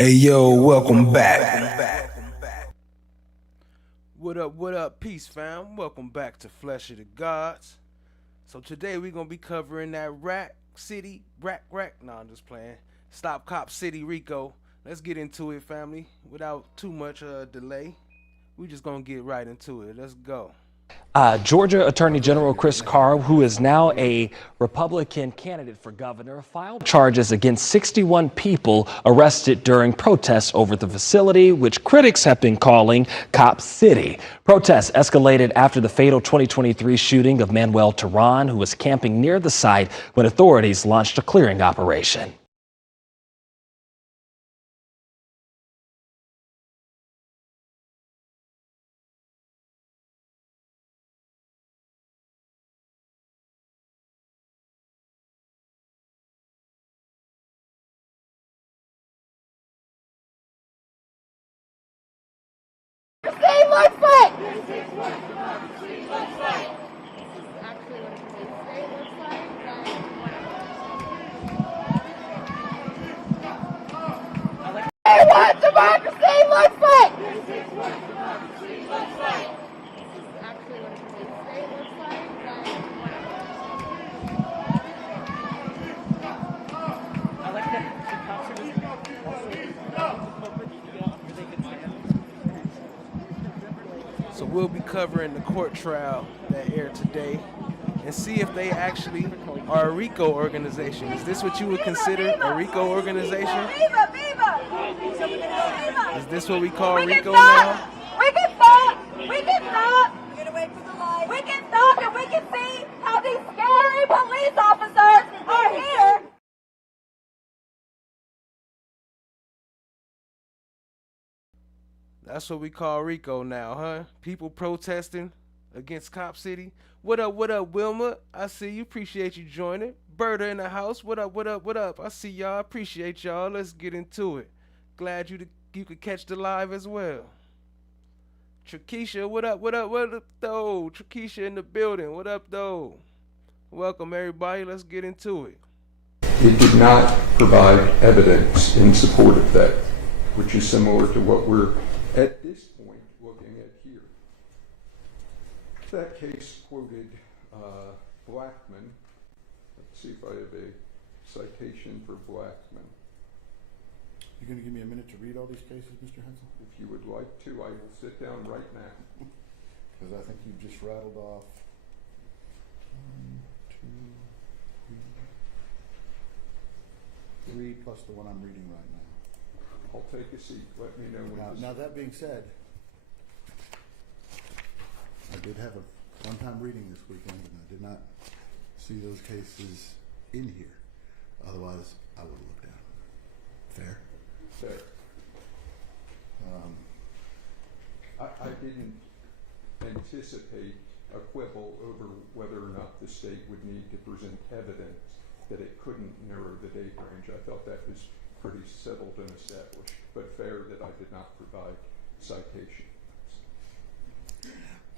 Hey yo, welcome back. What up, peace fam? Welcome back to Flesh of the Gods. So today we're gonna be covering that Rack City, no, I'm just playing. Stop Cop City, Rico. Let's get into it, family. Without too much delay, we just gonna get right into it. Let's go. Georgia Attorney General Chris Carr, who is now a Republican candidate for governor, filed charges against 61 people arrested during protests over the facility, which critics have been calling Cop City. Protests escalated after the fatal 2023 shooting of Manuel Tron, who was camping near the site when authorities launched a clearing operation. What democracy looks like! So we'll be covering the court trial that aired today and see if they actually are a Rico organization. Is this what you would consider a Rico organization? Is this what we call Rico now? We can stop! We can stop! We're gonna wait for the light. We can stop and we can see how these scary police officers are here. That's what we call Rico now, huh? People protesting against Cop City. What up, Wilma? I see you. Appreciate you joining. Berta in the house. What up? I see y'all. Appreciate y'all. Let's get into it. Glad you could catch the live as well. Trakisha, what up, though? Trakisha in the building. What up, though? Welcome, everybody. Let's get into it. It did not provide evidence in support of that, which is similar to what we're at this point looking at here. That case quoted Blackman. Let's see if I have a citation for Blackman. You're going to give me a minute to read all these cases, Mr. Hensel? If you would like to, I will sit down right now. Because I think you've just rattled off 1, 2, 3 plus the one I'm reading right now. I'll take a seat. Let me know when. Now that being said, I did have a one-time reading this weekend, and I did not see those cases in here. Otherwise, I would have looked at them. Fair? Fair. I didn't anticipate a quibble over whether or not the state would need to present evidence that it couldn't narrow the date range. I thought that was pretty settled and established, but fair that I did not provide citation.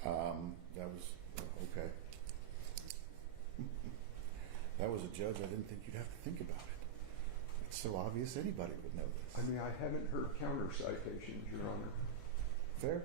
That was okay. That was a judge. I didn't think you'd have to think about it. It's so obvious anybody would know this. I mean, I haven't heard counter citations, Your Honor. Fair?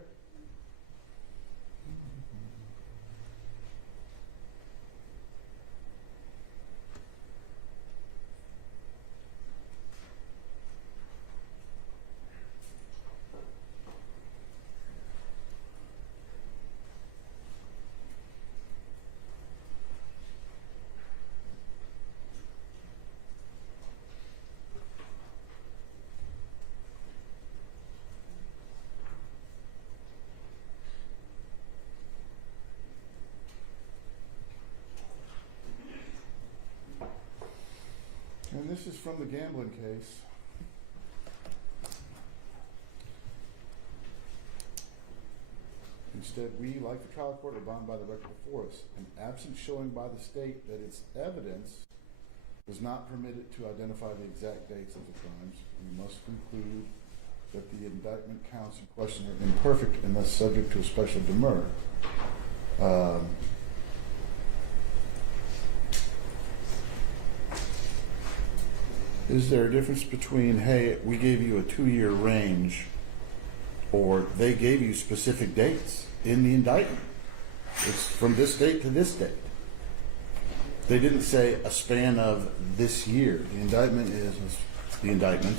And this is from the gambling case. Instead, we, like the trial court, are bound by the record before us. And absent showing by the state that its evidence was not permitted to identify the exact dates of the crimes, we must conclude that the indictment counts in question are imperfect and thus subject to a special demur. Is there a difference between, hey, we gave you a 2-year range, or they gave you specific dates in the indictment? It's from this date to this date. They didn't say a span of this year. The indictment is the indictment.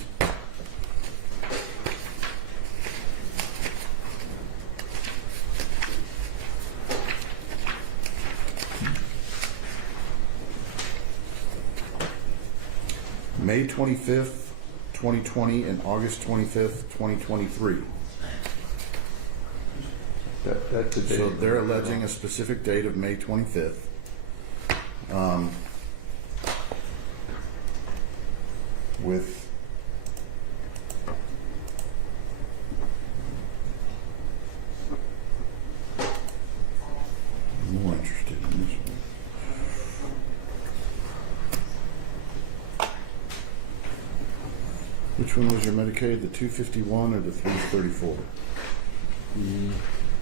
May 25th, 2020 and August 25th, 2023. That's a date. So they're alleging a specific date of May 25th. With I'm more interested in this one. Which one was your Medicaid, the 251 or the 334?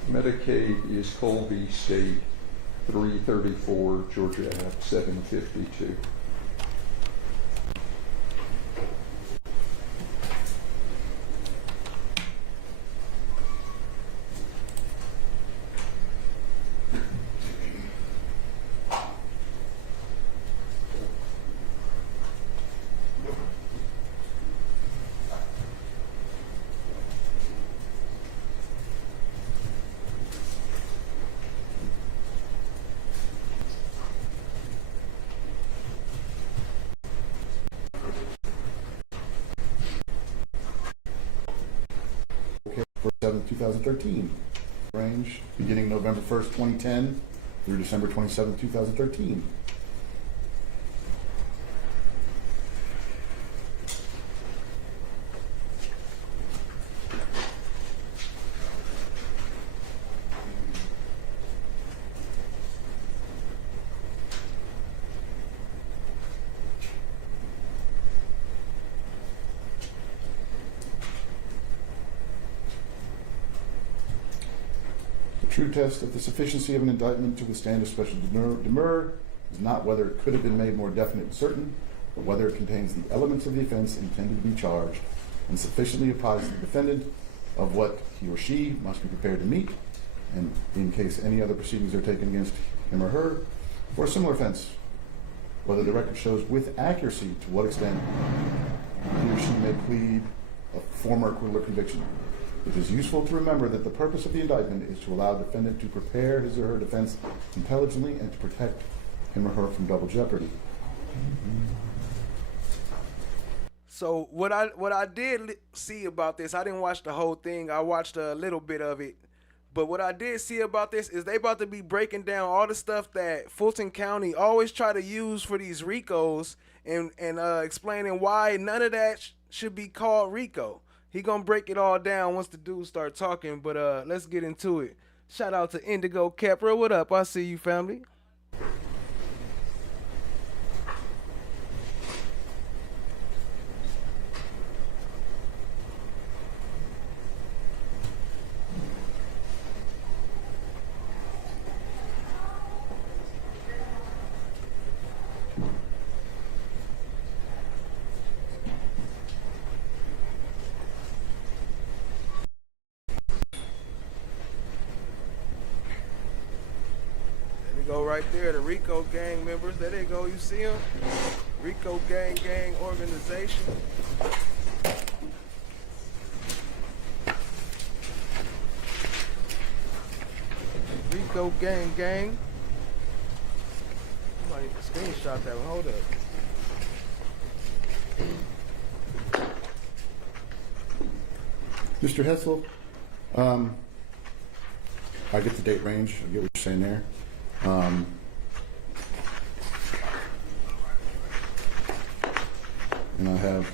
Medicaid is Colby State, 334, Georgia Ave, 752. Okay, 7th, 2013. Range beginning November 1st, 2010 through December 27th, 2013. The true test of the sufficiency of an indictment to withstand a special demur is not whether it could have been made more definite and certain, but whether it contains the elements of the offense intended to be charged and sufficiently apprises the defendant of what he or she must be prepared to meet, and in case any other proceedings are taken against him or her for a similar offense, whether the record shows with accuracy to what extent he or she may plead a former acquittal or conviction. It is useful to remember that the purpose of the indictment is to allow the defendant to prepare his or her defense intelligently and to protect him or her from double jeopardy. So what I did see about this, I didn't watch the whole thing. I watched a little bit of it. But what I did see about this is they about to be breaking down all the stuff that Fulton County always try to use for these Ricos and explaining why none of that should be called Rico. He gonna break it all down once the dudes start talking, but let's get into it. Shout out to Indigo Kepra. What up? I see you, family. Go right there, the Rico gang members. There they go, you see them? Rico gang organization. Rico gang. I might screenshot that one. Hold up. Mr. Hessel, I get the date range. I get what you're saying there. And I have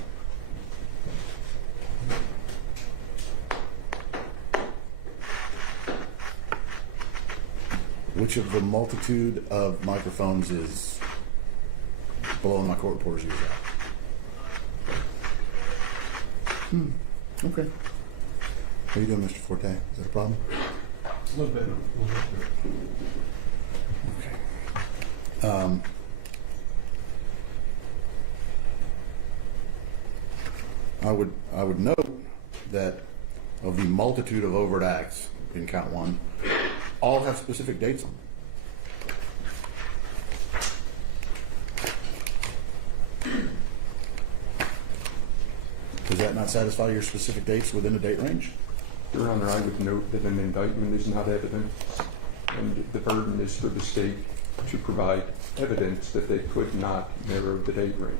which of the multitude of microphones is blowing my court reporter's ears out? Okay. How you doing, Mr. Forte? Is that a problem? A little bit. Okay. I would note that of the multitude of overt acts in count one, all have specific dates on them. Does that not satisfy your specific dates within a date range? Your Honor, I would note that an indictment is not evidence, and the burden is for the state to provide evidence that they could not narrow the date range.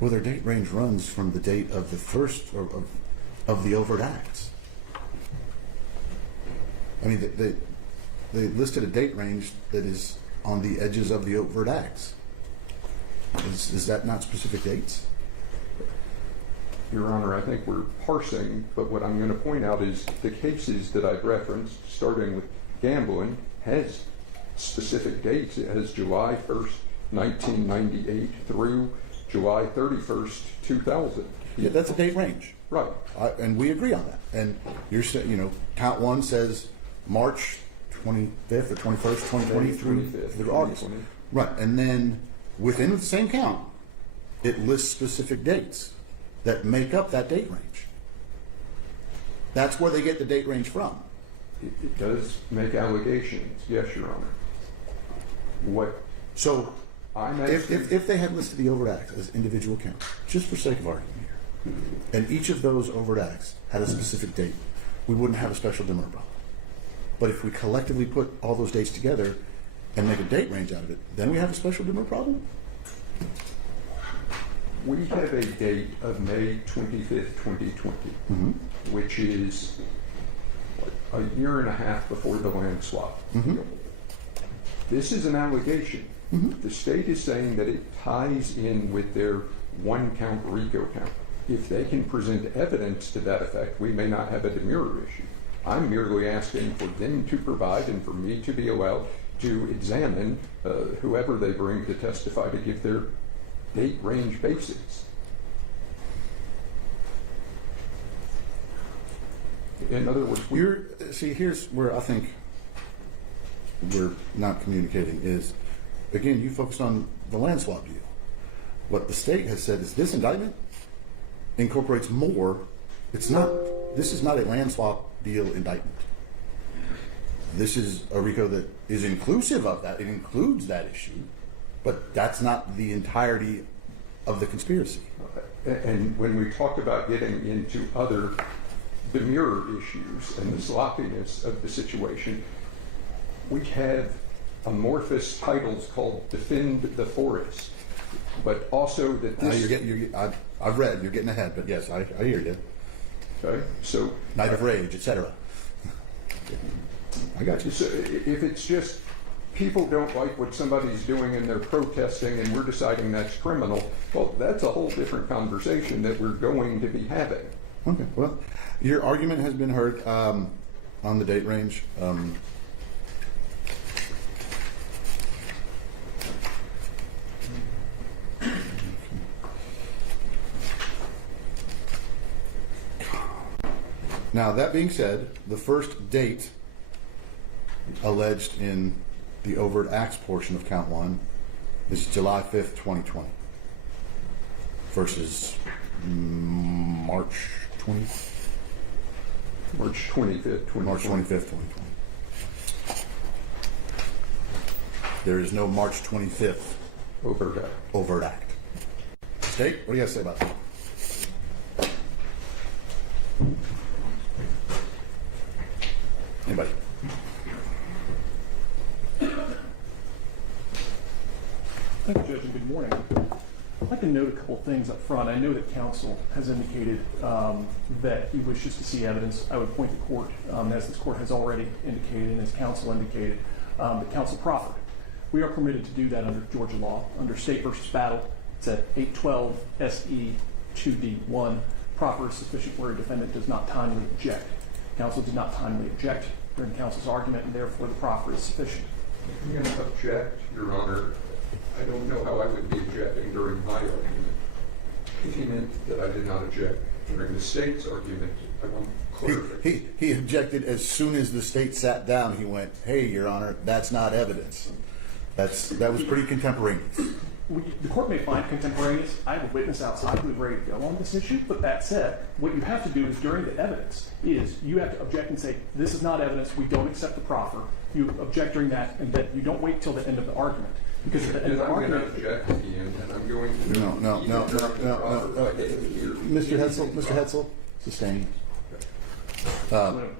Well, their date range runs from the date of the first of the overt acts. I mean, they listed a date range that is on the edges of the overt acts. Is that not specific dates? Your Honor, I think we're parsing, but what I'm going to point out is the cases that I've referenced, starting with gambling, has specific dates. It has July 1st, 1998 through July 31st, 2000. Yeah, that's a date range. Right. And we agree on that. And you're saying, you know, count one says March 25th or 21st, 2020 through August. Right. And then within the same count, it lists specific dates that make up that date range. That's where they get the date range from. It does make allegations, yes, Your Honor. So I'm asking, if they had listed the overt acts as individual counts, just for sake of argument here, and each of those overt acts had a specific date, we wouldn't have a special demurrer problem. But if we collectively put all those dates together and make a date range out of it, then we have a special demurrer problem? we have a date of May 25th, 2020, which is a year and a half before the land swap. This is an allegation. The state is saying that it ties in with their one-count Rico count. If they can present evidence to that effect, we may not have a demurrer issue. I'm merely asking for them to provide and for me to be allowed to examine whoever they bring to testify to give their date range basis. In other words, see, here's where I think we're not communicating is, again, you focus on the land swap deal. What the state has said is this indictment incorporates more. This is not a land swap deal indictment. This is a RICO that is inclusive of that. It includes that issue, but that's not the entirety of the conspiracy. And when we talk about getting into other demurrer issues and the sloppiness of the situation, we have amorphous titles called Defend the Forest, but also that this... I've read, you're getting ahead, but yes, I hear you. Okay, so... Night of Rage, etc. I got you. So if it's just people don't like what somebody's doing and they're protesting and we're deciding that's criminal, well, that's a whole different conversation that we're going to be having. Okay, well, your argument has been heard on the date range. Now, that being said, the first date alleged in the overt acts portion of count one is July 5th, 2020 versus March 25th, 2020. There is no March 25th overt act. State, what do you guys say about that? Anybody? Thank you, Judge, and good morning. I'd like to note a couple things up front. I know that counsel has indicated that he wishes to see evidence. I would point the court, as this court has already indicated and as counsel indicated, that counsel proffered. We are permitted to do that under Georgia law. Under State versus Battle, it's at 812 SE 2D1. Proffer is sufficient where a defendant does not timely object. Counsel did not timely object during counsel's argument, and therefore the proffer is sufficient. I'm going to object, Your Honor. I don't know how I would be objecting during my argument. If he meant that I did not object during the state's argument, I want clarification. He objected as soon as the state sat down. He went, "Hey, Your Honor, that's not evidence." That was pretty contemporaneous. the court may find contemporaneous. I have a witness outside who is ready to go on this issue, but that said, what you have to do is during the evidence is you have to object and say, this is not evidence, we don't accept the proffer. You object during that, and that you don't wait till the end of the argument. Because at the end of the argument... I'm going to object at the end, and I'm going to... No. Mr. Hetzel, sustain.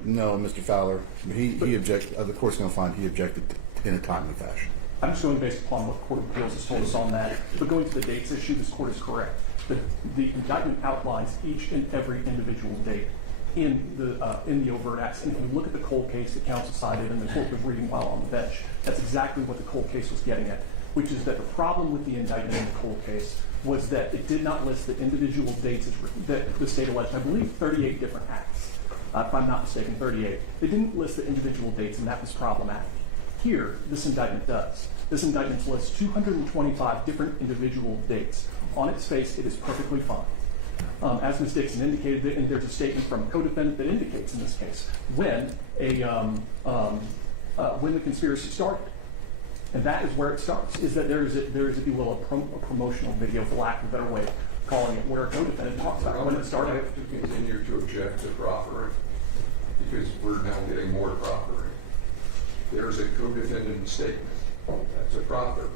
No, Mr. Fowler, he objected, the court's going to find he objected in a timely fashion. I'm just going based upon what the Court of Appeals has told us on that. But going to the dates issue, this court is correct. The indictment outlines each and every individual date in the overt acts. And if you look at the Cole case that counsel cited and the court was reading while on the bench, that's exactly what the Cole case was getting at, which is that the problem with the indictment in the Cole case was that it did not list the individual dates that the state alleged. I believe 38 different acts, if I'm not mistaken, 38. They didn't list the individual dates, and that was problematic. Here, this indictment does. This indictment lists 225 different individual dates. On its face, it is perfectly fine. As Ms. Dixon indicated, and there's a statement from a co-defendant that indicates in this case when the conspiracy started. And that is where it starts, is that there is, if you will, a promotional video, for lack of a better way of calling it, where a co-defendant talks about when it started. I have to continue to object to proffering, because we're now getting more proffering. There's a co-defendant statement. That's a proffer.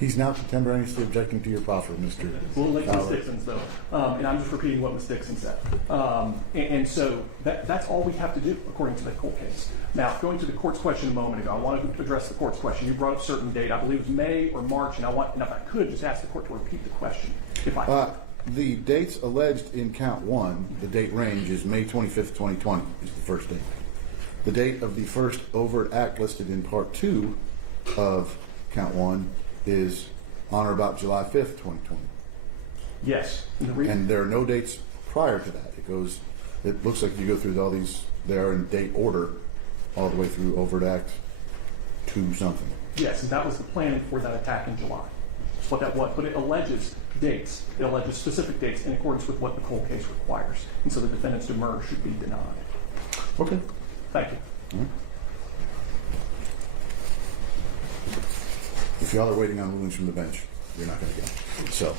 He's now contemporaneously objecting to your proffer, Mr. We'll let Ms. Fowler. Dixon's though, and I'm just repeating what Ms. Dixon said. And so that's all we have to do according to the Cole case. Now, going to the court's question a moment ago, I wanted to address the court's question. You brought up a certain date, I believe it was May or March, and if I could, just ask the court to repeat the question, if I could. The dates alleged in count 1, the date range is May 25th, 2020 is the first date. The date of the first overt act listed in part 2 of count 1 is on or about July 5th, 2020. Yes. And there are no dates prior to that. It looks like you go through all these, they are in date order all the way through overt act 2 something. Yes, and that was the plan for that attack in July. That's what that was. But it alleges dates. It alleges specific dates in accordance with what the Cole case requires. And so the defendant's demur should be denied. Okay. Thank you. Mm-hmm. If y'all are waiting on rulings from the bench, you're not going to get them. So.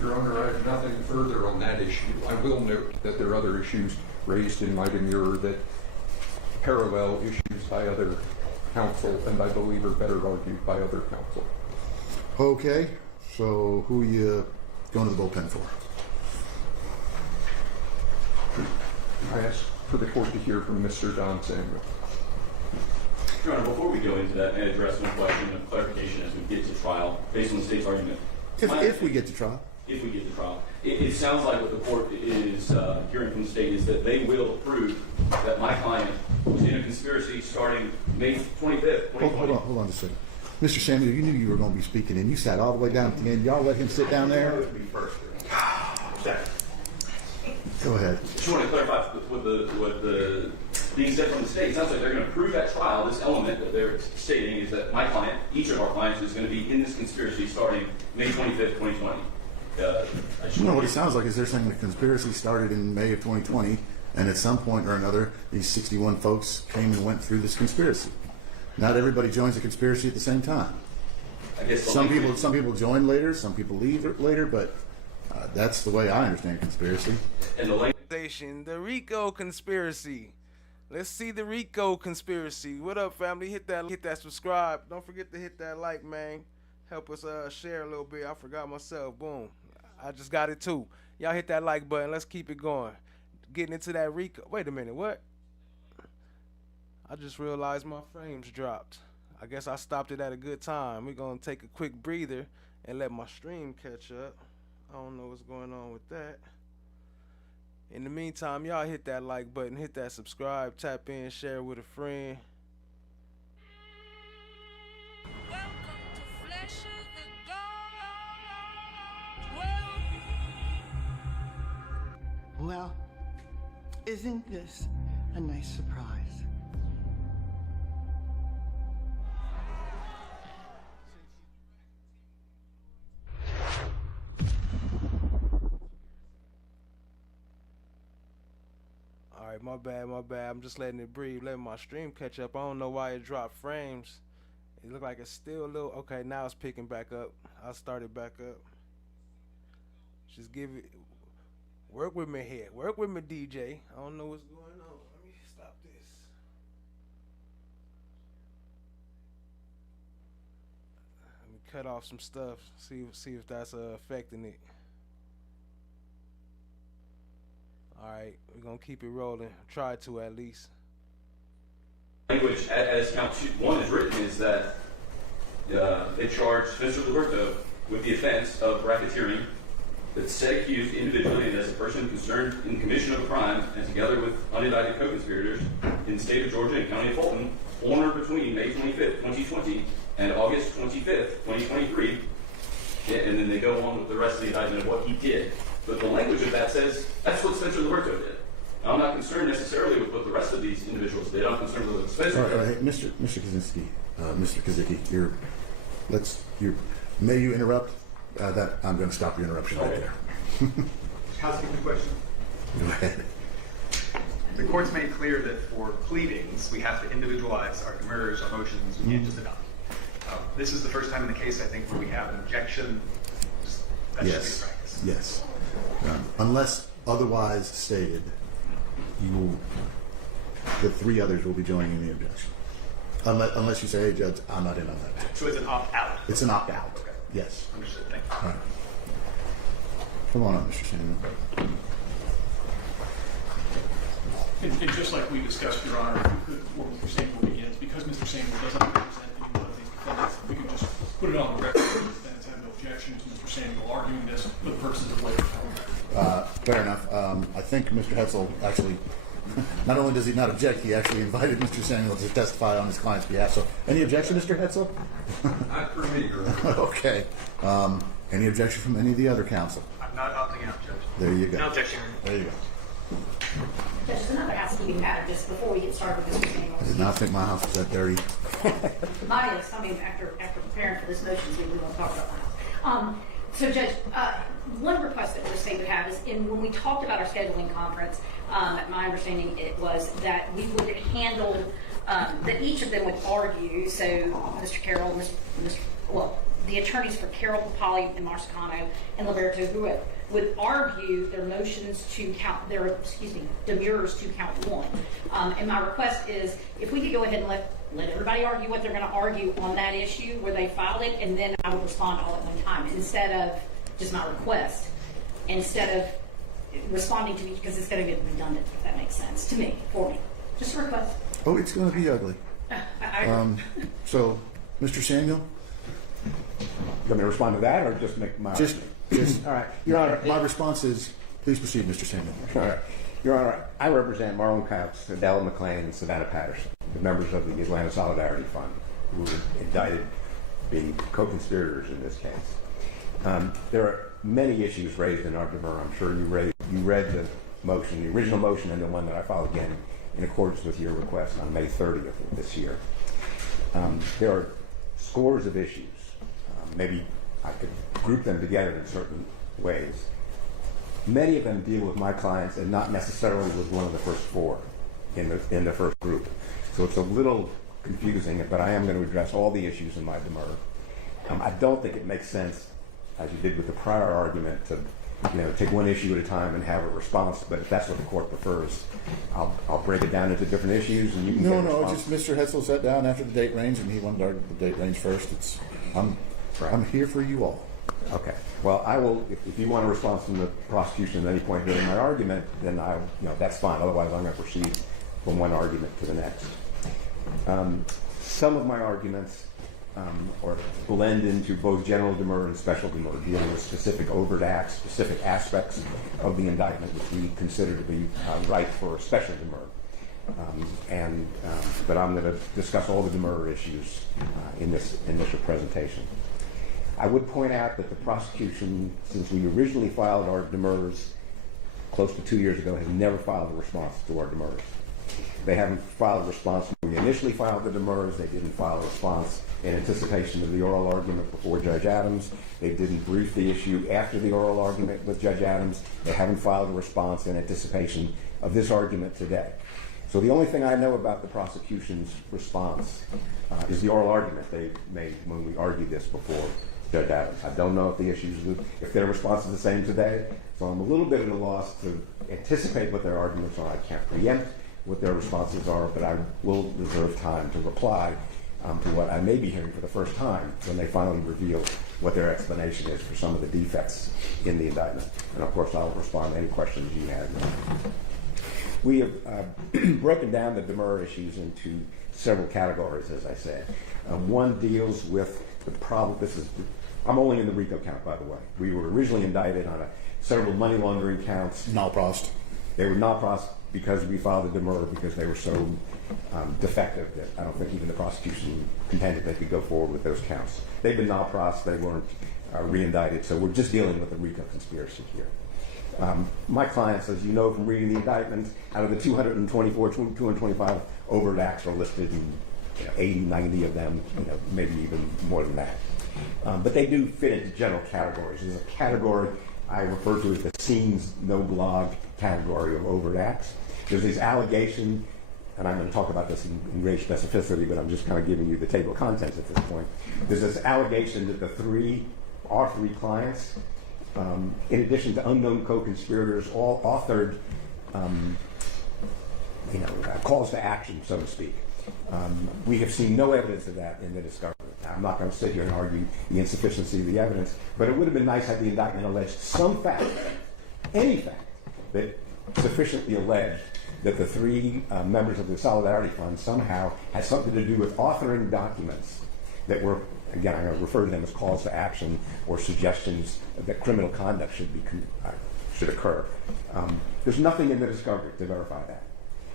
Your Honor, I have nothing further on that issue. I will note that there are other issues raised in my demurrer that parallel issues by other counsel, and I believe are better argued by other counsel. Okay, so who are you going to the bullpen for? I ask for the court to hear from Mr. Don Samuel. Your Honor, before we go into that and address one question of clarification as we get to trial, based on the state's argument. If we get to trial. If we get to trial. It sounds like what the court is hearing from the state is that they will prove that my client was in a conspiracy starting May 25th, 2020. Hold on just a second. Mr. Samuel, you knew you were going to be speaking, and you sat all the way down at the end. Y'all let him sit down there? Go ahead. Just want to clarify what being said from the state. It sounds like they're going to prove at trial this element that they're stating is that my client, each of our clients, is going to be in this conspiracy starting May 25th, 2020. No, what it sounds like is they're saying the conspiracy started in May of 2020, and at some point or another, these 61 folks came and went through this conspiracy. Not everybody joins a conspiracy at the same time. I guess some people join later, some people leave later, but that's the way I understand conspiracy. And the Rico conspiracy. Let's see the Rico conspiracy. What up, family? Hit that subscribe. Don't forget to hit that like, man. Help us share a little bit. I forgot myself. Boom. I just got it too. Y'all hit that like button. Let's keep it going. Getting into that Rico. Wait a minute. What? I just realized my frames dropped. I guess I stopped it at a good time. We're going to take a quick breather and let my stream catch up. I don't know what's going on with that. In the meantime, y'all hit that like button. Hit that subscribe. Tap in. Share with a friend. Well, isn't this a nice surprise? Alright, my bad. I'm just letting it breathe, letting my stream catch up. I don't know why it dropped frames. It look like it's still a little, okay, now it's picking back up. I'll start it back up. Just give it, work with me here. Work with me, DJ. I don't know what's going on. Let me stop this. Let me cut off some stuff. See if that's affecting it. All right, we're gonna keep it rolling. Try to at least. Language as count 1 is written is that they charge Mr. Liberto with the offense of racketeering, that said accused individually and as a person concerned in commission of a crime, and together with unindicted co-conspirators in the state of Georgia and county of Fulton, on or between May 25th, 2020 and August 25th, 2023. Yeah, and then they go on with the rest of the indictment of what he did. But the language of that says that's what Spencer Liberto did. Now, I'm not concerned necessarily with what the rest of these individuals did. I'm concerned with what Spencer did. All right, Mr. Kaczynski, may you interrupt? That I'm going to stop your interruption right there. Housekeeping question. Go ahead. The court's made clear that for pleadings, we have to individualize our demurs, our motions. We can't just adopt. This is the first time in the case, I think, where we have an objection. That should be a practice. Yes. Unless otherwise stated, the three others will be joining in the objection. Unless you say, hey, Judge, I'm not in on that. So it's an opt-out? It's an opt-out. Okay. Yes. Understood. Thank you. All right. Come on up, Mr. Samuel. And just like we discussed, Your Honor, before Mr. Samuel begins, because Mr. Samuel doesn't represent any one of these defendants, we can just put it on the record that the defendants have no objection to Mr. Samuel arguing this for the purposes of later time. Fair enough. I think Mr. Hetzel actually, not only does he not object, he actually invited Mr. Samuel to testify on his client's behalf. So, any objection, Mr. Hetzel? Not for me, Your Honor. Okay. Any objection from any of the other counsel? I'm not opting out, Judge. There you go. No objection. There you go. Judge, there's another housekeeping matter just before we get started with Mr. Samuel. I did not think my house was that dirty. Mine is, after preparing for this motion, so we won't talk about my house. So, Judge, one request that the state would have is, when we talked about our scheduling conference, my understanding it was that we would handle, that each of them would argue, so Mr. Carroll, the attorneys for Carroll, Papali, and Marsicano, and Liberto, whoever, would argue their motions to count, demurs to count 1. And my request is, if we could go ahead and let everybody argue what they're going to argue on that issue where they filed it, and then I would respond all at one time, instead of just my request, instead of responding to each, because it's going to get redundant, if that makes sense, to me, for me. Just a request. Oh, it's going to be ugly. So, Mr. Samuel? You want me to respond to that, or just make my Just all right, Your Honor. My response is, please proceed, Mr. Samuel. All right. Your Honor, I represent Marlon Coutts, Adela McClain, and Savannah Patterson, the members of the Atlanta Solidarity Fund, who were indicted being co-conspirators in this case. There are many issues raised in our demur. I'm sure you read the motion, the original motion, and the one that I filed again in accordance with your request on May 30th of this year. There are scores of issues. Maybe I could group them together in certain ways. Many of them deal with my clients and not necessarily with one of the first 4 in the first group. So it's a little confusing, but I am going to address all the issues in my demur. I don't think it makes sense, as you did with the prior argument, to take one issue at a time and have a response. But if that's what the court prefers, I'll break it down into different issues, and you can. No. Just Mr. Hetzel sat down after the date range, and he wanted to argue the date range first. I'm here for you all. Okay. Well, I will. If you want a response from the prosecution at any point during my argument, then that's fine. Otherwise, I'm going to proceed from one argument to the next. Some of my arguments or blend into both general demur and special demur, dealing with specific overt acts, specific aspects of the indictment, which we consider to be right for special demur. But I'm going to discuss all the demur issues in this initial presentation. I would point out that the prosecution, since we originally filed our demurs close to 2 years ago, has never filed a response to our demurs. They haven't filed a response when we initially filed the demurs. They didn't file a response in anticipation of the oral argument before Judge Adams. They didn't brief the issue after the oral argument with Judge Adams. They haven't filed a response in anticipation of this argument today. So the only thing I know about the prosecution's response is the oral argument they made when we argued this before Judge Adams. I don't know if their response is the same today, so I'm a little bit at a loss to anticipate what their arguments are. I can't preempt what their responses are, but I will reserve time to reply to what I may be hearing for the first time when they finally reveal what their explanation is for some of the defects in the indictment. And of course, I'll respond to any questions you have. We have broken down the demur issues into several categories, as I said. One deals with the problem. I'm only in the Rico count, by the way. We were originally indicted on several money laundering counts. Nalprost. They were nalprost because we filed a demur because they were so defective that I don't think even the prosecution contended they could go forward with those counts. They've been nalprost. They weren't re-indicted, so we're just dealing with the Rico conspiracy here. My clients, as you know from reading the indictment, out of the 225 overt acts are listed, and 80, 90 of them, maybe even more than that. But they do fit into general categories. There's a category I refer to as the scenes no blog category of overt acts. There's this allegation, and I'm going to talk about this in great specificity, but I'm just kind of giving you the table of contents at this point. There's this allegation that our three clients, in addition to unknown co-conspirators, all authored, calls to action, so to speak. We have seen no evidence of that in the discovery. Now, I'm not going to sit here and argue the insufficiency of the evidence, but it would have been nice had the indictment alleged some fact, any fact, that sufficiently alleged that the three members of the Solidarity Fund somehow had something to do with authoring documents that were, again, I'm going to refer to them as calls to action or suggestions that criminal conduct should occur. There's nothing in the discovery to verify that.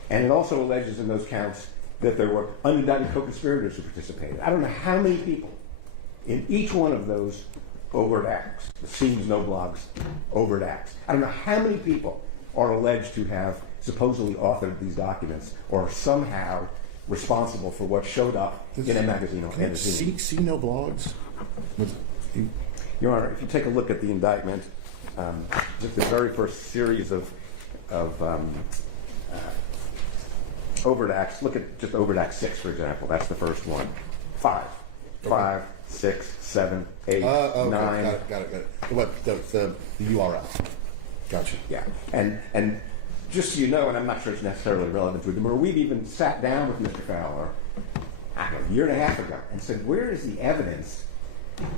And it also alleges in those counts that there were unindicted co-conspirators who participated. I don't know how many people in each one of those overt acts, the scenes, no blogs, overt acts, I don't know how many people are alleged to have supposedly authored these documents or somehow responsible for what showed up in a magazine or in a scene. See no blogs? Your Honor, if you take a look at the indictment, just the very first series of overt acts, look at just overt act 6, for example. That's the first one. 5, 6, 7, 8, 9. Got it. What, the URL? Gotcha. Yeah. And just so you know, and I'm not sure it's necessarily relevant to a demur, we've even sat down with Mr. Fowler a year and a half ago and said, where is the evidence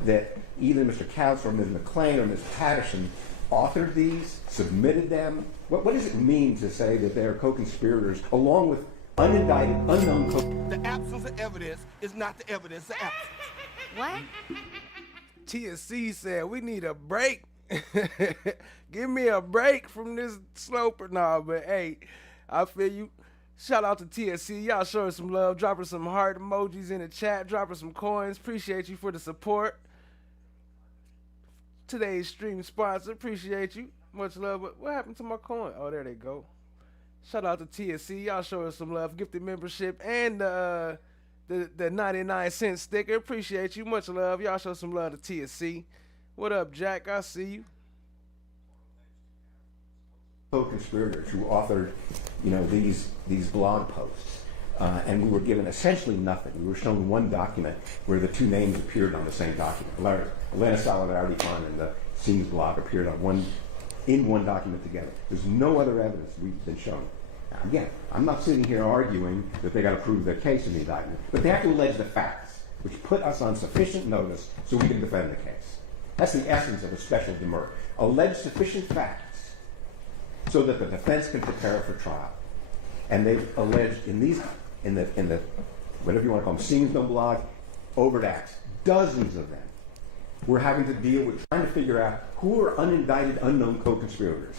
that either Mr. Couch or Ms. McClain or Ms. Patterson authored these, submitted them? What does it mean to say that they are co-conspirators along with unindicted, unknown co-conspirators? The absence of evidence is not the evidence of absence. What? TSC said we need a break. Give me a break from this sloper. Nah, but hey, I feel you. Shout out to TSC. Y'all showing some love, dropping some heart emojis in the chat, dropping some coins. Appreciate you for the support. Today's stream sponsor. Appreciate you. Much love. But what happened to my coin? Oh, there they go. Shout out to TSC. Y'all showing some love. Gifted membership and the 99-cent sticker. Appreciate you. Much love. Y'all show some love to TSC. What up, Jack? I see you. Co-conspirators who authored, these blog posts, and we were given essentially nothing. We were shown one document where the two names appeared on the same document. Atlanta Solidarity Fund and the Scenes blog appeared in one document together. There's no other evidence we've been shown. Now, again, I'm not sitting here arguing that they got to prove their case in the indictment, but they have to allege the facts, which put us on sufficient notice so we can defend the case. That's the essence of a special demur. Allege sufficient facts so that the defense can prepare for trial. And they've alleged in the whatever you want to call them, scenes no blog, overt acts, dozens of them. We're having to deal with trying to figure out who are unindicted, unknown co-conspirators.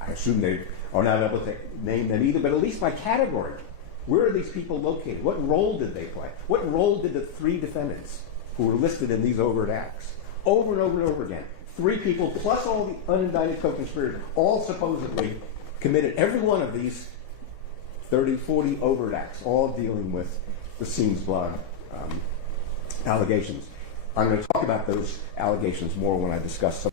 I assume they are not able to name them either, but at least by category. Where are these people located? What role did they play? What role did the three defendants who were listed in these overt acts? Over and over and over again. 3 people plus all the unindicted co-conspirators, all supposedly committed every one of these 30, 40 overt acts, all dealing with the Scenes blog allegations. I'm going to talk about those allegations more when I discuss some.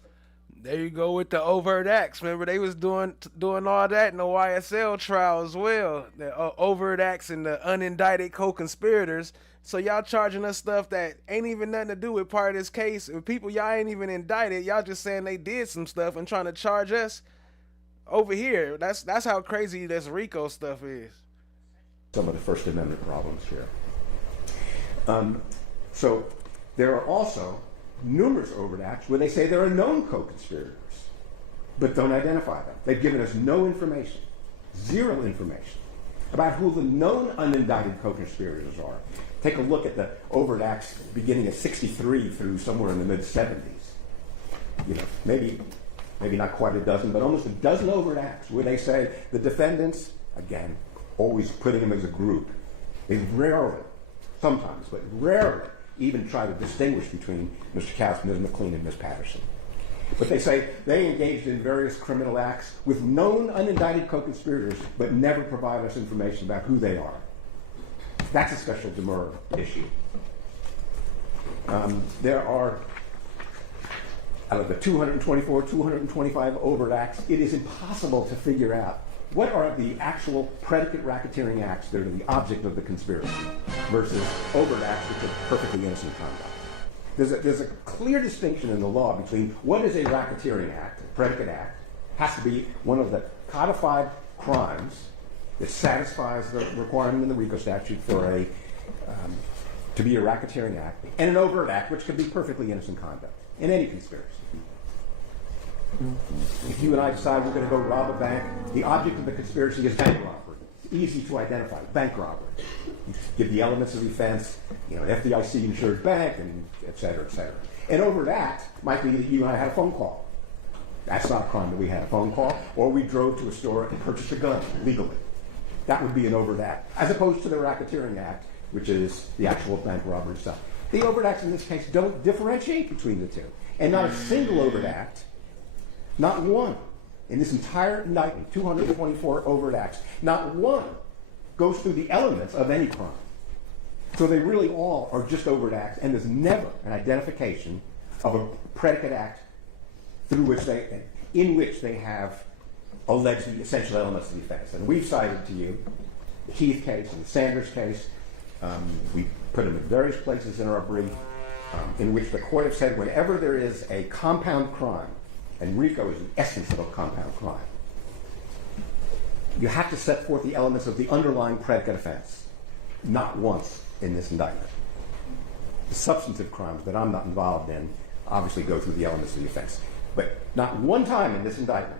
There you go with the overt acts. Remember, they was doing all that in the YSL trial as well. The overt acts and the unindicted co-conspirators. So y'all charging us stuff that ain't even nothing to do with part of this case. And people y'all ain't even indicted. Y'all just saying they did some stuff and trying to charge us over here. That's how crazy this Rico stuff is. Some of the First Amendment problems here. So there are also numerous overt acts where they say there are known co-conspirators, but don't identify them. They've given us no information, zero information, about who the known unindicted co-conspirators are. Take a look at the overt acts beginning at 63 through somewhere in the mid-70s. You know, maybe not quite a dozen, but almost a dozen overt acts where they say the defendants, again, always putting them as a group. They rarely, sometimes, but rarely, even try to distinguish between Mr. Katz, Ms. McLean, and Ms. Patterson. But they say they engaged in various criminal acts with known unindicted co-conspirators, but never provide us information about who they are. That's a special demur issue. There are, out of the 224, 225 overt acts, it is impossible to figure out what are the actual predicate racketeering acts that are the object of the conspiracy versus overt acts which are perfectly innocent conduct. There's a clear distinction in the law between what is a racketeering act, a predicate act, has to be one of the codified crimes that satisfies the requirement in the Rico statute for to be a racketeering act, and an overt act which could be perfectly innocent conduct in any conspiracy. If you and I decide we're going to go rob a bank, the object of the conspiracy is bank robbery. It's easy to identify, bank robbery. You give the elements of the offense, FDIC insured bank, and et cetera, et cetera. An overt act might be that you and I had a phone call. That's not a crime that we had a phone call, or we drove to a store and purchased a gun legally. That would be an overt act, as opposed to the racketeering act, which is the actual bank robbery stuff. The overt acts in this case don't differentiate between the two. And not a single overt act, not one, in this entire indictment, 224 overt acts, not one goes through the elements of any crime. So they really all are just overt acts, and there's never an identification of a predicate act in which they have alleged the essential elements of the offense. And we've cited to you the Keith case and the Sanders case. We put them in various places in our brief in which the court have said whenever there is a compound crime, and Rico is the essence of a compound crime, you have to set forth the elements of the underlying predicate offense. Not once in this indictment. The substantive crimes that I'm not involved in obviously go through the elements of the offense. But not one time in this indictment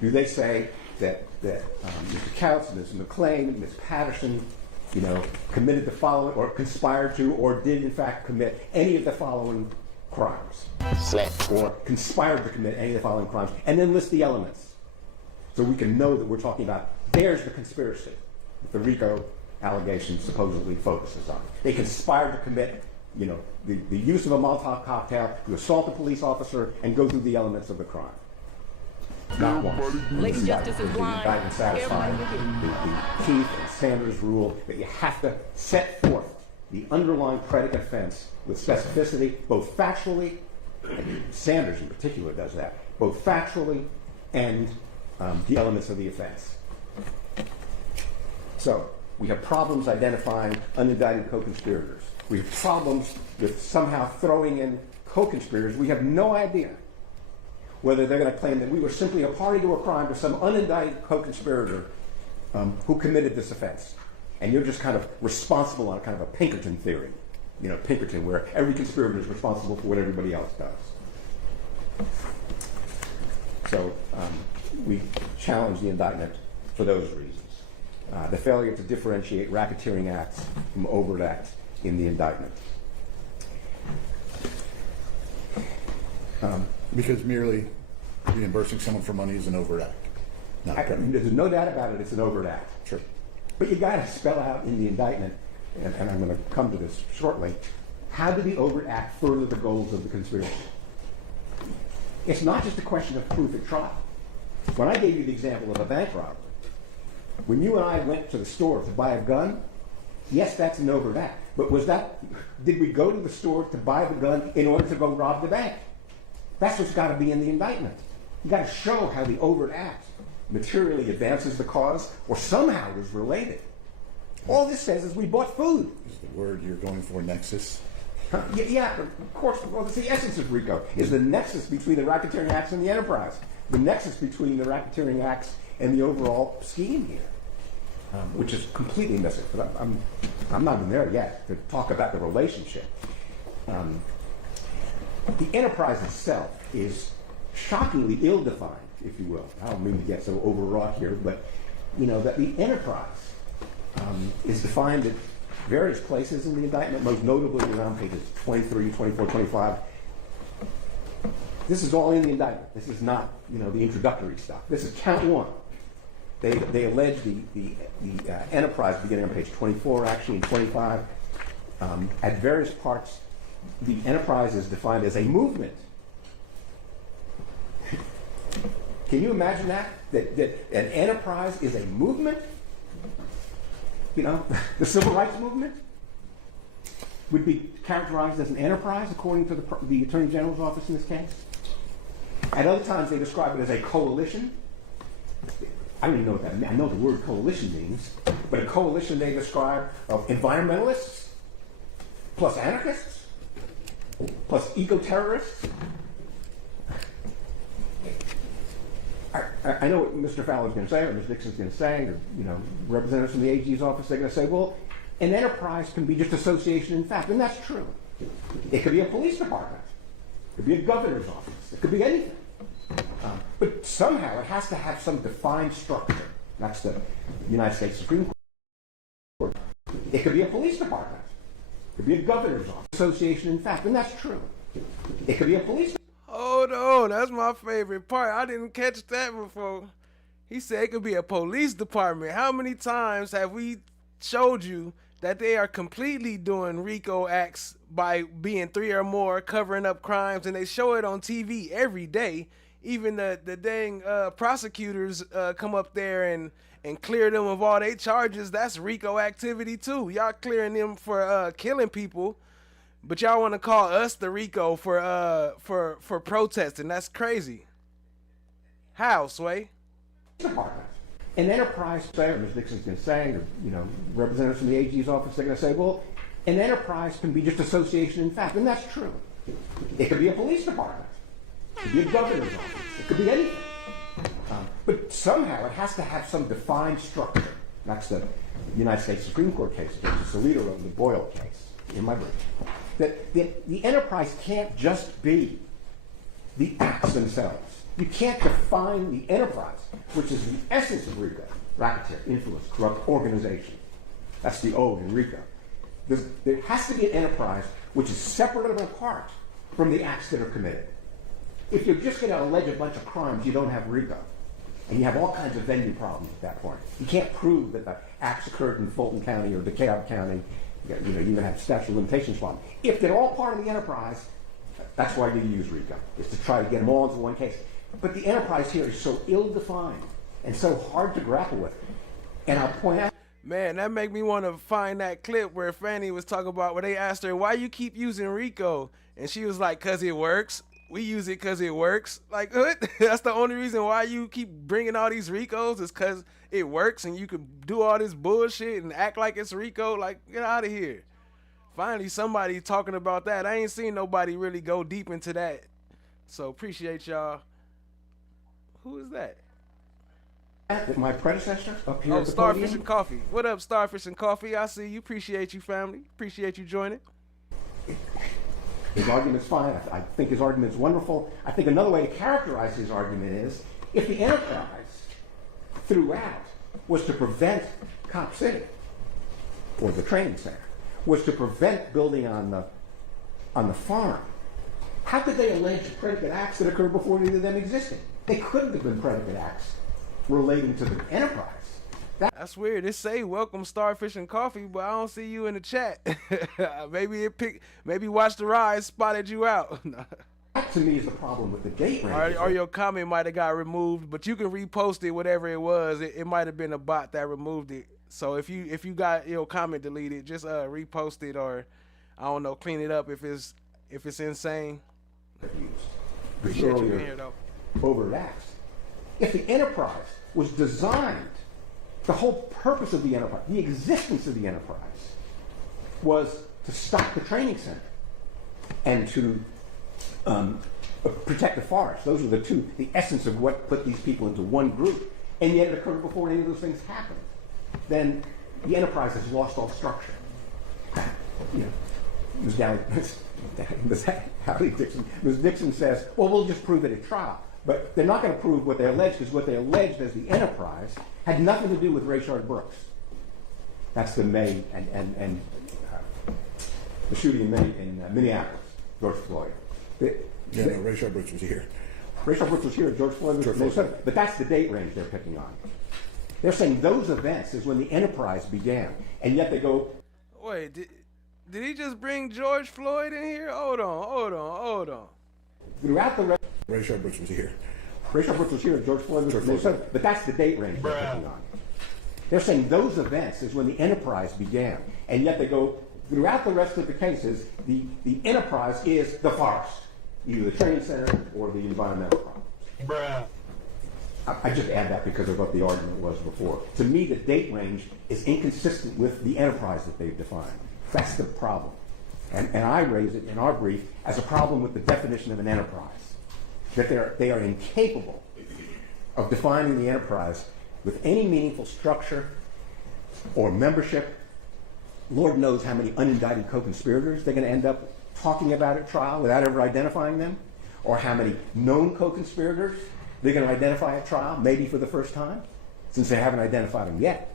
do they say that Mr. Couts, Ms. McLean, Ms. Patterson, committed the following, or conspired to, or did in fact commit any of the following crimes. Or conspired to commit any of the following crimes, and then list the elements. So we can know that we're talking about, there's the conspiracy that the Rico allegation supposedly focuses on. They conspired to commit, the use of a Molotov cocktail to assault a police officer and go through the elements of the crime. Not once. Lady Justice is blind. The indictment satisfied the Keith and Sanders rule that you have to set forth the underlying predicate offense with specificity, both factually, and Sanders in particular does that, both factually and the elements of the offense. So we have problems identifying unindicted co-conspirators. We have problems with somehow throwing in co-conspirators. We have no idea whether they're going to claim that we were simply a party to a crime to some unindicted co-conspirator who committed this offense. And you're just kind of responsible on kind of a Pinkerton theory. Pinkerton, where every conspirator is responsible for what everybody else does. So we challenge the indictment for those reasons. The failure to differentiate racketeering acts from overt acts in the indictment. Because merely reimbursing someone for money is an overt act. There's no doubt about it, it's an overt act. Sure. But you got to spell out in the indictment, and I'm going to come to this shortly, how did the overt act further the goals of the conspiracy? It's not just a question of proof at trial. When I gave you the example of a bank robbery, when you and I went to the store to buy a gun, yes, that's an overt act. But did we go to the store to buy the gun in order to go rob the bank? That's what's got to be in the indictment. You got to show how the overt act materially advances the cause or somehow is related. All this says is we bought food. Is the word you're going for nexus? Yeah, of course. Well, that's the essence of RICO, is the nexus between the racketeering acts and the enterprise. The nexus between the racketeering acts and the overall scheme here, which is completely missing. But I'm not even there yet to talk about the relationship. The enterprise itself is shockingly ill-defined, if you will. I don't mean to get so overwrought here, but you know that the enterprise is defined at various places in the indictment, most notably around pages 23, 24, 25. This is all in the indictment. This is not, you know, the introductory stuff. This is count one. They allege the enterprise beginning on page 24, actually in 25. At various parts, the enterprise is defined as a movement. Can you imagine that an enterprise is a movement? You know, the civil rights movement would be characterized as an enterprise, according to the Attorney General's office in this case. At other times, they describe it as a coalition. I don't even know what that means. I know what the word coalition means, but a coalition they describe of environmentalists, plus anarchists, plus eco-terrorists. I know what Mr. Fowler's going to say, or Ms. Dixon's going to say, or you know, representatives from the AG's office, they're going to say, well, an enterprise can be just association in fact, and that's true. It could be a police department. It could be a governor's office. It could be anything. But somehow it has to have some defined structure. That's the United States Supreme Court. It could be a police department. It could be a governor's office. Association in fact, and that's true. It could be a police. Hold on, that's my favorite part. I didn't catch that before. He said it could be a police department. How many times have we showed you that they are completely doing RICO acts by being 3 or more, covering up crimes, and they show it on TV every day? Even the dang prosecutors come up there and clear them of all their charges. That's RICO activity too. Y'all clearing them for killing people, but y'all want to call us the RICO for protesting. That's crazy. How, Sway? An enterprise, Ms. Dixon's going to say, or you know, representatives from the AG's office, they're going to say, well, an enterprise can be just association in fact, and that's true. It could be a police department. It could be a governor's office. It could be anything. But somehow it has to have some defined structure. That's the United States Supreme Court case, Justice Alito wrote the Boyle case in my brief. That the enterprise can't just be the acts themselves. You can't define the enterprise, which is the essence of RICO, racketeer, influence, corrupt organization. That's the O in RICO. There has to be an enterprise which is separate and apart from the acts that are committed. If you're just going to allege a bunch of crimes, you don't have RICO. And you have all kinds of venue problems at that point. You can't prove that the acts occurred in Fulton County or DeKalb County. You even have statute of limitations problem. If they're all part of the enterprise, that's why you use RICO, is to try to get them all into one case. But the enterprise here is so ill-defined and so hard to grapple with. And I'll point out, man, that make me want to find that clip where Fannie was talking about where they asked her, why you keep using RICO? And she was like, because it works. We use it because it works. Like, what? That's the only reason why you keep bringing all these RICOs is because it works and you can do all this bullshit and act like it's RICO. Like, get out of here. Finally, somebody talking about that. I ain't seen nobody really go deep into that. So appreciate y'all. Who is that? my predecessor up here. Oh, at the Starfish podium. and Coffee. What up, Starfish and Coffee? I see you. Appreciate you, family. Appreciate you joining. His argument's fine. I think his argument's wonderful. I think another way to characterize his argument is if the enterprise throughout was to prevent Cop City, or the training center, was to prevent building on the farm, how could they allege predicate acts that occurred before either of them existed? They couldn't have been predicate acts relating to the enterprise. That's weird. It say welcome Starfish and Coffee, but I don't see you in the chat. Maybe Watch the Rise spotted you out. That to me is the problem with the date range. Or your comment might have got removed, but you can repost it, whatever it was. It might have been a bot that removed it. So if you got your comment deleted, just repost it, or I don't know, clean it up if it's insane. the Appreciate you being earlier here, though. overt acts. If the enterprise was designed, the whole purpose of the enterprise, the existence of the enterprise, was to stop the training center and to protect the forest. Those are the essence of what put these people into one group. And yet it occurred before any of those things happened. Then the enterprise has lost all structure. You know, Ms. Dixon says, well, we'll just prove it at trial. But they're not going to prove what they allege, because what they alleged as the enterprise had nothing to do with Rayshard Brooks. That's the May and the shooting in May in Minneapolis, George Floyd. Rayshard Brooks was here. Rayshard Brooks was here, George Floyd was Minnesota. But that's the date range they're picking on. They're saying those events is when the enterprise began, and yet they go. Wait, did he just bring George Floyd in here? Hold on. Throughout the Rayshard Brooks was here. Rayshard Brooks was here, George Floyd was Minnesota. But that's the date range they're picking on. They're saying those events is when the enterprise began, and yet they go throughout the rest of the cases. The enterprise is the forest, either the training center or the environmental problems. I just add that because of what the argument was before. To me, the date range is inconsistent with the enterprise that they've defined. That's the problem. And I raise it in our brief as a problem with the definition of an enterprise. That they are incapable of defining the enterprise with any meaningful structure or membership. Lord knows how many unindicted co-conspirators they're going to end up talking about at trial without ever identifying them, or how many known co-conspirators they're going to identify at trial, maybe for the first time, since they haven't identified them yet.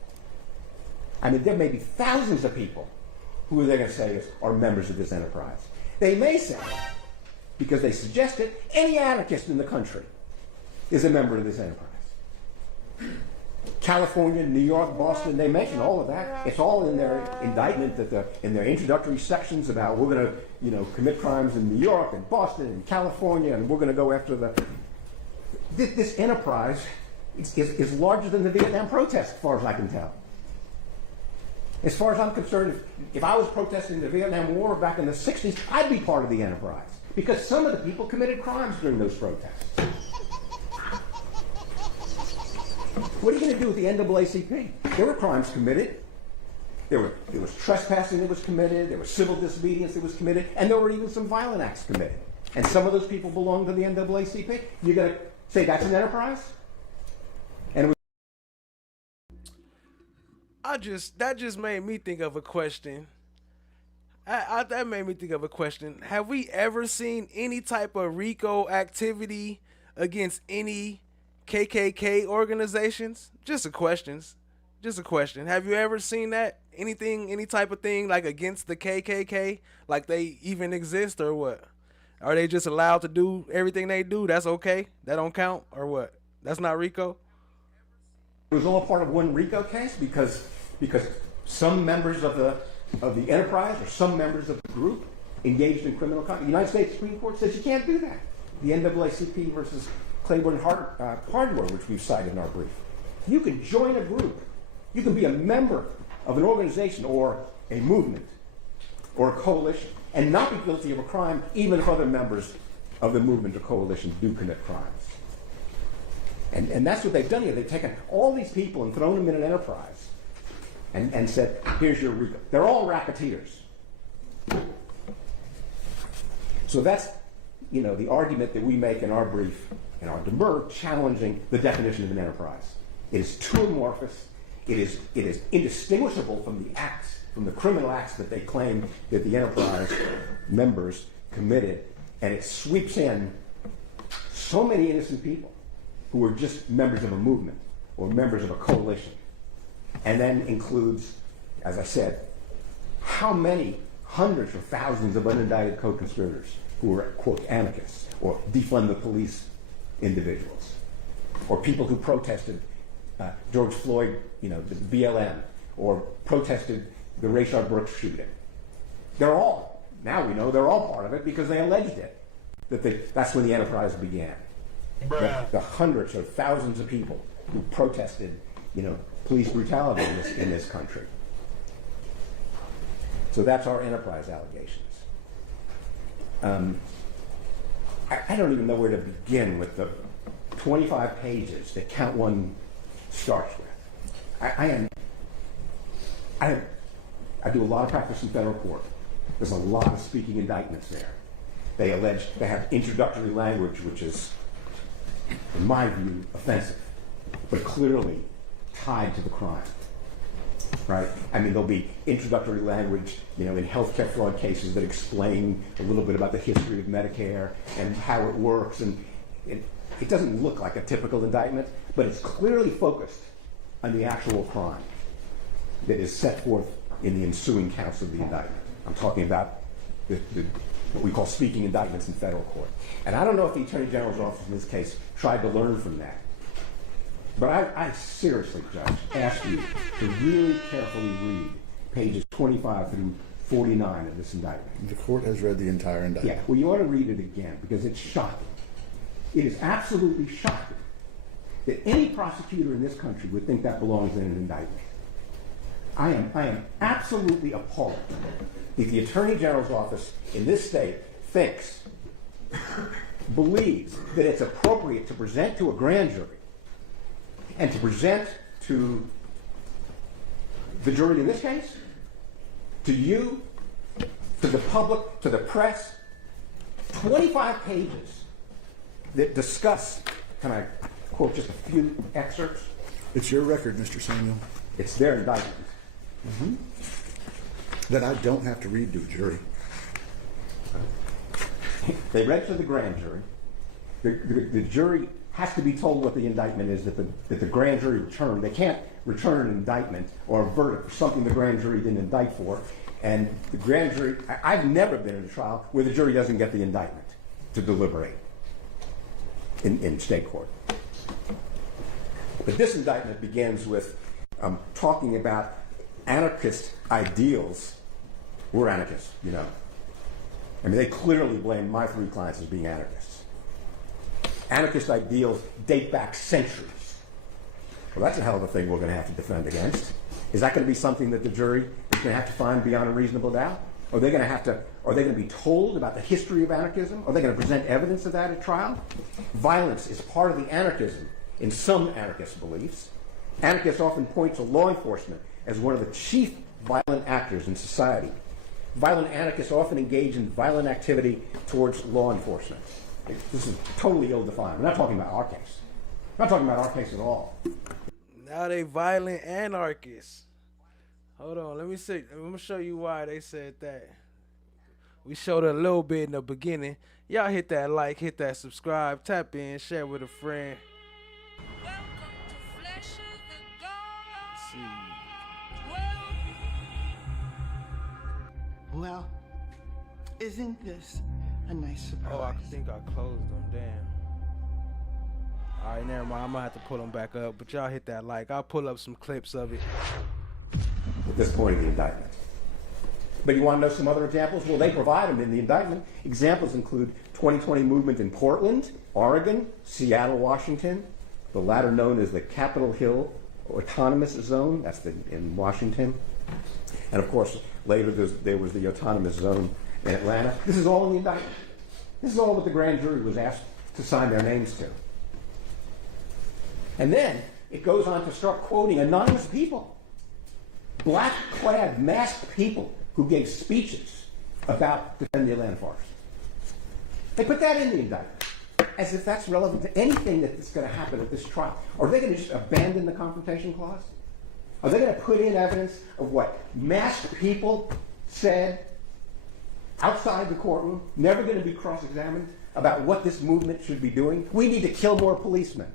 I mean, there may be thousands of people who they're going to say are members of this enterprise. They may say, because they suggest it, any anarchist in the country is a member of this enterprise. California, New York, Boston, they mention all of that. It's all in their indictment, in their introductory sections about we're going to commit crimes in New York and Boston and California, and we're going to go after this enterprise is larger than the Vietnam protests, as far as I can tell. As far as I'm concerned, if I was protesting the Vietnam War back in the 60s, I'd be part of the enterprise, because some of the people committed crimes during those protests. What are you going to do with the NAACP? There were crimes committed. There was trespassing that was committed. There was civil disobedience that was committed. And there were even some violent acts committed. And some of those people belong to the NAACP. You're going to say that's an enterprise? And that just made me think of a question. That made me think of a question. Have we ever seen any type of Rico activity against any KKK organizations? Just a question. Have you ever seen that? Any type of thing like against the KKK? Like they even exist, or what? Are they just allowed to do everything they do? That's okay? That don't count, or what? That's not Rico? it was all part of one Rico case because some members of the enterprise or some members of the group engaged in criminal conduct. The United States Supreme Court says you can't do that. The NAACP versus Claiborne Hardware, which we've cited in our brief. You can join a group. You can be a member of an organization or a movement or a coalition and not be guilty of a crime even if other members of the movement or coalition do commit crimes. And that's what they've done here. They've taken all these people and thrown them in an enterprise and said, here's your Rico. They're all racketeers. So that's, the argument that we make in our brief, in our demur, challenging the definition of an enterprise. It is too amorphous. It is indistinguishable from the acts, from the criminal acts that they claim that the enterprise members committed, and it sweeps in so many innocent people who are just members of a movement or members of a coalition, and then includes, as I said, how many hundreds or thousands of unindicted co-conspirators who are, quote, anarchists or defund the police individuals, or people who protested George Floyd, the BLM, or protested the Rayshard Brooks shooting. They're all, now we know they're all part of it because they alleged it, that's when the enterprise began. The hundreds or thousands of people who protested, police brutality in this country. So that's our enterprise allegations. I don't even know where to begin with the 25 pages that count one starts with. I do a lot of practice in federal court. There's a lot of speaking indictments there. They have introductory language which is, in my view, offensive, but clearly tied to the crime. Right? I mean, there'll be introductory language, in healthcare fraud cases that explain a little bit about the history of Medicare and how it works. And it doesn't look like a typical indictment, but it's clearly focused on the actual crime that is set forth in the ensuing counts of the indictment. I'm talking about what we call speaking indictments in federal court. And I don't know if the Attorney General's office in this case tried to learn from that. But I seriously, Judge, ask you to really carefully read pages 25 through 49 of this indictment. The court has read the entire indictment. Yeah, well, you ought to read it again because it's shocking. It is absolutely shocking that any prosecutor in this country would think that belongs in an indictment. I am absolutely appalled if the Attorney General's office in this state believes that it's appropriate to present to a grand jury and to present to the jury in this case, to you, to the public, to the press, 25 pages that discuss, can I quote just a few excerpts? It's your record, Mr. Samuel. It's their indictment. Mm-hmm. That I don't have to read to a jury. They read to the grand jury. The jury has to be told what the indictment is that the grand jury returned. They can't return an indictment or a verdict for something the grand jury didn't indict for. And the grand jury, I've never been in a trial where the jury doesn't get the indictment to deliberate in state court. But this indictment begins with talking about anarchist ideals. We're anarchists, I mean, they clearly blame my three clients as being anarchists. Anarchist ideals date back centuries. Well, that's a hell of a thing we're going to have to defend against. Is that going to be something that the jury is going to have to find beyond a reasonable doubt? Are they going to be told about the history of anarchism? Are they going to present evidence of that at trial? Violence is part of the anarchism in some anarchist beliefs. Anarchists often point to law enforcement as one of the chief violent actors in society. Violent anarchists often engage in violent activity towards law enforcement. This is totally ill-defined. We're not talking about our case. We're not talking about our case at all. Now they violent anarchists. Hold on, let me see. I'm gonna show you why they said that. We showed it a little bit in the beginning. Y'all hit that like, hit that subscribe, tap in, share with a friend. Let's see. Well, isn't this a nice surprise? Oh, I think I closed them. Damn. All right, never mind. I'm gonna have to pull them back up. But y'all hit that like. I'll pull up some clips of it. At this point of the indictment. But you want to know some other examples? Well, they provide them in the indictment. Examples include 2020 movement in Portland, Oregon, Seattle, Washington, the latter known as the Capitol Hill Autonomous Zone. That's in Washington. And of course, later there was the Autonomous Zone in Atlanta. This is all in the indictment. This is all what the grand jury was asked to sign their names to. And then it goes on to start quoting anonymous people, black-clad, masked people who gave speeches about defending the Atlanta forest. They put that in the indictment, as if that's relevant to anything that's going to happen at this trial. Are they going to just abandon the confrontation clause? Are they going to put in evidence of what masked people said outside the courtroom, never going to be cross-examined about what this movement should be doing? We need to kill more policemen.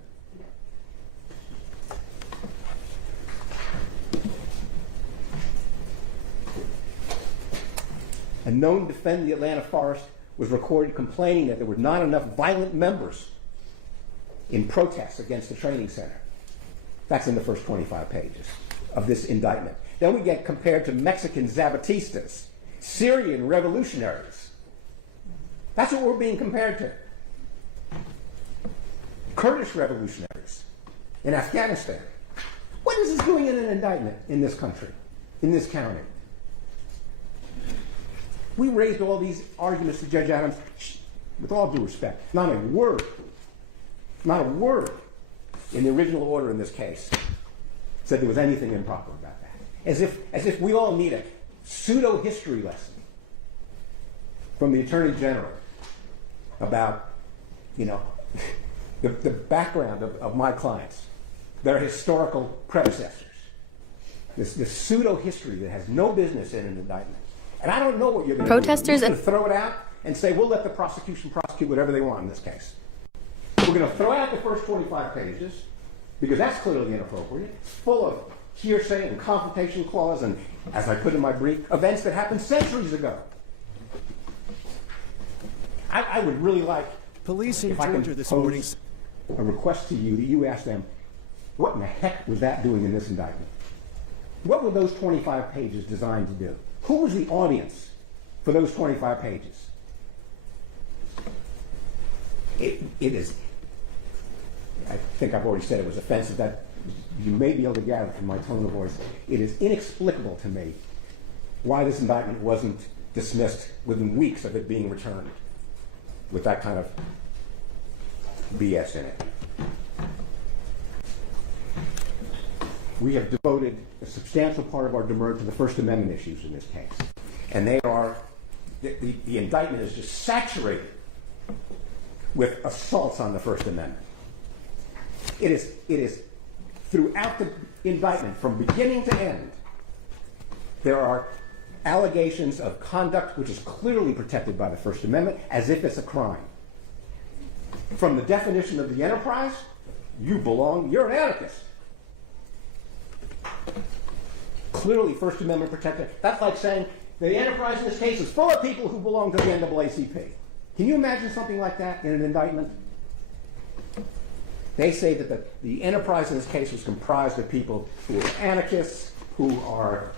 A known defend the Atlanta forest was recorded complaining that there were not enough violent members in protests against the training center. That's in the first 25 pages of this indictment. Then we get compared to Mexican Zapatistas, Syrian revolutionaries. That's what we're being compared to. Kurdish revolutionaries in Afghanistan. What is this doing in an indictment in this country, in this county? We raised all these arguments to Judge Adams. with all due respect, not a word in the original order in this case said there was anything improper about that. As if we all need a pseudo-history lesson from the Attorney General about, the background of my clients, their historical predecessors. This pseudo-history that has no business in an indictment. And I don't know what you're going to do. You're going to throw it out and say, we'll let the prosecution prosecute whatever they want in this case. We're going to throw out the first 25 pages, because that's clearly inappropriate, full of hearsay and confrontation clause and, as I put in my brief, events that happened centuries ago. I would really like, police in if I can Georgia this pose morning, a request to you that you ask them, what in the heck was that doing in this indictment? What were those 25 pages designed to do? Who was the audience for those 25 pages? It is, I think I've already said it was offensive, that you may be able to gather from my tone of voice. It is inexplicable to me why this indictment wasn't dismissed within weeks of it being returned with that kind of BS in it. We have devoted a substantial part of our demurrer to the First Amendment issues in this case. And they are, the indictment is just saturated with assaults on the First Amendment. It is throughout the indictment, from beginning to end, there are allegations of conduct which is clearly protected by the First Amendment, as if it's a crime. From the definition of the enterprise, you're an anarchist. Clearly First Amendment protected. That's like saying the enterprise in this case is full of people who belong to the NAACP. Can you imagine something like that in an indictment? They say that the enterprise in this case was comprised of people who are anarchists, who are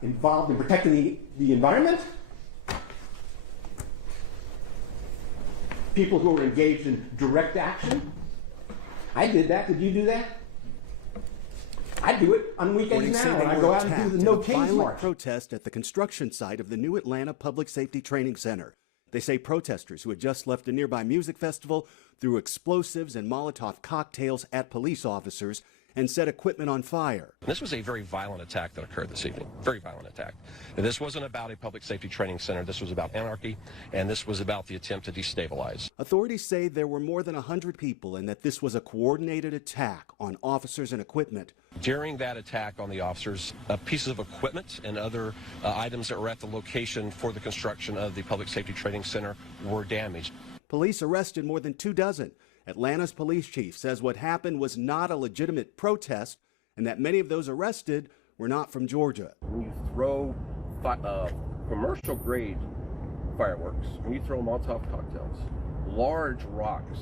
involved in protecting the environment, people who are engaged in direct action. I did that. Did you do that? I do it on weekends now, and I go out and do the No Kings March. Protest at the construction site of the new Atlanta Public Safety Training Center. They say protesters who had just left a nearby music festival threw explosives and Molotov cocktails at police officers and set equipment on fire. This was a very violent attack that occurred this evening. Very violent attack. And this wasn't about a public safety training center. This was about anarchy, and this was about the attempt to destabilize. Authorities say there were more than 100 people and that this was a coordinated attack on officers and equipment. During that attack on the officers, pieces of equipment and other items that were at the location for the construction of the public safety training center were damaged. Police arrested more than 24. Atlanta's police chief says what happened was not a legitimate protest and that many of those arrested were not from Georgia. When you throw commercial grade fireworks, when you throw Molotov cocktails, large rocks,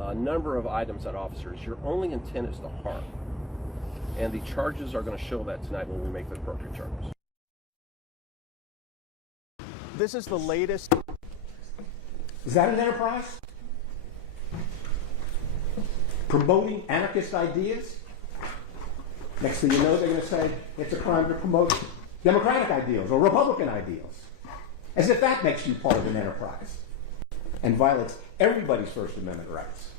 a number of items at officers, your only intent is to harm. And the charges are going to show that tonight when we make the appropriate charges. This is the latest. Is that an enterprise? Promoting anarchist ideas? Next thing you know, they're going to say it's a crime to promote democratic ideals or Republican ideals. As if that makes you part of an enterprise and violates everybody's First Amendment rights.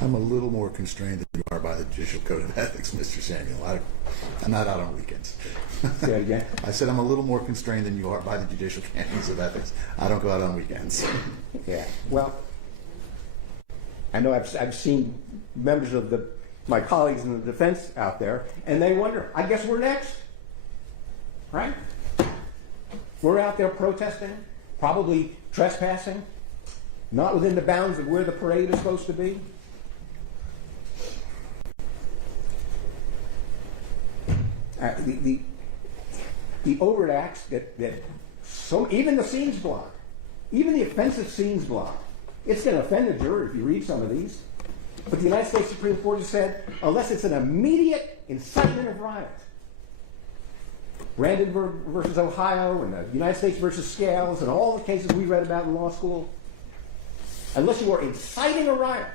I'm a little more constrained than you are by the Judicial Code of Ethics, Mr. Samuel. I'm not out on weekends. Say that again? I said I'm a little more constrained than you are by the Judicial Canons of Ethics. I don't go out on weekends. Yeah, well, I know I've seen members of my colleagues in the defense out there, and they wonder, I guess we're next, right? We're out there protesting, probably trespassing, not within the bounds of where the parade is supposed to be. The overt acts that even the scenes block, even the offensive scenes block, it's going to offend the jury if you read some of these. But the United States Supreme Court has said, unless it's an immediate incitement of riot, Brandon versus Ohio and the United States versus Scales and all the cases we read about in law school, unless you are inciting a riot,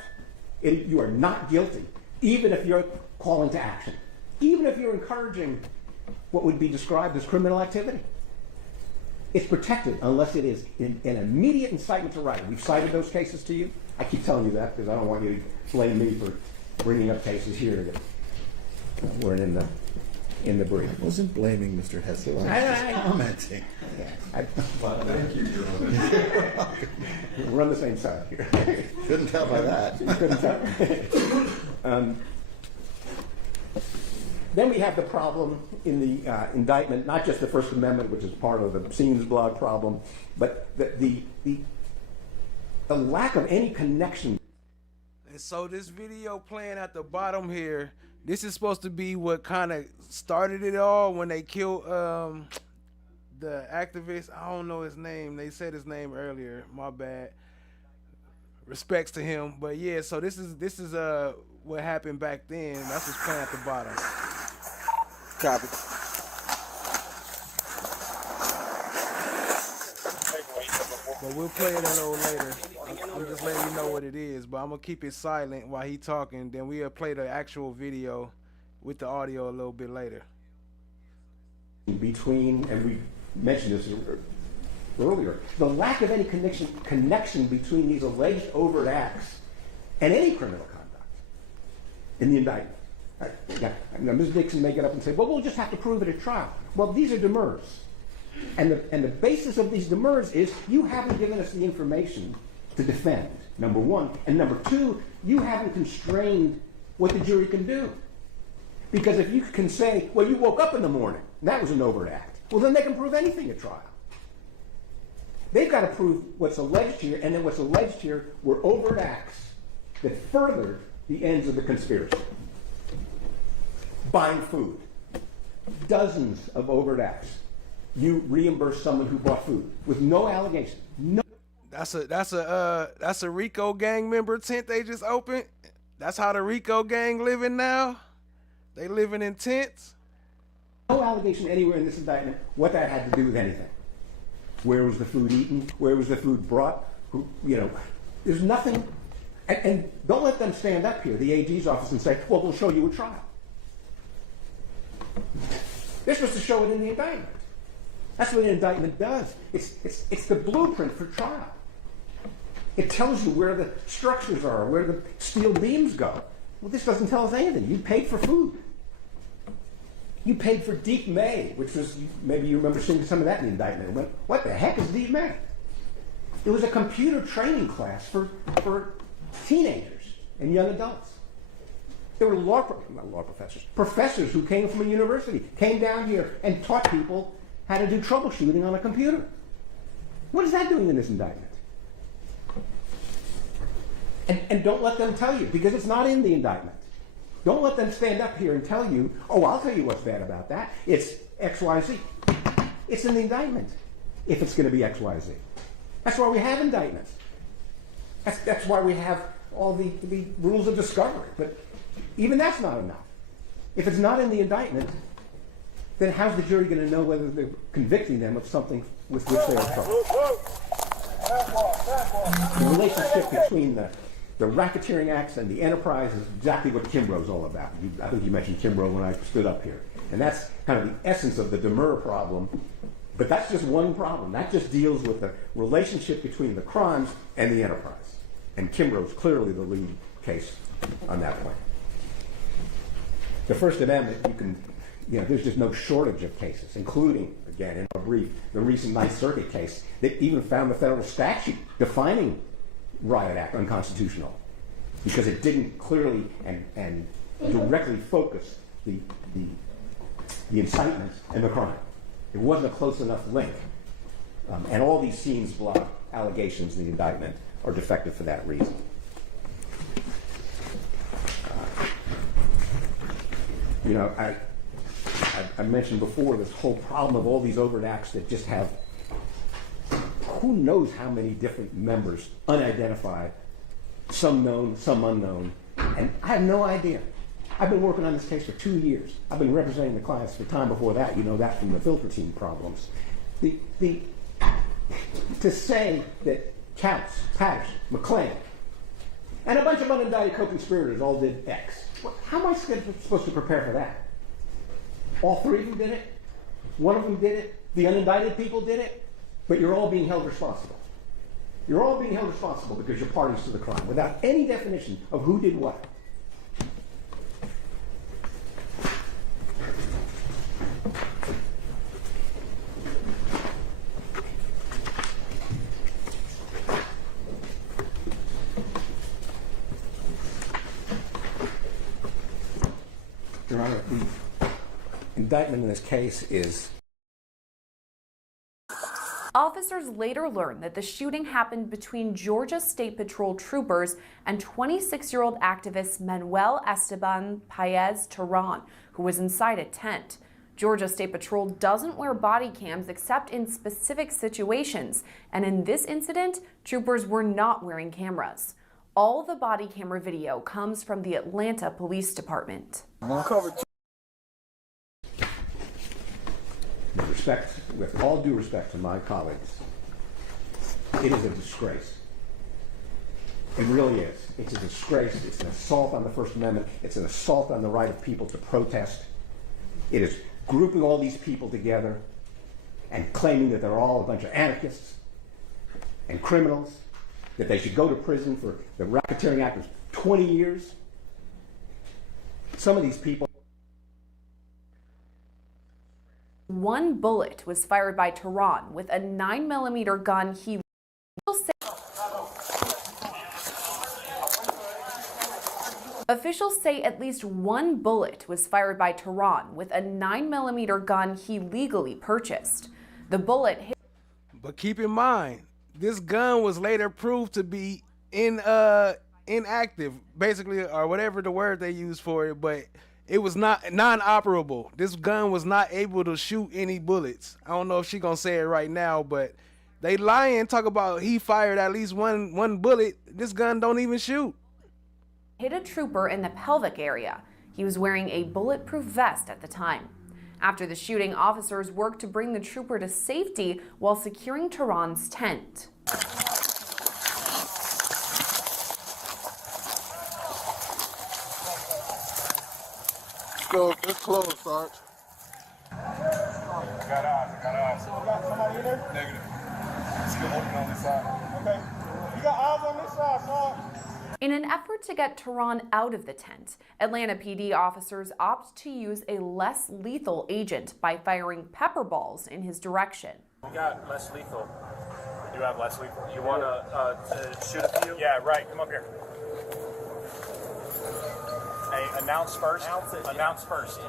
you are not guilty, even if you're calling to action, even if you're encouraging what would be described as criminal activity. It's protected unless it is an immediate incitement to riot. We've cited those cases to you. I keep telling you that because I don't want you to blame me for bringing up cases here that weren't in the brief. I wasn't blaming Mr. Hessel. I was commenting. Yeah, Thank you, Your Honor. we're on the same side here. Couldn't tell by that. Couldn't tell. Then we have the problem in the indictment, not just the First Amendment, which is part of the scenes blog problem, but the lack of any connection. And so this video playing at the bottom here, this is supposed to be what kind of started it all when they killed the activist. I don't know his name. They said his name earlier. My bad. Respects to him. But yeah, so this is what happened back then. That's what's playing at the bottom. Copy. But we'll play it a little later. I'm just letting you know what it is. But I'm going to keep it silent while he talking. Then we'll play the actual video with the audio a little bit later. Between, and we mentioned this earlier, the lack of any connection between these alleged overt acts and any criminal conduct in the indictment. Now, Ms. Dixon may get up and say, well, we'll just have to prove it at trial. Well, these are demurs. And the basis of these demurs is you haven't given us the information to defend, number one. And number two, you haven't constrained what the jury can do. Because if you can say, well, you woke up in the morning, and that was an overt act, well, then they can prove anything at trial. They've got to prove what's alleged here, and then what's alleged here were overt acts that furthered the ends of the conspiracy. Buying food. Dozens of overt acts. You reimburse someone who bought food with no allegation. No. That's a Rico gang member tent they just opened. That's how the Rico gang living now. They living in tents. No allegation anywhere in this indictment what that had to do with anything. Where was the food eaten? Where was the food brought? There's nothing. And don't let them stand up here, the AG's office, and say, well, we'll show you a trial. They're supposed to show it in the indictment. That's what an indictment does. It's the blueprint for trial. It tells you where the structures are, where the steel beams go. Well, this doesn't tell us anything. You paid for food. You paid for Deep May, which was, maybe you remember seeing some of that in the indictment. Went, what the heck is Deep May? It was a computer training class for teenagers and young adults. There were professors who came from a university, came down here and taught people how to do troubleshooting on a computer. What is that doing in this indictment? And don't let them tell you, because it's not in the indictment. Don't let them stand up here and tell you, oh, I'll tell you what's bad about that. It's XYZ. It's in the indictment if it's going to be XYZ. That's why we have indictments. That's why we have all the rules of discovery. But even that's not enough. If it's not in the indictment, then how's the jury going to know whether they're convicting them of something with which they are charged? The relationship between the racketeering acts and the enterprise is exactly what Kimbrough's all about. I think you mentioned Kimbrough when I stood up here. And that's kind of the essence of the demur problem. But that's just one problem. That just deals with the relationship between the crimes and the enterprise. And Kimbrough's clearly the lead case on that point. The First Amendment, there's just no shortage of cases, including, again, in a brief, the recent Ninth Circuit case that even found the federal statute defining riot act unconstitutional because it didn't clearly and directly focus the incitement and the crime. It wasn't a close enough link. And all these scenes block allegations in the indictment are defective for that reason. I mentioned before this whole problem of all these overt acts that just have who knows how many different members, unidentified, some known, some unknown, and I have no idea. I've been working on this case for 2 years. I've been representing the clients for time before that. You know that from the filter team problems. To say that Counts, Patterson, McLean, and a bunch of unindicted co-conspirators all did X. How am I supposed to prepare for that? All three of them did it? One of them did it? The unindicted people did it? But you're all being held responsible. You're all being held responsible because you're parties to the crime without any definition of who did what. Your Honor, the indictment in this case is... Officers later learned that the shooting happened between Georgia State Patrol troopers and 26-year-old activist Manuel Esteban Paez Tron, who was inside a tent. Georgia State Patrol doesn't wear body cams except in specific situations, and in this incident, troopers were not wearing cameras. All the body camera video comes from the Atlanta Police Department. With all due respect to my colleagues, it is a disgrace. It really is. It's a disgrace. It's an assault on the First Amendment. It's an assault on the right of people to protest. It is grouping all these people together and claiming that they're all a bunch of anarchists and criminals, that they should go to prison for the racketeering act of 20 years. Some of these people. One bullet was fired by Tron with a 9mm gun he Officials say at least one bullet was fired by Tron with a 9mm gun he legally purchased. The bullet hit. But keep in mind, this gun was later proved to be inactive, basically, or whatever the word they used for it, but it was not non-operable. This gun was not able to shoot any bullets. I don't know if she gonna say it right now, but they lying, talk about he fired at least one bullet. This gun don't even shoot. Hit a trooper in the pelvic area. He was wearing a bulletproof vest at the time. After the shooting, officers worked to bring the trooper to safety while securing Tron's tent. So it's closed, Sarge. Got eyes. Somebody in there? Negative. Still open on this side. Okay. You got eyes on this side, Sarge. In an effort to get Tron out of the tent, Atlanta PD officers opt to use a less lethal agent by firing pepper balls in his direction. We got less lethal. We do have less lethal. You want to shoot a few? Yeah, right. Come up here. Hey, announce first. Announce first.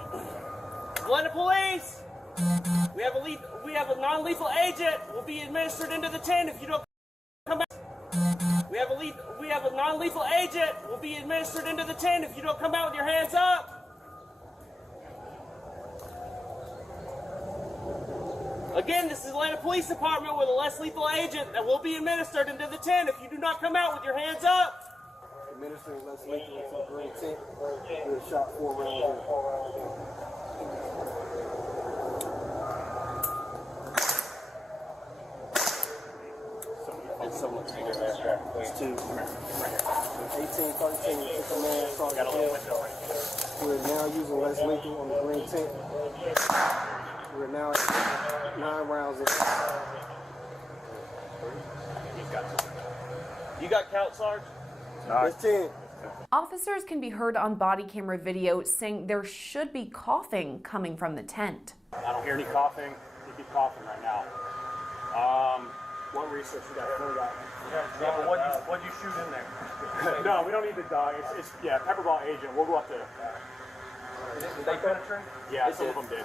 Atlanta Police! We have a non-lethal agent. Will be administered into the tent if you don't come out. We have a non-lethal agent. Will be administered into the tent if you don't come out with your hands up. Again, this is Atlanta Police Department with a less lethal agent that will be administered into the tent if you do not come out with your hands up. Administering less lethal into a green tent. We were shot 4 rounds in. Someone's figure there. There's 2. 18, 13, it's a man from the hill. We're now using less lethal on the green tent. We're now at 9 rounds in. You got count, Sarge? It's 10. Officers can be heard on body camera video saying there should be coughing coming from the tent. I don't hear any coughing. You'd be coughing right now. What research you got? Yeah, but what'd you shoot in there? No, we don't need the dog. It's pepper ball agent. We'll go up there. Did they penetrate? Yeah, some of them did.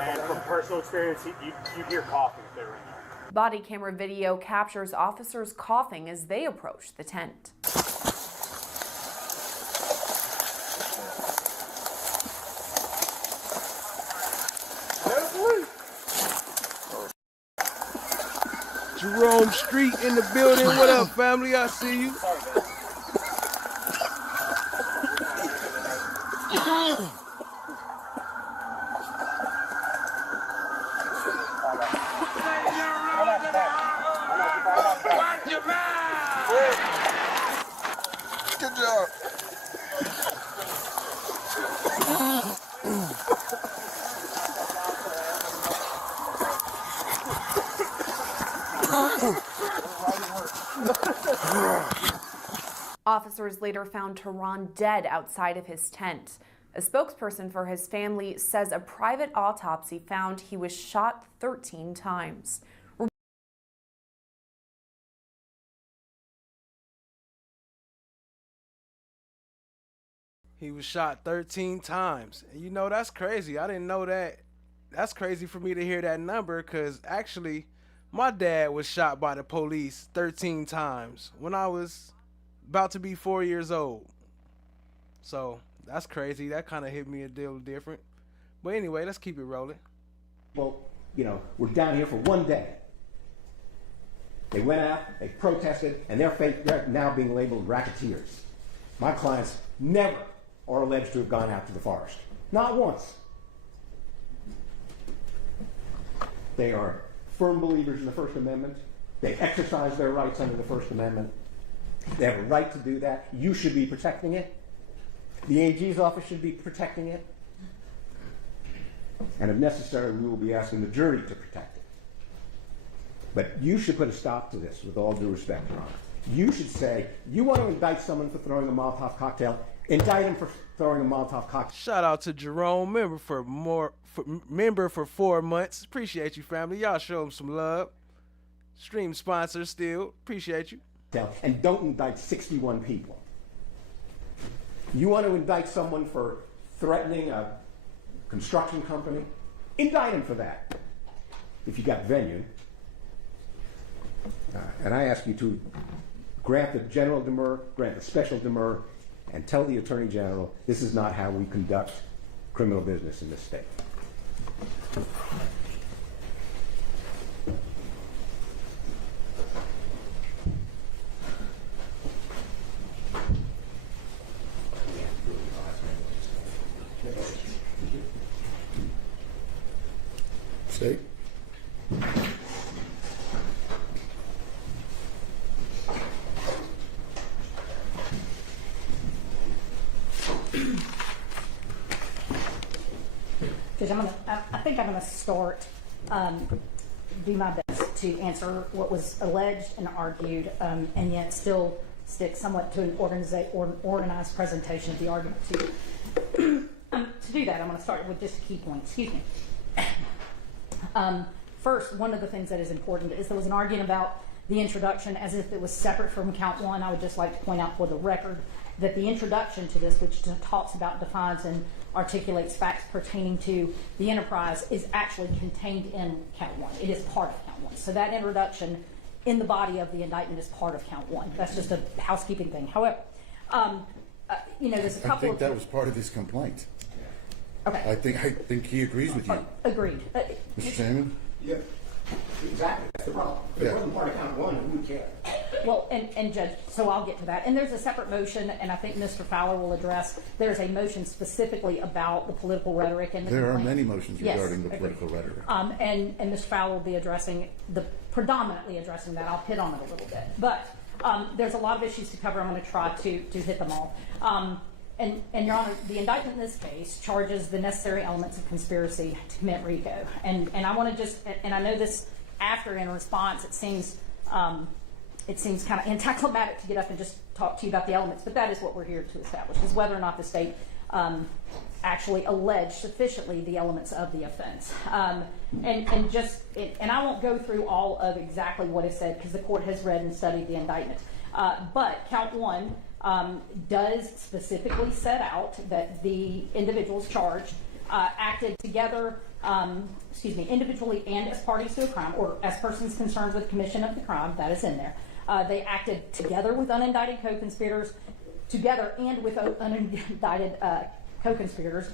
And from personal experience, you hear coughing if they were in there. Body camera video captures officers coughing as they approach the tent. Jerome Street in the building. What up, family? I see you. Good job. Officers later found Tron dead outside of his tent. A spokesperson for his family says a private autopsy found he was shot 13 times. He was shot 13 times. And you know, that's crazy. I didn't know that. That's crazy for me to hear that number, because actually my dad was shot by the police 13 times when I was about to be 4 years old. So that's crazy. That kind of hit me a deal different. But anyway, let's keep it rolling. Well, you know, we're down here for one day. They went out, they protested, and they're now being labeled racketeers. My clients never are alleged to have gone out to the forest. Not once. They are firm believers in the First Amendment. They exercise their rights under the First Amendment. They have a right to do that. You should be protecting it. The AG's office should be protecting it. And if necessary, we will be asking the jury to protect it. But you should put a stop to this, with all due respect, Your Honor. You should say, you want to indict someone for throwing a Molotov cocktail, indict him for throwing a Molotov cocktail. Shout out to Jerome, member for 4 months. Appreciate you, family. Y'all show him some love. Stream sponsor still. Appreciate you. And don't indict 61 people. You want to indict someone for threatening a construction company? Indict him for that, if you got venue. And I ask you to grant the general demur, grant the special demur, and tell the Attorney General this is not how we conduct criminal business in this state. State. Judge, I think I'm gonna start, do my best to answer what was alleged and argued, and yet still stick somewhat to an organized presentation of the argument to you. To do that, I'm gonna start with just a key point. Excuse me. First, one of the things that is important is there was an argument about the introduction as if it was separate from count one. I would just like to point out for the record that the introduction to this, which talks about, defines, and articulates facts pertaining to the enterprise, is actually contained in count one. It is part of count one. So that introduction in the body of the indictment is part of count one. That's just a housekeeping thing. However, you know, there's a couple I think that was part of his complaint. Okay. I think he agrees with you. Agreed. Mr. Chairman? Yeah, exactly. That's the problem. If it wasn't part of count one, who would care? Well, and Judge, so I'll get to that. And there's a separate motion, and I think Mr. Fowler will address, there's a motion specifically about the political rhetoric and the There complaint. are many motions regarding the agreed. political rhetoric. And Mr. Fowler will be predominantly addressing that. I'll hit on it a little bit. But there's a lot of issues to cover. I'm going to try to hit them all. And Your Honor, the indictment in this case charges the necessary elements of conspiracy to commit Rico. And I want to just, and I know this after in response, it seems kind of anticlimactic to get up and just talk to you about the elements, but that is what we're here to establish, is whether or not the state actually alleged sufficiently the elements of the offense. And I won't go through all of exactly what is said because the court has read and studied the indictment. But count one does specifically set out that the individuals charged acted together, individually and as parties to a crime, or as persons concerned with commission of the crime. That is in there. They acted together with unindicted co-conspirators, together and with unindicted co-conspirators.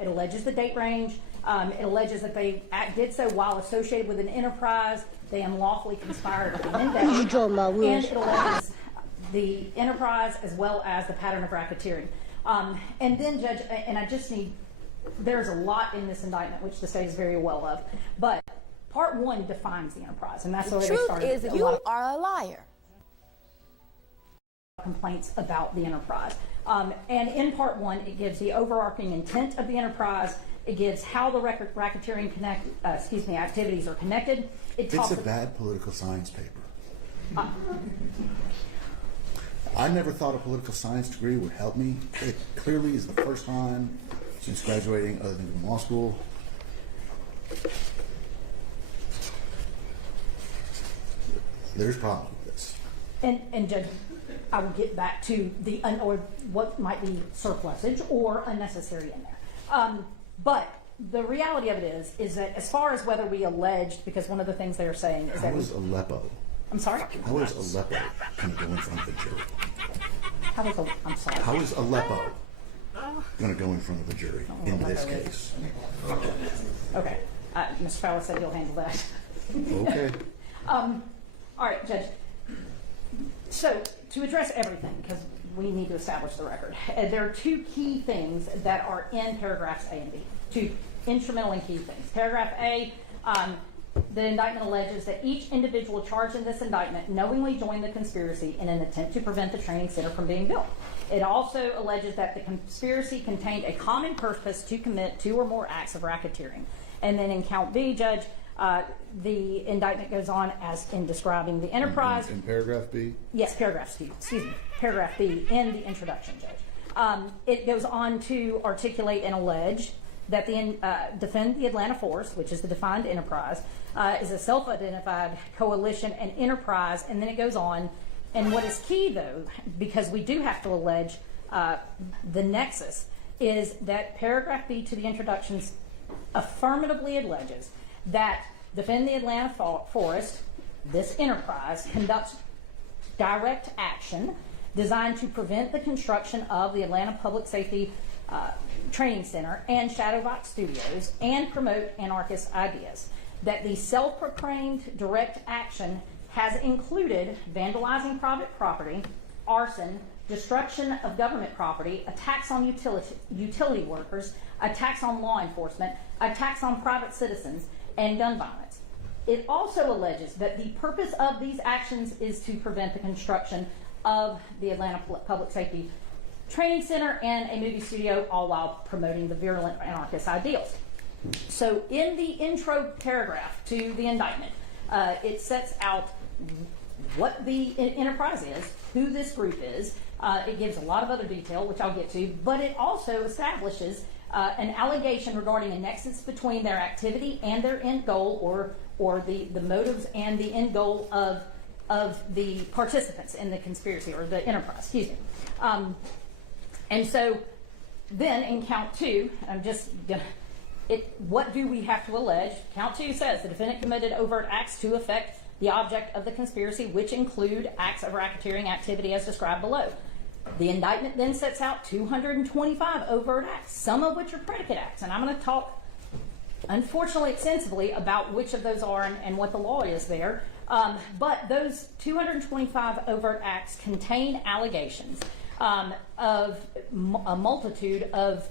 It alleges the date range. It alleges that they did so while associated with an enterprise. They unlawfully conspired with an endeavor. And it alleges the enterprise as well as the pattern of racketeering. And then, Judge, and I just need, there's a lot in this indictment which the state is very well of, but part one defines the enterprise, and that's the way we started. The truth is, you are a liar. Complaints about the enterprise. And in part one, it gives the overarching intent of the enterprise. It gives how the racketeering activities are connected. It's a bad political science paper. I never thought a political science degree would help me. It clearly is the first time since graduating other than from law school. There's problems with this. And Judge, I will get back to the or what might be surplusage or unnecessary in there. But the reality of it is that as far as whether we alleged, because one of the things they are saying is How that is Aleppo? I'm sorry. How is Aleppo going to go in front of the jury? I'm sorry. How is Aleppo going to go in front of the jury in this case? Okay. Mr. Fowler said he'll handle that. Okay. All right, Judge. So to address everything, because we need to establish the record, there are two key things that are in paragraphs A and B. Two instrumental and key things. Paragraph A, the indictment alleges that each individual charged in this indictment knowingly joined the conspiracy in an attempt to prevent the training center from being built. It also alleges that the conspiracy contained a common purpose to commit 2 or more acts of racketeering. And then in count B, Judge, the indictment goes on as in describing the enterprise. In paragraph B? Yes, paragraph B, excuse me. Paragraph B in the introduction, Judge. It goes on to articulate and allege that the Defend the Atlanta Force, which is the defined enterprise, is a self-identified coalition and enterprise, and then it goes on. And what is key, though, because we do have to allege the nexus, is that paragraph B to the introductions affirmatively alleges that Defend the Atlanta Forest, this enterprise, conducts direct action designed to prevent the construction of the Atlanta Public Safety Training Center and Shadowbox Studios and promote anarchist ideas. That the self-proclaimed direct action has included vandalizing private property, arson, destruction of government property, attacks on utility workers, attacks on law enforcement, attacks on private citizens, and gun violence. It also alleges that the purpose of these actions is to prevent the construction of the Atlanta Public Safety Training Center and a movie studio, all while promoting the virulent anarchist ideals. So in the intro paragraph to the indictment, it sets out what the enterprise is, who this group is. It gives a lot of other detail, which I'll get to, but it also establishes an allegation regarding a nexus between their activity and their end goal, or the motives and the end goal of the participants in the conspiracy, or the enterprise, excuse me. And so then in count 2, I'm just gonna, what do we have to allege? Count 2 says the defendant committed overt acts to affect the object of the conspiracy, which include acts of racketeering activity as described below. The indictment then sets out 225 overt acts, some of which are predicate acts. And I'm going to talk, unfortunately, extensively about which of those are and what the law is there. But those 225 overt acts contain allegations of a multitude of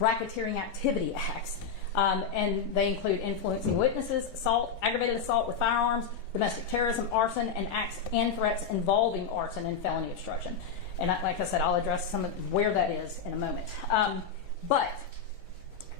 racketeering activity acts. And they include influencing witnesses, assault, aggravated assault with firearms, domestic terrorism, arson, and acts and threats involving arson and felony obstruction. And like I said, I'll address some of where that is in a moment. But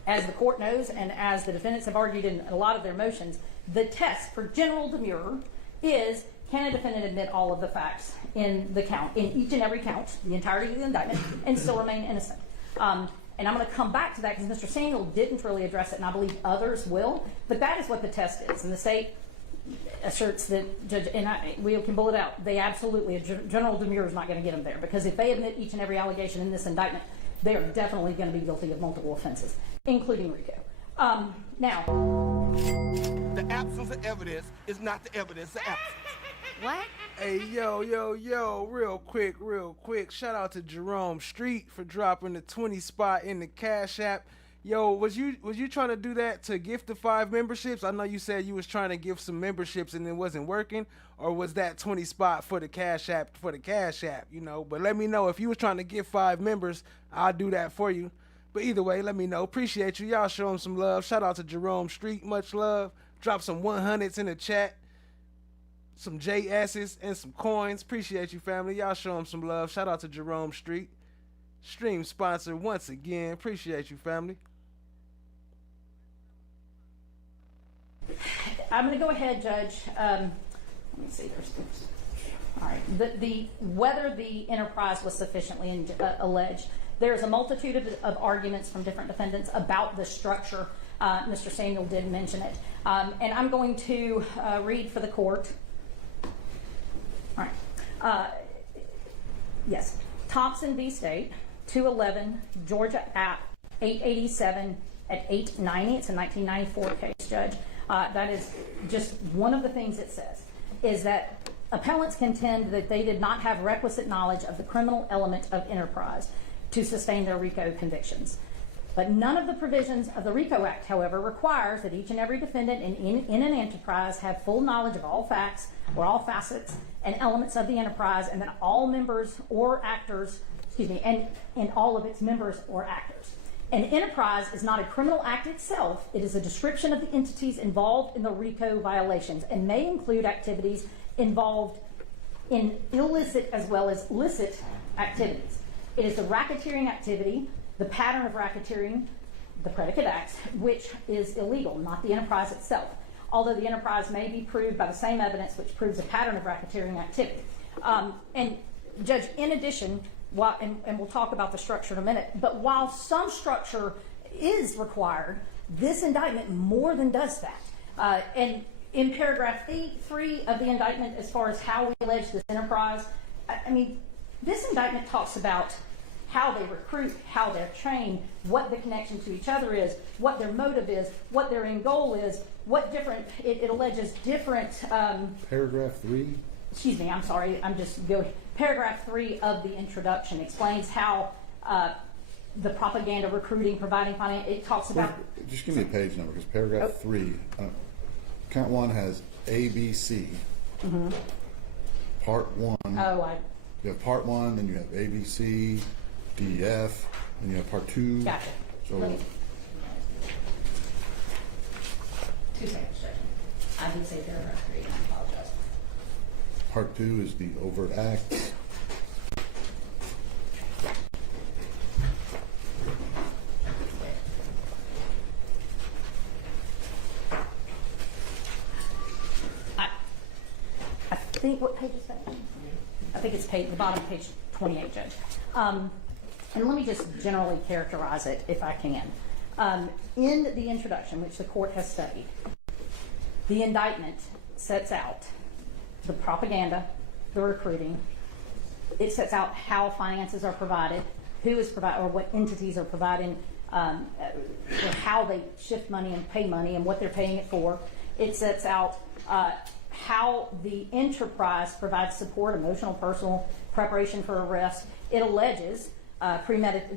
as the court knows, and as the defendants have argued in a lot of their motions, the test for general demurrer is, can a defendant admit all of the facts in the count, in each and every count, the entirety of the indictment, and still remain innocent? And I'm going to come back to that because Mr. Samuel didn't really address it, and I believe others will. But that is what the test is. And the state asserts that, Judge, and we can bullet out, they absolutely, a general demurrer is not going to get them there. Because if they admit each and every allegation in this indictment, they are definitely going to be guilty of multiple offenses, including Rico. Now, the absence of evidence is not the evidence of absence. What? Hey, yo, real quick. Shout out to Jerome Street for dropping the 20 spot in the Cash App. Yo, was you trying to do that to gift the 5 memberships? I know you said you was trying to give some memberships and it wasn't working, or was that 20 spot for the Cash App, you know? But let me know if you was trying to give 5 members, I'll do that for you. But either way, let me know. Appreciate you. Y'all show him some love. Shout out to Jerome Street. Much love. Drop some 100s in the chat. Some JS's and some coins. Appreciate you, family. Y'all show him some love. Shout out to Jerome Street. Stream sponsor once again. Appreciate you, family. I'm going to go ahead, Judge. Let let me see. All right. The whether the enterprise was sufficiently alleged. There's a multitude of arguments from different defendants about the structure. Mr. Samuel did mention it. And I'm going to read for the court. All right. Yes. Thompson v. State, 211, Georgia App 887 at 890. It's a 1994 case, Judge. That is just one of the things it says, is that appellants contend that they did not have requisite knowledge of the criminal element of enterprise to sustain their RICO convictions. But none of the provisions of the RICO Act, however, requires that each and every defendant in an enterprise have full knowledge of all facts or all facets and elements of the enterprise, and that all members or actors, and all of its members or actors. An enterprise is not a criminal act itself. It is a description of the entities involved in the RICO violations and may include activities involved in illicit as well as licit activities. It is the racketeering activity, the pattern of racketeering, the predicate acts, which is illegal, not the enterprise itself. Although the enterprise may be proved by the same evidence which proves a pattern of racketeering activity. And Judge, in addition, and we'll talk about the structure in a minute, but while some structure is required, this indictment more than does that. And in paragraph 3 of the indictment, as far as how we allege this enterprise, I mean, this indictment talks about how they recruit, how they're trained, what the connection to each other is, what their motive is, what their end goal is, what different, it alleges different... Paragraph 3? Excuse me, I'm sorry, I'm just going... Paragraph 3 of the introduction explains how the propaganda, recruiting, providing finance, it talks about... Just give me a page number, because paragraph 3, count 1 has A, B, C. Mm-hmm. Part 1. You have part 1, then you have A, B, C, D, F, and you have part 2. Gotcha. So, 2 seconds, Judge. I did say paragraph 3, I apologize. part 2 is the overt act. I think, what page is that? I think it's the bottom page 28, Judge. And let me just generally characterize it, if I can. In the introduction, which the court has studied, the indictment sets out the propaganda, the recruiting. It sets out how finances are provided, who is provided, or what entities are providing, or how they shift money and pay money and what they're paying it for. It sets out how the enterprise provides support, emotional, personal, preparation for arrest. It alleges that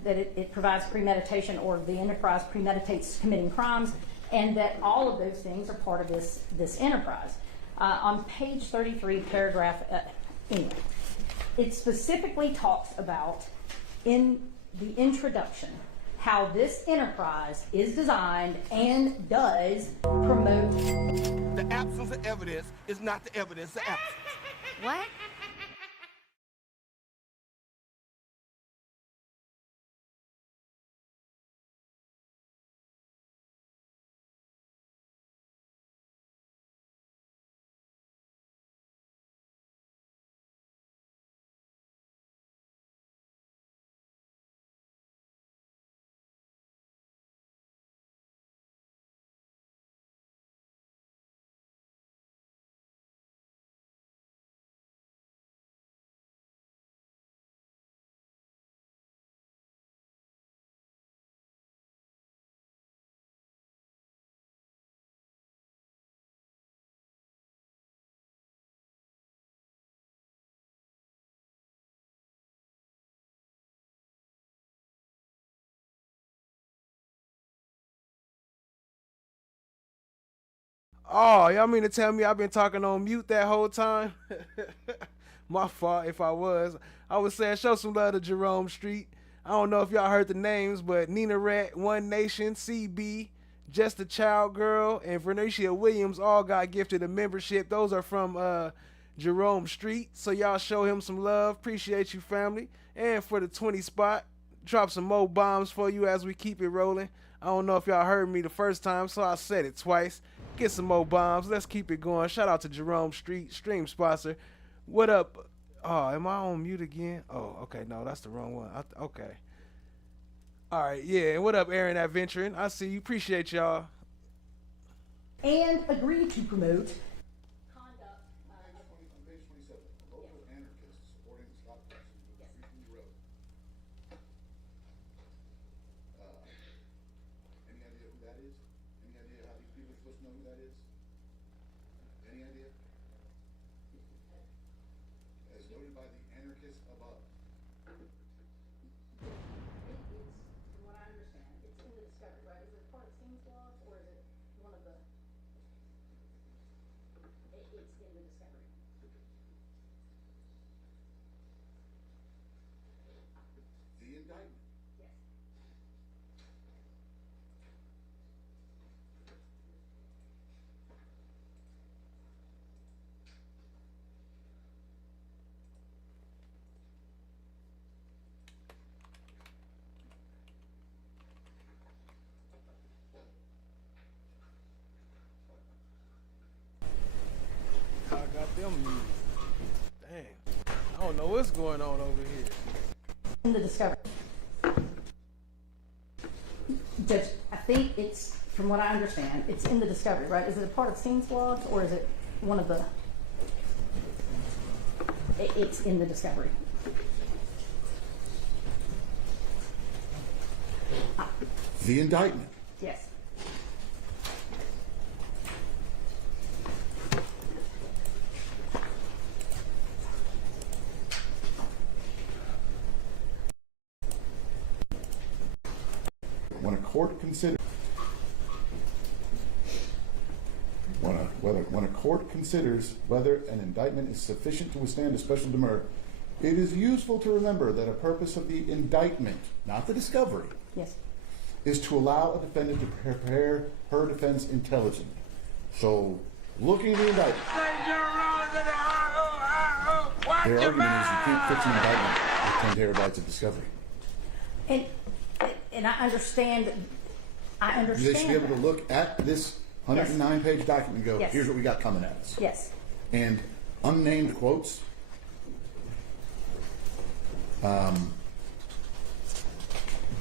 it provides premeditation, or the enterprise premeditates committing crimes, and that all of those things are part of this enterprise. On page 33, paragraph, anyway, it specifically talks about, in the introduction, how this enterprise is designed and does promote. The absence of evidence is not the evidence of absence. What? Oh, y'all mean to tell me I've been talking on mute that whole time? My fault if I was. I was saying show some love to Jerome Street. I don't know if y'all heard the names, but Nina Rat, One Nation, CB, Just a Child Girl, and Vernicia Williams all got gifted a membership. Those are from Jerome Street. So y'all show him some love. Appreciate you, family. And for the 20 spot, drop some more bombs for you as we keep it rolling. I don't know if y'all heard me the first time, so I said it twice. Get some more bombs. Let's keep it going. Shout out to Jerome Street, stream sponsor. What up? Oh, am I on mute again? Oh, okay. No, that's the wrong one. Okay. All right, yeah. What up, Aaron Adventuring? I see you. Appreciate y'all. And agree to promote I got them muted. Dang. I don't know what's going on over here. in the discovery. Judge, I think it's, from what I understand, it's in the discovery, right? Is it a part of scenes logs or is it one of the, it's in the discovery? The indictment. Yes. When a court considers when a court considers whether an indictment is sufficient to withstand a special demurrer, it is useful to remember that a purpose of the indictment, not the discovery, yes, is to allow a defendant to prepare her defense intelligently. So, looking at the indictment, their argument is you can't fix an indictment with 10 terabytes of discovery. And I understand. They should be able to look at this 109-page document and go, yes, here's what we got coming at us. Yes. And unnamed quotes,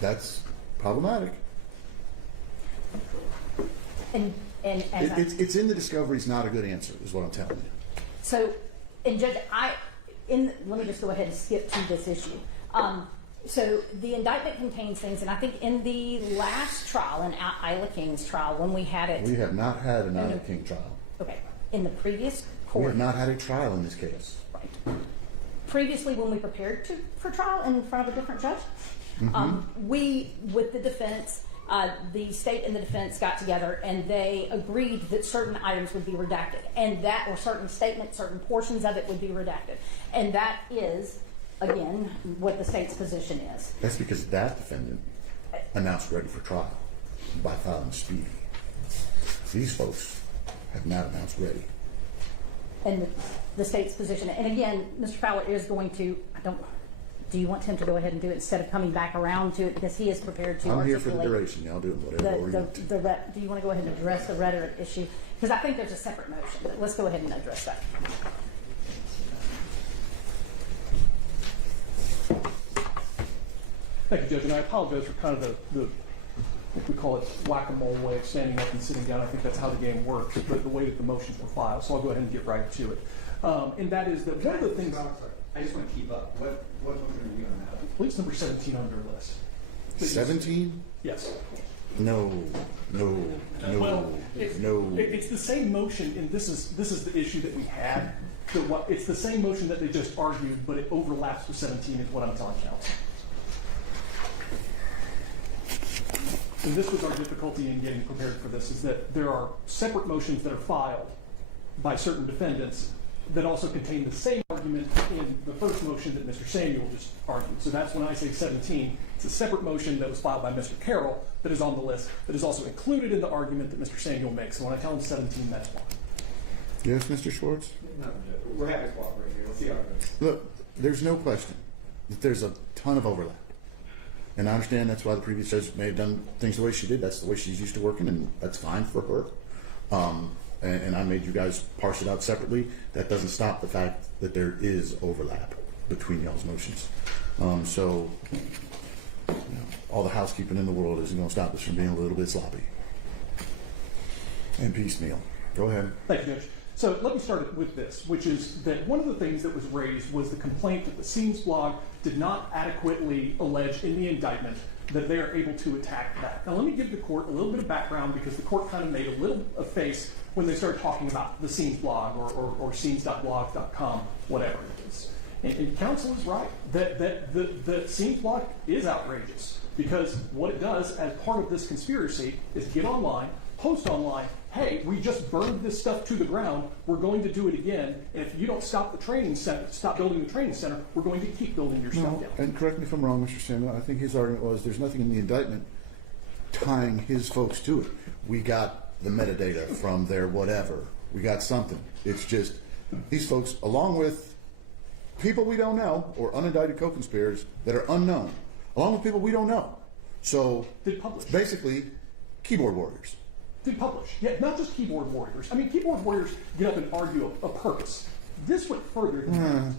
that's problematic. And as It's in the discovery is not a good answer, is what I'm telling you. So, and Judge, let me just go ahead and skip to this issue. So the indictment contains things, and I think in the last trial, in Isla King's trial, when we had it. We have not had an Isla King trial. Okay. In the previous court. We have not had a trial in this case. Right. Previously, when we prepared for trial in front of a different judge, we, with the defense, the state and the defense got together and they agreed that certain items would be redacted, and that, or certain statements, certain portions of it would be redacted. And that is, again, what the state's position is. That's because that defendant announced ready for trial by filing speedy. These folks have not announced ready. And the state's position, and again, Mr. Fowler is going to, do you want him to go ahead and do it instead of coming back around to it, because he is prepared to I'm here for the duration. Y'all do whatever. Do you want to go ahead and address the rhetoric issue? Because I think there's a separate motion, but let's go ahead and address that. Thank you, Judge, and I apologize for kind of the what we call it, whack-a-mole way of standing up and sitting down. I think that's how the game works, but the way that the motions were filed. So I'll go ahead and get right to it. And that is that one of the things... I just want to keep up. What motion are we on now? I believe it's number 17 on your list. 17? Yes. No. Well, it's the same motion, and this is the issue that we had. It's the same motion that they just argued, but it overlaps with 17 is what I'm telling counsel. And this was our difficulty in getting prepared for this, is that there are separate motions that are filed by certain defendants that also contain the same argument in the first motion that Mr. Samuel just argued. So that's when I say 17. It's a separate motion that was filed by Mr. Carroll that is on the list, that is also included in the argument that Mr. Samuel makes. So when I tell him 17, that's why. Yes, Mr. Schwartz? No, we're happy to cooperate here. We'll see how it goes. Look, there's no question that there's a ton of overlap. And I understand that's why the previous judge may have done things the way she did. That's the way she's used to working, and that's fine for her. And I made you guys parse it out separately. That doesn't stop the fact that there is overlap between y'all's motions. So all the housekeeping in the world isn't going to stop us from being a little bit sloppy and piecemeal. Go ahead. Thank you, Judge. So let me start with this, which is that one of the things that was raised was the complaint that the Scenes blog did not adequately allege in the indictment that they are able to attack that. Now let me give the court a little bit of background, because the court kind of made a little face when they started talking about the Scenes blog or scenes.blog.com, whatever it is. And counsel is right that the Scenes blog is outrageous, because what it does as part of this conspiracy is get online, post online, hey, we just burned this stuff to the ground, we're going to do it again, and if you don't stop the training center, stop building the training center, we're going to keep building your stuff down. And correct me if I'm wrong, Mr. Samuel, I think his argument was there's nothing in the indictment tying his folks to it. We got the metadata from their whatever. We got something. It's just these folks, along with people we don't know, or unindicted co-conspirators that are unknown, along with people we don't know. So basically, keyboard warriors. Did publish. Yeah, not just keyboard warriors. I mean, keyboard warriors get up and argue a purpose. This went further than that.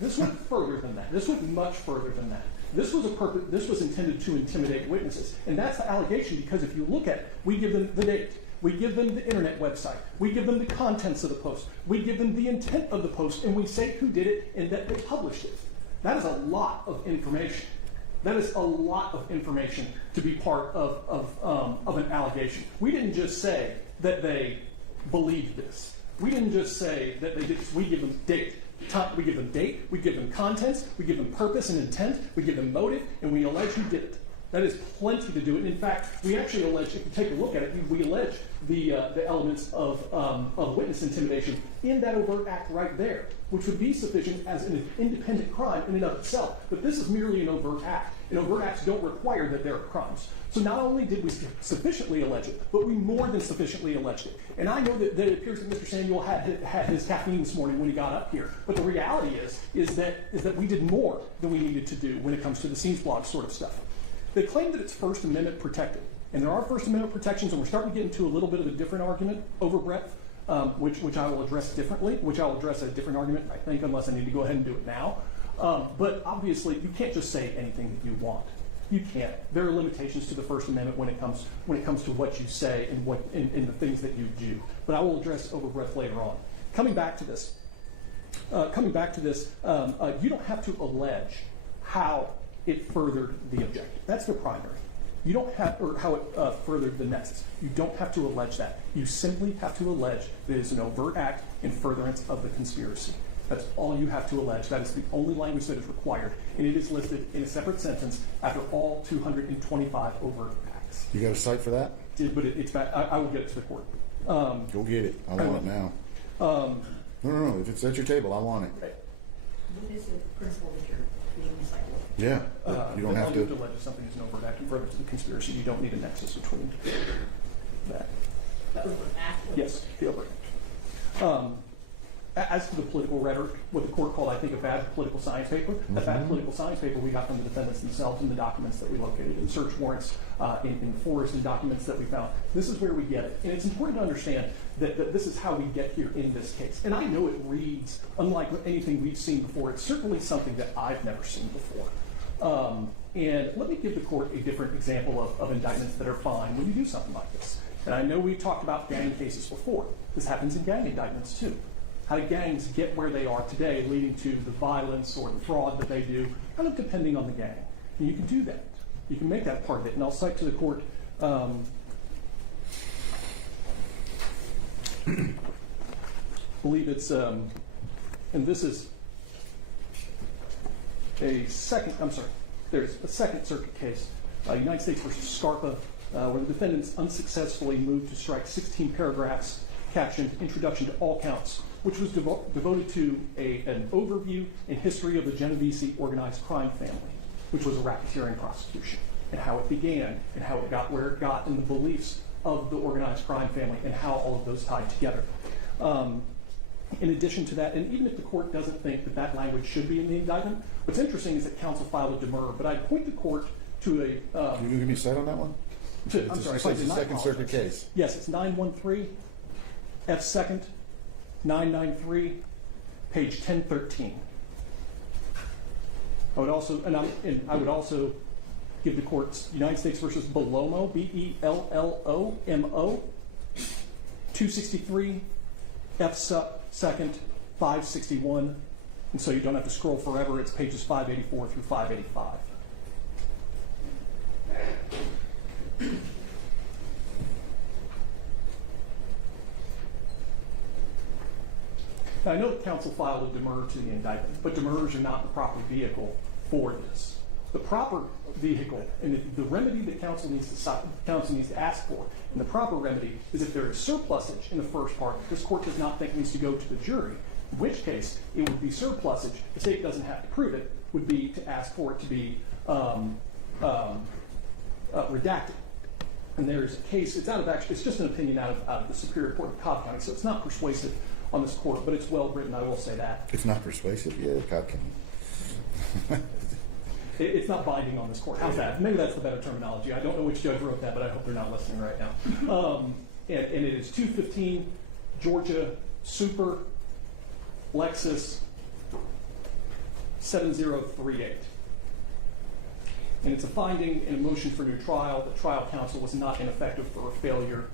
This went further than that. This went much further than that. This was a purpose. This was intended to intimidate witnesses, and that's the allegation. Because if you look at it, we give them the date, we give them the internet website, we give them the contents of the post, we give them the intent of the post, and we say who did it and that they published it. That is a lot of information. That is a lot of information to be part of an allegation. We didn't just say that they believed this. We didn't just say that they did this. We give them date. We give them date. We give them contents. We give them purpose and intent. We give them motive, and we allege who did it. That is plenty to do it. In fact, we actually allege, if you take a look at it, we allege the elements of witness intimidation in that overt act right there, which would be sufficient as an independent crime in and of itself. But this is merely an overt act, and overt acts don't require that there are crimes. So not only did we sufficiently allege it, but we more than sufficiently alleged it. And I know that it appears that Mr. Samuel had his caffeine this morning when he got up here. But the reality is that we did more than we needed to do when it comes to the Scenes blog sort of stuff. They claim that it's First Amendment protected. And there are First Amendment protections, and we're starting to get into a little bit of a different argument over breadth, which I will address differently, which I'll address a different argument, I think, unless I need to go ahead and do it now. But obviously, you can't just say anything that you want. You can't. There are limitations to the First Amendment when it comes to what you say and the things that you do. But I will address over breadth later on. Coming back to this, you don't have to allege how it furthered the objective. That's the primary. You don't have, or how it furthered the nexus. You don't have to allege that. You simply have to allege that it is an overt act in furtherance of the conspiracy. That's all you have to allege. That is the only language that is required, and it is listed in a separate sentence after all 225 overt acts. You got a cite for that? But it's back. I will get it to the court. Go get it. I want it now. No. If it's at your table, I want it. What is the principle that you're being recycled? Yeah. You don't have to allege if something is an overt act in furtherance of the conspiracy. You don't need a nexus between that. The overt act? Yes, the overt act. As to the political rhetoric, what the court called, I think, a bad political science paper. Mm-hmm. That bad political science paper we got from the defendants themselves in the documents that we located, in search warrants, in forest and documents that we found. This is where we get it. And it's important to understand that this is how we get here in this case. And I know it reads unlike anything we've seen before. It's certainly something that I've never seen before. And let me give the court a different example of indictments that are fine when you do something like this. And I know we talked about gang cases before. This happens in gang indictments too. How do gangs get where they are today, leading to the violence or the fraud that they do, kind of depending on the gang. And you can do that. You can make that part of it. And I'll cite to the court, I believe it's, and this is there's a Second Circuit case, United States versus Scarpa, where the defendants unsuccessfully moved to strike 16 paragraphs captioned Introduction to All Counts, which was devoted to an overview and history of the Genovese organized crime family, which was a racketeering prosecution, and how it began, and how it got where it got, and the beliefs of the organized crime family, and how all of those tied together. In addition to that, and even if the court doesn't think that that language should be in the indictment, what's interesting is that counsel filed a demur, but I'd point the court to a... you can give me a cite on that one? I'm sorry. It's a Second Circuit case. Yes, it's 913 F. 2nd, 993, page 1013. I would also give the courts United States versus Bellomo, Bellomo, 263, F. 2nd, 561. And so you don't have to scroll forever. It's pages 584 through 585. Now, I know the counsel filed a demur to the indictment, but demurs are not the proper vehicle for this. The proper vehicle and the remedy that counsel needs to ask for, and the proper remedy is if there is surplusage in the first part, this court does not think needs to go to the jury, in which case it would be surplusage. The state doesn't have to prove it, would be to ask for it to be redacted. And there's a case, it's just an opinion out of the Superior Court of Cobb County, so it's not persuasive on this court, but it's well written, I will say that. It's not persuasive, yeah, Cobb County. It's not binding on this court. How's that? Maybe that's the better terminology. I don't know which judge wrote that, but I hope they're not listening right now. And it is 215 Georgia Super Lexus 7038. And it's a finding in a motion for new trial that trial counsel was not ineffective for a failure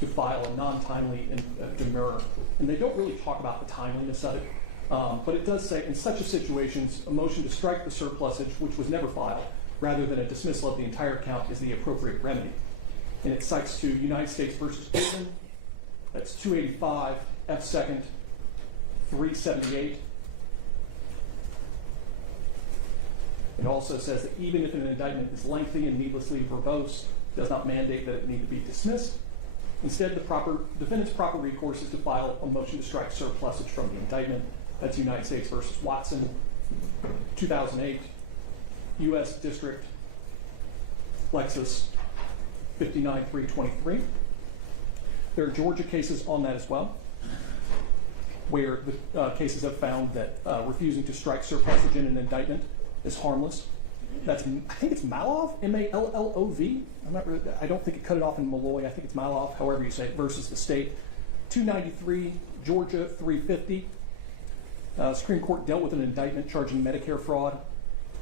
to file a non-timely demur. And they don't really talk about the timeliness of it. But it does say, in such a situation, a motion to strike the surplusage, which was never filed, rather than a dismissal of the entire count, is the appropriate remedy. And it cites to United States versus Pittman. That's 285 F. 2nd, 378. It also says that even if an indictment is lengthy and needlessly verbose, it does not mandate that it need to be dismissed. Instead, the defendant's proper recourse is to file a motion to strike surplusage from the indictment. That's United States versus Watson, 2008, U.S. District, Lexus 59323. There are Georgia cases on that as well, where the cases have found that refusing to strike surplusage in an indictment is harmless. I think it's Malov, M-A-L-L-O-V. I don't think it cut it off in Malloy. I think it's Malov, however you say it, versus the state. 293, Georgia 350. Supreme Court dealt with an indictment charging Medicare fraud,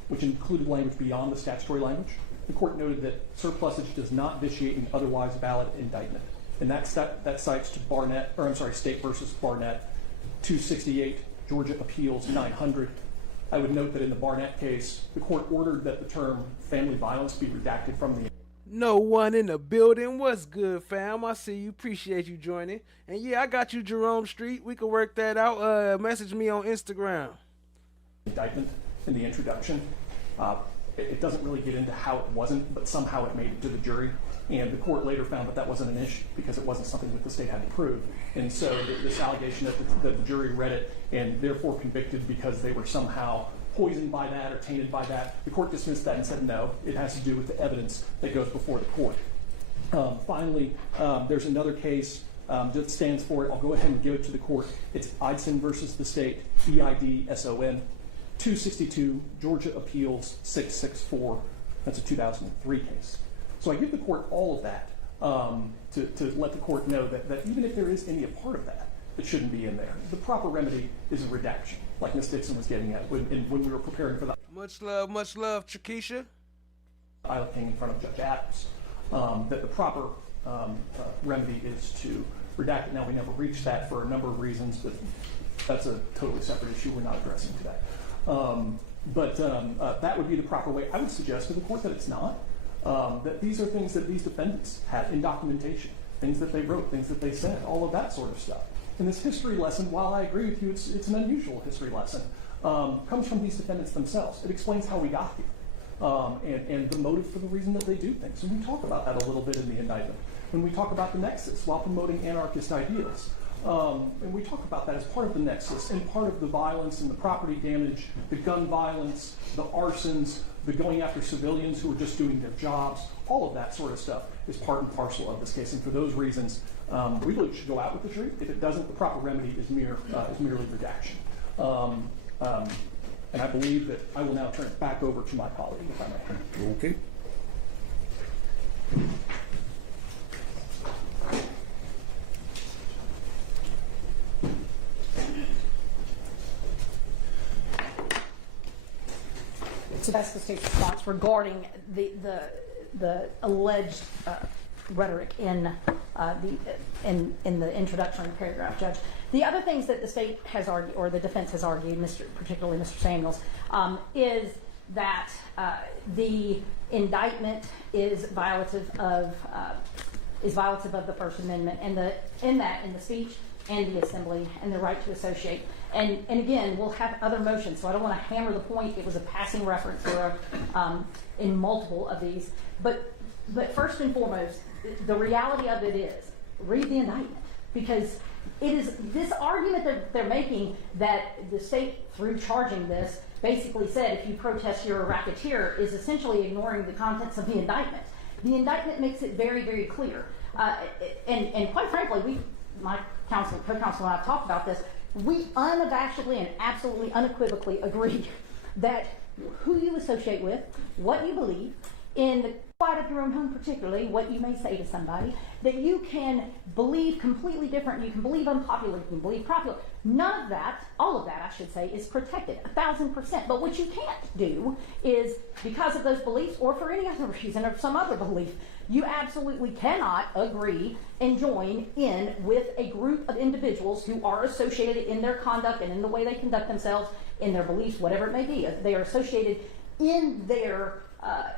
which included language beyond the statutory language. The court noted that surplusage does not vitiate an otherwise valid indictment. And that cites to State versus Barnett, 268, Georgia Appeals 900. I would note that in the Barnett case, the court ordered that the term family violence be redacted from the... No one in the building. What's good, fam? I see you. Appreciate you joining. And yeah, I got you, Jerome Street. We can work that out. Message me on Instagram. Indictment in the introduction. It doesn't really get into how it wasn't, but somehow it made it to the jury. And the court later found that that wasn't an issue because it wasn't something that the state had to prove. And so this allegation that the jury read it and therefore convicted because they were somehow poisoned by that or tainted by that, the court dismissed that and said no, it has to do with the evidence that goes before the court. Finally, there's another case that stands for it. I'll go ahead and give it to the court. It's Eidson versus the state, E-I-D-S-O-N, 262, Georgia Appeals 664. That's a 2003 case. So I give the court all of that to let the court know that even if there is any a part of that, it shouldn't be in there. The proper remedy is a redaction, like Ms. Dixon was getting at when we were preparing for that. Much love, Chiquisha. Isla King in front of Judge Adams. That the proper remedy is to redact it. Now, we never reached that for a number of reasons, but that's a totally separate issue we're not addressing today. That would be the proper way. I would suggest to the court that it's not. That these are things that these defendants had in documentation, things that they wrote, things that they said, all of that sort of stuff. And this history lesson, while I agree with you, it's an unusual history lesson, comes from these defendants themselves. It explains how we got here and the motive for the reason that they do things. And we talk about that a little bit in the indictment. When we talk about the nexus while promoting anarchist ideals. And we talk about that as part of the nexus and part of the violence and the property damage, the gun violence, the arsons, the going after civilians who are just doing their jobs, all of that sort of stuff is part and parcel of this case. And for those reasons, we believe it should go out with the jury. If it doesn't, the proper remedy is merely redaction. And I believe that I will now turn it back over to my colleague, if I may. Okay. So that's the state's response regarding the alleged rhetoric in the introductory paragraph, Judge. The other things that the state has argued, or the defense has argued, particularly Mr. Samuels, is that the indictment is violative of the First Amendment, and in the speech and the assembly and the right to associate. And again, we'll have other motions, so I don't want to hammer the point. It was a passing reference in multiple of these. But first and foremost, the reality of it is, read the indictment, because it is this argument that they're making that the state, through charging this, basically said if you protest, you're a racketeer, is essentially ignoring the contents of the indictment. The indictment makes it very, very clear. And quite frankly, my co-counsel and I have talked about this. We unabashedly and absolutely unequivocally agree that who you associate with, what you believe, in the quiet of your own home particularly, what you may say to somebody, that you can believe completely different, you can believe unpopular, you can believe popular. None of that, all of that I should say, is protected, 1,000%. But what you can't do is, because of those beliefs or for any other reason or some other belief, you absolutely cannot agree and join in with a group of individuals who are associated in their conduct and in the way they conduct themselves, in their beliefs, whatever it may be. They are associated in their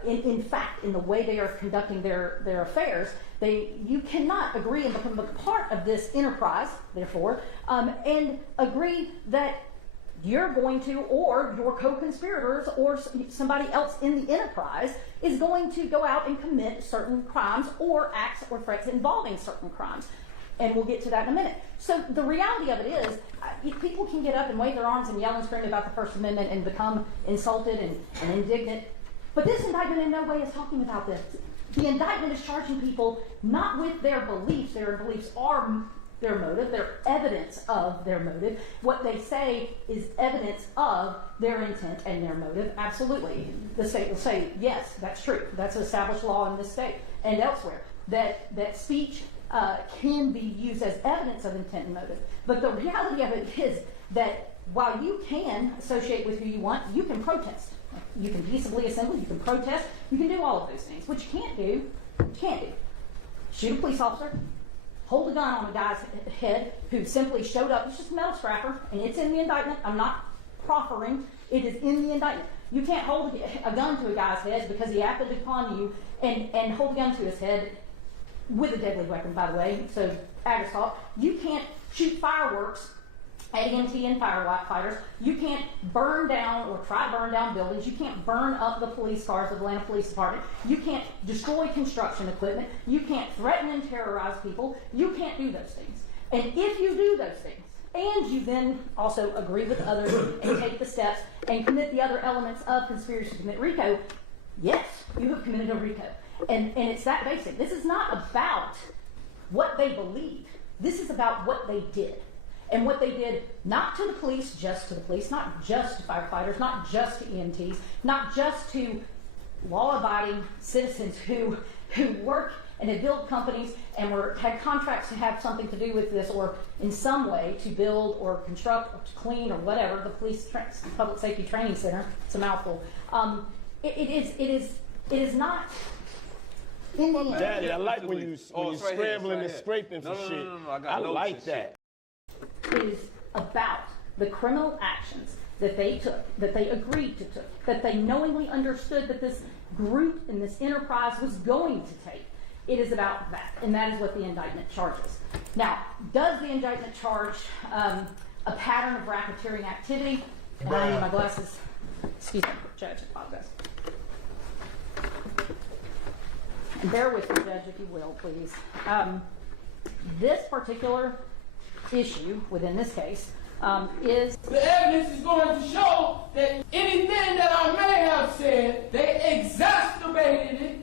in fact, in the way they are conducting their affairs. You cannot agree and become a part of this enterprise, therefore, and agree that you're going to, or your co-conspirators, or somebody else in the enterprise is going to go out and commit certain crimes or acts or threats involving certain crimes. And we'll get to that in a minute. So the reality of it is, people can get up and wave their arms and yell and scream about the First Amendment and become insulted and indignant. But this indictment in no way is talking about this. The indictment is charging people not with their beliefs. Their beliefs are their motive. They're evidence of their motive. What they say is evidence of their intent and their motive. Absolutely. The state will say, yes, that's true. That's established law in this state and elsewhere. That speech can be used as evidence of intent and motive. But the reality of it is that while you can associate with who you want, you can protest. You can peaceably assemble, you can protest, you can do all of those things. What you can't do, shoot a police officer, hold a gun on a guy's head who simply showed up. It's just a metal scrapper, and it's in the indictment. I'm not proffering. It is in the indictment. You can't hold a gun to a guy's head because he acted upon you and hold a gun to his head with a deadly weapon, by the way, so Agastol. You can't shoot fireworks at EMT and firefighters. You can't burn down or try to burn down buildings. You can't burn up the police cars of the Atlanta Police Department. You can't destroy construction equipment. You can't threaten and terrorize people. You can't do those things. And if you do those things, and you then also agree with others and take the steps and commit the other elements of conspiracy to commit RICO, yes, you have committed a RICO. And it's that basic. This is not about what they believe. This is about what they did. And what they did, not to the police, just to the police, not just to firefighters, not just to EMTs, not just to law-abiding citizens who work and have built companies and had contracts to have something to do with this, or in some way to build or construct or to clean or whatever, the police public safety training center. It's a mouthful. It is not. Daddy, I like when you scrambling and scraping for shit. I like that. Is about the criminal actions that they took, that they agreed to take, that they knowingly understood that this group and this enterprise was going to take. It is about that, and that is what the indictment charges. Now, does the indictment charge a pattern of racketeering activity? And I need my glasses. Excuse me, Judge, I apologize. And bear with me, Judge, if you will, please. This particular issue within this case is the evidence is going to show that anything that I may have said, they exacerbated it.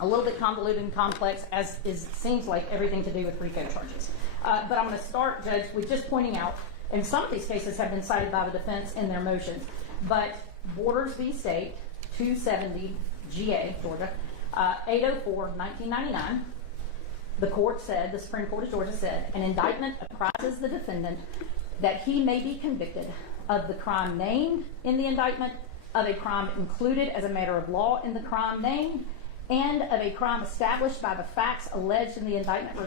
A little bit convoluted and complex, as seems like everything to do with RICO charges. But I'm going to start, Judge, with just pointing out, and some of these cases have been cited by the defense in their motions, but Borders v. State, 270 GA, Georgia, 804, 1999, the court said, the Supreme Court of Georgia said, an indictment apprises the defendant that he may be convicted of the crime named in the indictment of a crime included as a matter of law in the crime name, and of a crime established by the facts alleged in the indictment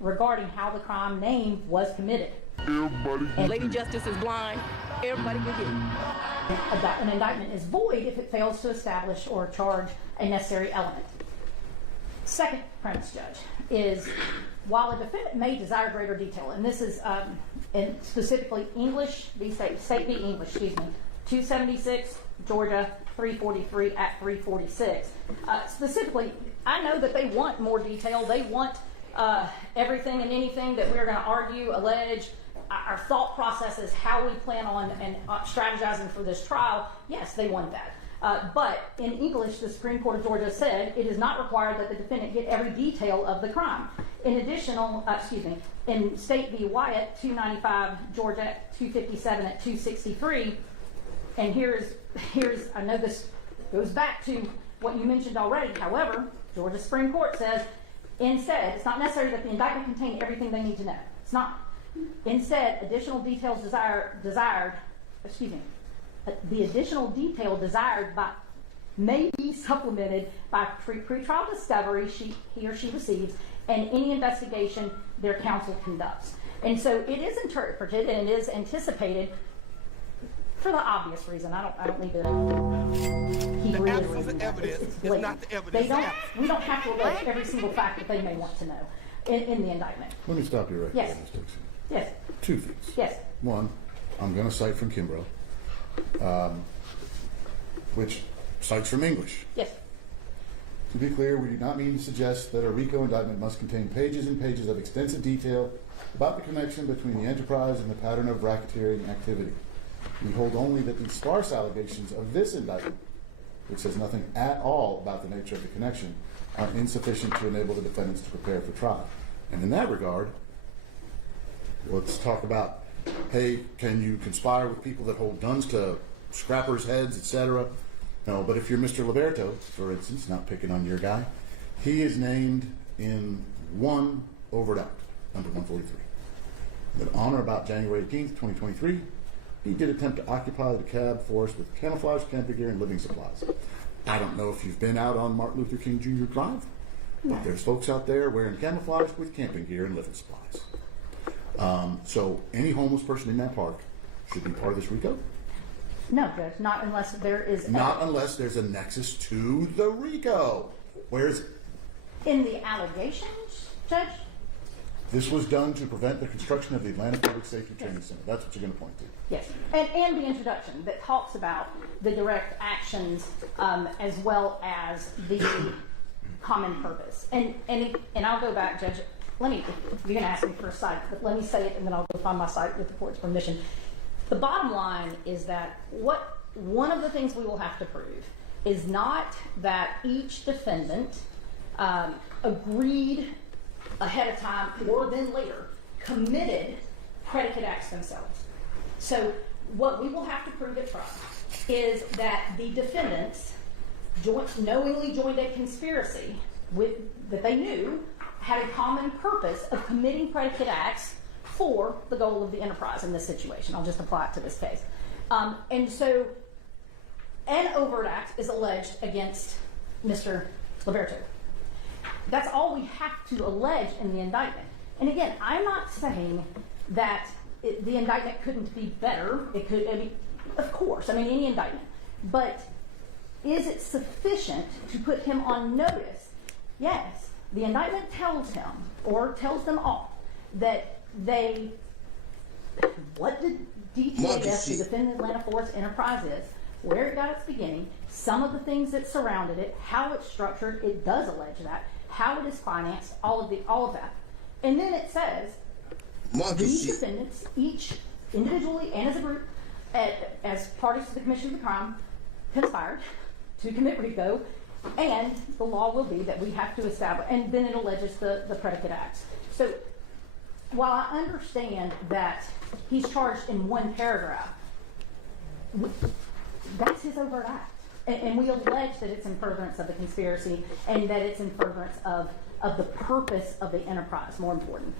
regarding how the crime name was committed. And Lady Justice is blind. Everybody can get it. An indictment is void if it fails to establish or charge a necessary element. Second premise, Judge, is while a defendant may desire greater detail, and this is in specifically English v. State v. English, 276 Georgia 343 at 346. Specifically, I know that they want more detail. They want everything and anything that we're going to argue, allege, our thought processes, how we plan on and strategizing for this trial. Yes, they want that. But in English, the Supreme Court of Georgia said it is not required that the defendant get every detail of the crime. In in State v. Wyatt, 295 Georgia 257 at 263, and here's I know this goes back to what you mentioned already. However, Georgia Supreme Court says instead it's not necessary that the indictment contain everything they need to know. It's not. Instead, additional details the additional detail desired may be supplemented by pretrial discovery he or she receives and any investigation their counsel conducts. And so it is interpreted and it is anticipated for the obvious reason. I don't need to keep reiterating that. Evidence is not the evidence. We don't have to allege every single fact that they may want to know in the indictment. Let me stop you right there, Yes. Ms. Dixon. Yes. Two things. Yes. One, I'm going to cite from Kimbrough, which cites from English. Yes. To be clear, we do not mean to suggest that a RICO indictment must contain pages and pages of extensive detail about the connection between the enterprise and the pattern of racketeering activity. We hold only that the sparse allegations of this indictment, which says nothing at all about the nature of the connection, are insufficient to enable the defendants to prepare for trial. And in that regard, let's talk about, hey, can you conspire with people that hold guns to scrappers' heads, etc.? No, but if you're Mr. Liberto, for instance, not picking on your guy, he is named in one overt act, number 143. That on or about January 18th, 2023, he did attempt to occupy the cab force with camouflage, camping gear, and living supplies. I don't know if you've been out on Martin Luther King Jr. Drive, but there's folks out there wearing camouflage with camping gear and living supplies. So any homeless person in that park should be part of this RICO? No, Judge, not unless there is Not unless there's a nexus to the RICO. Where is it? in the allegations, Judge. This was done to prevent the construction of the Atlanta Public Safety Training Center. That's what you're going to point to. Yes, and the introduction that talks about the direct actions as well as the common purpose. And I'll go back, Judge. You're going to ask me for a cite, but let me say it and then I'll go find my cite with the court's permission. The bottom line is that one of the things we will have to prove is not that each defendant agreed ahead of time or then later committed predicate acts themselves. So what we will have to prove at trial is that the defendants knowingly joined a conspiracy that they knew had a common purpose of committing predicate acts for the goal of the enterprise in this situation. I'll just apply it to this case. And so an overt act is alleged against Mr. Liberto. That's all we have to allege in the indictment. And again, I'm not saying that the indictment couldn't be better. It could, of course, any indictment. But is it sufficient to put him on notice? Yes. The indictment tells him, or tells them all, that what the DTAS, the Defendant Atlanta Force Enterprise is, where it got its beginning, some of the things that surrounded it, how it's structured, it does allege that, how it is financed, all of that. And then it says, these defendants, each individually and as a group, as parties to the commission of the crime, conspired to commit RICO, and the law will be that we have to establish, and then it alleges the predicate acts. So while I understand that he's charged in one paragraph, that's his overt act. And we allege that it's in furtherance of the conspiracy and that it's in furtherance of the purpose of the enterprise, more important.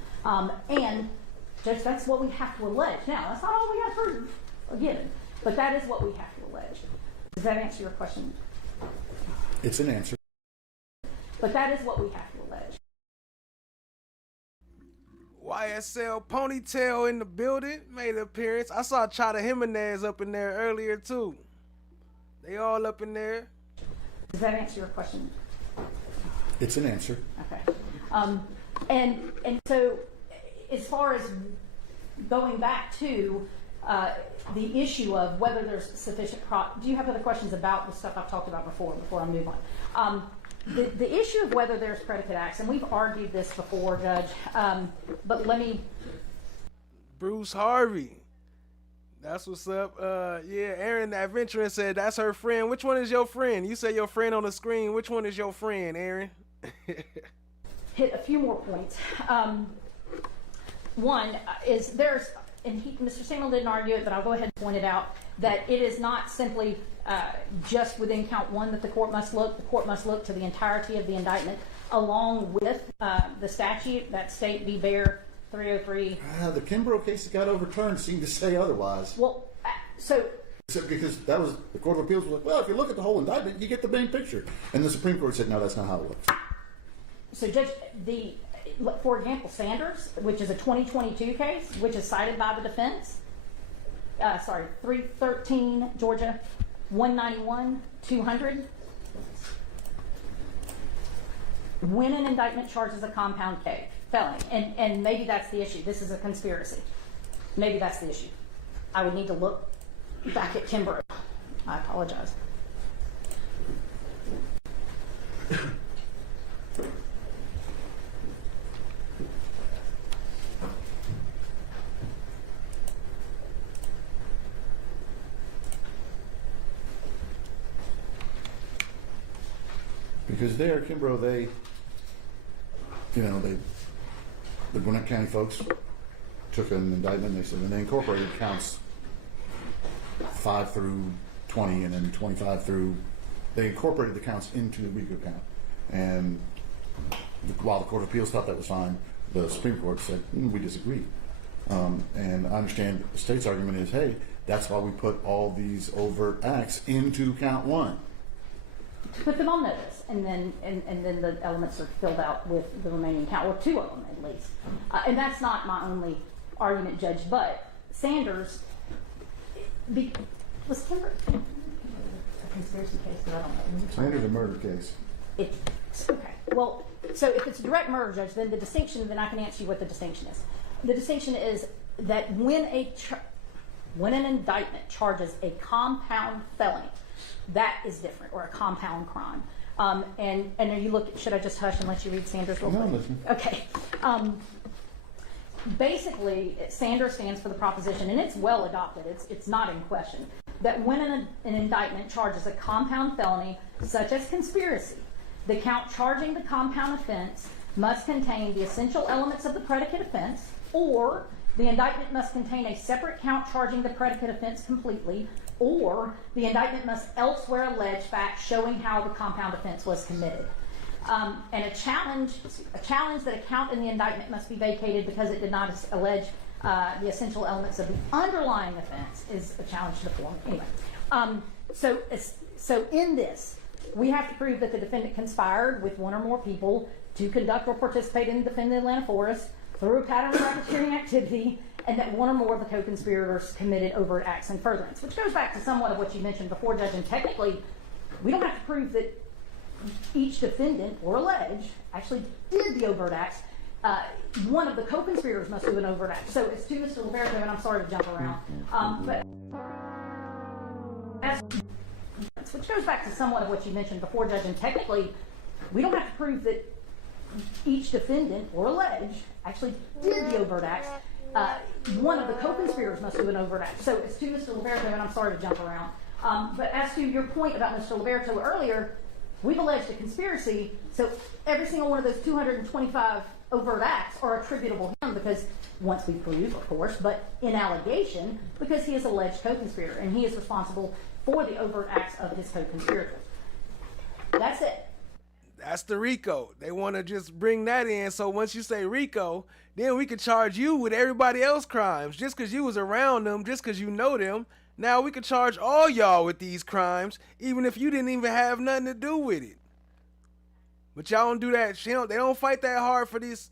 And Judge, that's what we have to allege. Now, that's not all we have to prove, again, but that is what we have to allege. Does that answer your question? It's an answer. But that is what we have to allege. YSL Ponytail in the building, made an appearance. I saw Chata Jimenez up in there earlier too. They all up in there. Does that answer your question? It's an answer. Okay. And so as far as going back to the issue of whether there's sufficient do you have other questions about the stuff I've talked about before I move on? The issue of whether there's predicate acts, and we've argued this before, Judge, but let me... Bruce Harvey. That's what's up. Yeah, Aaron the Adventurer said that's her friend. Which one is your friend? You say your friend on the screen. Which one is your friend, Aaron? Hit a few more points. One is there's, and Mr. Samuel didn't argue it, but I'll go ahead and point it out, that it is not simply just within count one that the court must look. The court must look to the entirety of the indictment along with the statute, that State v. Bear 303. The Kimbrough case that got overturned seemed to say otherwise. Well, so because that was, the Court of Appeals was like, well, if you look at the whole indictment, you get the main picture. And the Supreme Court said, no, that's not how it works. So, Judge, for example, Sanders, which is a 2022 case, which is cited by the defense, 313 Georgia 191 200. When an indictment charges a compound felony, and maybe that's the issue. This is a conspiracy. Maybe that's the issue. I would need to look back at Kimbrough. I apologize. Because there, Kimbrough, the Gwinnett County folks took an indictment, they said, and they incorporated counts 5 through 20 and then 25 through, they incorporated the counts into the Rico count. And while the Court of Appeals thought that was fine, the Supreme Court said, we disagree. And I understand the state's argument is, hey, that's why we put all these overt acts into count one. To put them on notice, and then the elements are filled out with the remaining count, or two of them at least. And that's not my only argument, Judge, but Sanders, was Kimbrough a conspiracy case? But I don't know. Sanders a murder case. Okay, well, so if it's a direct murder, Judge, then the distinction, then I can answer you what the distinction is. The distinction is that when an indictment charges a compound felony, that is different, or a compound crime. And are you looking, should I just hush and let you read Sanders real quick? No, listen. Okay. Basically, Sanders stands for the proposition, and it's well adopted, it's not in question, that when an indictment charges a compound felony, such as conspiracy, the count charging the compound offense must contain the essential elements of the predicate offense, or the indictment must contain a separate count charging the predicate offense completely, or the indictment must elsewhere allege facts showing how the compound offense was committed. And a challenge that a count in the indictment must be vacated because it did not allege the essential elements of the underlying offense is a challenge to the form. Anyway, so in this, we have to prove that the defendant conspired with one or more people to conduct or participate in the defendant Atlanta Forest through a pattern of racketeering activity, and that one or more of the co-conspirators committed overt acts in furtherance, which goes back to somewhat of what you mentioned before, Judge, and technically, we don't have to prove that each defendant, or allege, actually did the overt acts. One of the co-conspirators must do an overt act. So it's to Mr. Liberto, and I'm sorry to jump around, but which goes back to somewhat of what you mentioned before, Judge, and technically, we don't have to prove that each defendant, or allege, actually did the overt acts. One of the co-conspirators must do an overt act. So it's to Mr. Liberto, and I'm sorry to jump around. But as to your point about Mr. Liberto earlier, we've alleged a conspiracy, so every single one of those 225 overt acts are attributable to him because, once we prove, of course, but in allegation, because he is alleged co-conspirator, and he is responsible for the overt acts of his co-conspirators. That's it. That's the Rico. They want to just bring that in, so once you say Rico, then we can charge you with everybody else's crimes. Just because you was around them, just because you know them, Now we can charge all y'all with these crimes, even if you didn't even have nothing to do with it. But y'all don't do that. They don't fight that hard for these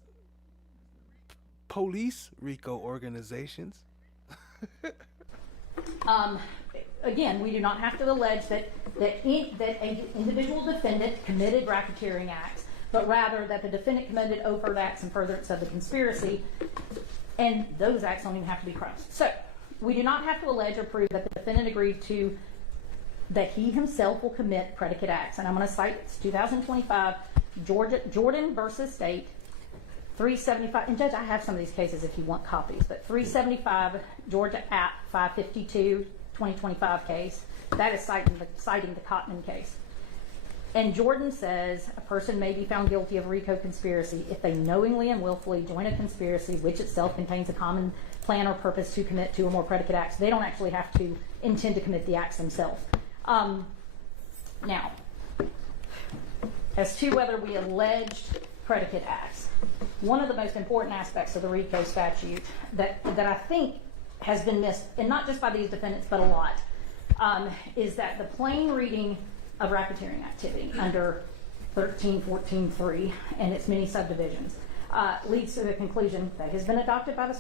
police RICO organizations. Again, we do not have to allege that an individual defendant committed racketeering acts, but rather that the defendant committed overt acts in furtherance of the conspiracy, and those acts don't even have to be crimes. So we do not have to allege or prove that the defendant agreed to that he himself will commit predicate acts. And I'm going to cite 2025 Jordan versus State, 375. And Judge, I have some of these cases if you want copies, but 375 Georgia App 552 2025 case. That is citing the Cotman case. And Jordan says a person may be found guilty of RICO conspiracy if they knowingly and willfully join a conspiracy which itself contains a common plan or purpose to commit two or more predicate acts. They don't actually have to intend to commit the acts themselves. Now, as to whether we alleged predicate acts, one of the most important aspects of the RICO statute that I think has been missed, and not just by these defendants, but a lot, is that the plain reading of racketeering activity under 1314.3 and its many subdivisions leads to the conclusion that has been adopted by the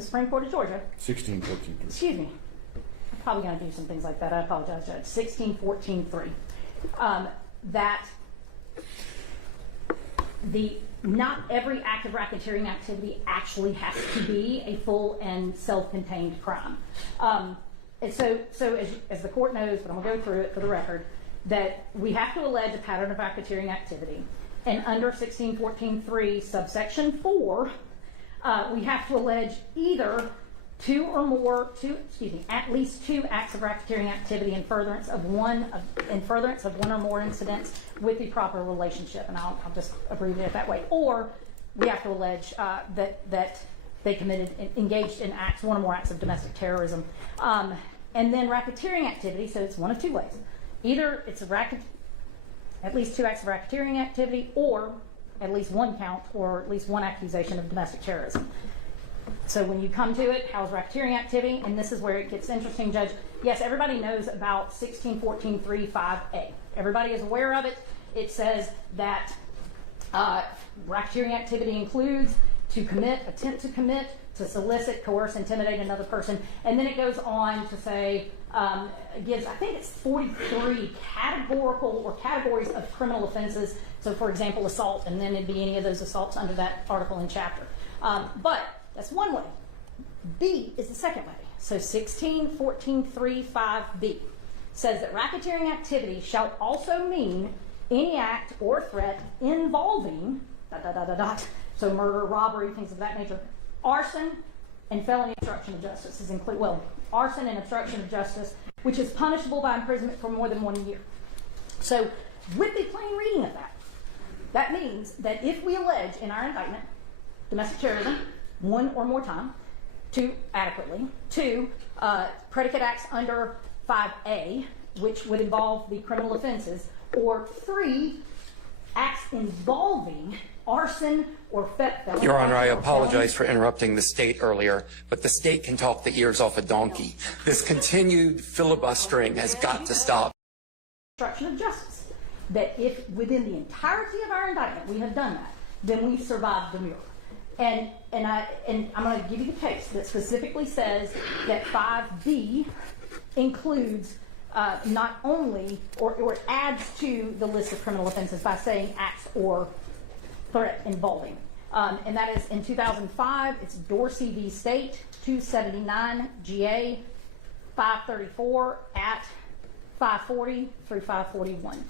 Supreme Court of Georgia. 1614.3. Excuse me. I'm probably going to do some things like that. I apologize, Judge. 1614.3. That not every act of racketeering activity actually has to be a full and self-contained crime. And so as the court knows, but I'm going to go through it for the record, that we have to allege a pattern of racketeering activity. And under 1614.3, subsection 4, we have to allege either at least two acts of racketeering activity in furtherance of one or more incidents with the proper relationship, and I'll just abbreviate it that way. Or we have to allege that they engaged in one or more acts of domestic terrorism, and then racketeering activity. So it's one of two ways: either it's at least two acts of racketeering activity, or at least one count or at least one accusation of domestic terrorism. So when you come to it, how's racketeering activity? And this is where it gets interesting, Judge. Yes, everybody knows about 1614.3.5a. Everybody is aware of it. It says that racketeering activity includes to commit, attempt to commit, to solicit, coerce, intimidate another person. And then it goes on to say, gives, I think it's 43 categorical or categories of criminal offenses. So for example, assault, and then it'd be any of those assaults under that article and chapter. But that's one way. B is the second way. So 1614.3.5b says that racketeering activity shall also mean any act or threat involving ... So murder, robbery, things of that nature. Arson and felony obstruction of justice is included. Well, arson and obstruction of justice, which is punishable by imprisonment for more than 1 year. So with the plain reading of that means that if we allege in our indictment domestic terrorism one or more time, adequately, two, predicate acts under 5A, which would involve the criminal offenses, or three, acts involving arson or felony. Your Honor, I apologize for interrupting the state earlier, but the state can talk the ears off a donkey. This continued filibustering has got to stop. Obstruction of justice. That if within the entirety of our indictment we have done that, then we've survived the murder. And I'm going to give you the case that specifically says that 5B includes not only, or it adds to the list of criminal offenses by saying acts or threat involving. And that is in 2005, it's Dorsey v. State, 279 GA 534 at 540 through 541.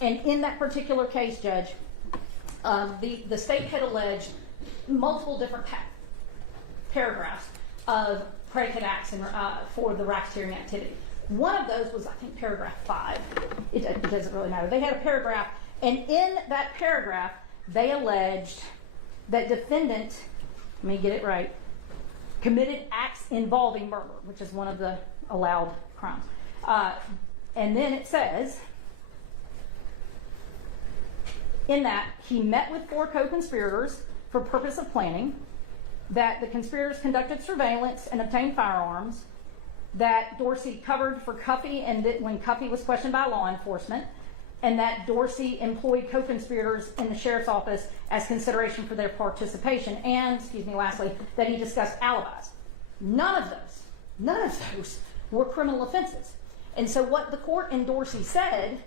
And in that particular case, Judge, the state had alleged multiple different paragraphs of predicate acts for the racketeering activity. One of those was, I think, paragraph 5. It doesn't really matter. They had a paragraph, and in that paragraph, they alleged that defendant, let me get it right, committed acts involving murder, which is one of the allowed crimes. And then it says, in that, he met with 4 co-conspirators for purpose of planning, that the conspirators conducted surveillance and obtained firearms, that Dorsey covered for Cuffey and that when Cuffey was questioned by law enforcement, and that Dorsey employed co-conspirators in the sheriff's office as consideration for their participation, and, lastly, that he discussed alibis. None of those were criminal offenses. And so what the court in Dorsey said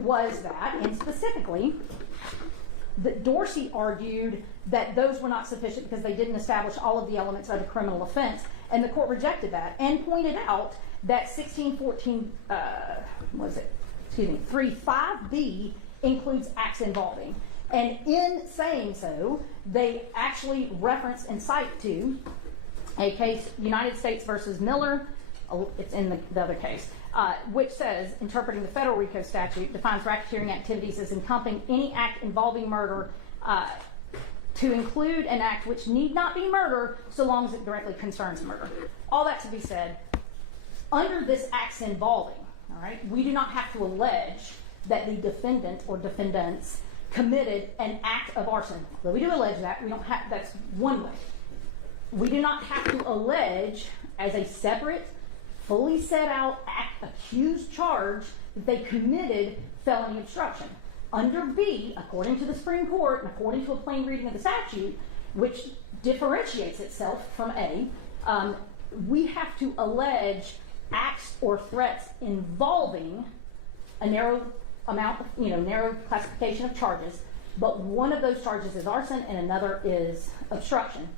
was that, and specifically, that Dorsey argued that those were not sufficient because they didn't establish all of the elements of a criminal offense, and the court rejected that and pointed out that 3.5b includes acts involving. And in saying so, they actually reference and cite to a case, United States versus Miller, it's in the other case, which says, interpreting the federal RICO statute, defines racketeering activities as encompassing any act involving murder to include an act which need not be murder so long as it directly concerns murder. All that to be said, under this acts involving, all right, we do not have to allege that the defendant or defendants committed an act of arson. But we do allege that. We don't have, that's one way. We do not have to allege as a separate, fully set out accused charge that they committed felony obstruction. Under B, according to the Supreme Court and according to a plain reading of the statute, which differentiates itself from A, we have to allege acts or threats involving a narrow amount, narrow classification of charges, but one of those charges is arson and another is obstruction,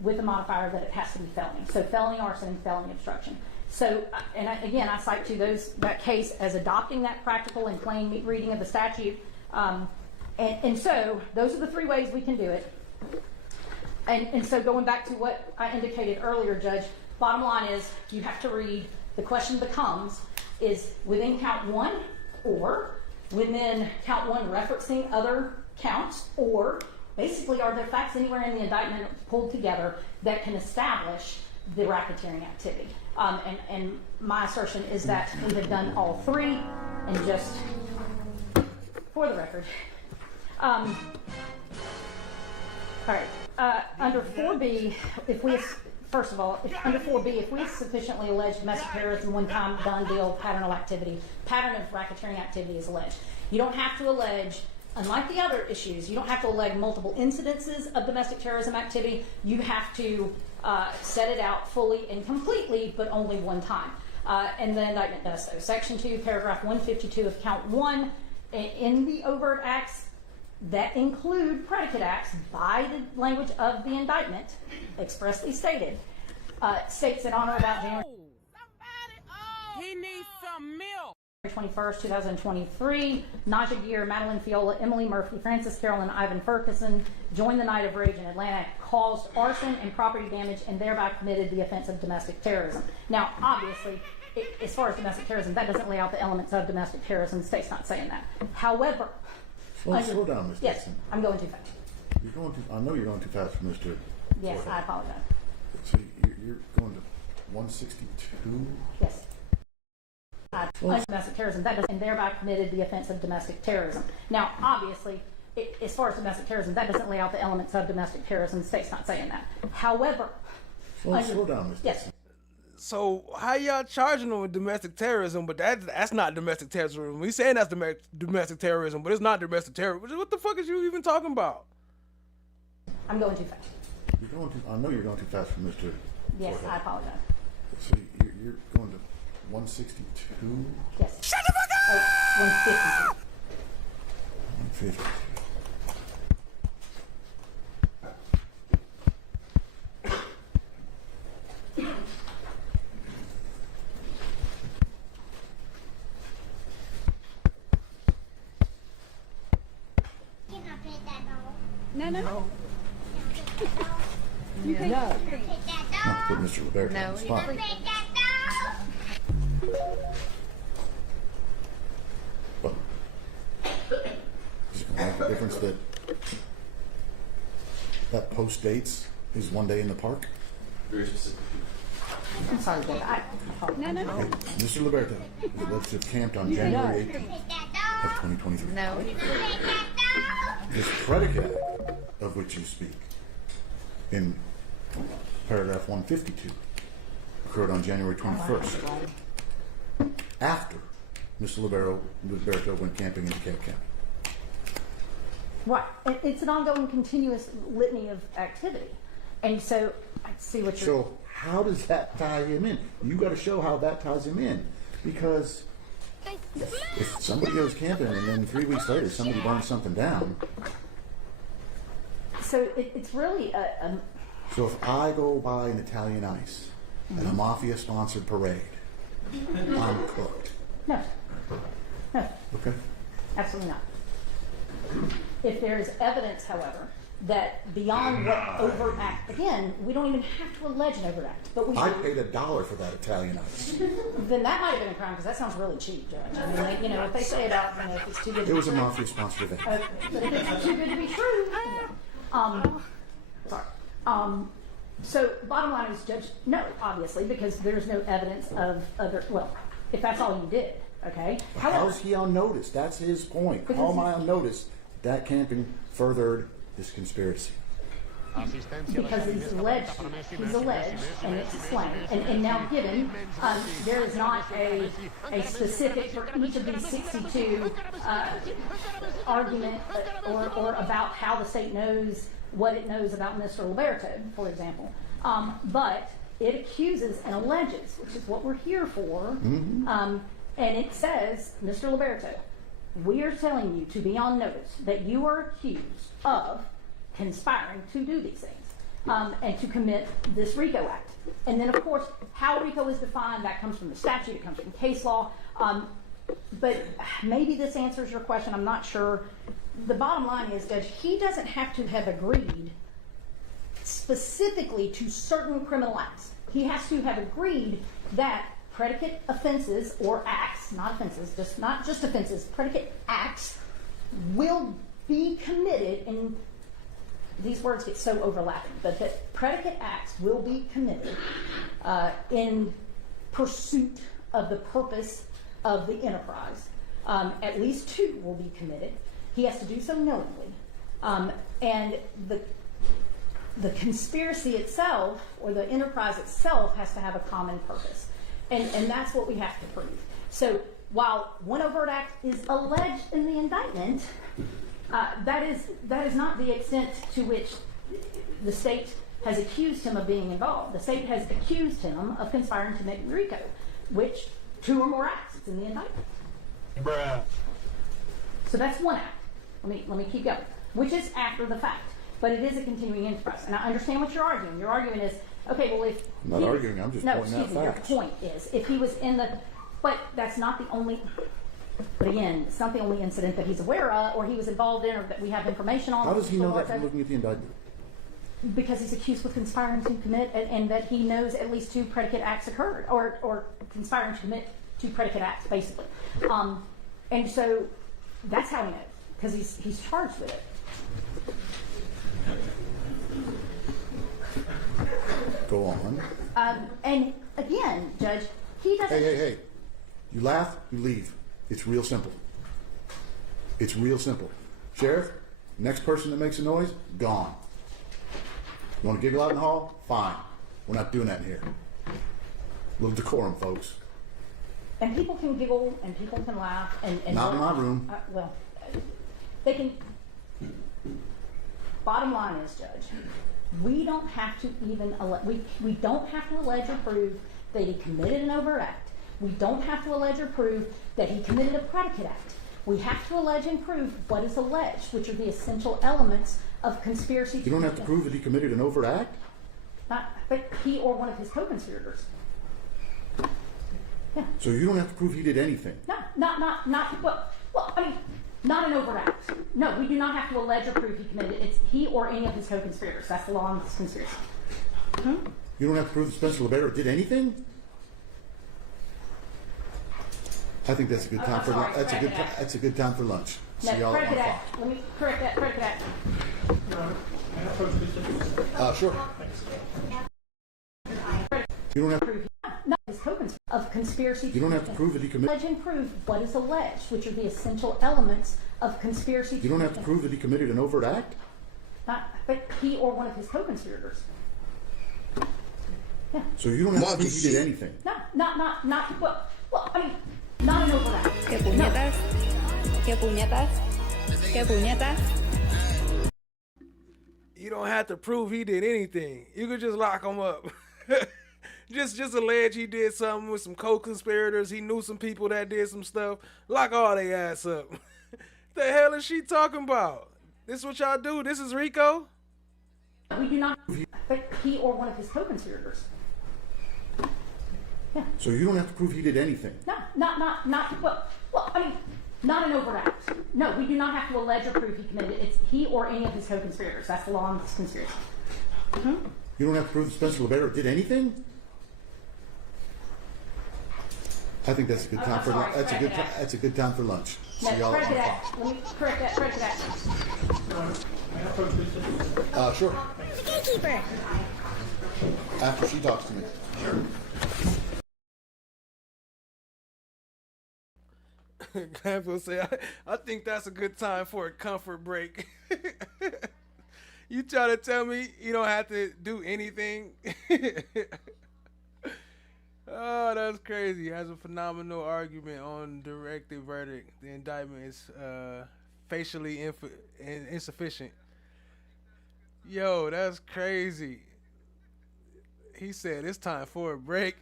with the modifier that it has to be felony. So felony arson and felony obstruction. So, again, I cite to that case as adopting that practical and plain reading of the statute. And so those are the three ways we can do it. And so going back to what I indicated earlier, Judge, bottom line is you have to read, the question becomes, is within count one or within count one referencing other counts, or basically are there facts anywhere in the indictment pulled together that can establish the racketeering activity? And my assertion is that we have done all three, and just for the record. All right, under 4B, first of all, under 4B, if we sufficiently allege domestic terrorism, one-time, done deal, pattern of racketeering activity is alleged. You don't have to allege, unlike the other issues, you don't have to allege multiple incidences of domestic terrorism activity. You have to set it out fully and completely, but only one time. And the indictment does so. Section 2, paragraph 152 of count 1, in the overt acts that include predicate acts by the language of the indictment, expressly stated, states that on or about January He needs some milk. 21st, 2023, Naja Gear, Madeline Fiola, Emily Murphy, Francis Carroll, and Ivan Ferguson joined the Night of Rage in Atlanta, caused arson and property damage, and thereby committed the offense of domestic terrorism. Now, obviously, as far as domestic terrorism, that doesn't lay out the elements of domestic terrorism. The state's not saying that. However, slow down, Mr. Yes, Dixon. I'm going too fast. I know you're going too fast for Mr. Yes, I apologize. So you're going to 162? Yes. Domestic terrorism, that doesn't, and thereby committed the offense of domestic terrorism. Now, obviously, as far as domestic terrorism, that doesn't lay out the elements of domestic terrorism. The state's not saying that. However, slow down, Mr. Yes. So how y'all charging them with domestic terrorism? But that's not domestic terrorism. We saying that's domestic terrorism, but it's not domestic terrorism. What the fuck is you even talking about? I'm going too fast. I know you're going too fast for Mr. Yes, I apologize. So you're going to 162? Yes. Shut the fuck up! 152. 152. No. Not put Mr. Roberto on the spot. But is it going to make a difference that post dates his one day in the park? Very specific. I'm sorry, Dave. No. Okay. Mr. Liberto is alleged to have camped on January 18th of 2023. No. This predicate of which you speak in paragraph 152 occurred on January 21st, after Mr. Liberto went camping in DeKalb County. Right. It's an ongoing, continuous litany of activity. And so I see what you're... So how does that tie him in? You got to show how that ties him in. Because if somebody goes camping and then 3 weeks later somebody burns something down... So it's really a... So if I go buy an Italian ice at a mafia-sponsored parade, I'm cooked. No. No. Okay. Absolutely not. If there is evidence, however, that beyond what overt act, again, we don't even have to allege an overt act, but we I paid $1 for that Italian ice. Then that might have been a crime, because that sounds really cheap, Judge. I mean, like, you know, if they say about, you know, if it's too good to be true. It was a mafia-sponsored event. Okay, but if it's too good to be true, sorry. So bottom line is, Judge, no, obviously, because there's no evidence of other, well, if that's all you did, okay? How's he on notice? That's his point. How am I on notice that camping furthered this conspiracy? Because he's alleged, and it's explained, and now given, there is not a specific for each of these 62 argument or about how the state knows what it knows about Mr. Liberto, for example, but it accuses and alleges, which is what we're here for, and it says, Mr. Liberto, we are telling you to be on notice that you are accused of conspiring to do these things and to commit this RICO Act. And then, of course, how RICO is defined, that comes from the statute, it comes from case law. But maybe this answers your question, I'm not sure. The bottom line is, Judge, he doesn't have to have agreed specifically to certain criminal acts. He has to have agreed that predicate offenses or acts, not offenses, not just offenses, predicate acts will be committed in, these words get so overlapping, but that predicate acts will be committed in pursuit of the purpose of the enterprise. At least 2 will be committed. He has to do so knowingly. And the conspiracy itself, or the enterprise itself, has to have a common purpose. And that's what we have to prove. So while one overt act is alleged in the indictment, that is not the extent to which the state has accused him of being involved. The state has accused him of conspiring to commit RICO, which 2 or more acts, it's in the indictment. Bruh. So that's one act. Let me keep going, which is after the fact, but it is a continuing enterprise. And I understand what you're arguing. Your argument is, okay, well, if I'm not arguing, I'm just pointing out facts. Your point is, if he was in the, but that's not the only, but again, it's not the only incident that he's aware of, or he was involved in, or that we have information on. How does he know that from looking at the indictment? Because he's accused with conspiring to commit, and that he knows at least 2 predicate acts occurred, or conspiring to commit 2 predicate acts, basically. And so that's how he knows, because he's charged with it. Go on. And again, Judge, he doesn't... Hey. You laugh, you leave. It's real simple. It's real simple. Sheriff, next person that makes a noise, gone. You want to giggle out in the hall? Fine. We're not doing that in here. A little decorum, folks. And people can giggle, and people can laugh, and not in my room. Well, they can... Bottom line is, Judge, we don't have to even we don't have to allege or prove that he committed an overt act. We don't have to allege or prove that he committed a predicate act. We have to allege and prove what is alleged, which are the essential elements of conspiracy. You don't have to prove that he committed an overt act? But he or one of his co-conspirators. Yeah. So you don't have to prove he did anything? No, well, I mean, not an overt act. No, we do not have to allege or prove he committed it. It's he or any of his co-conspirators. That's the law on this conspiracy. You don't have to prove that Spencer Liberto did anything? I think that's a good time that's a good time for lunch. No, see y'all at 1 o'clock. Let me correct that. Predicate act. Sure. You don't have to prove his co-conspirator of conspiracy. You don't have to prove that he committed. Allege and prove what is alleged, which are the essential elements of conspiracy. You don't have to prove that he committed an overt act? But he or one of his co-conspirators. Yeah. So you don't have to prove he did anything. No, not, well, I mean, not an overt act. ¿Qué puñetas? ¿Qué puñetas? ¿Qué puñetas? You don't have to prove he did anything. You could just lock him up. just allege he did something with some co-conspirators. He knew some people that did some stuff. Lock all they ass up. The hell is she talking about? This is what y'all do? This is Rico? We do not, but he or one of his co-conspirators. Yeah. So you don't have to prove he did anything. No, not, well, I mean, not an overt act. No, we do not have to allege or prove he committed it. It's he or any of his co-conspirators. That's the law on this conspiracy. Mm-hmm. You don't have to prove that Spencer Libero did anything? I think that's a good time for lunch. That's a good time for lunch. No, See y'all at 1 o'clock. Let me correct that. Sure. Keeper. After she talks to me. Sure. Glanville say, I think that's a good time for a comfort break. You try to tell me you don't have to do anything? Oh, that's crazy. He has a phenomenal argument on directed verdict. The indictment is facially insufficient. Yo, that's crazy. He said it's time for a break.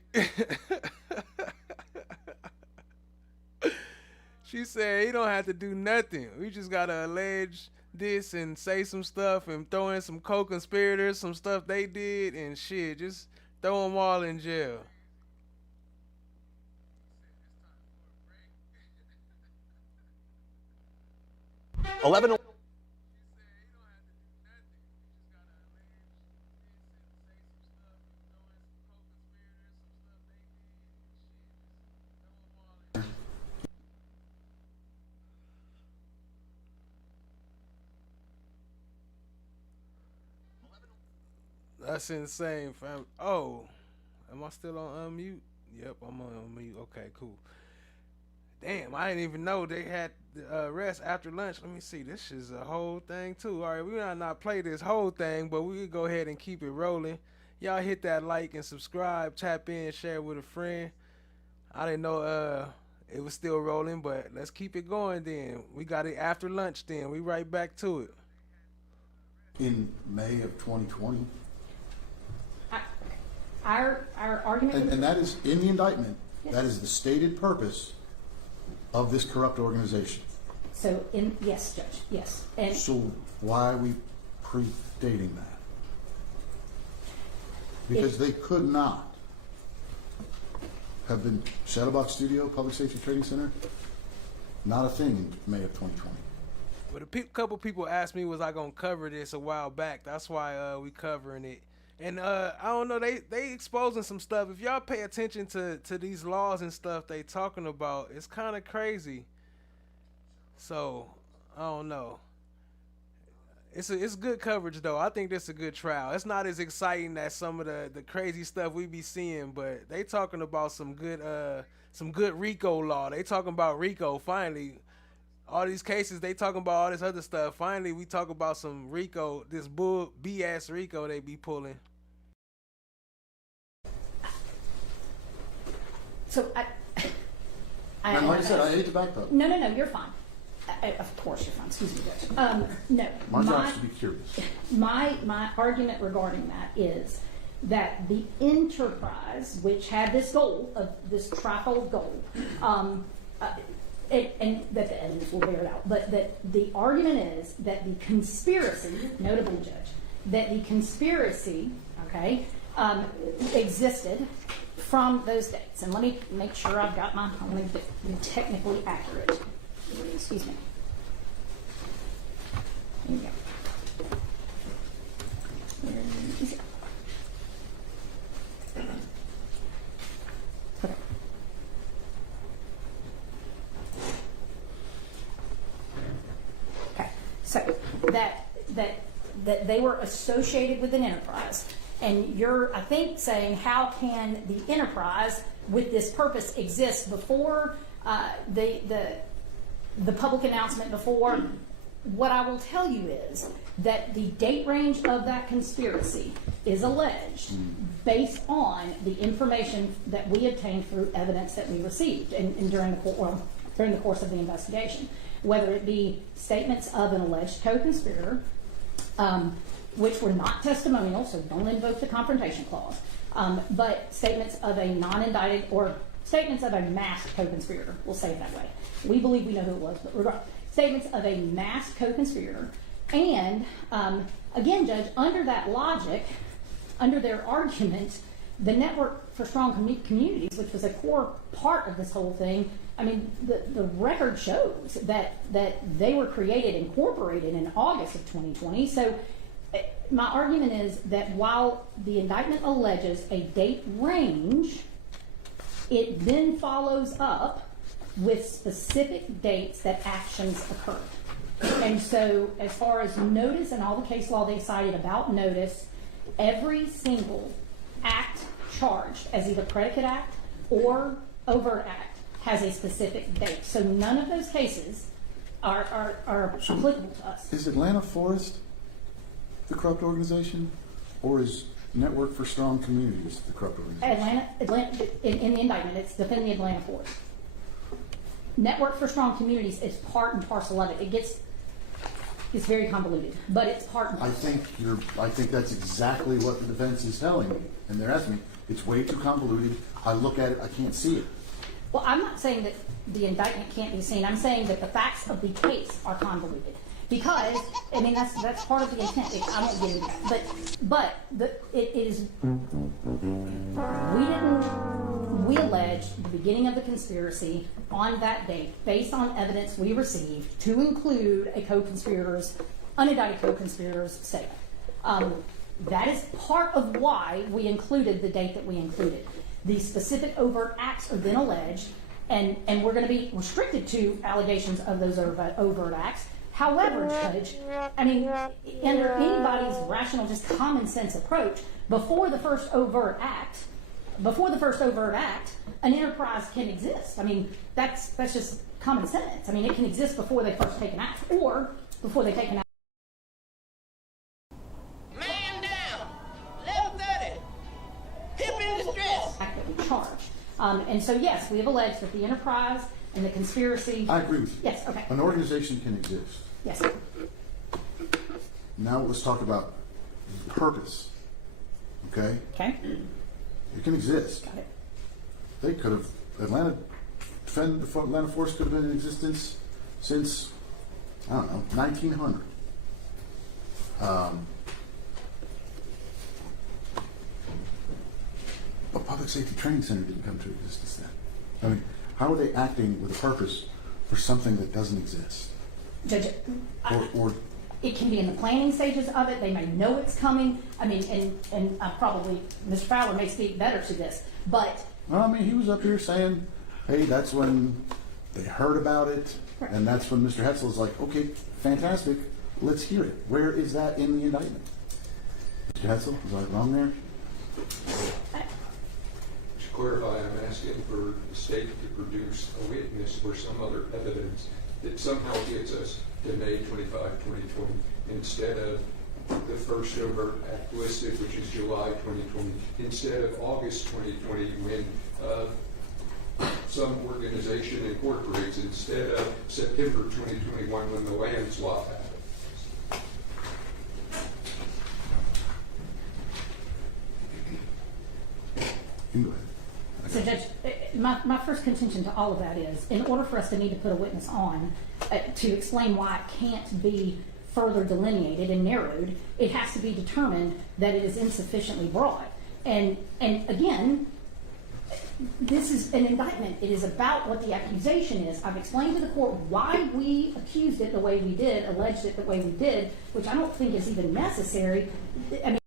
She said he don't have to do nothing. We just gotta allege this and say some stuff and throw in some co-conspirators, some stuff they did, and shit. Just throw them all in jail. That's insane, fam. Oh, am I still on unmute? Yep, I'm on unmute. Okay, cool. Damn, I didn't even know they had the arrest after lunch. Let me see. This is a whole thing, too. All right, we might not play this whole thing, but we can go ahead and keep it rolling. Y'all hit that like and subscribe, tap in, share with a friend. I didn't know it was still rolling, but let's keep it going then. We got it after lunch then. We right back to it. In May of 2020. Our argument... And that is in the indictment. Yes. That is the stated purpose of this corrupt organization. So, yes, Judge, yes. And so why are we predating that? Because they could not have been Shadowbox Studio, Public Safety Training Center, not a thing in May of 2020. But a couple people asked me, was I going to cover this a while back? That's why we covering it. And I don't know, they exposing some stuff. If y'all pay attention to these laws and stuff they talking about, it's kind of crazy. So, I don't know. It's good coverage, though. I think this is a good trial. It's not as exciting as some of the crazy stuff we be seeing, but they talking about some good Rico law. They talking about Rico, finally. All these cases, they talking about all this other stuff. Finally, we talk about some Rico, this BS Rico they be pulling. So, and like I said, I hate to back up. No, you're fine. Of course you're fine. Excuse me, Judge. No. My job is to be curious. My argument regarding that is that the enterprise, which had this goal of this trifold goal, and that the evidence will bear it out, but that the argument is that the conspiracy, notably, Judge, that the conspiracy, existed from those dates. And let me make sure I've got I want to be technically accurate. Excuse me. Here we go. Okay, so that they were associated with an enterprise, and you're, I think, saying how can the enterprise with this purpose exist before the public announcement, before what I will tell you is that the date range of that conspiracy is alleged based on the information that we obtained through evidence that we received and during the course of the investigation, whether it be statements of an alleged co-conspirator, which were not testimonial, so don't invoke the confrontation clause, but statements of a non-indicted or statements of a masked co-conspirator. We'll say it that way. We believe we know who it was, but regardless, statements of a masked co-conspirator. And again, Judge, under that logic, under their argument, the Network for Strong Communities, which was a core part of this whole thing, I mean, the record shows that they were created, incorporated in August of 2020. So my argument is that while the indictment alleges a date range, it then follows up with specific dates that actions occurred. And so as far as notice and all the case law they cited about notice, every single act charged as either predicate act or overt act has a specific date. So none of those cases are applicable to us. Is Atlanta Forest the corrupt organization, or is Network for Strong Communities the corrupt organization? Atlanta in the indictment, it's defend the Atlanta Forest. Network for Strong Communities is part and parcel of it. It's very convoluted, but it's part and parcel. I think that's exactly what the defense is telling me, and they're asking me. It's way too convoluted. I look at it, I can't see it. Well, I'm not saying that the indictment can't be seen. I'm saying that the facts of the case are convoluted. Because, I mean, that's part of the intent. I won't get into that. But it is, we alleged the beginning of the conspiracy on that date based on evidence we received to include a unindicted co-conspirator's statement. That is part of why we included the date that we included. The specific overt acts are then alleged, and we're going to be restricted to allegations of those overt acts. However, Judge, I mean, under anybody's rational, just common sense approach, before the first overt act, an enterprise can exist. I mean, that's just common sense. I mean, it can exist before they first take an act, or before they take an act. Man down, level 30, hip in distress. Act that we charge. And so, yes, we have alleged that the enterprise and the conspiracy. I agree with you. Yes, okay. An organization can exist. Yes. Now let's talk about purpose. Okay? Okay. It can exist. Got it. They could have, Atlanta Force could have been in existence since, I don't know, 1900. A public safety training center didn't come to existence then. I mean, how are they acting with a purpose for something that doesn't exist? Judge, or it can be in the planning stages of it. They may know it's coming. I mean, and probably Mr. Fowler may speak better to this, but. Well, I mean, he was up here saying, hey, that's when they heard about it, right. And that's when Mr. Hetzel was like, okay, fantastic, let's hear it. Where is that in the indictment? Mr. Hetzel, was I wrong there? To clarify, I'm asking for the state to produce a witness or some other evidence that somehow gets us to May 25, 2020, instead of the first overt act listed, which is July 2020, instead of August 2020, when some organization incorporates, instead of September 2021, when the land swap happens. Go ahead. So, Judge, my first contention to all of that is, in order for us to need to put a witness on to explain why it can't be further delineated and narrowed, it has to be determined that it is insufficiently broad. And again, this is an indictment. It is about what the accusation is. I've explained to the court why we accused it the way we did, alleged it the way we did, which I don't think is even necessary. I mean,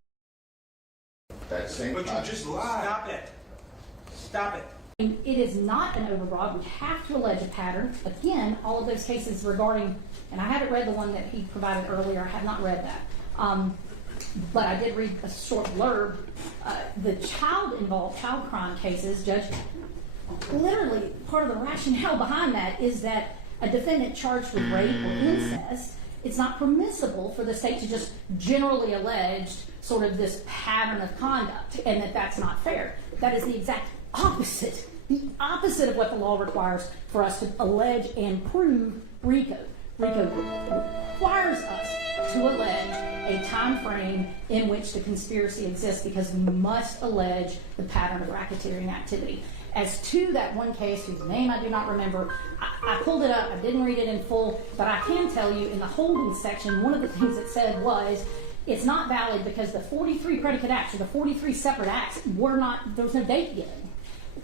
that same but you just lied. Stop it. Stop it. It is not an overbroad. We have to allege a pattern. Again, all of those cases regarding, and I haven't read the one that he provided earlier. I have not read that. But I did read a short blurb. The child-involved child crime cases, Judge, literally part of the rationale behind that is that a defendant charged with rape or incest it's not permissible for the state to just generally allege sort of this pattern of conduct, and that's not fair. That is the exact opposite of what the law requires for us to allege and prove RICO. RICO requires us to allege a time frame in which the conspiracy exists because we must allege the pattern of racketeering activity. As to that one case whose name I do not remember, I pulled it up, I didn't read it in full, but I can tell you in the holding section, one of the things it said was, it's not valid because the 43 predicate acts, or the 43 separate acts, there was no date given.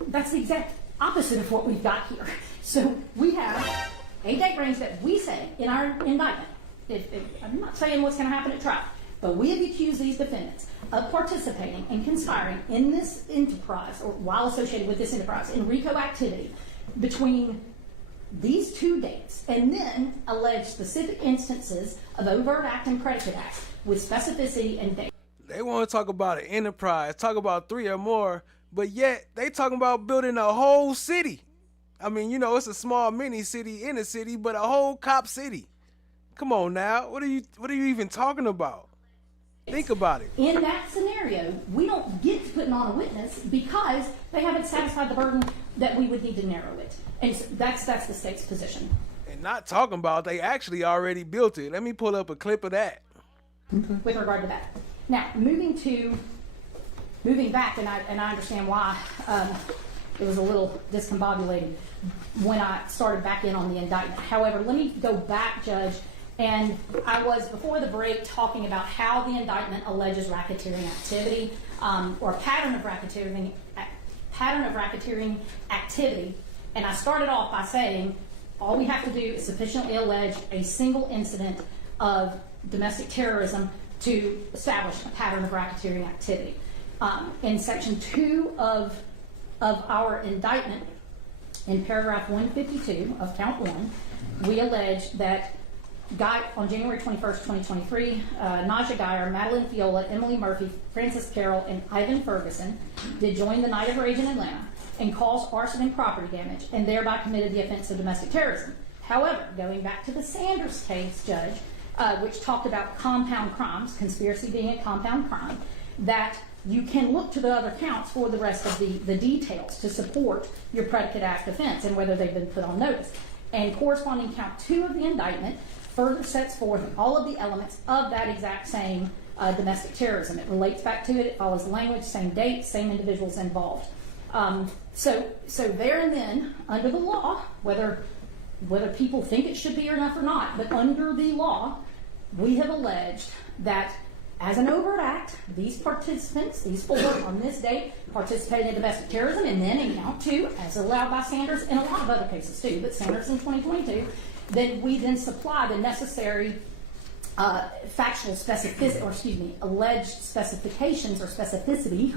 That's the exact opposite of what we've got here. So we have a date range that we say in our indictment. I'm not saying what's going to happen at trial, but we have accused these defendants of participating and conspiring in this enterprise, or while associated with this enterprise, in RICO activity between these two dates, and then allege specific instances of overt act and predicate acts with specificity and date. They want to talk about an enterprise, talk about 3 or more, but yet they talking about building a whole city. I mean, you know, it's a small mini city in a city, but a whole cop city. Come on now, what are you even talking about? Think about it. In that scenario, we don't get to put on a witness because they haven't satisfied the burden that we would need to narrow it. And so that's the state's position. And not talking about, they actually already built it. Let me pull up a clip of that. Okay. With regard to that. Now, moving back, and I understand why it was a little discombobulated when I started back in on the indictment. However, let me go back, Judge, and I was, before the break, talking about how the indictment alleges racketeering activity, or a pattern of racketeering activity, and I started off by saying all we have to do is sufficiently allege a single incident of domestic terrorism to establish a pattern of racketeering activity. In section 2 of our indictment, in paragraph 152 of count 1, we allege that on January 21st, 2023, Naja Geyer, Madeline Fiola, Emily Murphy, Francis Carroll, and Ivan Ferguson did join the night of rage in Atlanta and caused arson and property damage, and thereby committed the offense of domestic terrorism. However, going back to the Sanders case, Judge, which talked about compound crimes, conspiracy being a compound crime, that you can look to the other counts for the rest of the details to support your predicate act offense and whether they've been put on notice. And corresponding count 2 of the indictment further sets forth all of the elements of that exact same domestic terrorism. It relates back to it, it follows the language, same date, same individuals involved. So there and then, under the law, whether people think it should be enough or not, but under the law, we have alleged that as an overt act, these participants, these 4 on this date, participated in domestic terrorism, and then in count 2, as allowed by Sanders in a lot of other cases too, but Sanders in 2022, then we then supply the necessary factual specificity, or alleged specifications or specificity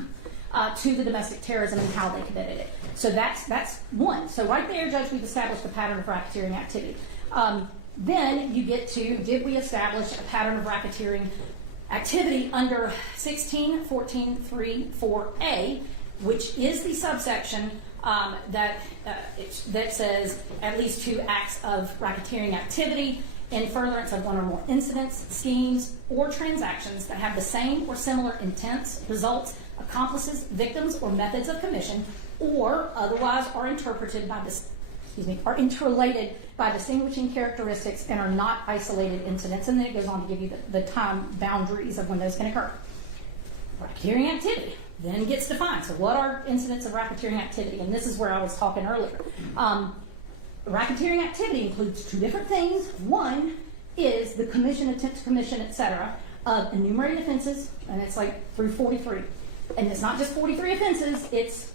to the domestic terrorism and how they committed it. So that's one. So right there, Judge, we've established a pattern of racketeering activity. Then you get to, did we establish a pattern of racketeering activity under 1614.3.4a, which is the subsection that says at least 2 acts of racketeering activity in furtherance of 1 or more incidents, schemes, or transactions that have the same or similar intents, results, accomplices, victims, or methods of commission, or otherwise are interpreted by are interrelated by distinguishing characteristics and are not isolated incidents. And then it goes on to give you the time boundaries of when those can occur. Racketeering activity then gets defined. So what are incidents of racketeering activity? And this is where I was talking earlier. Racketeering activity includes 2 different things. One is the commission, attempt to commission, etc., of enumerated offenses, and it's like through 43. And it's not just 43 offenses, it's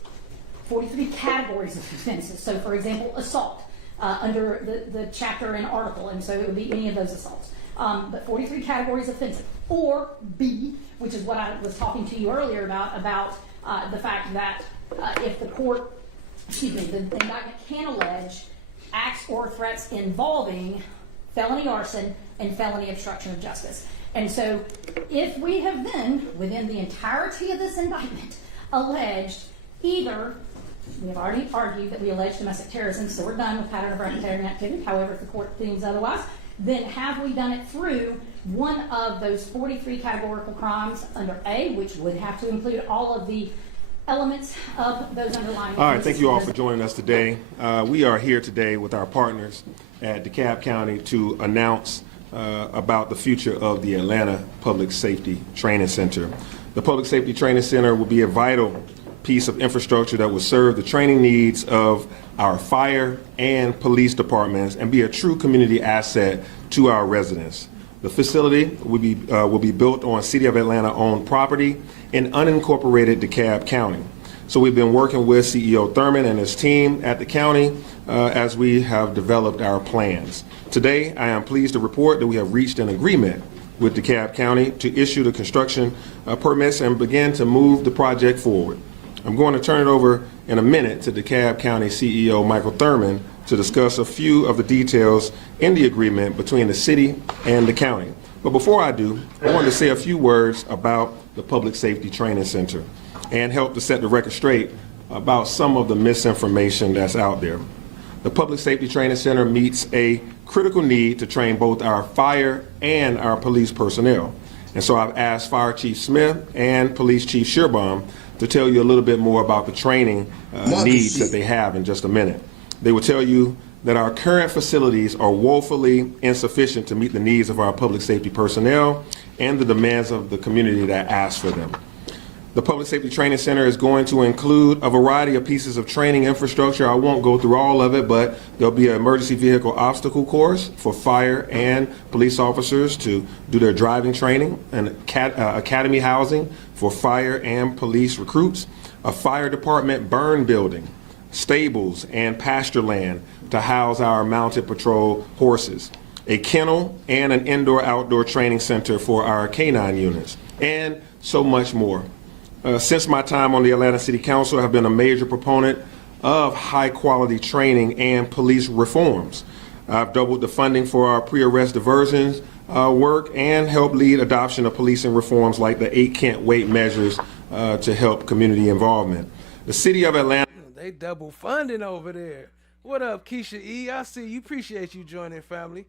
43 categories of offenses. So, for example, assault under the chapter and article, and so it would be any of those assaults. But 43 categories of offenses. Or B, which is what I was talking to you earlier about the fact that if the court, the indictment can allege acts or threats involving felony arson and felony obstruction of justice. And so if we have then, within the entirety of this indictment, alleged either, we have already argued that we allege domestic terrorism, so we're done with pattern of racketeering activity. However, if the court deems otherwise, then have we done it through one of those 43 categorical crimes under A, which would have to include all of the elements of those underlying. All right, thank you all for joining us today. We are here today with our partners at DeKalb County to announce about the future of the Atlanta Public Safety Training Center. The Public Safety Training Center will be a vital piece of infrastructure that will serve the training needs of our fire and police departments and be a true community asset to our residents. The facility will be built on City of Atlanta-owned property in unincorporated DeKalb County. So we've been working with CEO Thurman and his team at the county as we have developed our plans. Today, I am pleased to report that we have reached an agreement with DeKalb County to issue the construction permits and begin to move the project forward. I'm going to turn it over in a minute to DeKalb County CEO Michael Thurman to discuss a few of the details in the agreement between the city and the county. But before I do, I wanted to say a few words about the Public Safety Training Center and help to set the record straight about some of the misinformation that's out there. The Public Safety Training Center meets a critical need to train both our fire and our police personnel. And so I've asked Fire Chief Smith and Police Chief Shearbaum to tell you a little bit more about the training needs that they have in just a minute. They will tell you that our current facilities are woefully insufficient to meet the needs of our public safety personnel and the demands of the community that asks for them. The Public Safety Training Center is going to include a variety of pieces of training infrastructure. I won't go through all of it, but there'll be an emergency vehicle obstacle course for fire and police officers to do their driving training, and academy housing for fire and police recruits, a fire department burn building, stables and pasture land to house our mounted patrol horses, a kennel and an indoor-outdoor training center for our canine units, and so much more. Since my time on the Atlanta City Council, I have been a major proponent of high-quality training and police reforms. I've doubled the funding for our pre-arrest diversions work and helped lead adoption of policing reforms like the 8 Can't Wait measures to help community involvement. The City of Atlanta... They double funding over there. What up, Keisha E? I see you. Appreciate you joining, family.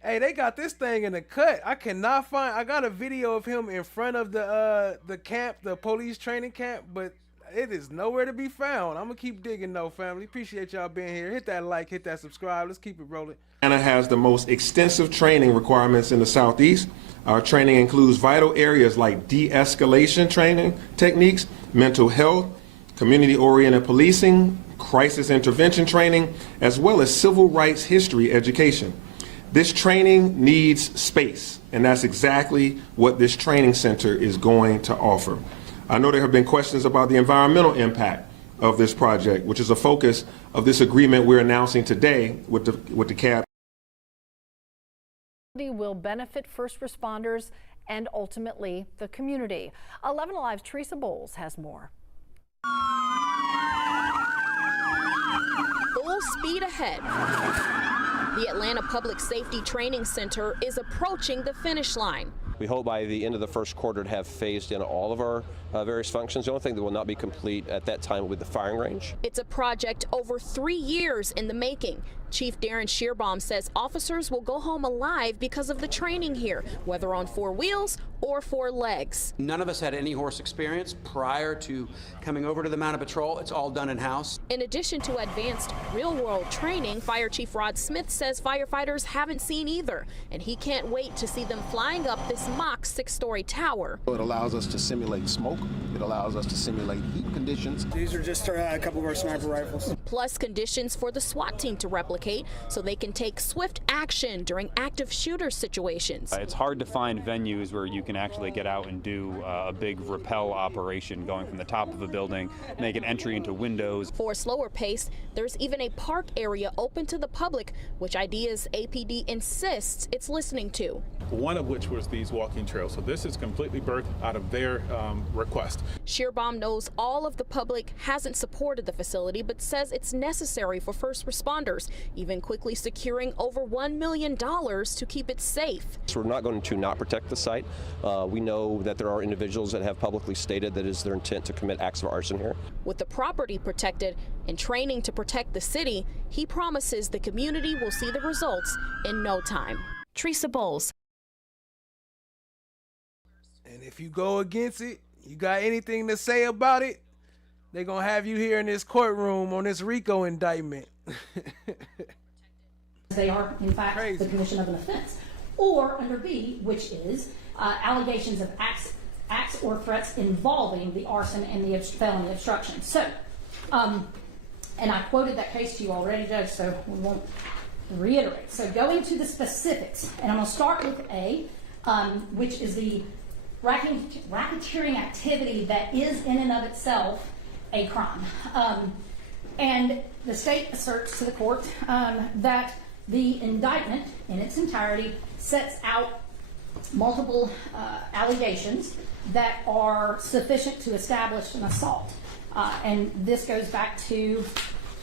Hey, they got this thing in the cut. I cannot find. I got a video of him in front of the camp, the police training camp, but it is nowhere to be found. I'm gonna keep digging though, family. Appreciate y'all being here. Hit that like, hit that subscribe. Let's keep it rolling. Atlanta has the most extensive training requirements in the Southeast. Our training includes vital areas like de-escalation training techniques, mental health, community-oriented policing, crisis intervention training, as well as civil rights history education. This training needs space, and that's exactly what this training center is going to offer. I know there have been questions about the environmental impact of this project, which is a focus of this agreement we're announcing today with the CAB. Will benefit first responders and ultimately the community. 11 Alive's Teresa Bowles has more. Full speed ahead. The Atlanta Public Safety Training Center is approaching the finish line. We hope by the end of the first quarter to have phased in all of our various functions. The only thing that will not be complete at that time with the firing range. It's a project over 3 years in the making. Chief Darren Shearbaum says officers will go home alive because of the training here, whether on 4 wheels or 4 legs. None of us had any horse experience prior to coming over to the Mounted Patrol. It's all done in-house. In addition to advanced real-world training, Fire Chief Rod Smith says firefighters haven't seen either, and he can't wait to see them flying up this mock 6-story tower. It allows us to simulate smoke. It allows us to simulate heat conditions. These are just a couple of our sniper rifles. Plus conditions for the SWAT team to replicate so they can take swift action during active shooter situations. It's hard to find venues where you can actually get out and do a big rappel operation going from the top of a building, make an entry into windows. For a slower pace, there's even a park area open to the public, which ideas APD insists it's listening to. One of which was these walking trails. So this is completely birthed out of their request. Shearbaum knows all of the public hasn't supported the facility, but says it's necessary for first responders, even quickly securing over $1 million to keep it safe. So we're not going to not protect the site. We know that there are individuals that have publicly stated that it is their intent to commit acts of arson here. With the property protected and training to protect the city, he promises the community will see the results in no time. Teresa Bowles. And if you go against it, you got anything to say about it, they're going to have you here in this courtroom on this Rico indictment. They are, in fact, the commission of an offense. Or under B, which is allegations of acts or threats involving the arson and the felony obstruction. So, and I quoted that case to you already, Judge, so we won't reiterate. So going to the specifics, and I'm going to start with A, which is the racketeering activity that is in and of itself a crime. And the state asserts to the court that the indictment in its entirety sets out multiple allegations that are sufficient to establish an assault. And this goes back to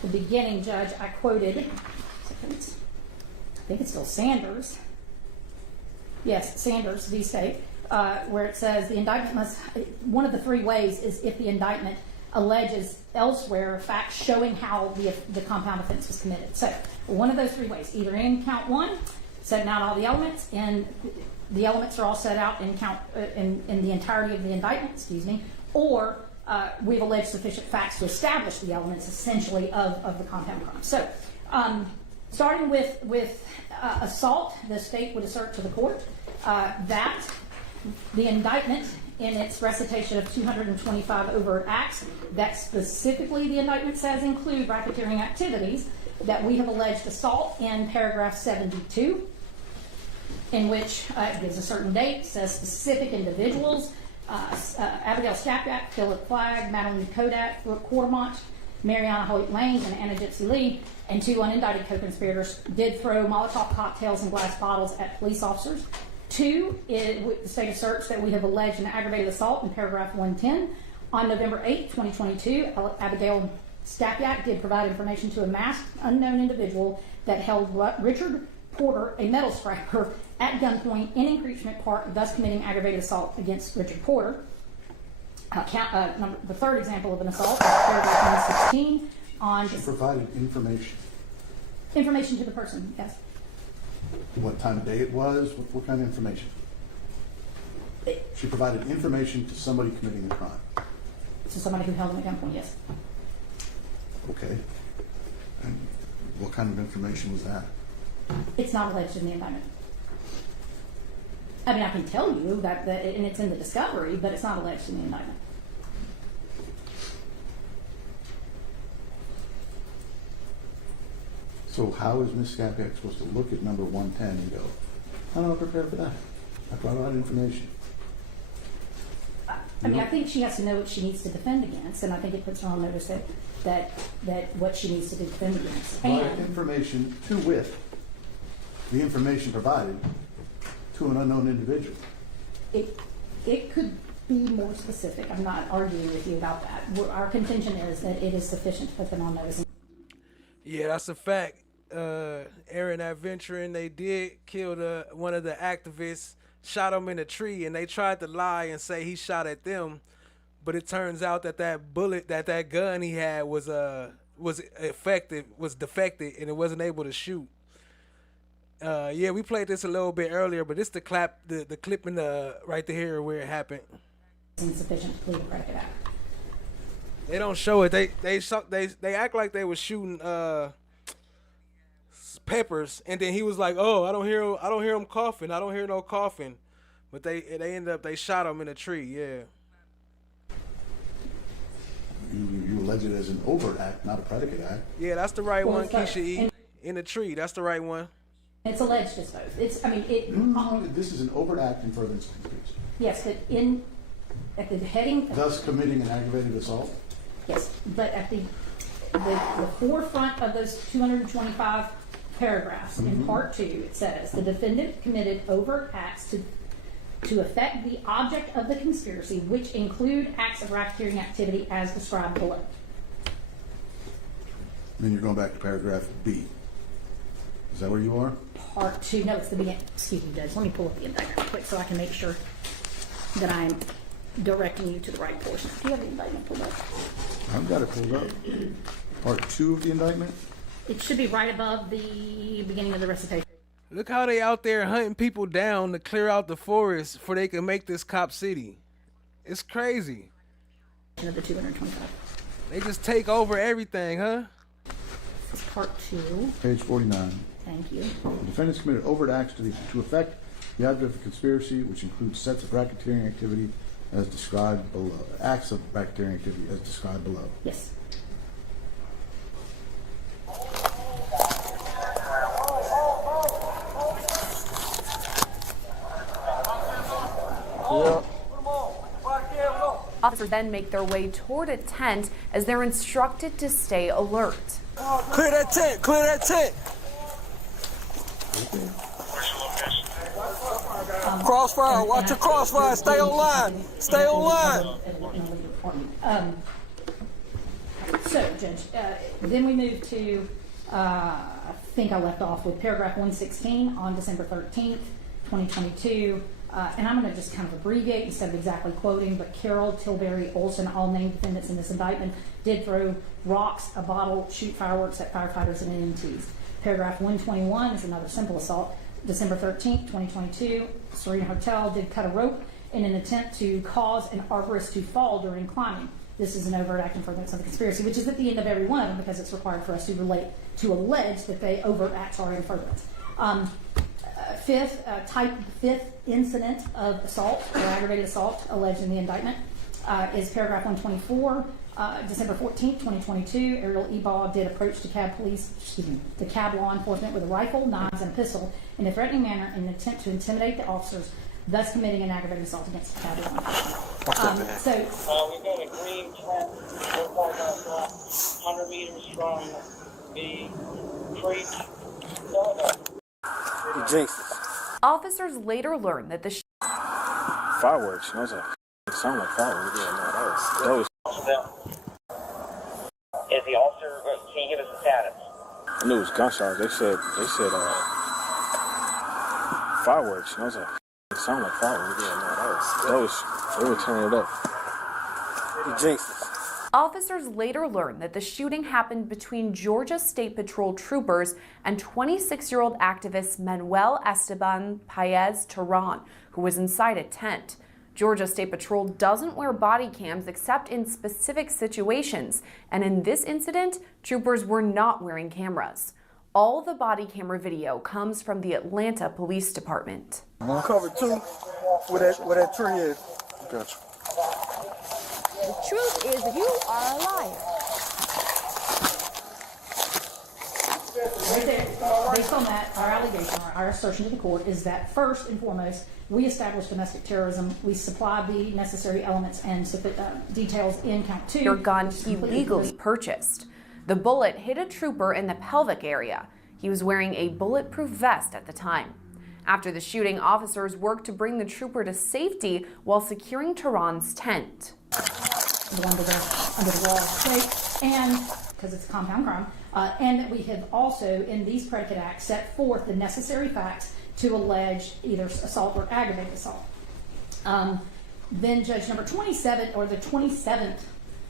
the beginning, Judge. I quoted, I think it's still Sanders. Yes, Sanders v. State, where it says the indictment must, one of the three ways is if the indictment alleges elsewhere facts showing how the compound offense was committed. So one of those three ways, either in count one, setting out all the elements, and the elements are all set out in in the entirety of the indictment, or we've alleged sufficient facts to establish the elements essentially of the compound crime. So starting with assault, the state would assert to the court that the indictment in its recitation of 225 overt acts that specifically the indictment says include racketeering activities, that we have alleged assault in paragraph 72, in which it gives a certain date, says specific individuals, Abigail Stapyak, Philip Flagg, Madeline Kodak, Brooke Quartermont, Mariana Hoyt Lane, and Anna Gypsy Lee, and two unindicted co-conspirators did throw Molotov cocktails and glass bottles at police officers. Two, the state asserts that we have alleged an aggravated assault in paragraph 110. On November 8, 2022, Abigail Stapyak did provide information to a masked unknown individual that held Richard Porter, a metal scraper, at gunpoint in Increasement Park, thus committing aggravated assault against Richard Porter. The third example of an assault is paragraph 116 on... She provided information. Information to the person, yes. What time of day it was? What kind of information? She provided information to somebody committing the crime. To somebody who held him at gunpoint, yes. Okay. And what kind of information was that? It's not alleged in the indictment. I mean, I can tell you that, and it's in the discovery, but it's not alleged in the indictment. So how is Ms. Stapyak supposed to look at number 110 and go, I'm not prepared for that. I brought out information. I mean, I think she has to know what she needs to defend against, and I think it puts her on notice that what she needs to defend against. Provide information to with the information provided to an unknown individual. It could be more specific. I'm not arguing with you about that. Our contention is that it is sufficient to put them on notice. Yeah, that's a fact. Aaron Adventuring, they did kill one of the activists, shot him in a tree, and they tried to lie and say he shot at them, but it turns out that bullet, that gun he had was defective, and it wasn't able to shoot. Yeah, we played this a little bit earlier, but it's the clip in the right here where it happened. Insufficient to plead a predicate act. They don't show it. They act like they was shooting peppers, and then he was like, "Oh, I don't hear him coughing. I don't hear no coughing," but they ended up they shot him in a tree. Yeah. You allege it as an overt act, not a predicate act. Yeah, that's the right one, Keisha E. In a tree, that's the right one. It's alleged as both. No, this is an overt act in furtherance of conspiracy. Yes, but at the heading. Thus committing an aggravated assault. Yes, but at the forefront of those 225 paragraphs in part 2, it says the defendant committed overt acts to affect the object of the conspiracy, which include acts of racketeering activity as described below. Then you're going back to paragraph B. Is that where you are? Part 2. No, it's the beginning. Excuse me, Judge. Let me pull up the indictment real quick so I can make sure that I'm directing you to the right portion. Do you have the indictment pulled up? I've got it pulled up. Part 2 of the indictment? It should be right above the beginning of the recitation. Look how they out there hunting people down to clear out the forest before they can make this cop city. It's crazy. Of the 225. They just take over everything, huh? This is part 2. Page 49. Thank you. The defendants committed overt acts to effect the object of the conspiracy, which includes sets of racketeering activity as described below. Acts of racketeering activity as described below. Yes. Yeah. Officers then make their way toward a tent as they're instructed to stay alert. Clear that tent! Clear that tent! Crossfire! Watch your crossfire! Stay on line! Stay on line! So, Judge, then we move to, I think I left off with paragraph 116 on December 13th, 2022. And I'm going to just kind of abbreviate instead of exactly quoting, but Carroll, Tilbury, Olson, all named defendants in this indictment, did throw rocks, a bottle, shoot fireworks at firefighters and EMTs. Paragraph 121 is another simple assault. December 13th, 2022, Serena Hotel did cut a rope in an attempt to cause an arborist to fall during climbing. This is an overt act in furtherance of the conspiracy, which is at the end of every one of them because it's required for us to allege that they overt acts are in furtherance. Fifth incident of assault or aggravated assault alleged in the indictment is paragraph 124. December 14th, 2022, Ariel Ebaugh did approach the cab law enforcement with a rifle, knives, and a pistol in a threatening manner in an attempt to intimidate the officers, thus committing an aggravated assault against the cab law enforcement. We've got a green Trent, we're about 100 meters from the creek. Officers later learned that the Fireworks. I was like, it sounded like fireworks. Yeah, no, that was. Is the officer? Can you give us the status? I knew it was gunshots. They said fireworks. And I was like, it sounded like fireworks. Yeah, no, they were turning it up. You jinxed us. Officers later learned that the shooting happened between Georgia State Patrol troopers and 26-year-old activist Manuel Esteban Paez Tron, who was inside a tent. Georgia State Patrol doesn't wear body cams except in specific situations, and in this incident, troopers were not wearing cameras. All the body camera video comes from the Atlanta Police Department. Cover 2, where that tree is. Gotcha. The truth is you are a liar. Right there, based on that, our allegation, or our assertion to the court is that first and foremost, we established domestic terrorism. We supply the necessary elements and details in count 2. Your gun he legally purchased. The bullet hit a trooper in the pelvic area. He was wearing a bulletproof vest at the time. After the shooting, officers worked to bring the trooper to safety while securing Tehran's tent. Under the wall, right? And because it's a compound crime, and that we have also, in these predicate acts, set forth the necessary facts to allege either assault or aggravated assault. Then judge number 27, or the 27th,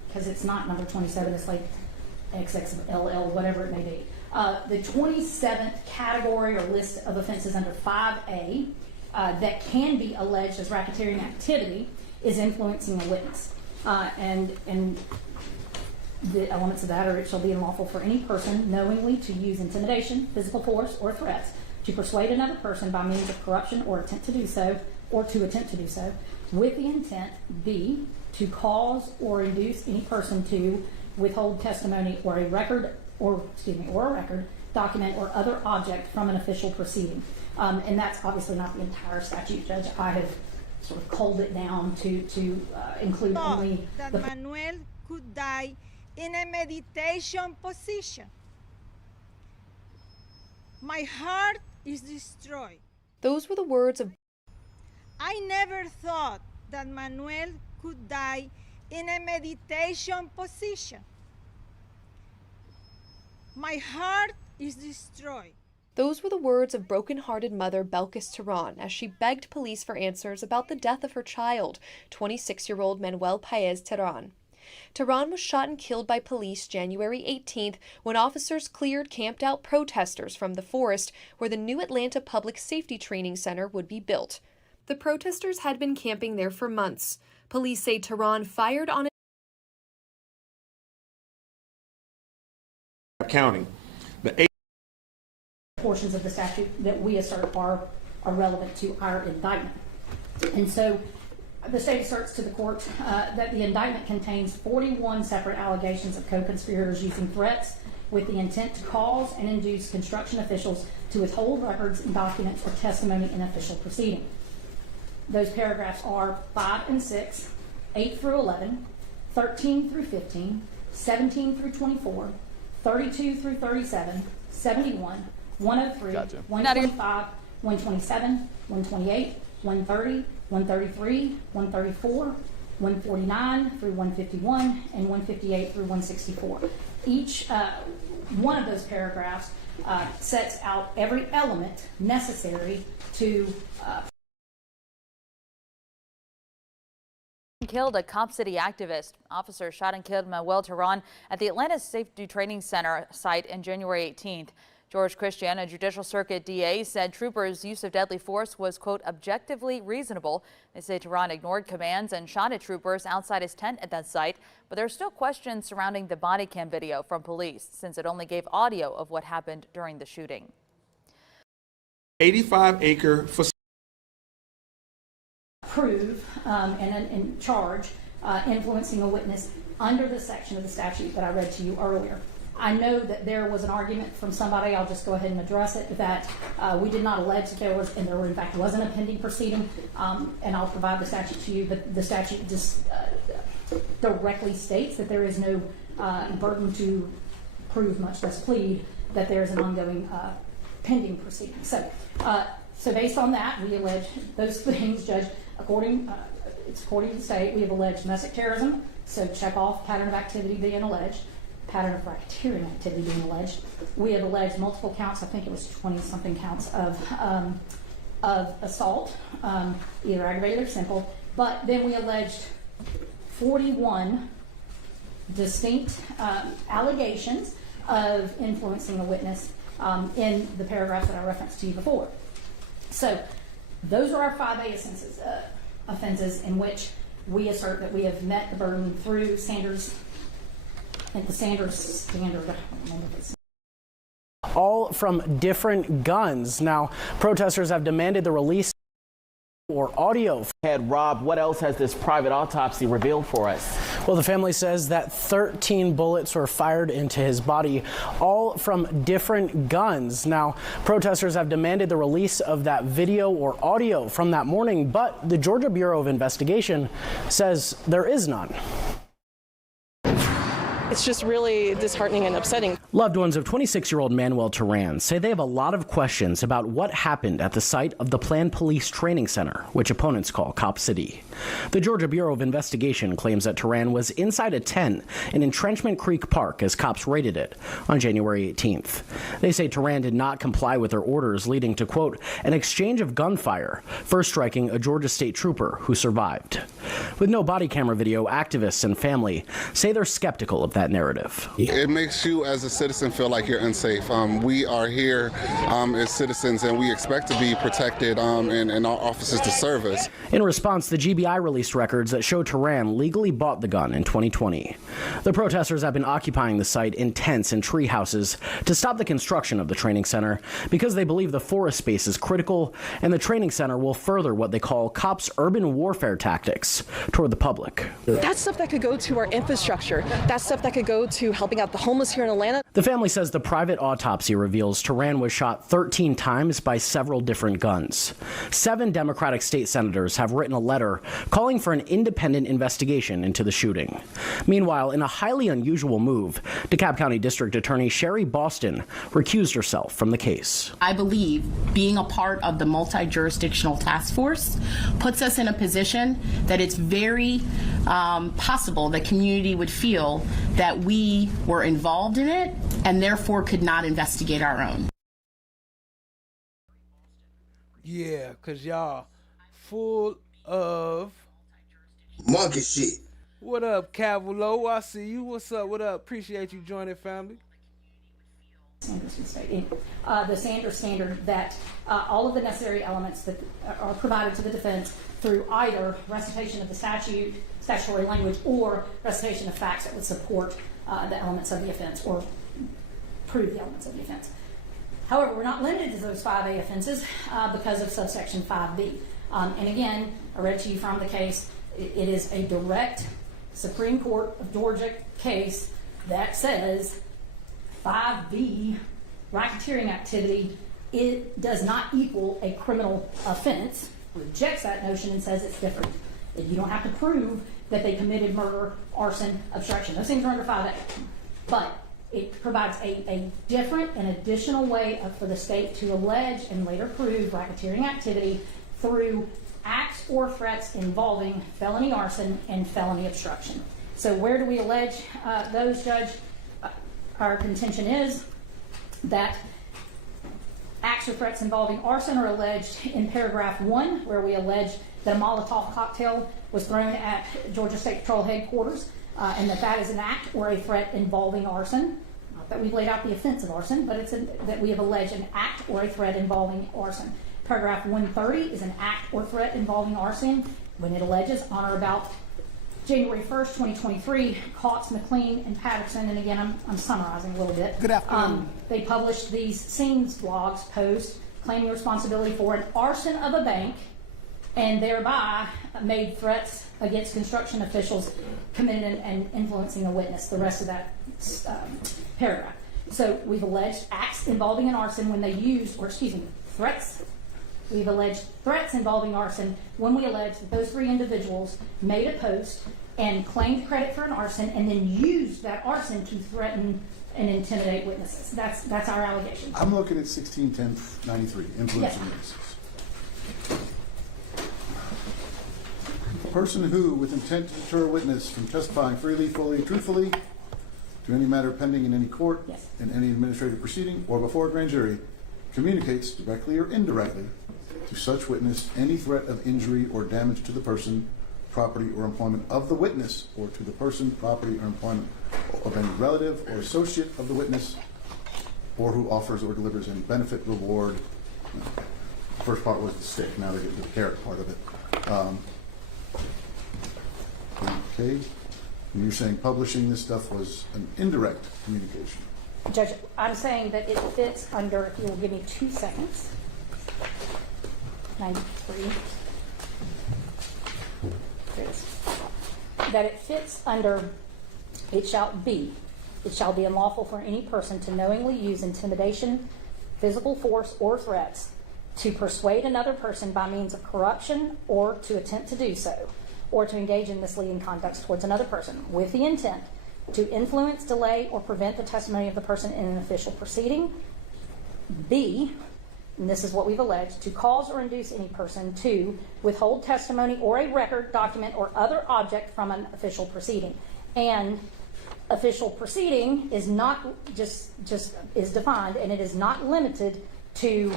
because it's not number 27, it's like XXLL, whatever it may be. The 27th category or list of offenses under 5A that can be alleged as racketeering activity is influencing a witness. And the elements of that are: it shall be unlawful for any person knowingly to use intimidation, physical force, or threats to persuade another person by means of corruption or attempt to do so, with the intent, B, to cause or induce any person to withhold testimony or a record, document, or other object from an official proceeding. And that's obviously not the entire statute, Judge. I have sort of culled it down to include only that Manuel could die in a meditation position. My heart is destroyed. Those were the words of. I never thought that Manuel could die in a meditation position. My heart is destroyed. Those were the words of broken-hearted mother Belkis Tehran as she begged police for answers about the death of her child, 26-year-old Manuel Paez Tehran. Tron was shot and killed by police January 18th when officers cleared camped-out protesters from the forest where the new Atlanta Public Safety Training Center would be built. The protesters had been camping there for months. Police say Tron fired on County. The portions of the statute that we assert are relevant to our indictment. And so the state asserts to the court that the indictment contains 41 separate allegations of co-conspirators using threats with the intent to cause and induce construction officials to withhold records and documents or testimony in official proceeding. Those paragraphs are 5 and 6, 8 through 11, 13 through 15, 17 through 24, 32 through 37, 71, 103, 125, 127, 128, 130, 133, 134, 149 through 151, and 158 through 164. Each one of those paragraphs sets out every element necessary to killed a Cop City activist. Officers shot and killed Manuel Tron at the Atlanta Safety Training Center site on January 18th. George Christian, a Judicial Circuit DA, said troopers' use of deadly force was, quote, objectively reasonable. They say Tron ignored commands and shot at troopers outside his tent at that site, but there are still questions surrounding the body cam video from police since it only gave audio of what happened during the shooting. 85-acre facility. Prove and charge influencing a witness under the section of the statute that I read to you earlier. I know that there was an argument from somebody, I'll just go ahead and address it, that we did not allege that there was, and there in fact wasn't a pending proceeding, and I'll provide the statute to you, but the statute just directly states that there is no burden to prove, much less plead, that there is an ongoing pending proceeding. So based on that, we allege those things, Judge. According to the state, we have alleged domestic terrorism, so check off pattern of activity being alleged, pattern of racketeering activity being alleged. We have alleged multiple counts, I think it was 20-something counts of assault, either aggravated or simple, but then we alleged 41 distinct allegations of influencing a witness in the paragraphs that I referenced to you before. So those are our 5A offenses in which we assert that we have met the burden through Sanders, I think the Sanders standard, I don't remember if it's all from different guns. Now, protesters have demanded the release or audio. Rob, what else has this private autopsy revealed for us? Well, the family says that 13 bullets were fired into his body, all from different guns. Now, protesters have demanded the release of that video or audio from that morning, but the Georgia Bureau of Investigation says there is none. It's just really disheartening and upsetting. Loved ones of 26-year-old Manuel Tron say they have a lot of questions about what happened at the site of the planned police training center, which opponents call Cop City. The Georgia Bureau of Investigation claims that Tron was inside a tent in Entrenchment Creek Park as cops raided it on January 18th. They say Tron did not comply with their orders, leading to, quote, an exchange of gunfire, first striking a Georgia state trooper who survived. With no body camera video, activists and family say they're skeptical of that narrative. It makes you as a citizen feel like you're unsafe. We are here as citizens and we expect to be protected and our officers to serve us. In response, the GBI released records that show Tron legally bought the gun in 2020. The protesters have been occupying the site in tents and tree houses to stop the construction of the training center because they believe the forest space is critical and the training center will further what they call cops' urban warfare tactics toward the public. That's stuff that could go to our infrastructure. That's stuff that could go to helping out the homeless here in Atlanta. The family says the private autopsy reveals Tron was shot 13 times by several different guns. 7 Democratic state senators have written a letter calling for an independent investigation into the shooting. Meanwhile, in a highly unusual move, DeKalb County District Attorney Sherry Boston recused herself from the case. I believe being a part of the multi-jurisdictional task force puts us in a position that it's very possible the community would feel that we were involved in it and therefore could not investigate our own. Yeah, because y'all full of monkey shit. What up, Cavalo? I see you. What's up? What up? Appreciate you joining, family. The Sanders standard that all of the necessary elements that are provided to the defense through either recitation of the statutory language, or recitation of facts that would support the elements of the offense or prove the elements of the offense. However, we're not limited to those 5A offenses because of subsection 5B. And again, I read to you from the case. It is a direct Supreme Court of Georgia case that says 5B, racketeering activity, it does not equal a criminal offense, rejects that notion and says it's different. You don't have to prove that they committed murder, arson, obstruction. Those things are under 5A. But it provides a different and additional way for the state to allege and later prove racketeering activity through acts or threats involving felony arson and felony obstruction. So where do we allege those, Judge? Our contention is that acts or threats involving arson are alleged in paragraph 1, where we allege that a Molotov cocktail was thrown at Georgia State Patrol headquarters, and that is an act or a threat involving arson. Not that we've laid out the offense of arson, but it's that we have alleged an act or a threat involving arson. Paragraph 130 is an act or threat involving arson when it alleges on or about January 1st, 2023, Cox, McLean, and Patterson, and again, I'm summarizing a little bit. Good afternoon. They published these scenes blogs post claiming responsibility for an arson of a bank, and thereby made threats against construction officials committed and influencing a witness, the rest of that paragraph. So we've alleged acts involving an arson when they used, threats. We've alleged threats involving arson when we allege that those 3 individuals made a post and claimed credit for an arson and then used that arson to threaten and intimidate witnesses. That's our allegation. I'm looking at 161093, influencing witnesses. A person who, with intent to deter a witness from testifying freely, fully, truthfully to any matter pending in any court, in any administrative proceeding, or before a grand jury, communicates directly or indirectly to such witness any threat of injury or damage to the person, property, or employment of the witness, or to the person, property, or employment of any relative or associate of the witness, or who offers or delivers any benefit, reward. The first part was the stick, now they get to the carrot part of it. Okay, and you're saying publishing this stuff was an indirect communication. Judge, I'm saying that it fits under, if you will give me 2 seconds, 93. There it is. That it fits under, it shall be unlawful for any person to knowingly use intimidation, physical force, or threats to persuade another person by means of corruption or to attempt to do so, or to engage in misleading conduct towards another person with the intent to influence, delay, or prevent the testimony of the person in an official proceeding. B, and this is what we've alleged, to cause or induce any person to withhold testimony or a record, document, or other object from an official proceeding. And official proceeding is not just is defined, and it is not limited to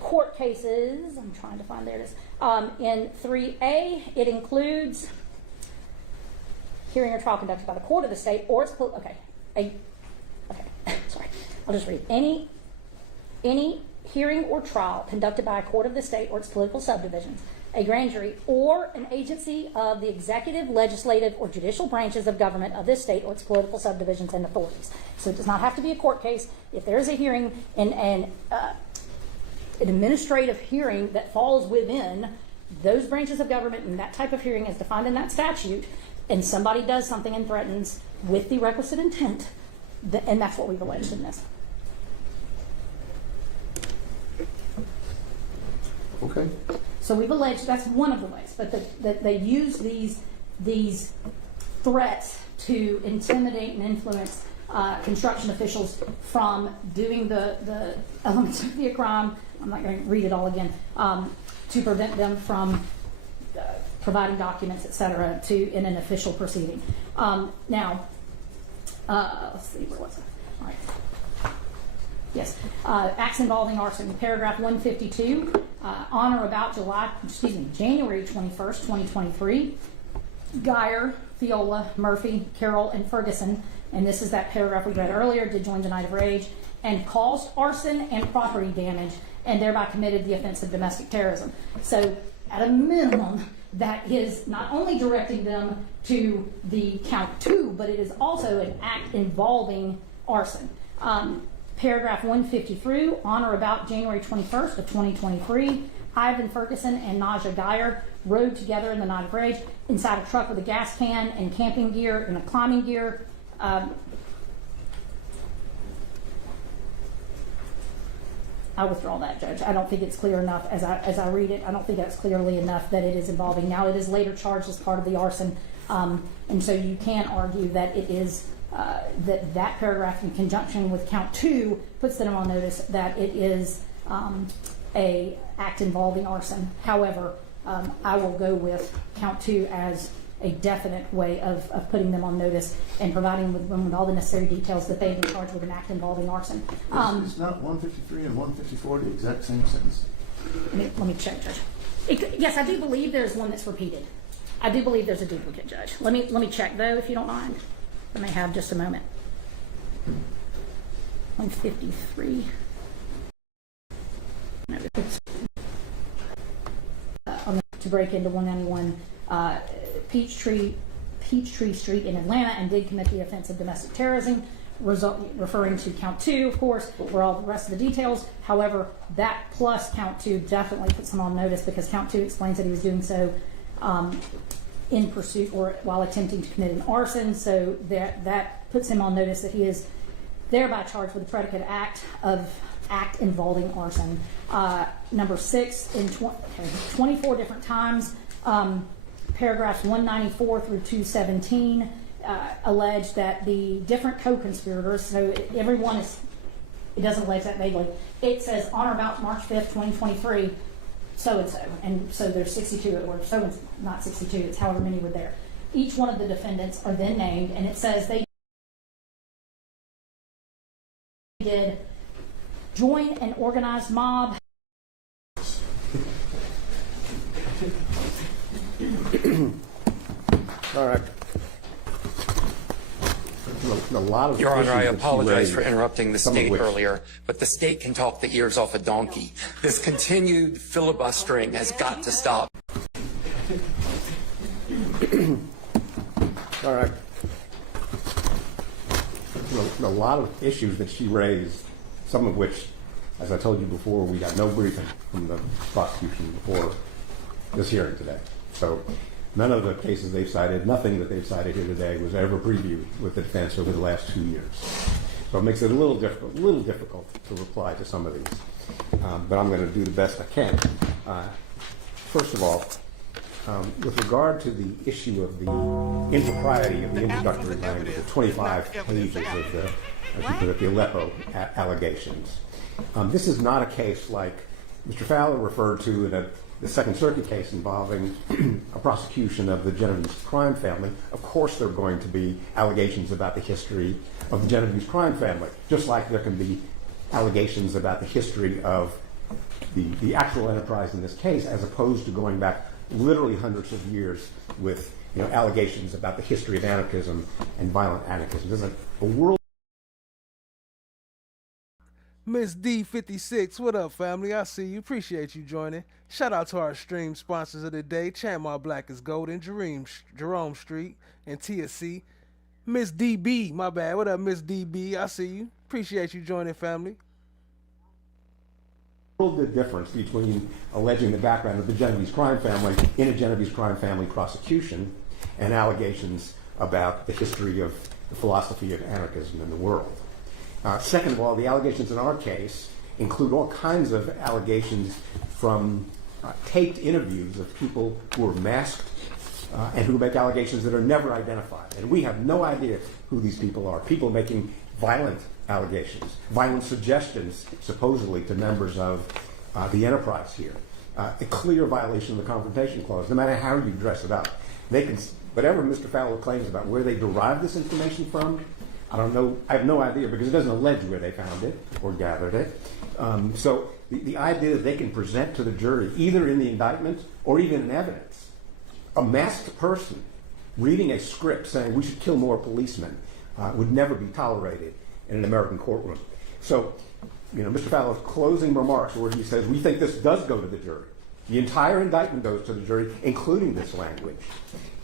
court cases. I'm trying to find, there it is. In 3A, it includes hearing or trial conducted by the court of the state or its sorry, I'll just read. Any hearing or trial conducted by a court of the state or its political subdivisions, a grand jury, or an agency of the executive, legislative, or judicial branches of government of this state or its political subdivisions and authorities. So it does not have to be a court case. If there is a hearing in an administrative hearing that falls within those branches of government, and that type of hearing is defined in that statute, and somebody does something and threatens with the requisite intent, and that's what we've alleged in this. Okay. So we've alleged that's one of the ways, but that they use these threats to intimidate and influence construction officials from doing the elements of the crime. I'm not going to read it all again. To prevent them from providing documents, etc., in an official proceeding. Now, let's see, where was it? All right. Yes, acts involving arson. Paragraph 152, on or about January 21st, 2023, Geyer Fiola, Murphy, Carroll, and Ferguson, and this is that paragraph we read earlier, did join the night of rage and caused arson and property damage and thereby committed the offense of domestic terrorism. So at a minimum, that is not only directing them to the count 2, but it is also an act involving arson. Paragraph 153, on or about January 21st of 2023, Ivan Ferguson and Naja Geyer rode together in the night of rage inside a truck with a gas can and camping gear and a climbing gear. I withdraw that, Judge. I don't think it's clear enough as I read it. I don't think that's clearly enough that it is involving. Now, it is later charged as part of the arson, and so you can argue that it is that paragraph in conjunction with count 2 puts them on notice that it is a act involving arson. However, I will go with count 2 as a definite way of putting them on notice and providing them with all the necessary details that they've been charged with an act involving arson. It's not 153 and 154 the exact same sentence? Let me check, Judge. Yes, I do believe there's one that's repeated. I do believe there's a duplicate, Judge. Let me check, though, if you don't mind. I may have just a moment. 153. No, it's, to break into 191 Peachtree Street in Atlanta and did commit the offense of domestic terrorism, referring to count 2, of course, where all the rest of the details. However, that plus count 2 definitely puts him on notice because count 2 explains that he was doing so in pursuit or while attempting to commit an arson. So that puts him on notice that he is thereby charged with the predicate act involving arson. Number 6 in 24 different times. Paragraphs 194 through 217 allege that the different co-conspirators, so everyone is, it doesn't allege that vaguely, it says on or about March 5th, 2023, so-and-so, and so there's 62, or so not 62, it's however many were there. Each one of the defendants are then named, and it says they did join an organized mob. All right. A lot of Your Honor, I apologize for interrupting the state earlier, but the state can talk the ears off a donkey. This continued filibustering has got to stop. All right. A lot of issues that she raised, some of which, as I told you before, we got no briefing from the prosecution before this hearing today. So none of the cases they've cited, nothing that they've cited here today was ever previewed with the defense over the last 2 years. So it makes it a little difficult to reply to some of these. But I'm going to do the best I can. First of all, with regard to the issue of the impropriety of the introductory language, the 25 pages of the Aleppo allegations, this is not a case like Mr. Fowler referred to in the Second Circuit case involving a prosecution of the Genovese crime family. Of course there are going to be allegations about the history of the Genovese crime family, just like there can be allegations about the history of the actual enterprise in this case, as opposed to going back literally hundreds of years with allegations about the history of anarchism and violent anarchism. There's a world. Miss D56, what up, family? I see you. Appreciate you joining. Shout out to our stream sponsors of the day, Chamar Black is Gold in Jerome Street and TSC. Miss DB, my bad. What up, Miss DB? I see you. Appreciate you joining, family. The difference between alleging the background of the Genovese crime family in a Genovese crime family prosecution and allegations about the history of the philosophy of anarchism in the world. Second of all, the allegations in our case include all kinds of allegations from taped interviews of people who are masked and who make allegations that are never identified. And we have no idea who these people are. People making violent allegations, violent suggestions, supposedly, to members of the enterprise here. A clear violation of the Confrontation Clause, no matter how you dress it up. They can, whatever Mr. Fowler claims about where they derive this information from, I don't know. I have no idea because it doesn't allege where they found it or gathered it. So the idea that they can present to the jury, either in the indictment or even in evidence, a masked person reading a script saying we should kill more policemen would never be tolerated in an American courtroom. So, Mr. Fallow's closing remarks where he says, we think this does go to the jury. The entire indictment goes to the jury, including this language.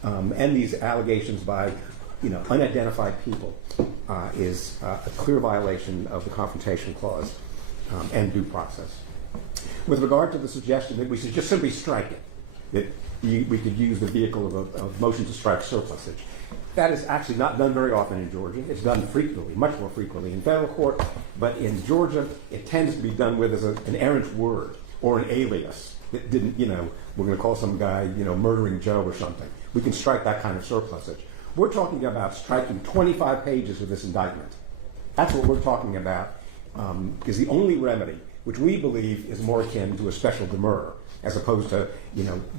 And these allegations by unidentified people is a clear violation of the Confrontation Clause and due process. With regard to the suggestion that we should just simply strike it, that we could use the vehicle of motion to strike surplusage, that is actually not done very often in Georgia. It's done frequently, much more frequently in federal court, but in Georgia it tends to be done with as an errant word or an alias that didn't, we're going to call some guy, murdering Joe or something. We can strike that kind of surplusage. We're talking about striking 25 pages of this indictment. That's what we're talking about, is the only remedy, which we believe is more akin to a special demurrer, as opposed to,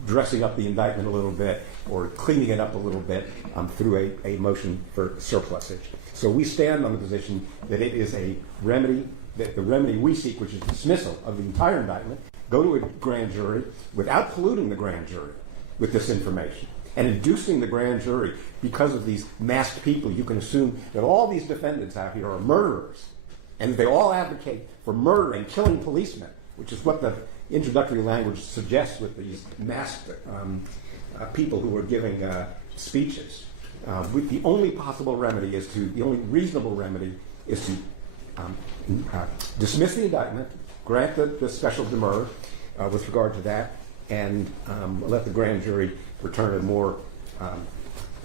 dressing up the indictment a little bit or cleaning it up a little bit through a motion for surplusage. So we stand on the position that it is a remedy, that the remedy we seek, which is dismissal of the entire indictment, go to a grand jury without polluting the grand jury with this information and inducing the grand jury, because of these masked people, you can assume that all these defendants out here are murderers, and they all advocate for murder and killing policemen, which is what the introductory language suggests with these masked people who are giving speeches. The only possible remedy the only reasonable remedy is to dismiss the indictment, grant the special demurrer with regard to that, and let the grand jury return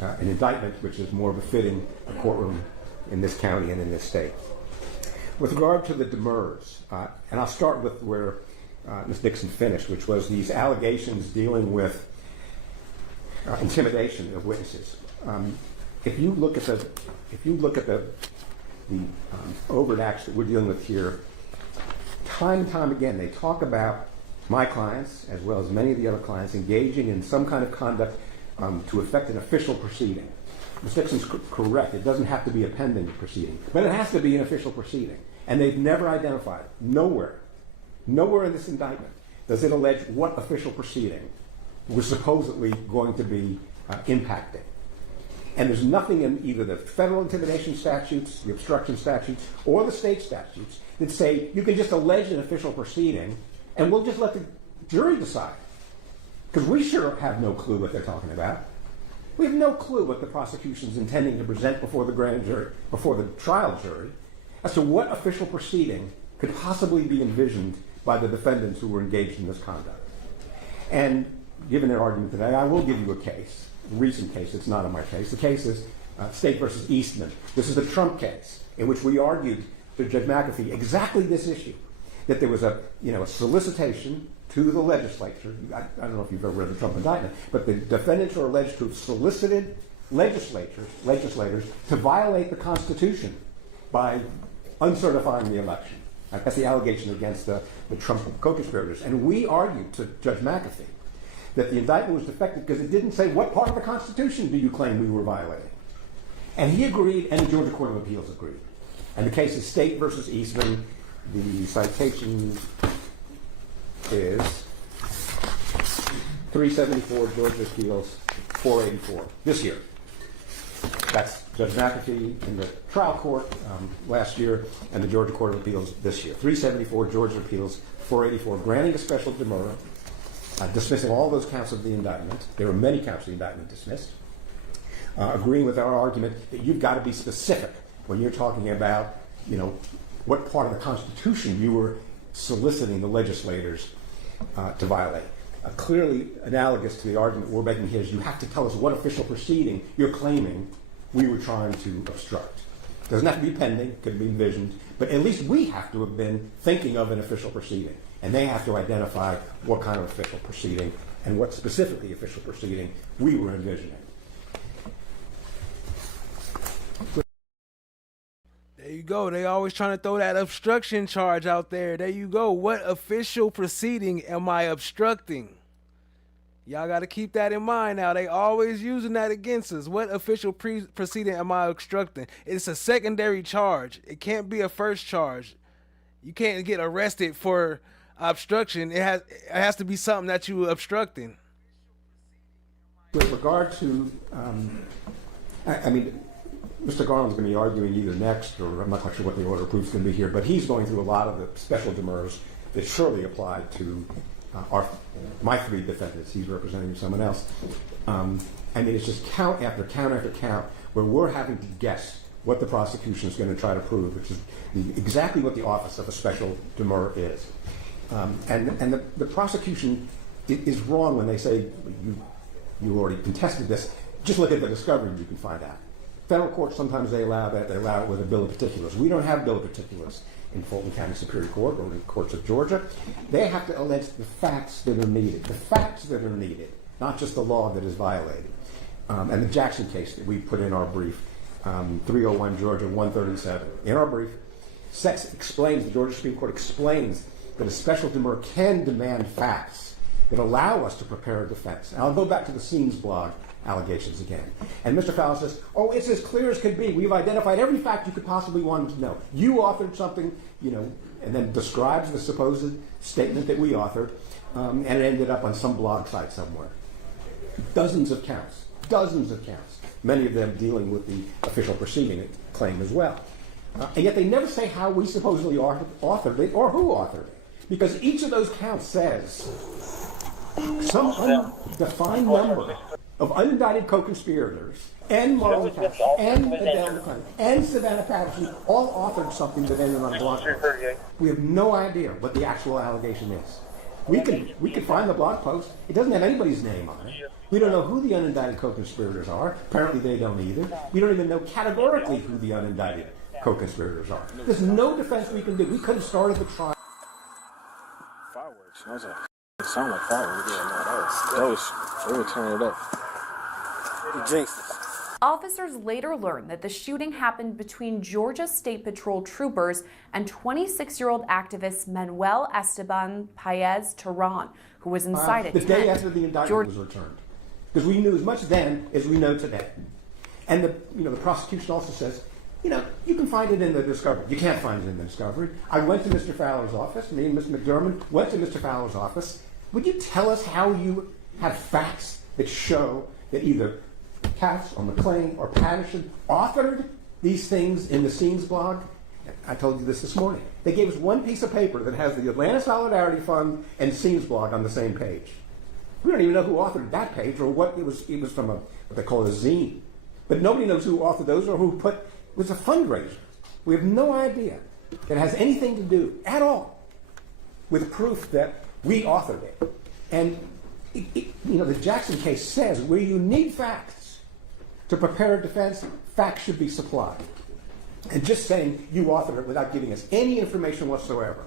an indictment which is more befitting a courtroom in this county and in this state. With regard to the demurrers, and I'll start with where Ms. Dixon finished, which was these allegations dealing with intimidation of witnesses. If you look at the overt acts that we're dealing with here, time and time again, they talk about my clients, as well as many of the other clients, engaging in some kind of conduct to affect an official proceeding. Ms. Dixon's correct. It doesn't have to be a pending proceeding, but it has to be an official proceeding. And they've never identified, nowhere in this indictment does it allege what official proceeding was supposedly going to be impacted. And there's nothing in either the federal intimidation statutes, the obstruction statutes, or the state statutes that say you can just allege an official proceeding and we'll just let the jury decide. Because we sure have no clue what they're talking about. We have no clue what the prosecution's intending to present before the grand jury, before the trial jury, as to what official proceeding could possibly be envisioned by the defendants who were engaged in this conduct. And given their argument today, I will give you a case, a recent case. It's not on my case. The case is State versus Eastman. This is the Trump case in which we argued to Judge McAfee exactly this issue, that there was a solicitation to the legislature. I don't know if you've ever read the Trump indictment, but the defendants are alleged to have solicited legislators to violate the Constitution by uncertifying the election. That's the allegation against the Trump co-conspirators. And we argued to Judge McAfee that the indictment was defective because it didn't say what part of the Constitution do you claim we were violating. And he agreed, and the Georgia Court of Appeals agreed. And the case is State versus Eastman. The citation is 374 Georgia Appeals 484 this year. That's Judge McAfee in the trial court last year and the Georgia Court of Appeals this year. 374 Georgia Appeals 484, granting a special demurrer, dismissing all those counts of the indictment. There were many counts of the indictment dismissed. Agreeing with our argument that you've got to be specific when you're talking about, what part of the Constitution you were soliciting the legislators to violate. Clearly analogous to the argument we're making here is you have to tell us what official proceeding you're claiming we were trying to obstruct. It doesn't have to be pending, it could be envisioned, but at least we have to have been thinking of an official proceeding, and they have to identify what kind of official proceeding and what specifically official proceeding we were envisioning. There you go. They always trying to throw that obstruction charge out there. There you go. What official proceeding am I obstructing? Y'all got to keep that in mind now. They always using that against us. What official proceeding am I obstructing? It's a secondary charge. It can't be a first charge. You can't get arrested for obstruction. It has to be something that you obstructing. With regard to, I mean, Mr. Garland's going to be arguing either next, or I'm not quite sure what the order of proof's going to be here, but he's going through a lot of the special demurs that surely apply to my three defendants. He's representing someone else. I mean, it's just count after count after count where we're having to guess what the prosecution is going to try to prove, which is exactly what the office of a special demur is. And the prosecution is wrong when they say, you already contested this. Just look at the discovery, you can find out. Federal courts, sometimes they allow that. They allow it with a bill of particulars. We don't have bill of particulars in Fulton County Superior Court or in the courts of Georgia. They have to allege the facts that are needed. The facts that are needed, not just the law that is violated. And the Jackson case that we put in our brief, 301 Georgia 137, in our brief, explains, the Georgia Supreme Court explains that a special demur can demand facts that allow us to prepare a defense. And I'll go back to the Scenes blog allegations again. And Mr. Fowler says, oh, it's as clear as could be. We've identified every fact you could possibly want to know. You authored something, and then describes the supposed statement that we authored, and it ended up on some blog site somewhere. Dozens of counts, many of them dealing with the official proceeding claim as well. And yet they never say how we supposedly authored it or who authored it. Because each of those counts says some undefined number of unindicted co-conspirators and Marlon Patterson and Adele McClellan and Savannah Patterson all authored something that ended on a blog post. We have no idea what the actual allegation is. We can find the blog post. It doesn't have anybody's name on it. We don't know who the unindicted co-conspirators are. Apparently they don't either. We don't even know categorically who the unindicted co-conspirators are. There's no defense we can do. We could have started the trial. Fireworks. I was like, it sounded like fireworks. Yeah, no, they were turning it up. You jinxed us. Officers later learned that the shooting happened between Georgia State Patrol troopers and 26-year-old activist Manuel Paez Tron, who was inside a tent. The day after the indictment was returned. Because we knew as much then as we know today. And the prosecution also says, you can find it in the discovery. You can't find it in the discovery. I went to Mr. Fowler's office. Me and Ms. McDermott went to Mr. Fowler's office. Would you tell us how you have facts that show that either Katz or McLean or Patterson authored these things in the Scenes blog? I told you this morning. They gave us one piece of paper that has the Atlanta Solidarity Fund and Scenes blog on the same page. We don't even know who authored that page or what it was. It was from what they call a zine. But nobody knows who authored those or who put. It was a fundraiser. We have no idea that it has anything to do at all with proof that we authored it. And the Jackson case says where you need facts to prepare a defense, facts should be supplied. And just saying you authored it without giving us any information whatsoever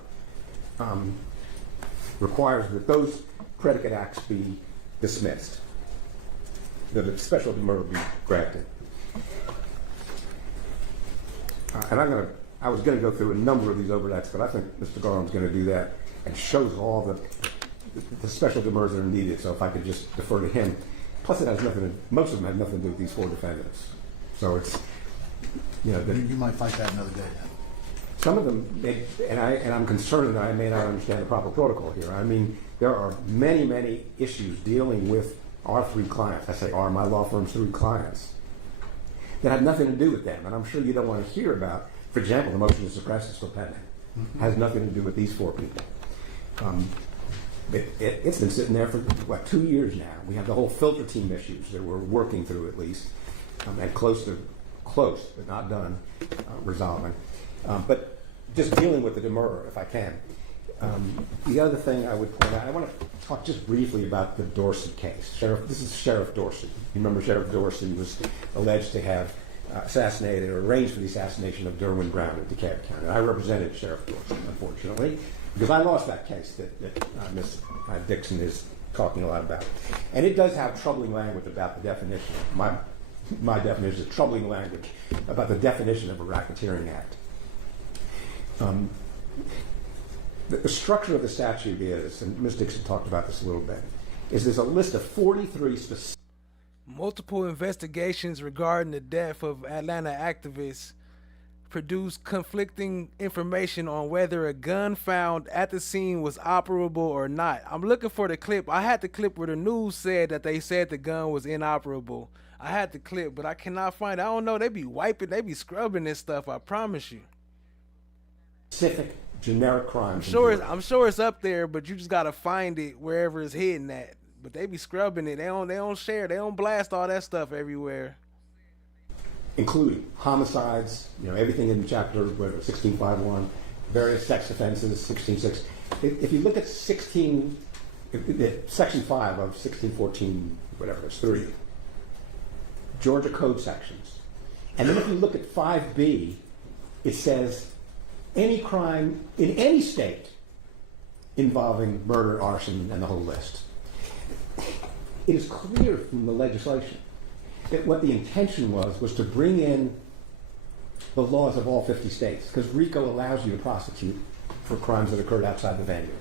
requires that those predicate acts be dismissed, that a special demur be granted. And I was going to go through a number of these overlaps, but I think Mr. Garland's going to do that and shows all the special demurs that are needed. So if I could just defer to him. Plus, most of them have nothing to do with these four defendants. So it's, you might fight that another day. Some of them, and I'm concerned that I may not understand the proper protocol here. I mean, there are many, many issues dealing with our three clients. I say my law firm's three clients that have nothing to do with them. And I'm sure you don't want to hear about, for example, the motion to suppress is still pending. Has nothing to do with these four people. It's been sitting there for, 2 years now. We have the whole filter team issues that we're working through at least, and close, but not done, resolving. But just dealing with the demur, if I can. The other thing I would point out, I want to talk just briefly about the Dorsey case. This is Sheriff Dorsey. You remember Sheriff Dorsey was alleged to have assassinated or arranged for the assassination of Derwin Brown in DeKalb County. I represented Sheriff Dorsey, unfortunately, because I lost that case that Ms. Dixon is talking a lot about. And it does have troubling language about the definition. My definition is troubling language about the definition of a racketeering act. The structure of the statute is, and Ms. Dixon talked about this a little bit, is there's a list of 43 specific... Multiple investigations regarding the death of Atlanta activist produced conflicting information on whether a gun found at the scene was operable or not. I'm looking for the clip. I had the clip where the news said that they said the gun was inoperable. I had the clip, but I cannot find it. I don't know. They be wiping, they be scrubbing this stuff, I promise you. Specific generic crimes. I'm sure it's up there, but you just gotta find it wherever it's hidden at. But they be scrubbing it. They don't share. They don't blast all that stuff everywhere. Including homicides, everything in chapter 1651, various sex offenses, 16.6. If you look at section 5 of 1614, whatever, it's 3, Georgia Code sections. And then if you look at 5B, it says any crime in any state involving murder, arson, and the whole list. It is clear from the legislation that what the intention was to bring in the laws of all 50 states, because Rico allows you to prosecute for crimes that occurred outside the venue.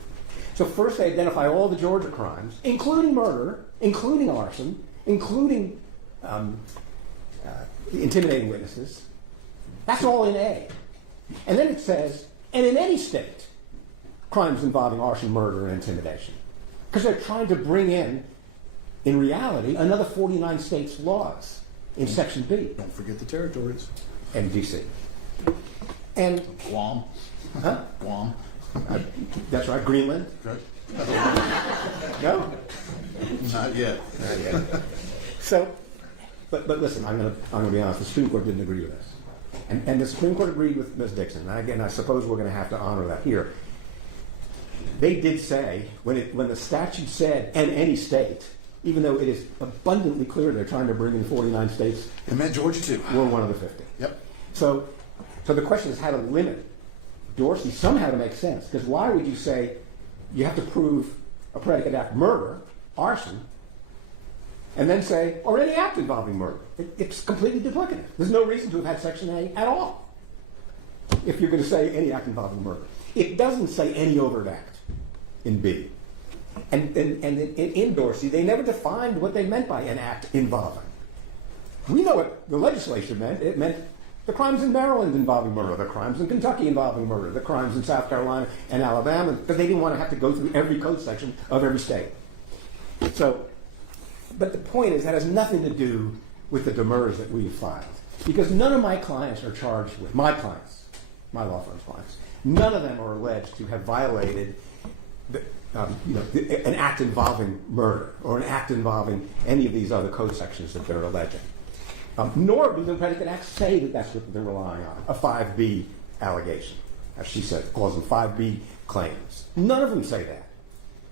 So first they identify all the Georgia crimes, including murder, including arson, including intimidating witnesses. That's all in A. And then it says, and in any state, crimes involving arson, murder, and intimidation. Because they're trying to bring in reality, another 49 states' laws in Section B. Don't forget the territories. And D.C. And Guam. Huh? Guam. That's right, Greenland. Okay. No? Not yet. Not yet. So, but listen, I'm gonna be honest, the Supreme Court didn't agree with this. And the Supreme Court agreed with Ms. Dixon. And again, I suppose we're gonna have to honor that here. They did say, when the statute said, and any state, even though it is abundantly clear they're trying to bring in 49 states. It meant Georgia too. We're one of the 50. Yep. So the question is how to limit Dorsey somehow to make sense. Because why would you say you have to prove a predicate act, murder, arson, and then say, or any act involving murder? It's completely duplicative. There's no reason to have had Section A at all if you're going to say any act involving murder. It doesn't say any overt act in B. And in Dorsey, they never defined what they meant by an act involving. We know what the legislation meant. It meant the crimes in Maryland involving murder, the crimes in Kentucky involving murder, the crimes in South Carolina and Alabama, but they didn't want to have to go through every code section of every state. So, but the point is that has nothing to do with the demurs that we filed. Because none of my clients are charged with, my clients, my law firm's clients, none of them are alleged to have violated an act involving murder or an act involving any of these other code sections that they're alleging. Nor do the predicate acts say that that's what they're relying on, a 5B allegation, as she said, calls them 5B claims. None of them say that.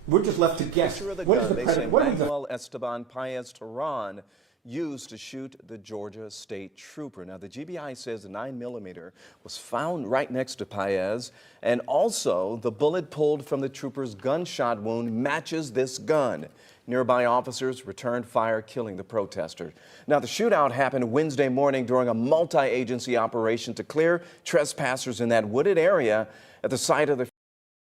We're just left to guess. What is the predicate? Manuel Esteban Paez Tron used to shoot the Georgia State Trooper. Now, the GBI says the 9mm was found right next to Paez, and also the bullet pulled from the trooper's gunshot wound matches this gun. Nearby officers returned fire, killing the protester. Now, the shootout happened Wednesday morning during a multi-agency operation to clear trespassers in that wooded area at the site of the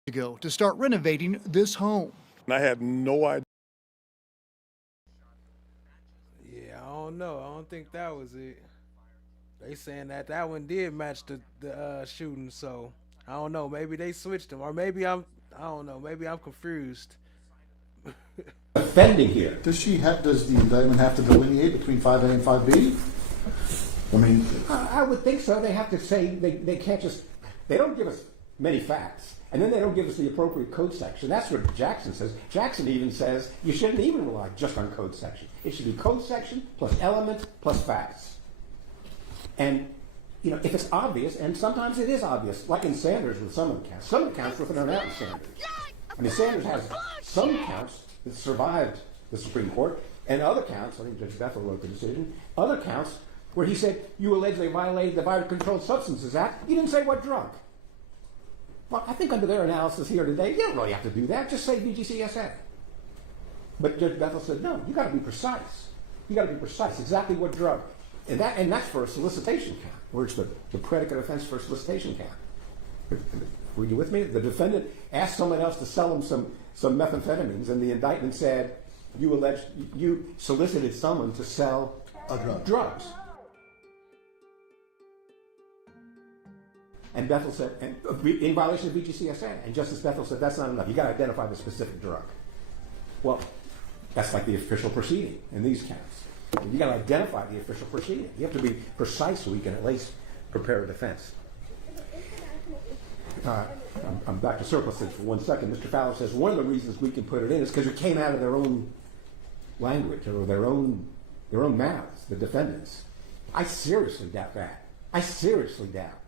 to start renovating this home. And I had no idea. Yeah, I don't know. I don't think that was it. They saying that one did match the shooting, so I don't know. Maybe they switched them, or maybe I don't know. Maybe I'm confused. Offending here. Does the indictment have to delineate between 5A and 5B? I mean, I would think so. They have to say they can't just. They don't give us many facts, and then they don't give us the appropriate code section. That's what Jackson says. Jackson even says you shouldn't even rely just on code section. It should be code section plus element plus facts. And if it's obvious, and sometimes it is obvious, like in Sanders with some of the counts. Some of the counts were thrown out in Sanders. I mean, Sanders has some counts that survived the Supreme Court, and other counts, I think Judge Bethel wrote the decision, other counts where he said, you allegedly violated the Controlled Substances Act. You didn't say what drug. Well, I think under their analysis here today, you don't really have to do that. Just say VGCSA. But Judge Bethel said, no, you got to be precise. You got to be precise, exactly what drug. And that's for a solicitation count, where it's the predicate offense for a solicitation count. Were you with me? The defendant asked someone else to sell him some methamphetamines, and the indictment said you solicited someone to sell drugs. And Bethel said, and, in violation of VGCSA. And Justice Bethel said, that's not enough. You got to identify the specific drug. Well, that's like the official proceeding in these counts. You got to identify the official proceeding. You have to be precise so you can at least prepare a defense. I'm back to surpluses for 1 second. Mr. Fowler says one of the reasons we can put it in is because it came out of their own language or their own mouths, the defendants. I seriously doubt that. I seriously doubt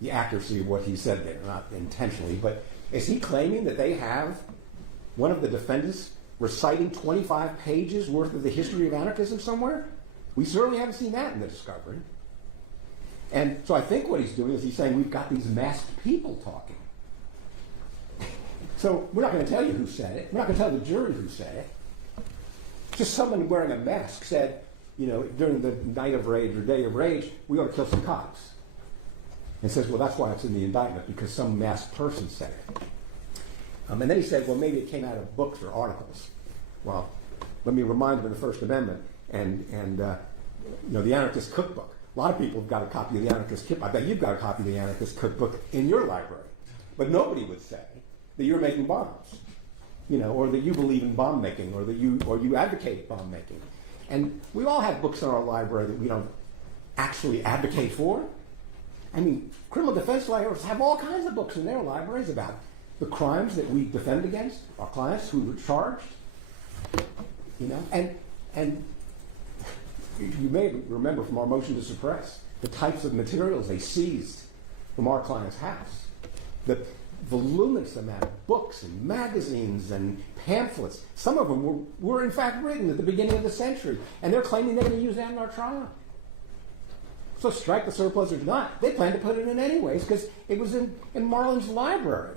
the accuracy of what he said there, not intentionally, but is he claiming that they have one of the defendants reciting 25 pages worth of the history of anarchism somewhere? We certainly haven't seen that in the discovery. And so I think what he's doing is he's saying we've got these masked people talking. So we're not going to tell you who said it. We're not going to tell the jury who said it. Just someone wearing a mask said, you know, during the night of rage or day of rage, we ought to kill some cops. And says, well, that's why it's in the indictment, because some masked person said it. And then he said, well, maybe it came out of books or articles. Well, let me remind you of the First Amendment and you know, the Anarchist Cookbook. A lot of people have got a copy of the Anarchist Cookbook. I bet you've got a copy of the Anarchist Cookbook in your library. But nobody would say that you're making bombs, you know, or that you believe in bomb making, or that you advocate bomb making. And we all have books in our library that we don't actually advocate for. I mean, criminal defense lawyers have all kinds of books in their libraries about the crimes that we defend against, our clients who were charged, you know, and you may remember from our motion to suppress the types of materials they seized from our client's house. The voluminous amount of books and magazines and pamphlets. Some of them were in fact written at the beginning of the century, and they're claiming they're going to use that in our trial. So strike the surplus or not, they plan to put it in anyways because it was in Marlin's library.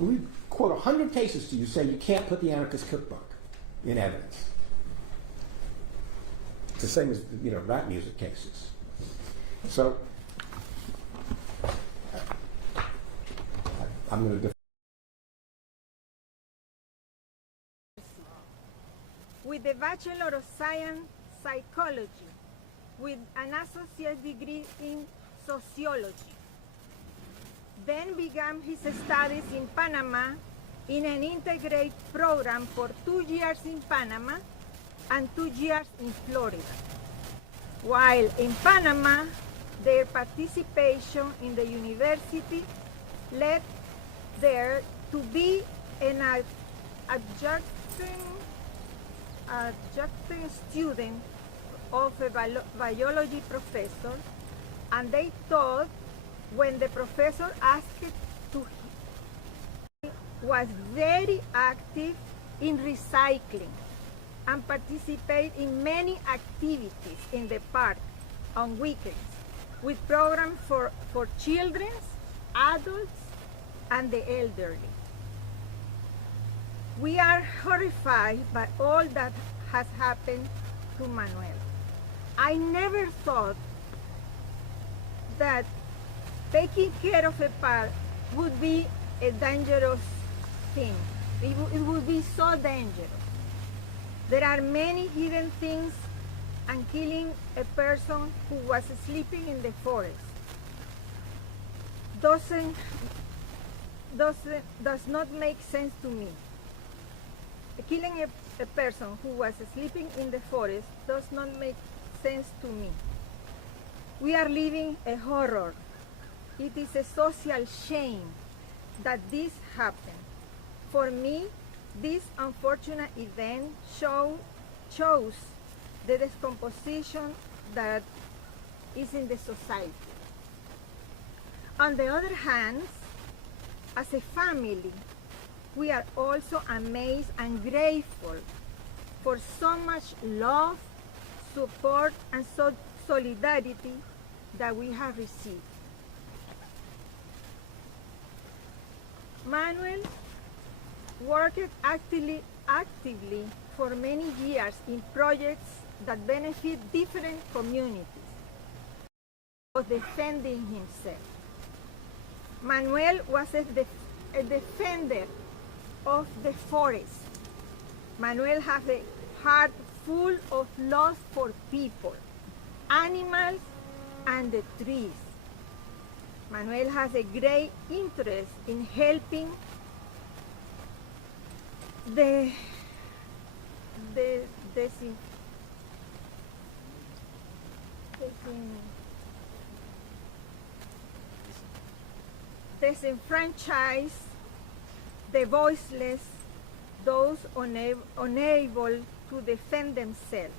We quote 100 cases to you saying you can't put the Anarchist Cookbook in evidence. It's the same as, you know, rap music cases. So I'm going to with a Bachelor of Science Psychology, with an associate degree in sociology. Then began his studies in Panama in an integrated program for 2 years in Panama and 2 years in Florida. While in Panama, their participation in the university led there to be an adjunct student of a biology professor, and they thought when the professor asked to he was very active in recycling and participate in many activities in the park on weekends with programs for children, adults, and the elderly. We are horrified by all that has happened to Manuel. I never thought that taking care of a park would be a dangerous thing. It would be so dangerous. There are many hidden things, and killing a person who was sleeping in the forest does not make sense to me. Killing a person who was sleeping in the forest does not make sense to me. We are living a horror. It is a social shame that this happened. For me, this unfortunate event shows the decomposition that is in the society. On the other hand, as a family, we are also amazed and grateful for so much love, support, and solidarity that we have received. Manuel worked actively for many years in projects that benefit different communities of defending himself. Manuel was a defender of the forest. Manuel has a heart full of love for people, animals, and the trees. Manuel has a great interest in helping the disenfranchised, the voiceless, those unable to defend themselves.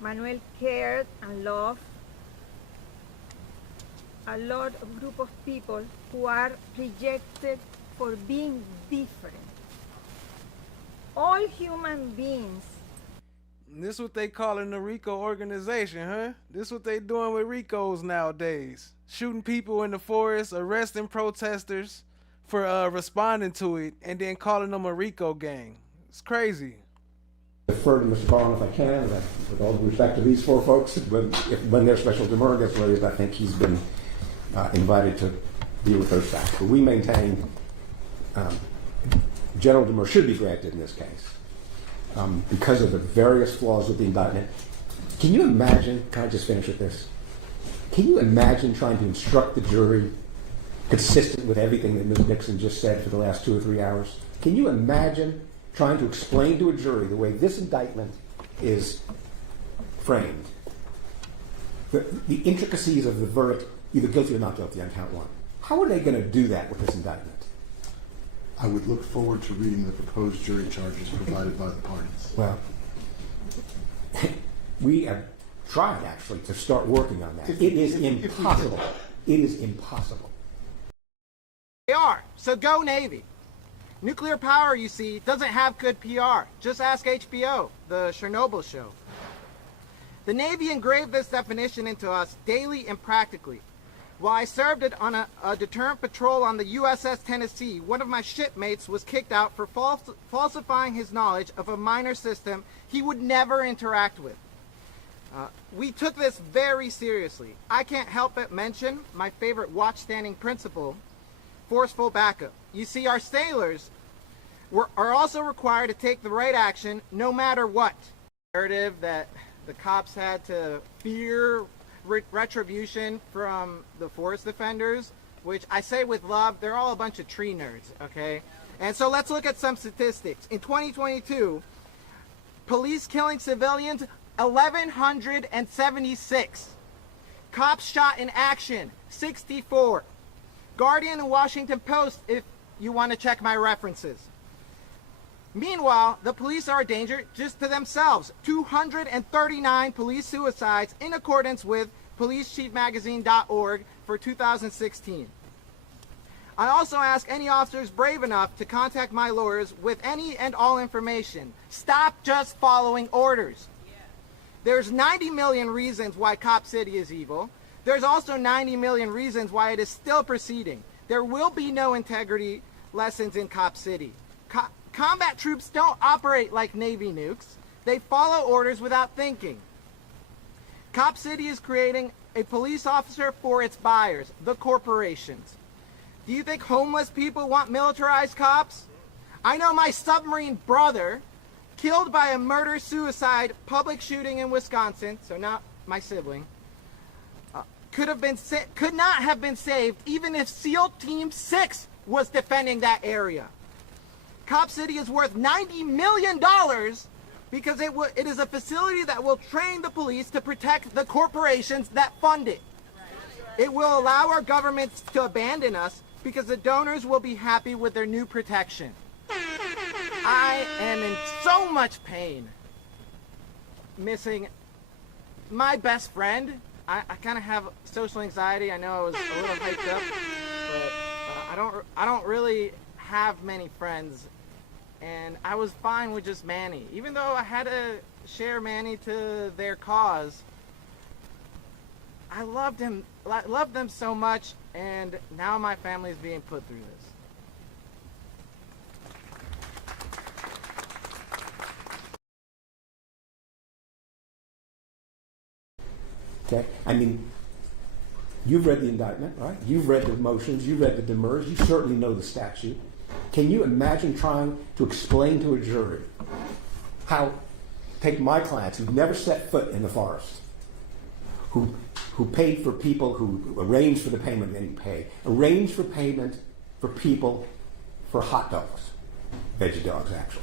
Manuel cared and loved a lot of group of people who are rejected for being different. All human beings. This what they calling the Rico organization, huh? This what they doing with Ricos nowadays. Shooting people in the forest, arresting protesters for responding to it, and then calling them a Rico gang. It's crazy. Defer to Mr. Carr if I can, with all due respect to these four folks, when their special demur gets raised, I think he's been invited to deal with those facts. But we maintain general demur should be granted in this case because of the various flaws with the indictment. Can you imagine, can I just finish with this? Can you imagine trying to instruct the jury consistent with everything that Ms. Nixon just said for the last 2 or 3 hours? Can you imagine trying to explain to a jury the way this indictment is framed, the intricacies of the verdict, either guilty or not guilty on count one? How are they going to do that with this indictment? I would look forward to reading the proposed jury charges provided by the parties. Well, we have tried actually to start working on that. It is impossible. It is impossible. They are. So go Navy. Nuclear power, you see, doesn't have good PR. Just ask HBO, the Chernobyl show. The Navy engraved this definition into us daily and practically. While I served on a deterrent patrol on the USS Tennessee, one of my shipmates was kicked out for falsifying his knowledge of a minor system he would never interact with. We took this very seriously. I can't help but mention my favorite watch-standing principle, forceful backup. You see, our sailors are also required to take the right action no matter what. Narrative that the cops had to fear retribution from the forest defenders, which I say with love, they're all a bunch of tree nerds, okay? And so let's look at some statistics. In 2022, police killing civilians, 1,176. Cops shot in action, 64. Guardian and Washington Post, if you want to check my references. Meanwhile, the police are a danger just to themselves. 239 police suicides in accordance with policechiefmagazine.org for 2016. I also ask any officers brave enough to contact my lawyers with any and all information. Stop just following orders. There's 90 million reasons why Cop City is evil. There's also 90 million reasons why it is still proceeding. There will be no integrity lessons in Cop City. Combat troops don't operate like Navy nukes. They follow orders without thinking. Cop City is creating a police officer for its buyers, the corporations. Do you think homeless people want militarized cops? I know my submarine brother, killed by a murder-suicide public shooting in Wisconsin, so not my sibling, could not have been saved even if SEAL Team 6 was defending that area. Cop City is worth $90 million because it is a facility that will train the police to protect the corporations that fund it. It will allow our governments to abandon us because the donors will be happy with their new protection. I am in so much pain missing my best friend. I kind of have social anxiety. I know I was a little hyped up, but I don't really have many friends, and I was fine with just Manny. Even though I had to share Manny to their cause, I loved him. I loved them so much, and now my family is being put through this. Okay, I mean, you've read the indictment, right? You've read the motions, you've read the demurs, you certainly know the statute. Can you imagine trying to explain to a jury how, take my clients who've never set foot in the forest, who who paid for people, who arranged for the payment, they didn't pay, arranged for payment for people for hot dogs, veggie dogs actually.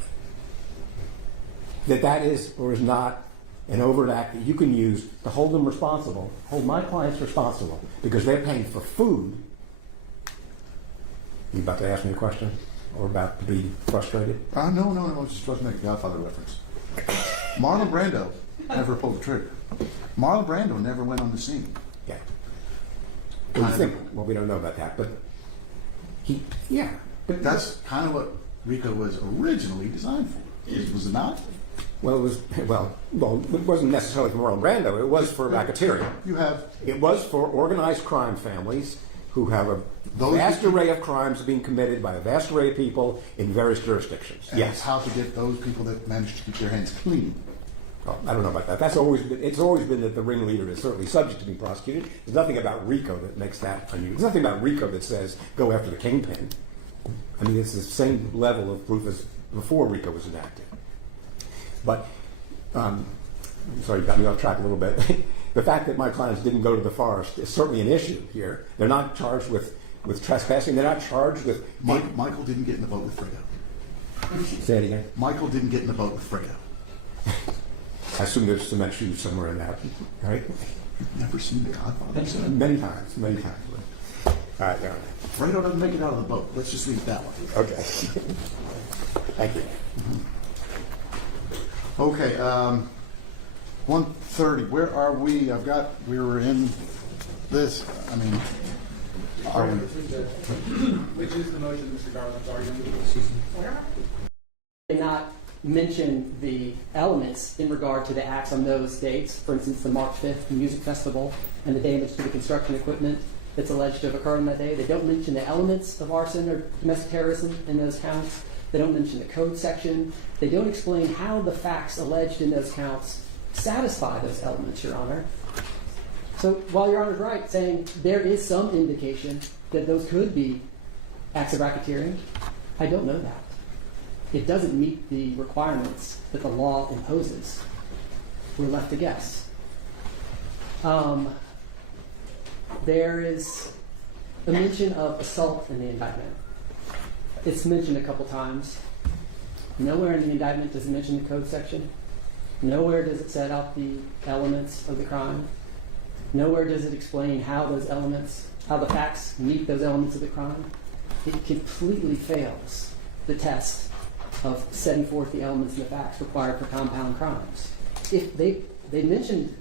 That is or is not an overt act that you can use to hold them responsible, hold my clients responsible, because they're paying for food. You about to ask me a question? Or about to be frustrated? No, I was just supposed to make a Godfather reference. Marlon Brando never pulled the trigger. Marlon Brando never went on the scene. Yeah. Well, we don't know about that, but But that's kind of what Rico was originally designed for, was it not? Well, it wasn't necessarily for Marlon Brando. It was for racketeering. It was for organized crime families who have a vast array of crimes being committed by a vast array of people in various jurisdictions. And it's how to get those people that manage to keep their hands clean. Well, I don't know about that. It's always been that the ringleader is certainly subject to being prosecuted. There's nothing about Rico that makes that unusual. There's nothing about Rico that says go after the kingpin. I mean, it's the same level of proof as before Rico was enacted. But, I'm sorry, you got me off track a little bit. The fact that my clients didn't go to the forest is certainly an issue here. They're not charged with trespassing. They're not charged with... Michael didn't get in the boat with Fredo. Say it again. Michael didn't get in the boat with Fredo. I assume there's cement shoes somewhere in that, right? You've never seen The Godfather? Many times. All right. Fredo doesn't make it out of the boat. Let's just leave that one. Okay. Thank you. Okay, 1:30. Where are we? We were in this. I mean, are we? Which is the motion, Mr. Garland's argument? Not mention the elements in regard to the acts on those dates. For instance, the March 5th music festival and the damage to the construction equipment that's alleged to have occurred on that day. They don't mention the elements of arson or domestic terrorism in those counts. They don't mention the code section. They don't explain how the facts alleged in those counts satisfy those elements, Your Honor. So while Your Honor is right, saying there is some indication that those could be acts of racketeering, I don't know that. It doesn't meet the requirements that the law imposes. We're left to guess. There is a mention of assault in the indictment. It's mentioned a couple times. Nowhere in the indictment does it mention the code section. Nowhere does it set out the elements of the crime. Nowhere does it explain how the facts meet those elements of the crime. It completely fails the test of setting forth the elements and the facts required for compound crimes. If they mentioned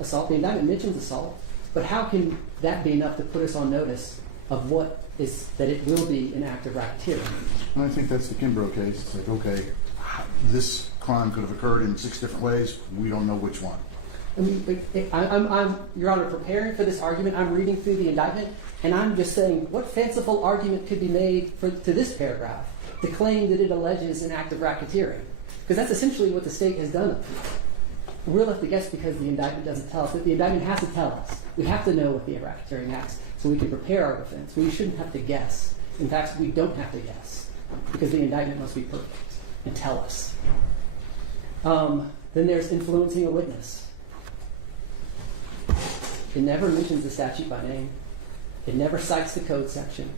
assault, the indictment mentions assault, but how can that be enough to put us on notice of what is that it will be an act of racketeering? I think that's the Kimbrough case. It's like, okay, this crime could have occurred in 6 different ways. We don't know which one. I mean, I'm, Your Honor, preparing for this argument. I'm reading through the indictment, and I'm just saying, what fanciful argument could be made to this paragraph to claim that it alleges an act of racketeering? Because that's essentially what the state has done up here. We're left to guess because the indictment doesn't tell us. The indictment has to tell us. We have to know what the racketeering acts so we can prepare our defense. We shouldn't have to guess. In fact, we don't have to guess because the indictment must be perfect and tell us. Then there's influencing a witness. It never mentions the statute by name. It never cites the code section.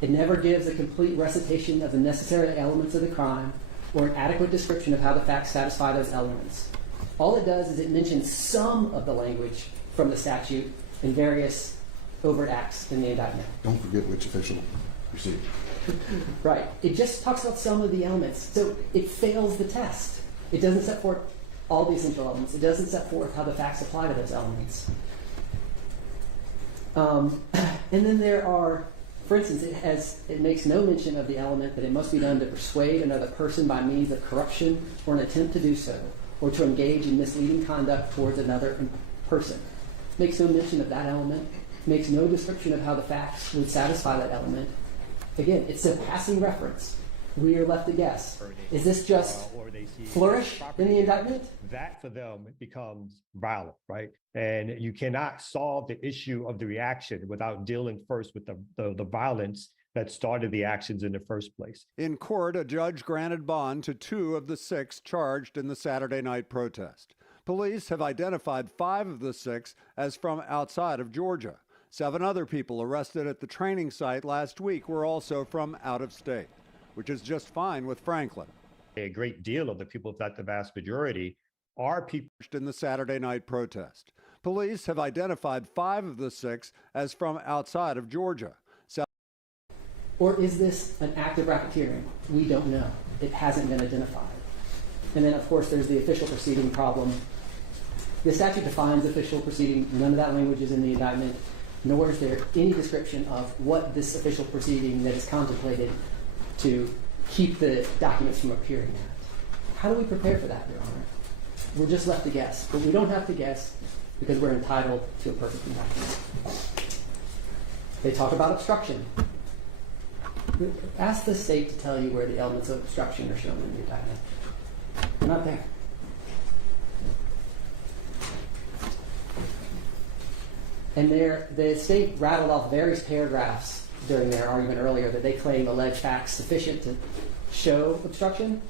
It never gives a complete recitation of the necessary elements of the crime or an adequate description of how the facts satisfy those elements. All it does is it mentions some of the language from the statute in various overt acts in the indictment. Don't forget which official received. Right. It just talks about some of the elements. So it fails the test. It doesn't set forth all the essential elements. It doesn't set forth how the facts apply to those elements. And then there are, for instance, it makes no mention of the element that it must be done to persuade another person by means of corruption or an attempt to do so, or to engage in misleading conduct towards another person. Makes no mention of that element. Makes no description of how the facts would satisfy that element. Again, it's a passing reference. We are left to guess. Is this just flourish in the indictment? That for them becomes violent, right? And you cannot solve the issue of the reaction without dealing first with the violence that started the actions in the first place. In court, a judge granted bond to 2 of the 6 charged in the Saturday night protest. Police have identified 5 of the 6 as from outside of Georgia. 7 other people arrested at the training site last week were also from out of state, which is just fine with Franklin. A great deal of the people, if not the vast majority, are people in the Saturday night protest. Police have identified 5 of the 6 as from outside of Georgia. Or is this an act of racketeering? We don't know. It hasn't been identified. And then, of course, there's the official proceeding problem. The statute defines official proceeding. None of that language is in the indictment, nor is there any description of what this official proceeding that is contemplated to keep the documents from appearing at. How do we prepare for that, Your Honor? We're just left to guess, but we don't have to guess because we're entitled to a perfect indictment. They talk about obstruction. Ask the state to tell you where the elements of obstruction are shown in the indictment. They're not there. And the state rattled off various paragraphs during their argument earlier that they claim alleged facts sufficient to show obstruction.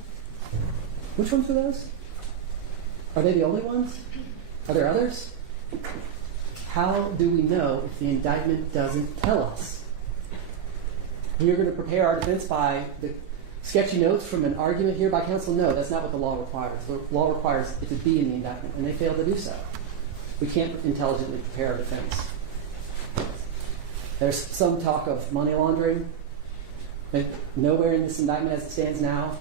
Which ones were those? Are they the only ones? Are there others? How do we know if the indictment doesn't tell us? We are going to prepare our defense by the sketchy notes from an argument here by counsel? No, that's not what the law requires. The law requires it to be in the indictment, and they failed to do so. We can't intelligently prepare our defense. There's some talk of money laundering. But nowhere in this indictment as it stands now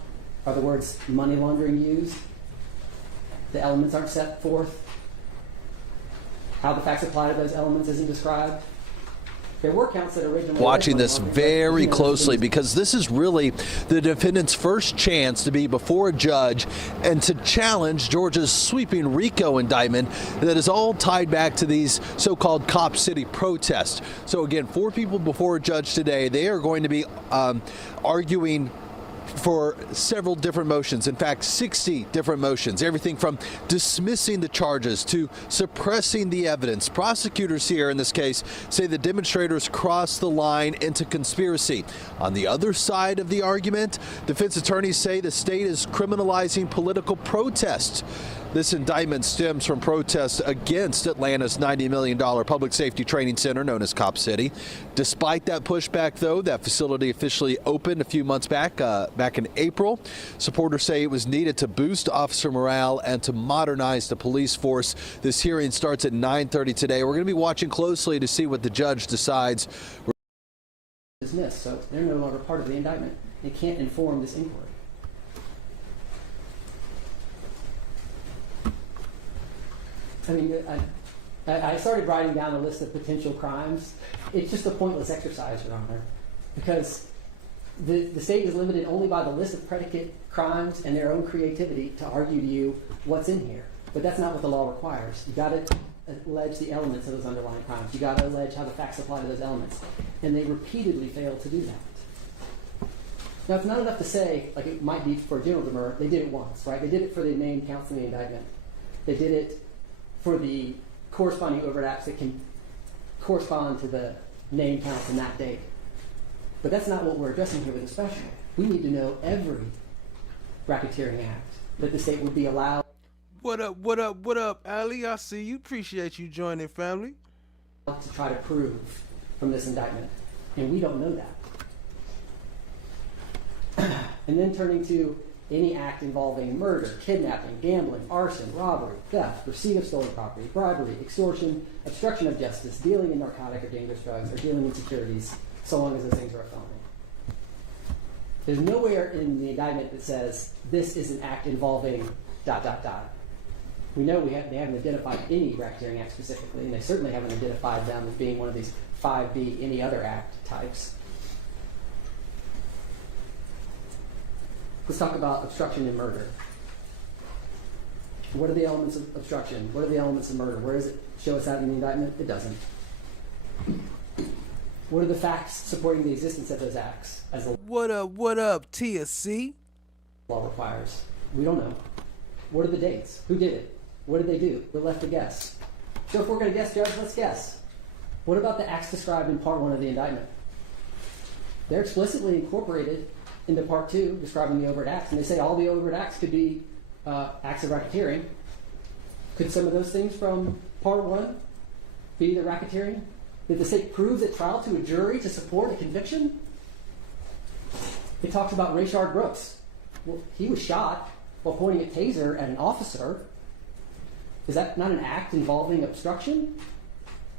are the words money laundering used. The elements aren't set forth. How the facts apply to those elements isn't described. There were counts that originally watching this very closely because this is really the defendant's first chance to be before a judge and to challenge Georgia's sweeping Rico indictment that is all tied back to these so-called Cop City protests. So again, 4 people before a judge today. They are going to be arguing for several different motions, in fact 60 different motions, everything from dismissing the charges to suppressing the evidence. Prosecutors here in this case say the demonstrators crossed the line into conspiracy. On the other side of the argument, defense attorneys say the state is criminalizing political protests. This indictment stems from protests against Atlanta's $90 million public safety training center known as Cop City. Despite that pushback, though, that facility officially opened a few months back in April. Supporters say it was needed to boost officer morale and to modernize the police force. This hearing starts at 9:30 today. We're going to be watching closely to see what the judge decides. Dismissed, so they're no longer part of the indictment. They can't inform this inquiry. I mean, I started writing down a list of potential crimes. It's just a pointless exercise, Your Honor, because the state is limited only by the list of predicate crimes and their own creativity to argue to you what's in here. But that's not what the law requires. You got to allege the elements of those underlying crimes. You got to allege how the facts apply to those elements, and they repeatedly fail to do that. Now, it's not enough to say, like it might be for general murder. They did it once, right? They did it for the named counts in the indictment. They did it for the corresponding overt acts that can correspond to the name counts in that date. But that's not what we're addressing here with the special. We need to know every racketeering act that the state would be allowed. What up, Ali? I see you. Appreciate you joining, family. To try to prove from this indictment. And we don't know that. And then turning to any act involving murder, kidnapping, gambling, arson, robbery, theft, receipt of stolen property, bribery, extortion, obstruction of justice, dealing in narcotic or dangerous drugs, or dealing in securities, so long as those things are a felony. There's nowhere in the indictment that says this is an act involving ... We know they haven't identified any racketeering act specifically, and they certainly haven't identified them as being one of these 5B any other act types. Let's talk about obstruction and murder. What are the elements of obstruction? What are the elements of murder? Where does it show us that in the indictment? It doesn't. What are the facts supporting the existence of those acts? As the what up, TSC? Law requires. We don't know. What are the dates? Who did it? What did they do? We're left to guess. So if we're going to guess, Judge, let's guess. What about the acts described in Part 1 of the indictment? They're explicitly incorporated into Part 2, describing the overt acts, and they say all the overt acts could be acts of racketeering. Could some of those things from part 1 be the racketeering? Did the state prove at trial to a jury to support a conviction? It talks about Rayshard Brooks. Well, he was shot while pointing a taser at an officer. Is that not an act involving obstruction?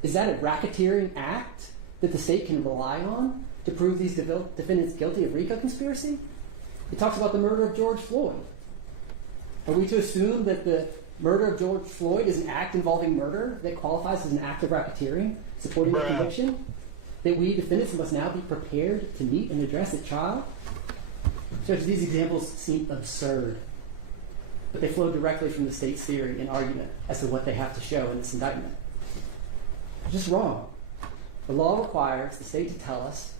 Is that a racketeering act that the state can rely on to prove these defendants guilty of Rico conspiracy? It talks about the murder of George Floyd. Are we to assume that the murder of George Floyd is an act involving murder that qualifies as an act of racketeering, supporting the conviction? That we defendants must now be prepared to meet and address at trial? Judge, these examples seem absurd, but they flow directly from the state's theory and argument as to what they have to show in this indictment. They're just wrong. The law requires the state to tell us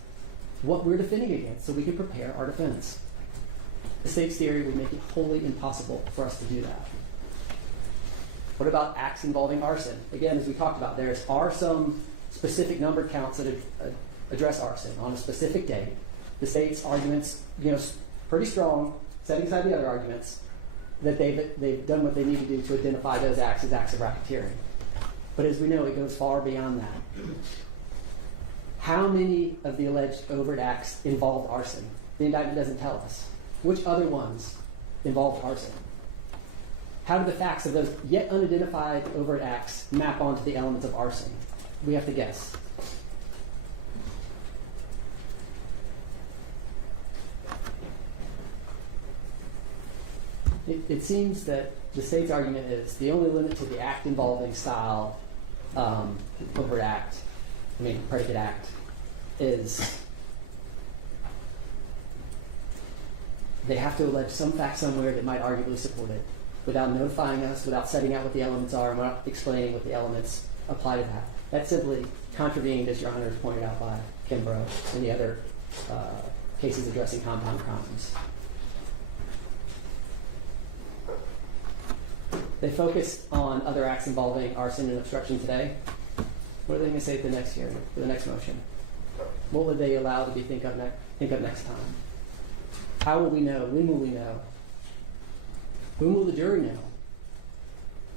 what we're defending against so we can prepare our defense. The state's theory would make it wholly impossible for us to do that. What about acts involving arson? Again, as we talked about, there are some specific numbered counts that address arson on a specific day. The state's arguments, pretty strong, setting aside the other arguments, that they've done what they need to do to identify those acts as acts of racketeering. But as we know, it goes far beyond that. How many of the alleged overt acts involved arson? The indictment doesn't tell us. Which other ones involved arson? How do the facts of those yet unidentified overt acts map onto the elements of arson? We have to guess. It seems that the state's argument is the only limit to the act involving style, overt act, predicate act, is they have to allege some fact somewhere that might arguably support it, without notifying us, without setting out what the elements are, and without explaining what the elements apply to that. That's simply contravened, as Your Honor has pointed out, by Kimbrough and the other cases addressing compound crimes. They focused on other acts involving arson and obstruction today. What are they going to say at the next hearing, for the next motion? What would they allow to be think up next time? How will we know? When will we know? Whom will the jury know?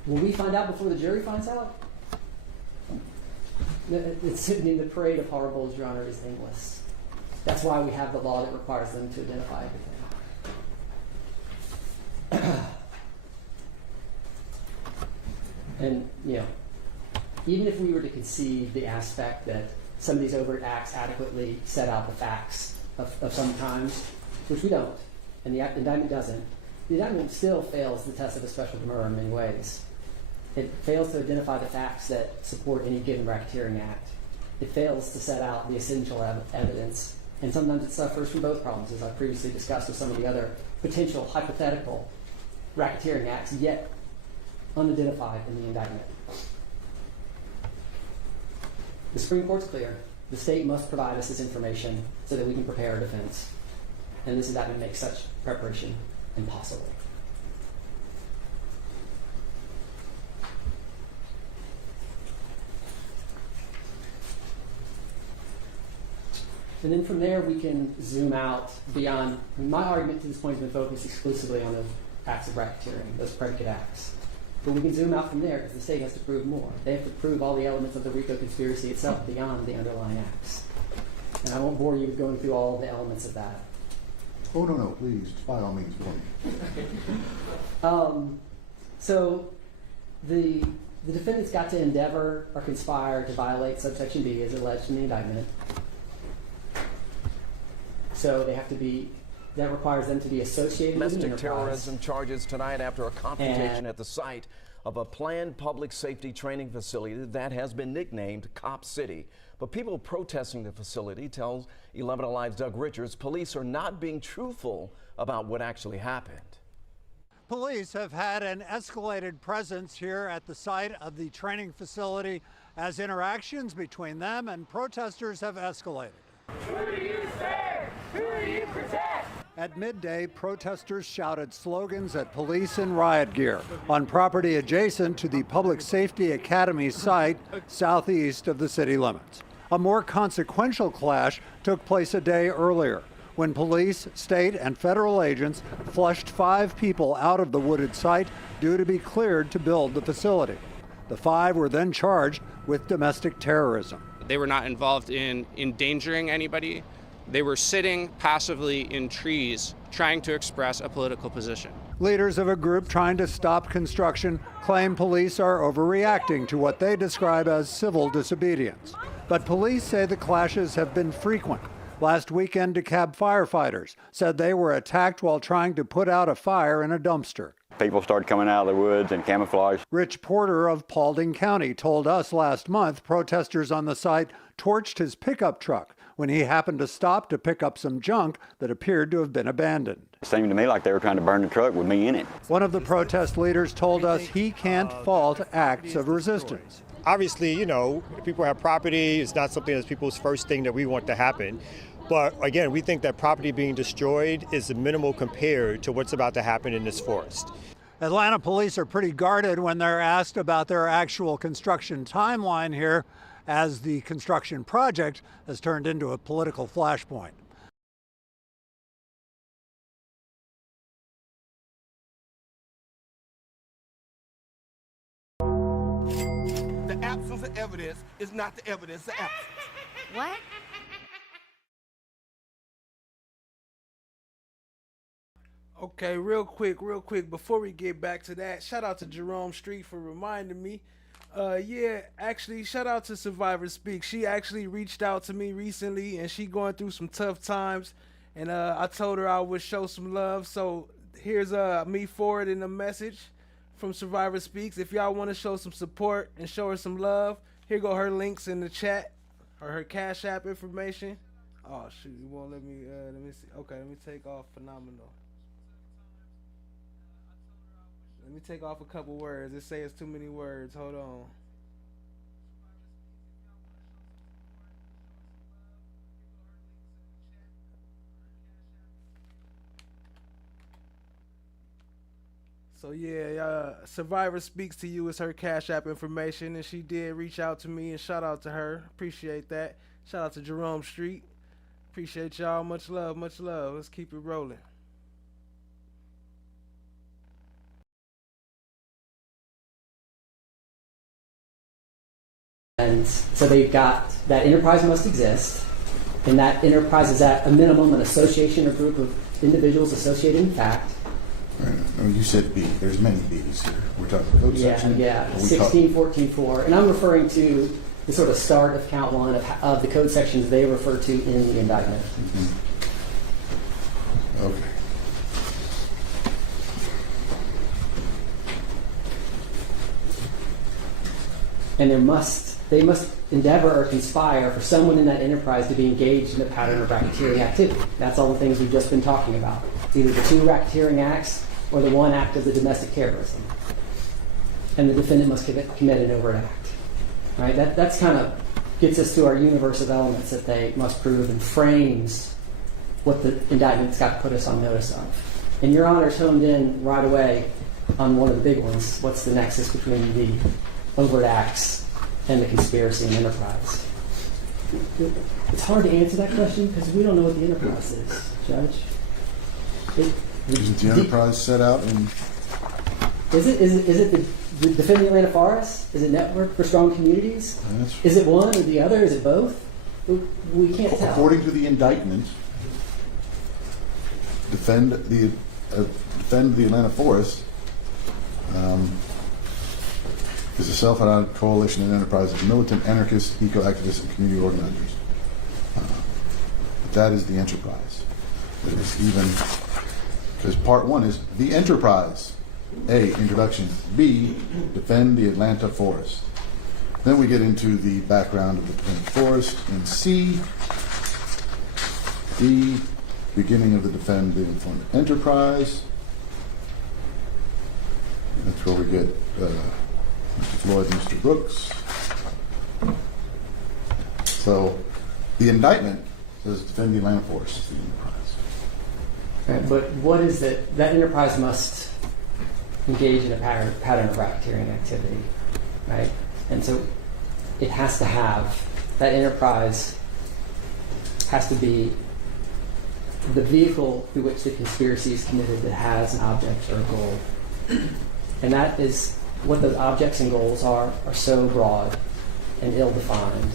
Will we find out before the jury finds out? The parade of horribles, Your Honor, is aimless. That's why we have the law that requires them to identify everything. And, even if we were to concede the aspect that some of these overt acts adequately set out the facts of some crimes, which we don't, and the indictment doesn't, the indictment still fails the test of a special demurrer in many ways. It fails to identify the facts that support any given racketeering act. It fails to set out the essential evidence, and sometimes it suffers from both problems, as I previously discussed with some of the other potential hypothetical racketeering acts, yet unidentified in the indictment. The Supreme Court's clear. The state must provide us this information so that we can prepare our defense. And this indictment makes such preparation impossible. And then from there, we can zoom out beyond. My argument to this point has been focused exclusively on the acts of racketeering, those predicate acts. But we can zoom out from there because the state has to prove more. They have to prove all the elements of the Rico conspiracy itself beyond the underlying acts. And I won't bore you with going through all the elements of that. Oh, no, please, by all means, for me. So the defendants got to endeavor or conspire to violate subsection B as alleged in the indictment. So they have to be, that requires them to be associated with an Domestic enterprise. terrorism charges tonight after a confrontation at the site of a planned public safety training facility that has been nicknamed Cop City. But people protesting the facility tells 11 Alive's Doug Richards police are not being truthful about what actually happened. Police have had an escalated presence here at the site of the training facility as interactions between them and protesters have escalated. Who do you serve? Who do you protect? At midday, protesters shouted slogans at police in riot gear on property adjacent to the Public Safety Academy site southeast of the city limits. A more consequential clash took place a day earlier when police, state, and federal agents flushed 5 people out of the wooded site due to be cleared to build the facility. The 5 were then charged with domestic terrorism. They were not involved in endangering anybody. They were sitting passively in trees trying to express a political position. Leaders of a group trying to stop construction claim police are overreacting to what they describe as civil disobedience. But police say the clashes have been frequent. Last weekend, DeKalb firefighters said they were attacked while trying to put out a fire in a dumpster. People started coming out of the woods in camouflage. Rich Porter of Paulding County told us last month protesters on the site torched his pickup truck when he happened to stop to pick up some junk that appeared to have been abandoned. It seemed to me like they were trying to burn the truck with me in it. One of the protest leaders told us he can't fault acts of resistance. Obviously, you know, if people have property, it's not something that's people's first thing that we want to happen. But again, we think that property being destroyed is minimal compared to what's about to happen in this forest. Atlanta police are pretty guarded when they're asked about their actual construction timeline here, as the construction project has turned into a political flashpoint. The absence of evidence is not the evidence of absence. What? Okay, real quick, before we get back to that, shout out to Jerome Street for reminding me. Actually, shout out to Survivor Speak. She actually reached out to me recently, and she going through some tough times, and I told her I would show some love. So here's me forwarding a message from Survivor Speaks. If y'all want to show some support and show her some love, here go her links in the chat, or her Cash App information. Oh shoot, you won't let me. Let me see. Okay, let me take off phenomenal. Let me take off a couple words. It says too many words. Hold on. So yeah, Survivor Speaks to You is her Cash App information, and she did reach out to me, and shout out to her. Appreciate that. Shout out to Jerome Street. Appreciate y'all. Much love, much love. Let's keep it rolling. And so they've got that enterprise must exist, and that enterprise is at a minimum an association or group of individuals associated in fact. Right. Oh, you said B. There's many B's here. We're talking code section. Yeah, 1614.4. And I'm referring to the sort of start of count 1 of the code sections they refer to in the indictment. Mm-hmm. Okay. And they must endeavor or conspire for someone in that enterprise to be engaged in a pattern of racketeering activity. That's all the things we've just been talking about. It's either the 2 racketeering acts or the 1 act of the domestic terrorism. And the defendant must commit an overt act. Right? That's kind of gets us to our universe of elements that they must prove and frames what the indictment's got to put us on notice of. And Your Honor's honed in right away on one of the big ones. What's the nexus between the overt acts and the conspiracy and enterprise? It's hard to answer that question because we don't know what the enterprise is, Judge. Isn't the enterprise set out in... Is it the Defend the Atlanta Forest? Is it Network for Strong Communities? Is it one or the other? Is it both? We can't tell. According to the indictment, defend the Atlanta Forest is a self-identified coalition and enterprise of militant, anarchists, eco-activists, and community organizers. But that is the enterprise. That is even, because part 1 is the enterprise. A, introduction. B, defend the Atlanta Forest. Then we get into the background of the Atlanta Forest. And C, D, beginning of the defend the Atlanta enterprise. That's where we get Mr. Floyd, Mr. Brooks. So the indictment says defend the Atlanta Forest is the enterprise. Right, but what is it? That enterprise must engage in a pattern of racketeering activity, right? And so it has to have, that enterprise has to be the vehicle through which the conspiracy is committed that has an object or a goal. And that is what those objects and goals are so broad and ill-defined.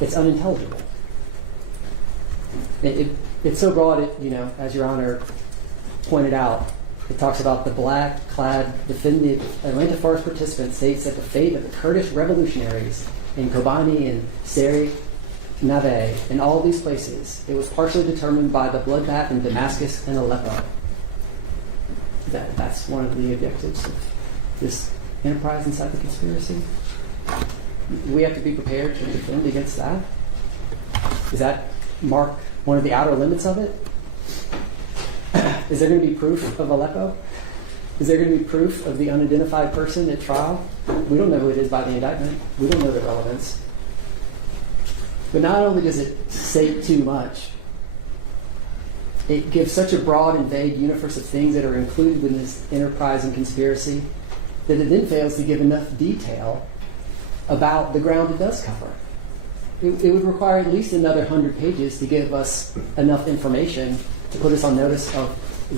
It's unintelligible. It's so broad, as Your Honor pointed out, it talks about the black-clad defendant, Atlanta Forest participant states that the fate of the Kurdish revolutionaries in Kobani and Seri Nave, in all these places, it was partially determined by the bloodbath in Damascus and Aleppo. That's one of the objectives of this enterprise inside the conspiracy. We have to be prepared to defend against that. Does that mark one of the outer limits of it? Is there going to be proof of Aleppo? Is there going to be proof of the unidentified person at trial? We don't know who it is by the indictment. We don't know the relevance. But not only does it say too much, it gives such a broad and vague universe of things that are included in this enterprise and conspiracy that it then fails to give enough detail about the ground it does cover. It would require at least another 100 pages to give us enough information to put us on notice of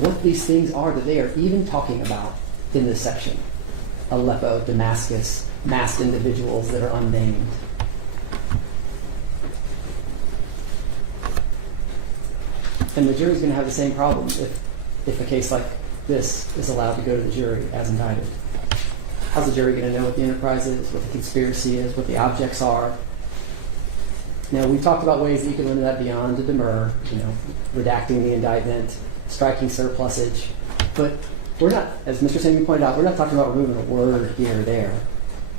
what these things are that they are even talking about in this section. Aleppo, Damascus, masked individuals that are unnamed. And the jury's going to have the same problem if a case like this is allowed to go to the jury as indicted. How's the jury going to know what the enterprise is, what the conspiracy is, what the objects are? Now, we've talked about ways that you can limit that beyond the demur, redacting the indictment, striking surplusage. But we're not, as Mr. Sammy pointed out, we're not talking about removing a word here or there.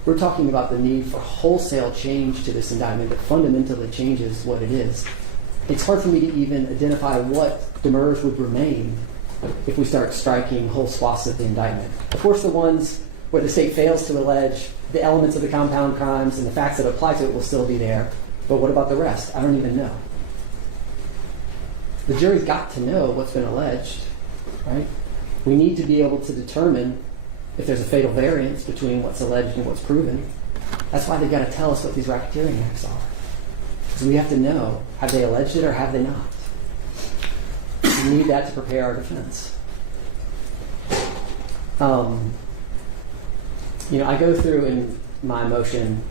We're talking about the need for wholesale change to this indictment that fundamentally changes what it is. It's hard for me to even identify what demurs would remain if we start striking whole swaths of the indictment. Of course, the ones where the state fails to allege the elements of the compound crimes and the facts that apply to it will still be there. But what about the rest? I don't even know. The jury's got to know what's been alleged, right? We need to be able to determine if there's a fatal variance between what's alleged and what's proven. That's why they've got to tell us what these racketeering acts are. Because we have to know, have they alleged it or have they not? We need that to prepare our defense. I go through in my motion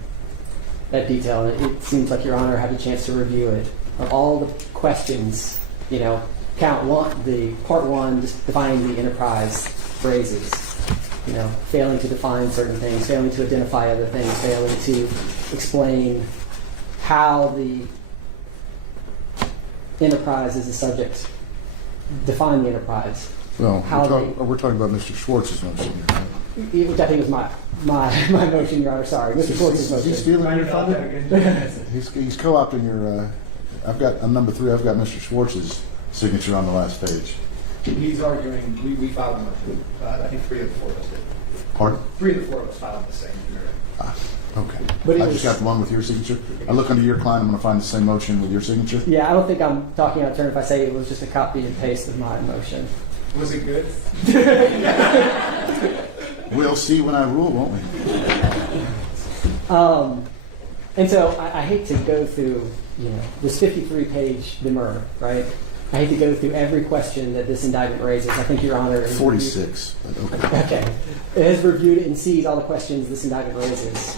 that detail, and it seems like Your Honor had a chance to review it, of all the questions, count one, the part one, just defining the enterprise phrases, failing to define certain things, failing to identify other things, failing to explain how the enterprise is a subject, define the enterprise. Well, we're talking about Mr. Schwartz's motion here, right? Which I think was my motion, Your Honor. Sorry, Mr. Schwartz's motion. He's stealing your thunder? He's co-opting your. I've got on number 3. I've got Mr. Schwartz's signature on the last page. He's arguing. We filed a motion. I think 3 of the 4 of us did. Pardon? 3 of the 4 of us filed the same. Okay. But I just got the one with your signature. I look under your client. I'm going to find the same motion with your signature. Yeah, I don't think I'm talking out of turn if I say it was just a copy and paste of my motion. Was it good? We'll see when I rule, won't we? And so I hate to go through, this 53-page demur, right? I hate to go through every question that this indictment raises. I think Your Honor... 46. Okay. It has reviewed it and sees all the questions this indictment raises.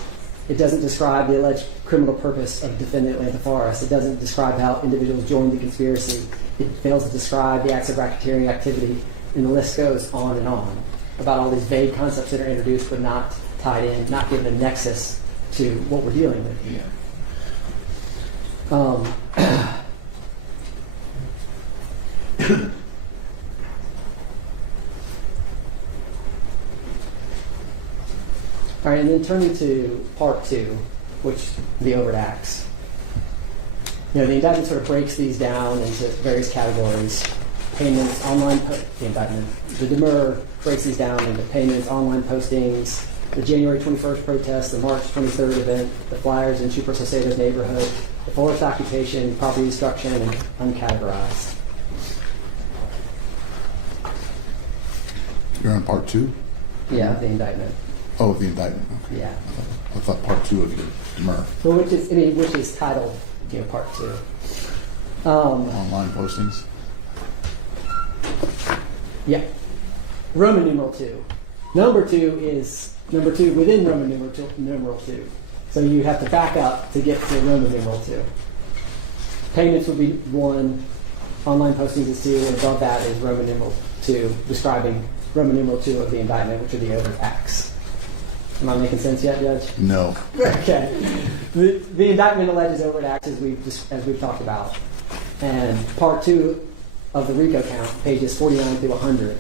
It doesn't describe the alleged criminal purpose of defendant Atlanta Forest. It doesn't describe how individuals joined the conspiracy. It fails to describe the acts of racketeering activity, and the list goes on and on about all these vague concepts that are introduced but not tied in, not given a nexus to what we're dealing with here. All right, and then turning to part 2, which the overt acts. The indictment sort of breaks these down into various categories. Payments, the indictment. The demur breaks these down into payments, online postings, the January 21st protest, the March 23rd event, the flyers in Super Saucedo's neighborhood, the forest occupation, property destruction, and uncategorized. You're on part 2? Yeah, the indictment. Oh, the indictment. Okay. Yeah. I thought part 2 of your demur. Well, which is titled, part 2. Online postings. Yeah. Roman numeral 2. Number 2 is number 2 within Roman numeral 2. So you have to back up to get to Roman numeral 2. Payments would be 1, online postings is 2, and above that is Roman numeral 2, describing Roman numeral 2 of the indictment, which are the overt acts. Am I making sense yet, Judge? No. Okay. The indictment alleges overt acts as we've talked about. And part 2 of the Rico count, pages 49 through 100,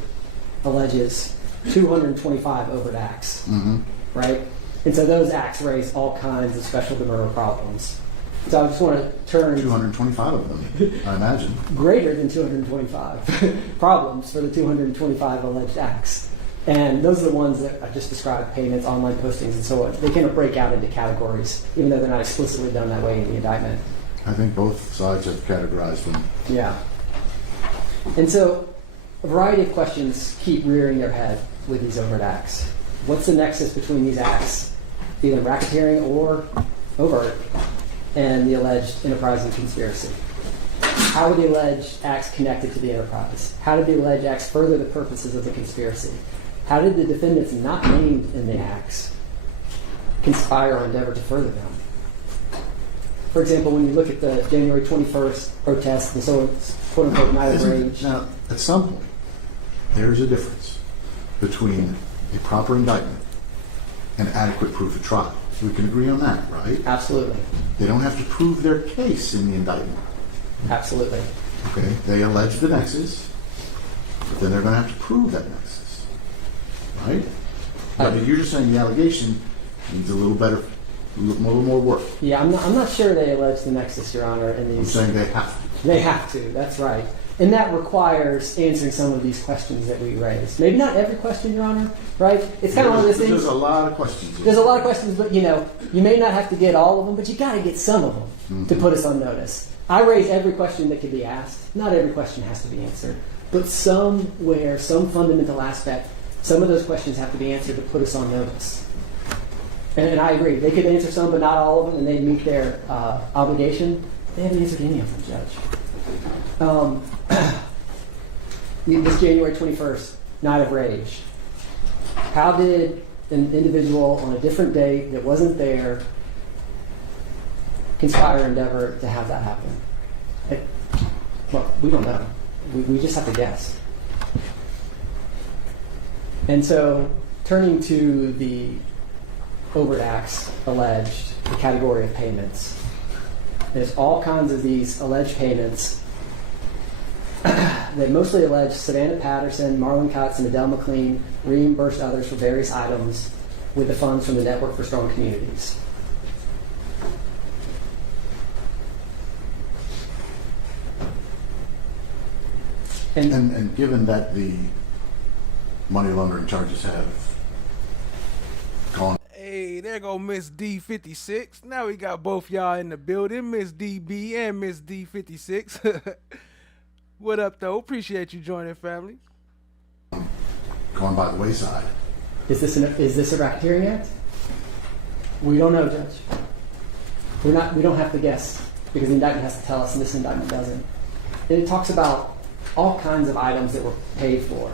alleges 225 overt acts. Mm-hmm. Right? And so those acts raise all kinds of special demurrer problems. So I just want to turn 225 of them, I imagine. Greater than 225 problems for the 225 alleged acts. And those are the ones that I just described, payments, online postings, and so on. They kind of break out into categories, even though they're not explicitly done that way in the indictment. I think both sides have categorized them. Yeah. And so a variety of questions keep rearing their head with these overt acts. What's the nexus between these acts, either racketeering or overt, and the alleged enterprise and conspiracy? How are the alleged acts connected to the enterprise? How did the alleged acts further the purposes of the conspiracy? How did the defendants not named in the acts conspire or endeavor to further them? For example, when you look at the January 21st protest, the so quote-unquote night of rage. Now, at some point, there's a difference between a proper indictment and adequate proof at trial. We can agree on that, right? Absolutely. They don't have to prove their case in the indictment. Absolutely. Okay, they allege the nexus, but then they're going to have to prove that nexus, right? But you're just saying the allegation needs a little better, a little more work. Yeah, I'm not sure they allege the nexus, Your Honor. In these, I'm saying they have to. They have to. That's right. And that requires answering some of these questions that we raised. Maybe not every question, Your Honor, right? It's kind of one of those things. There's a lot of questions. There's a lot of questions, but you may not have to get all of them, but you got to get some of them to put us on notice. I raised every question that could be asked. Not every question has to be answered, but somewhere, some fundamental aspect, some of those questions have to be answered to put us on notice. And I agree. They could answer some, but not all of them, and they'd meet their obligation. They haven't answered any of them, Judge. This January 21st, night of rage. How did an individual on a different date that wasn't there conspire or endeavor to have that happen? Well, we don't know. We just have to guess. And so, turning to the overt acts alleged, the category of payments, there's all kinds of these alleged payments that mostly allege Savannah Patterson, Marlon Cutts, and Adele McLean reimbursed others for various items with the funds from the Network for Strong Communities. And given that the money laundering charges have gone. Hey, there go Miss D56. Now we got both y'all in the building, Miss DB and Miss D56. What up, though? Appreciate you joining, family. Gone by the wayside. Is this a racketeering act? We don't know, Judge. We don't have to guess because the indictment has to tell us, and this indictment doesn't. And it talks about all kinds of items that were paid for.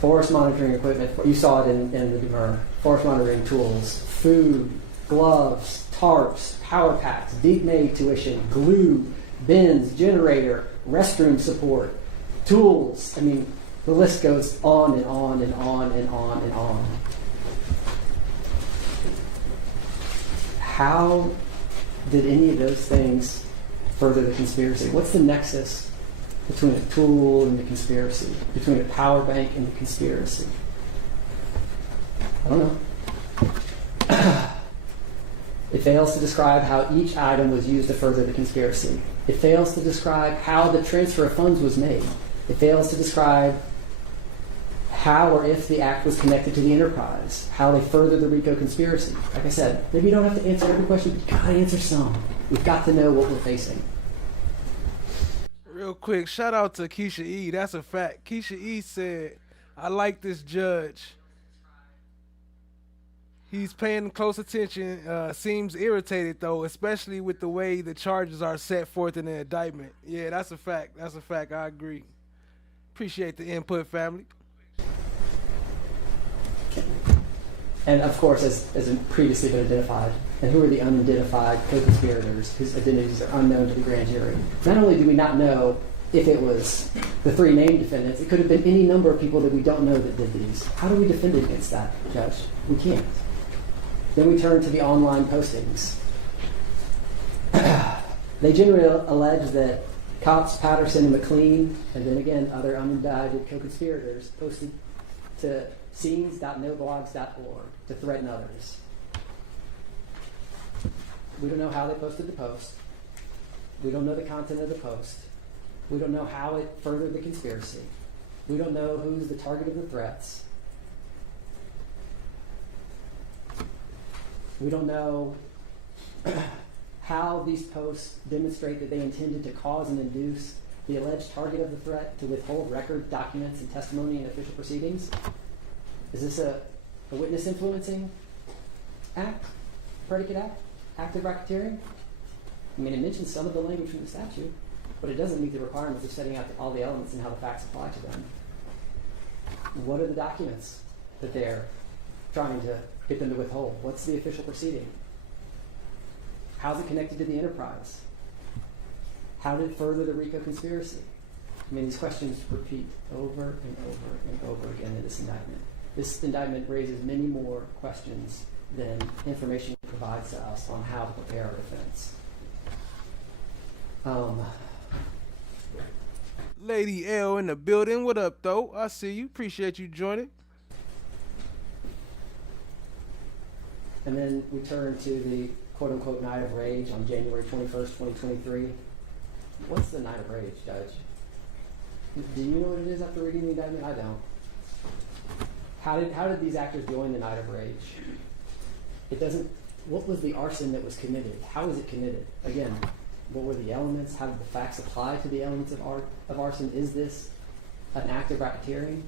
Forest monitoring equipment, you saw it in the demur. Forest monitoring tools, food, gloves, tarps, power packs, deep made tuition, glue, bins, generator, restroom support, tools. I mean, the list goes on and on and on and on and on. How did any of those things further the conspiracy? What's the nexus between a tool and the conspiracy, between a power bank and the conspiracy? I don't know. It fails to describe how each item was used to further the conspiracy. It fails to describe how the transfer of funds was made. It fails to describe how or if the act was connected to the enterprise, how they furthered the Rico conspiracy. Like I said, maybe you don't have to answer every question, but you gotta answer some. We've got to know what we're facing. Real quick, shout out to Keisha E. That's a fact. Keisha E said, I like this judge. He's paying close attention. Seems irritated, though, especially with the way the charges are set forth in the indictment. Yeah, that's a fact. That's a fact. I agree. Appreciate the input, family. And of course, as previously been identified, and who are the unidentified co-conspirators whose identities are unknown to the grand jury? Not only do we not know if it was the three named defendants, it could have been any number of people that we don't know that did these. How do we defend against that, Judge? We can't. Then we turn to the online postings. They generally allege that cops Patterson and McLean, and then again other unindicted co-conspirators, posted to scenes.noblogs.org to threaten others. We don't know how they posted the post. We don't know the content of the post. We don't know how it furthered the conspiracy. We don't know who's the target of the threats. We don't know how these posts demonstrate that they intended to cause and induce the alleged target of the threat to withhold record documents and testimony in official proceedings. Is this a witness influencing act, predicate act, act of racketeering? I mean, it mentions some of the language from the statute, but it doesn't meet the requirements of setting out all the elements and how the facts apply to them. What are the documents that they're trying to get them to withhold? What's the official proceeding? How's it connected to the enterprise? How did it further the Rico conspiracy? I mean, these questions repeat over and over and over again in this indictment. This indictment raises many more questions than information it provides to us on how to prepare our defense. Lady L in the building. What up, though? I see you. Appreciate you joining. And then we turn to the quote-unquote night of rage on January 21st, 2023. What's the night of rage, Judge? Do you know what it is after reading the indictment? I don't. How did these actors join the night of rage? It doesn't. What was the arson that was committed? How was it committed? Again, what were the elements? How did the facts apply to the elements of arson? Is this an act of racketeering,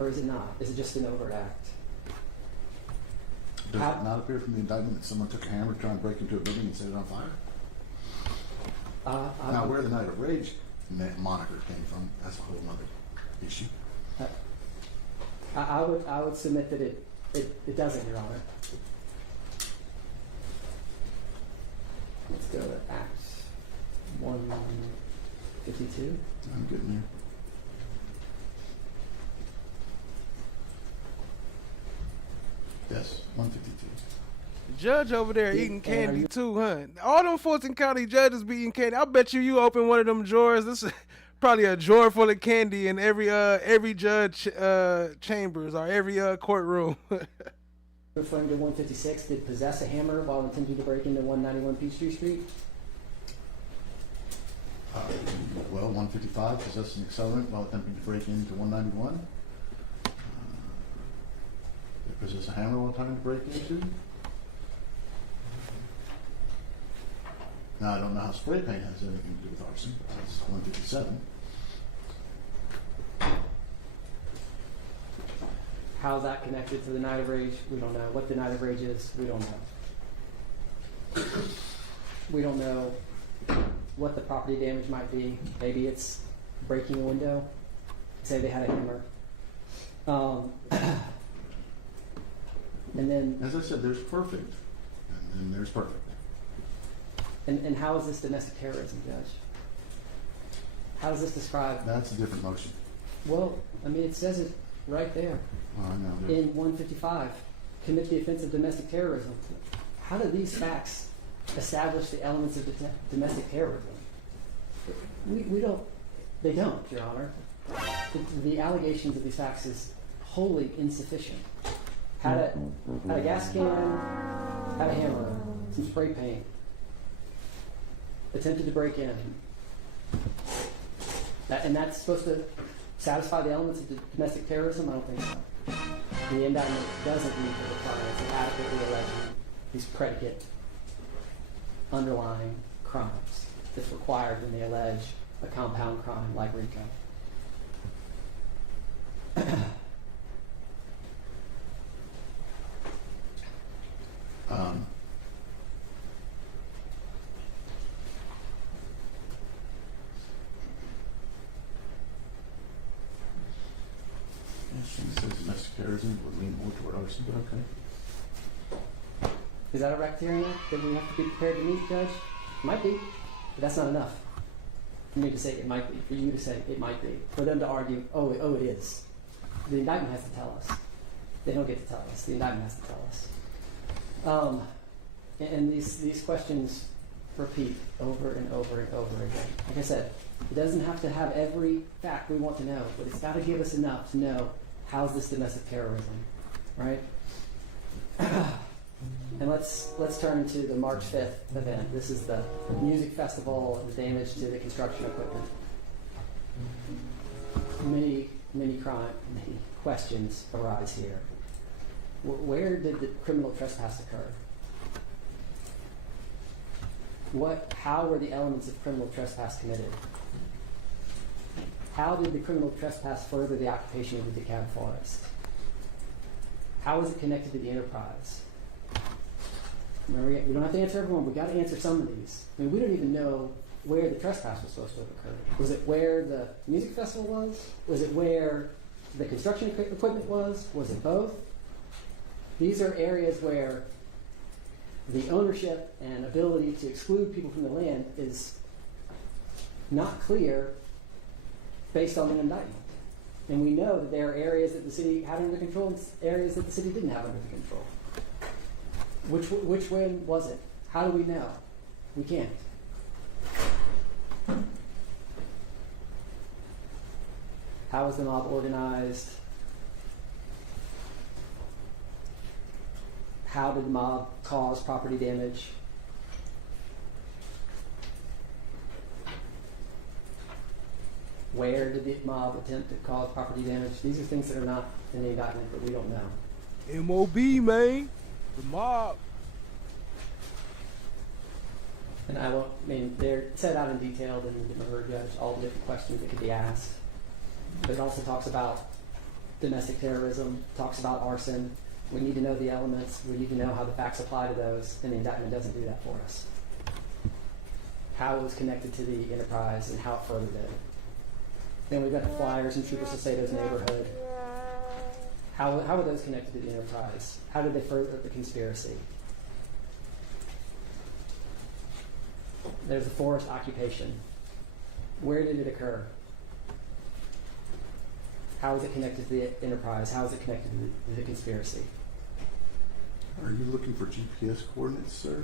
or is it not? Is it just an overt act? Does it not appear from the indictment that someone took a hammer to try and break into a building and set it on fire? Now, where the night of rage moniker came from, that's a whole other issue. I would submit that it doesn't, Your Honor. Let's go to Acts 152. I'm getting there. Yes, 152. The judge over there eating candy too, huh? All them Fulton County judges be eating candy. I bet you open one of them drawers. This is probably a drawer full of candy in every judge chambers or every courtroom. Referring to 156, did possess a hammer while attempting to break into 191 Peachtree Street? Well, 155, possess an accelerant while attempting to break into 191. Possess a hammer while trying to break into. Now, I don't know how spray paint has anything to do with arson. That's 157. How's that connected to the night of rage? We don't know. What the night of rage is, we don't know. We don't know what the property damage might be. Maybe it's breaking a window. Say they had a hammer. And then, as I said, there's perfect, and then there's perfect. And how is this domestic terrorism, Judge? How does this describe? That's a different motion. Well, I mean, it says it right there. Well, I know. In 155, commit the offense of domestic terrorism. How do these facts establish the elements of domestic terrorism? We don't. They don't, Your Honor. The allegations of these facts is wholly insufficient. Had a gas can, had a hammer, some spray paint, attempted to break in. And that's supposed to satisfy the elements of domestic terrorism? I don't think so. The indictment doesn't meet the requirements of adequately alleging these predicate underlying crimes that's required when they allege a compound crime like Rico. She says domestic terrorism would lean more toward arson, but okay. Is that a racketeering act that we have to be prepared to meet, Judge? Might be, but that's not enough. For me to say it might be, for you to say it might be, for them to argue, oh, it is. The indictment has to tell us. They don't get to tell us. The indictment has to tell us. And these questions repeat over and over and over again. Like I said, it doesn't have to have every fact we want to know, but it's got to give us enough to know how's this domestic terrorism, right? And let's turn to the March 5th event. This is the music festival and the damage to the construction equipment. Many questions arise here. Where did the criminal trespass occur? How were the elements of criminal trespass committed? How did the criminal trespass further the occupation of the DeKalb forest? How was it connected to the enterprise? Remember, we don't have to answer everyone. We've got to answer some of these. I mean, we don't even know where the trespass was supposed to have occurred. Was it where the music festival was? Was it where the construction equipment was? Was it both? These are areas where the ownership and ability to exclude people from the land is not clear based on an indictment. And we know that there are areas that the city had under control and areas that the city didn't have under control. Which one was it? How do we know? We can't. How was the mob organized? How did the mob cause property damage? Where did the mob attempt to cause property damage? These are things that are not in the indictment that we don't know. MOB, man. The mob. And they're set out in detail in the murder judge, all the different questions that could be asked. But it also talks about domestic terrorism, talks about arson. We need to know the elements. We need to know how the facts apply to those, and the indictment doesn't do that for us. How it was connected to the enterprise and how it furthered it. Then we've got the flyers in Trooper Salcedo's neighborhood. How were those connected to the enterprise? How did they further the conspiracy? There's a forest occupation. Where did it occur? How is it connected to the enterprise? How is it connected to the conspiracy? Are you looking for GPS coordinates, sir?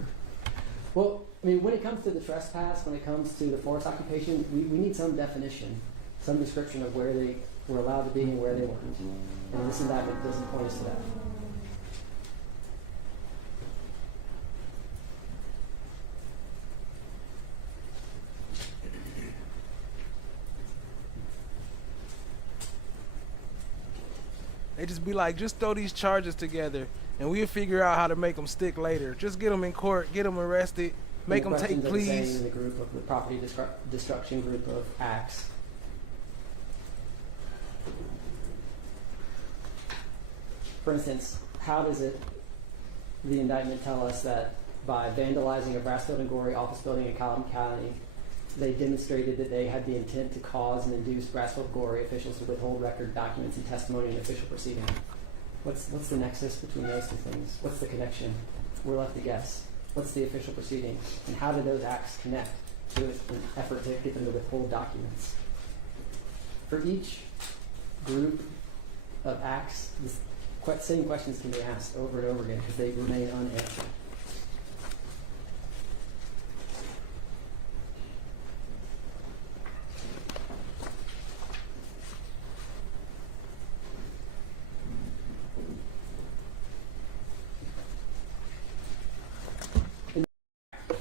Well, I mean, when it comes to the trespass, when it comes to the forest occupation, we need some definition, some description of where they were allowed to be and where they weren't. And this indictment doesn't point us to that. They just be like, just throw these charges together, and we'll figure out how to make them stick later. Just get them in court, get them arrested, make them take pleas. In the group of the property destruction group of acts. For instance, how does the indictment tell us that by vandalizing a Brassfield and Gorey office building in Column County, they demonstrated that they had the intent to cause and induce Brassfield Gorey officials to withhold record documents and testimony in official proceeding? What's the nexus between those two things? What's the connection? We're left to guess. What's the official proceeding? And how do those acts connect to an effort to get them to withhold documents? For each group of acts, the same questions can be asked over and over again because they remain unanswered.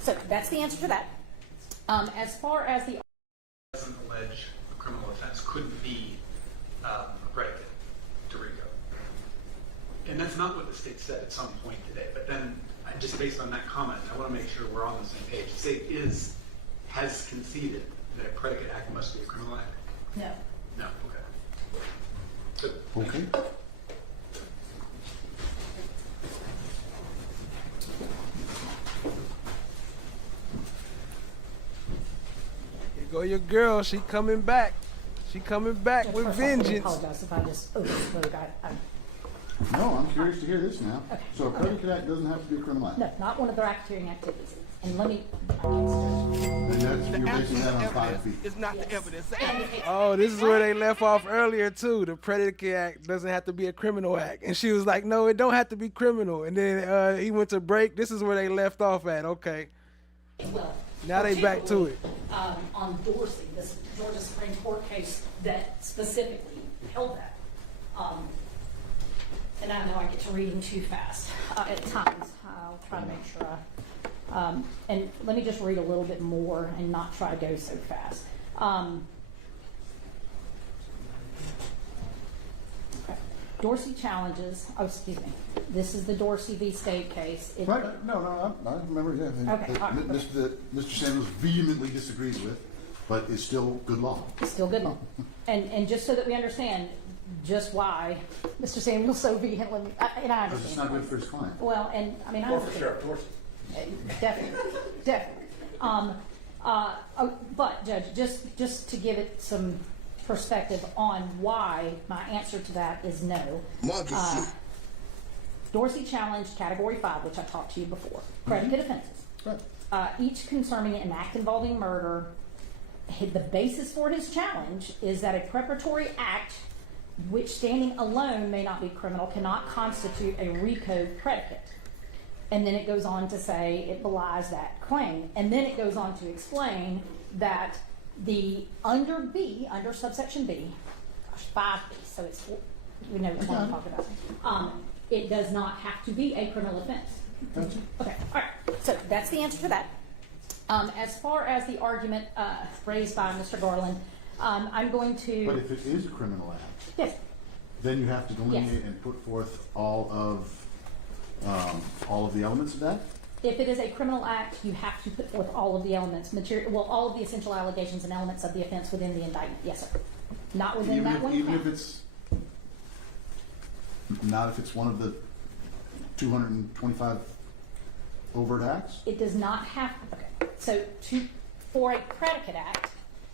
So that's the answer to that. As far as the doesn't allege a criminal offense couldn't be a predicate to Rico. And that's not what the state said at some point today. But then, just based on that comment, I want to make sure we're on the same page. The state has conceded that a predicate act must be a criminal act. No. No. Okay. So, okay. Here go your girl. She coming back. She coming back with First off, I vengeance. apologize if I just overspoke. No, I'm curious to hear this now. Okay. So a predicate act doesn't have to be a criminal act? No, not one of the racketeering activities. And let me. Then that's, you're basing that on 5 feet. It's not the evidence. Oh, this is where they left off earlier too. The predicate act doesn't have to be a criminal act, and she was like, "No, it don't have to be criminal." And then he went to break. This is where they left off at. Okay. Well, Now they back to it. On Dorsey, this Georgia Supreme Court case that specifically held that. And I know I get to reading too fast at times. I'll try to make sure and let me just read a little bit more and not try to go so fast. Okay. Dorsey challenges, this is the Dorsey v. State case. Right, no, I remember, yeah. Okay, all right. Mr. Samuels vehemently disagrees with, but it's still good law. It's still good law. And just so that we understand just why Mr. Samuels so vehemently, and I understand. Because it's not good for his client. Well, and I mean, I Or for Sheriff Dorsey. Definitely. But Judge, just to give it some perspective on why my answer to that is no. Dorsey challenged Category 5, which I talked to you before, predicate offenses. Right. Each concerning an act involving murder. The basis for his challenge is that a preparatory act, which standing alone may not be criminal, cannot constitute a Rico predicate. And then it goes on to say it belies that claim. And then it goes on to explain that the under subsection B, 5B, so it's, we know what I'm talking about. It does not have to be a criminal offense. Okay, all right. So that's the answer to that. As far as the argument raised by Mr. Garland, I'm going to. But if it is a criminal act, yes, then you have to delineate and put forth all of the elements of that. If it is a criminal act, you have to put forth all of the elements, all of the essential allegations and elements of the offense within the indictment. Yes, sir. Not within that one. Even if it's not if it's one of the 225 overt acts. It does not have. Okay. So for a predicate act,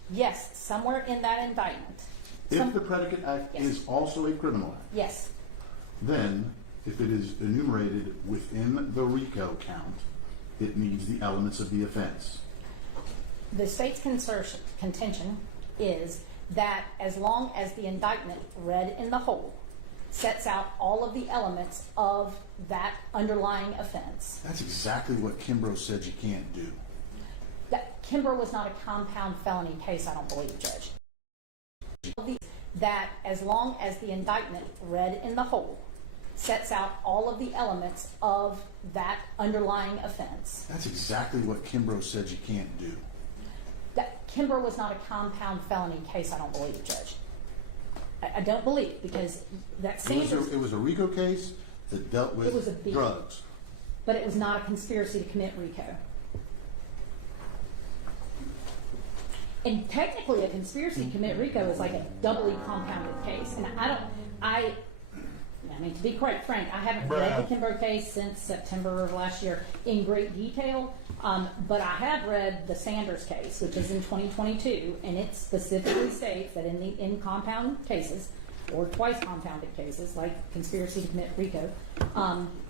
yes, somewhere in that indictment. If the predicate act is also a criminal act. Yes. Then, if it is enumerated within the RICO count, it needs the elements of the offense. The state's contention is that as long as the indictment read in the whole sets out all of the elements of that underlying offense. That's exactly what Kimbrough said you can't do. Kimbrough was not a compound felony case, I don't believe, Judge. That as long as the indictment read in the whole sets out all of the elements of that underlying offense. That's exactly what Kimbrough said you can't do. Kimbrough was not a compound felony case, I don't believe, Judge. I don't believe, because that seems... It was a RICO case that dealt with drugs. But it was not a conspiracy to commit RICO. And technically, a conspiracy to commit RICO is like a doubly compounded case. And I mean, to be quite frank, I haven't read the Kimbrough case since September of last year in great detail, but I have read the Sanders case, which is in 2022, and it specifically states that in compound cases, or twice compounded cases, like conspiracy to commit RICO.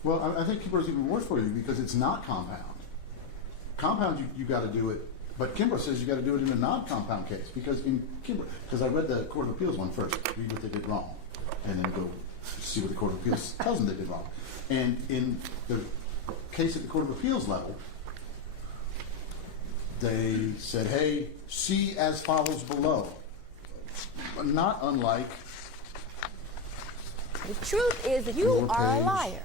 Well, I think Kimbrough's even worse for you because it's not compound. Compound, you got to do it, but Kimbrough says you got to do it in a non-compound case because in Kimbrough, because I read the Court of Appeals one first, read what they did wrong, and then go see what the Court of Appeals tells them they did wrong. And in the case at the Court of Appeals level, they said, hey, see as follows below. Not unlike... The truth is that you are a liar.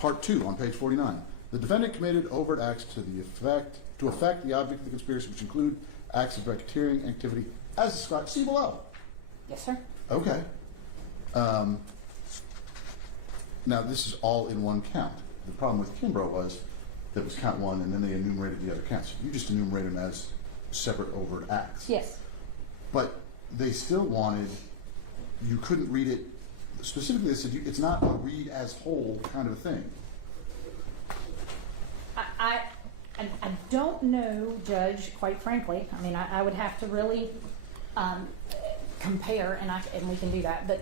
Part 2 on page 49. The defendant committed overt acts to affect the object of the conspiracy, which include acts of racketeering activity as described. See below. Yes, sir. Okay. Now, this is all in one count. The problem with Kimbrough was that it was count 1, and then they enumerated the other counts. You just enumerate them as separate overt acts. Yes. But they still wanted, you couldn't read it, specifically they said it's not a read as whole kind of a thing. don't know, Judge, quite frankly. I mean, I would have to really compare, and we can do that. But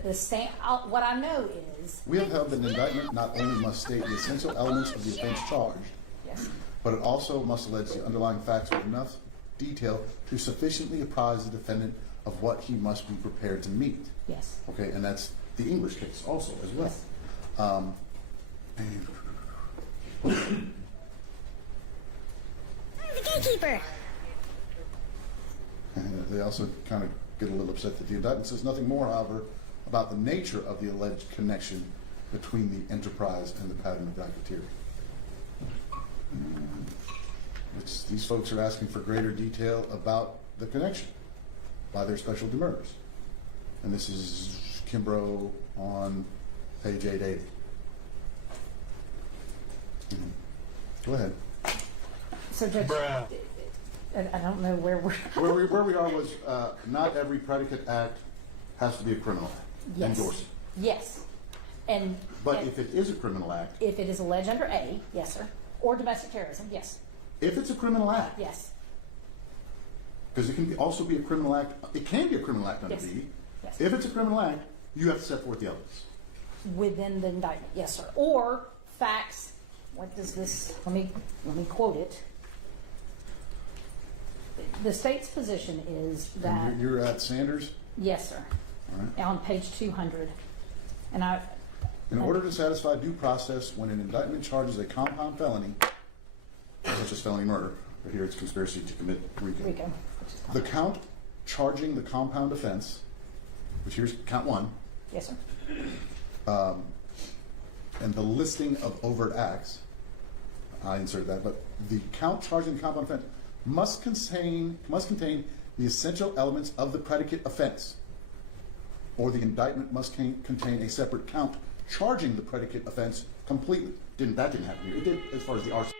what I know is... We have held that an indictment not only must state the essential elements of the offense charged, yes, but it also must allege the underlying facts with enough detail to sufficiently apprise the defendant of what he must be prepared to meet. Yes. Okay, and that's the English case also as well. Yes. The gatekeeper. And they also kind of get a little upset that the indictment says nothing more, however, about the nature of the alleged connection between the enterprise and the pattern of racketeering. These folks are asking for greater detail about the connection by their special demurs. And this is Kimbrough on page 880. Go ahead. So, Judge, I don't know where we're... where we are was not every predicate act has to be a criminal act. Yes. Endorse it. Yes. But if it is a criminal act... If it is alleged under A, yes, sir. Or domestic terrorism, yes. If it's a criminal act... Yes. Because it can also be a criminal act... It can be a criminal act under Yes. B. Yes. If it's a criminal act, you have to set forth the evidence. Within the indictment, yes, sir. Or facts... What does this... Let me quote it. The state's position is that... And you're at Sanders? Yes, sir. All right. On page 200. In order to satisfy due process, when an indictment charges a compound felony, such as felony murder, but here it's conspiracy to commit RICO. The count charging the compound offense, which here's count 1. Yes, sir. And the listing of overt acts, I inserted that, but the count charging the compound offense must contain the essential elements of the predicate offense, or the indictment must contain a separate count charging the predicate offense completely. That didn't happen here. It did as far as the arson.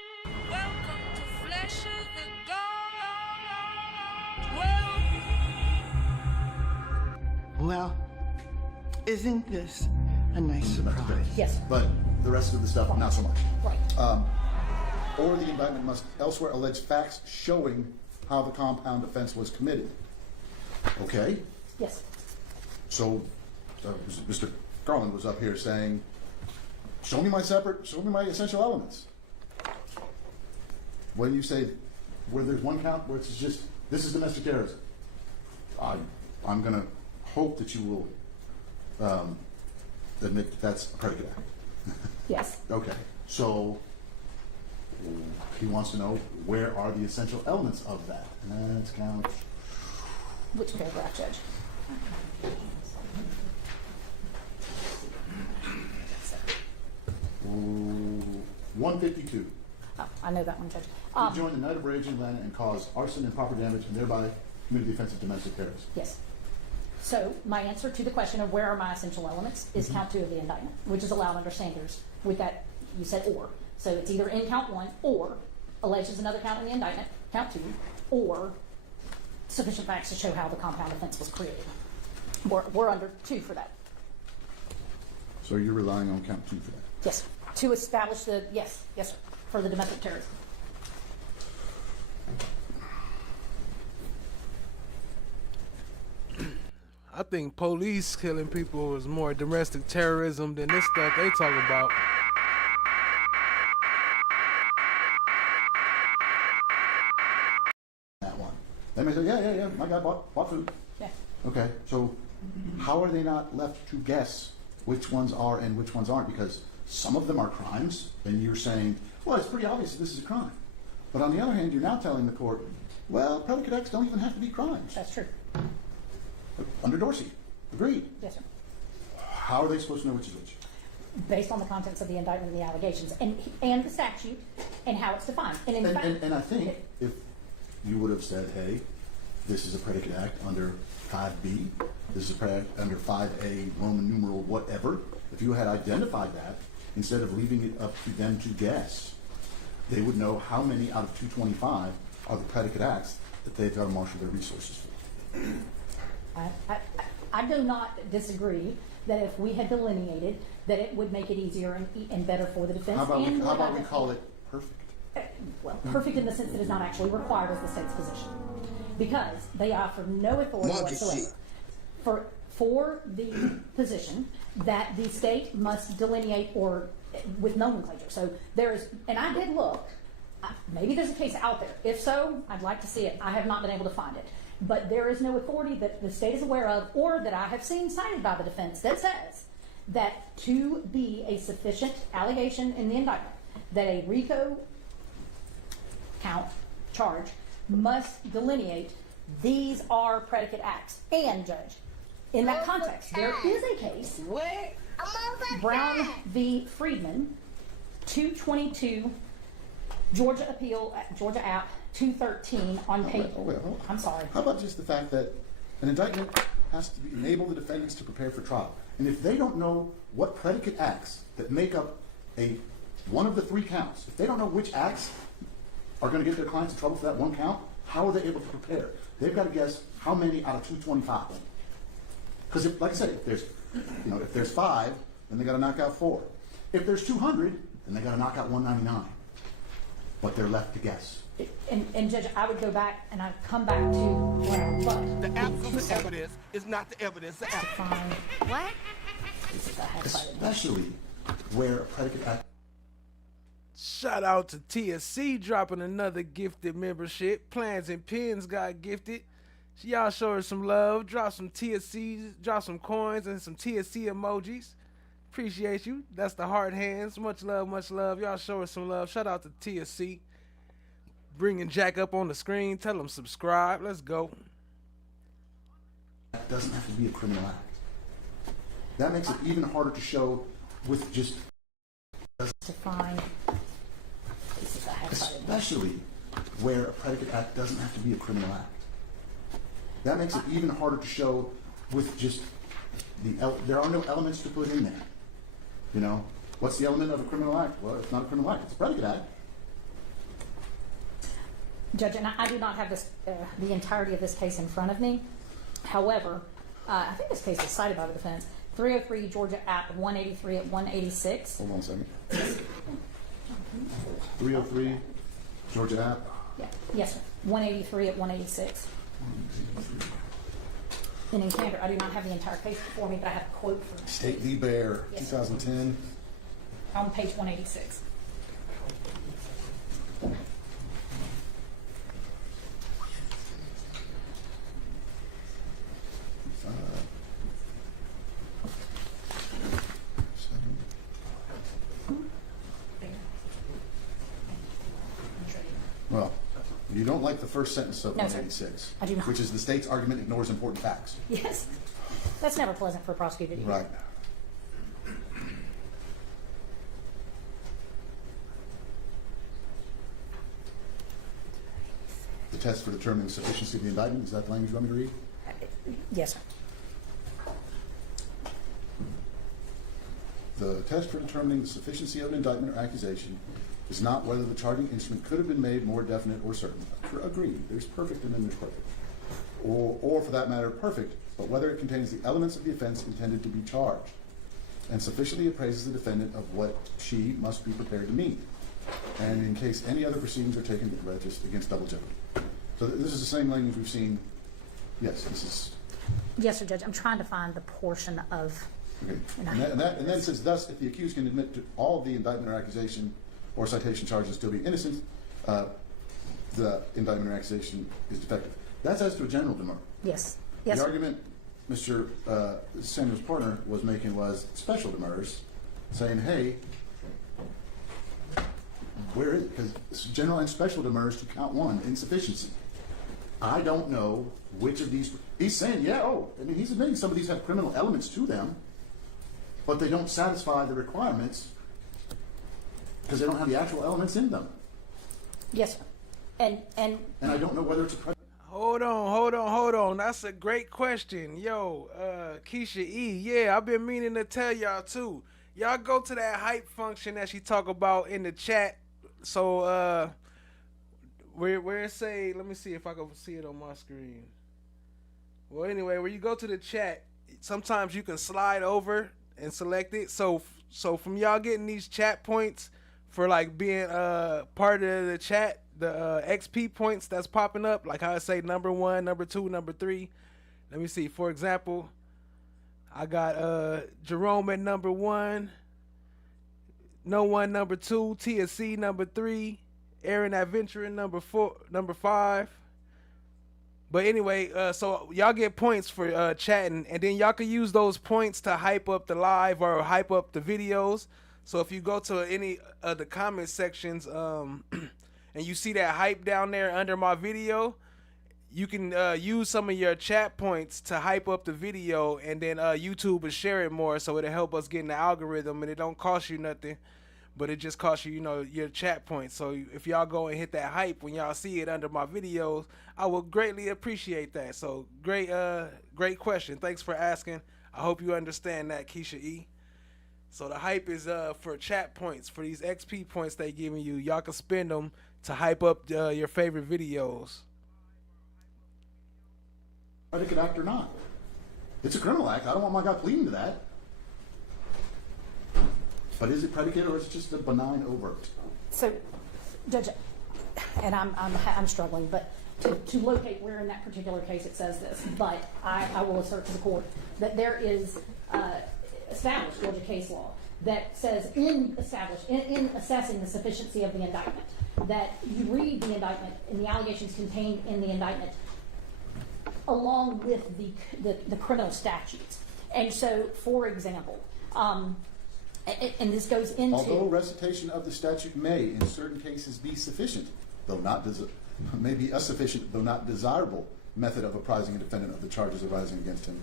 Well, isn't this a nice surprise? Yes. But the rest of the stuff, not so much. Right. Or the indictment must elsewhere allege facts showing how the compound offense was committed. Okay? Yes. So, Mr. Garland was up here saying, show me my essential elements. When you say, where there's one count where it's just, this is domestic terrorism, I'm going to hope that you will admit that that's a predicate act. Yes. Okay. So, he wants to know, where are the essential elements of that? And let's count. Which paragraph, Judge? 152. Oh, I know that one, Judge. He joined the night of rage in Atlanta and caused arson and property damage and thereby committed the offense of domestic terrorism. Yes. So my answer to the question of where are my essential elements is count 2 of the indictment, which is allowed under Sanders. With that, you said or. So it's either in count 1 or alleges another count in the indictment, count 2, or sufficient facts to show how the compound offense was created. We're under 2 for that. So you're relying on count 2 for that? Yes. To establish the, yes, sir, for the domestic terrorism. I think police killing people is more domestic terrorism than this stuff they talking about. That one. They may say, yeah, my guy bought food. Yeah. Okay, so how are they not left to guess which ones are and which ones aren't? Because some of them are crimes, and you're saying, well, it's pretty obvious that this is a crime. But on the other hand, you're now telling the court, well, predicate acts don't even have to be crimes. That's true. Under Dorsey. Agreed. Yes, sir. How are they supposed to know which is which? Based on the contents of the indictment and the allegations, and the statute, and how it's defined. And in fact, and I think if you would have said, hey, this is a predicate act under 5B, this is a predicate under 5A, Roman numeral, whatever, if you had identified that, instead of leaving it up to them to guess, they would know how many out of 225 are the predicate acts that they've got to marshal their resources for. I do not disagree that if we had delineated, that it would make it easier and better for the defense. How about we call it perfect? well, perfect in the sense that it's not actually required as the state's position, because they offer no authority whatsoever for the position that the state must delineate or with nomenclature. So there is, and I did look, maybe there's a case out there. If so, I'd like to see it. I have not been able to find it. But there is no authority that the state is aware of or that I have seen cited by the defense that says that to be a sufficient allegation in the indictment that a Rico count charge must delineate these are predicate acts. And, Judge, in that context, there is a case, Brown v. Friedman, 222, Georgia Appeal, Georgia App 213 on page. I'm sorry. How about just the fact that an indictment has to enable the defendants to prepare for trial, and if they don't know what predicate acts that make up one of the three counts, if they don't know which acts are going to get their clients in trouble for that one count, how are they able to prepare? They've got to guess how many out of 225. Because, like I said, if there's 5, then they got to knock out 4. If there's 200, then they got to knock out 199. But they're left to guess. And Judge, I would go back and I'd come back to Brown, but the absence of evidence is not the evidence. What? Especially where a predicate act. Shout out to TSC dropping another gifted membership. Plans and Pins got gifted. Y'all show her some love. Drop some TSCs, drop some coins and some TSC emojis. Appreciate you. That's the heart hands. Much love, much love. Y'all show her some love. Shout out to TSC. Bringing Jack up on the screen. Tell him subscribe. Let's go. That doesn't have to be a criminal act. That makes it even harder to show with just define. Especially where a predicate act doesn't have to be a criminal act. That makes it even harder to show with just there are no elements to put in there. You know, what's the element of a criminal act? Well, it's not a criminal act. It's a predicate act. Judge, and I do not have this the entirety of this case in front of me. However, I think this case is cited by the defense. 303 Georgia App 183 at 186. Hold on a second. 303 Georgia App. Yeah. Yes, sir. 183 at 186. And in candor, I do not have the entire case before me, but I have a quote from State v. Bear, yes, 2010. On page 186. Well, you don't like the first sentence of No, 186, sir. I do not. which is the state's argument ignores important facts. Yes. That's never pleasant for a prosecutor to hear. Right. The test for determining the sufficiency of the indictment, is that the language you want me to read? Yes, sir. The test for determining the sufficiency of an indictment or accusation is not whether the charging instrument could have been made more definite or certain. Agreed. There's perfect and then there's perfect. Or for that matter, perfect, but whether it contains the elements of the offense intended to be charged and sufficiently appraises the defendant of what she must be prepared to meet, and in case any other proceedings are taken to register against double jeopardy. So this is the same language we've seen. Yes, this is. Yes, sir, Judge. I'm trying to find the portion of. Okay. And then it says, thus, if the accused can admit to all of the indictment or accusation or citation charges still be innocent, the indictment or accusation is defective. That's as to a general demur. Yes. Yes. The sir. argument Mr. Samuel's partner was making was special demurs, saying, hey, where is it? Because general and special demurs to count one, insufficiency. I don't know which of these. He's saying, yeah, he's admitting some of these have criminal elements to them, but they don't satisfy the requirements because they don't have the actual elements in them. Yes, sir. And I don't know whether it's a. Hold on. That's a great question. Yo, Keisha E. Yeah, I've been meaning to tell y'all too. Y'all go to that hype function that she talk about in the chat. So where it say, let me see if I can see it on my screen. Well, anyway, where you go to the chat, sometimes you can slide over and select it. So from y'all getting these chat points for like being part of the chat. The XP points that's popping up, like how I say number 1, number 2, number 3. Let me see. For example, I got Jerome at number 1, No One number 2, TSC number 3, Aaron Adventuring number 5. But anyway, so y'all get points for chatting, and then y'all can use those points to hype up the live or hype up the videos. So if you go to any of the comment sections and you see that hype down there under my video, you can use some of your chat points to hype up the video, and then YouTube will share it more, so it'll help us get in the algorithm, and it don't cost you nothing, but it just costs you, you know, your chat points. So if y'all go and hit that hype when y'all see it under my videos, I will greatly appreciate that. So great question. Thanks for asking. I hope you understand that, Keisha E. So the hype is for chat points, for these XP points they giving you. Y'all can spend them to hype up your favorite videos. Predicate act or not. It's a criminal act. I don't want my guy pleading to that. But is it predicate or is it just a benign overt? So, Judge, and I'm struggling, but to locate where in that particular case it says this, but I will assert to the court that there is established Georgia case law that says in assessing the sufficiency of the indictment, that you read the indictment and the allegations contained in the indictment along with the criminal statutes. And so, for example, and this goes into... Although recitation of the statute may, in certain cases, be sufficient, though not may be a sufficient, though not desirable, method of apprising a defendant of the charges arising against him,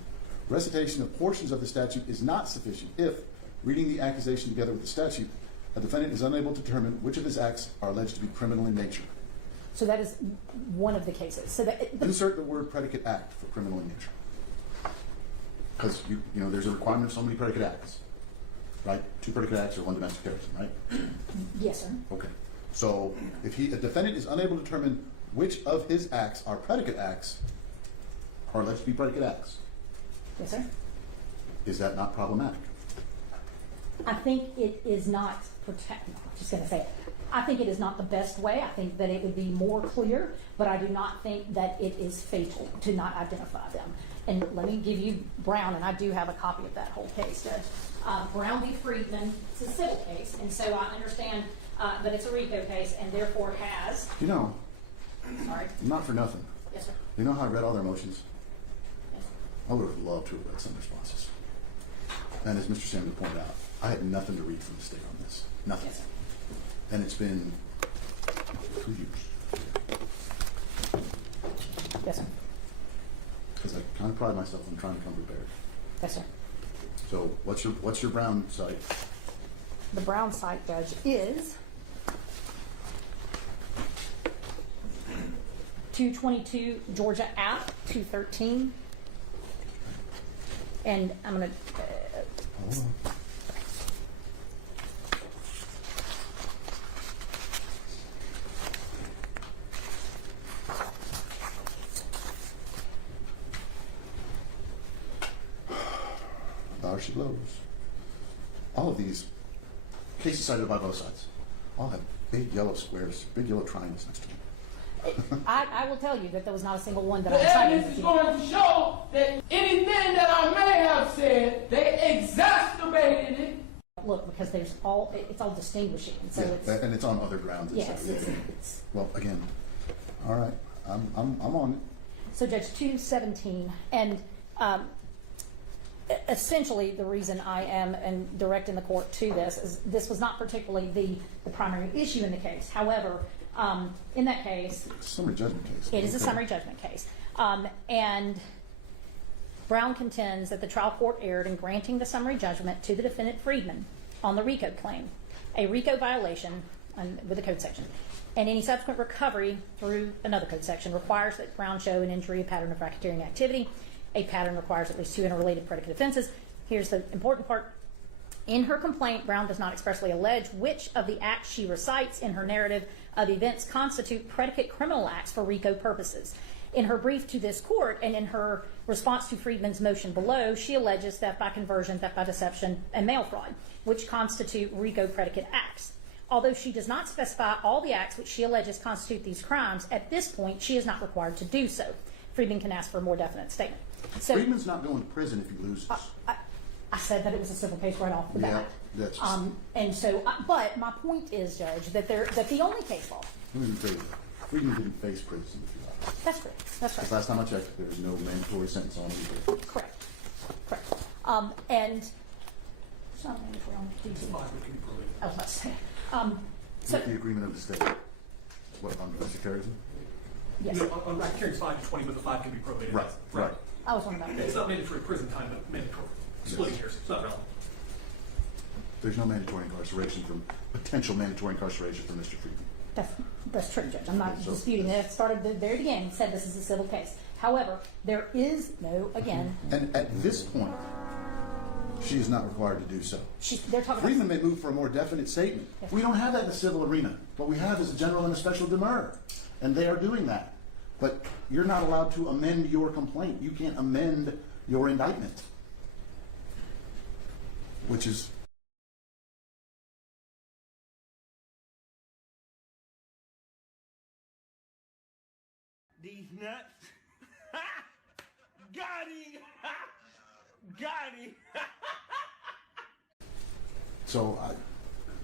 recitation of portions of the statute is not sufficient if, reading the accusation together with the statute, a defendant is unable to determine which of his acts are alleged to be criminal in nature. So that is one of the cases. So that insert the word predicate act for criminal in nature, because you know there's a requirement of so many predicate acts, right? 2 predicate acts or 1 domestic terrorism, right? Yes, sir. Okay. So if a defendant is unable to determine which of his acts are predicate acts, or alleged to be predicate acts, yes, sir. Is that not problematic? I think it is not I'm just going to say it. I think it is not the best way. I think that it would be more clear, but I do not think that it is fatal to not identify them. And let me give you Brown, and I do have a copy of that whole case. Brown v. Friedman, it's a civil case, and so I understand that it's a Rico case, and therefore has... You know, sorry. Not for nothing. Yes, sir. You know how I read all their motions? Yes, sir. I would have loved to have read some responses. And as Mr. Samuel pointed out, I had nothing to read from the state on this. Nothing. Yes, sir. And it's been 2 years. Yes, sir. Because I kind of pride myself on trying to come prepared. Yes, sir. So what's your Brown site? The Brown site, Judge, is 222 Georgia App 213, and I'm going to. There she blows. All of these cases cited by both sides all have big yellow squares, big yellow triangles next to them. I will tell you that there was not a single one that The I cited. evidence is going to show that anything that I may have said, they exacerbated it. Look, because it's all distinguishing. So yeah, and it's on other grounds. Yes. Well, again, all right, I'm on it. So, Judge, 217, and essentially the reason I am directing the court to this is this was not particularly the primary issue in the case. However, in that case, summary judgment case. It is a summary judgment case, and Brown contends that the trial court erred in granting the summary judgment to the defendant Friedman on the Rico claim, a Rico violation with a code section, and any subsequent recovery through another code section requires that Brown show an injury, a pattern of racketeering activity. A pattern requires at least 2 interrelated predicate offenses. Here's the important part. In her complaint, Brown does not expressly allege which of the acts she recites in her narrative of events constitute predicate criminal acts for Rico purposes. In her brief to this court and in her response to Friedman's motion below, she alleges theft by conversion, theft by deception, and mail fraud, which constitute Rico predicate acts. although she does not specify all the acts which she alleges constitute these crimes, at this point she is not required to do so. Freeman can ask for a more definite statement. So Freeman's not going to prison if he loses. I said that it was a civil case right off the bat. That's and so, but my point is, Judge, that the only case law. Let me be clear. Freeman didn't face prison if you like. That's correct. That's right. Because last time I checked, there was no mandatory sentence on him. Correct. Correct. And it's not mandatory on DT. I was about to say. So With the agreement of the state. What, on domestic terrorism? yes. Yeah, on racketeering it's 5 to 20, but the 5 can be probated. Right. Right. I was wondering about that. It's not mandatory prison time, but mandatory splitting hairs. It's not relevant. There's no mandatory incarceration from potential mandatory incarceration for Mr. Freeman. That's true, Judge. I'm not disputing that. It started at the very beginning, said this is a civil case. However, there is no, again. And at this point, she is not required to do so. They're talking Freeman may move for a more definite statement. Yes. We don't have that in the civil arena. What we have is a general and a special demur. And they are doing that. But you're not allowed to amend your complaint. You can't amend your indictment. Which is... These nuts. Got him. Got him. So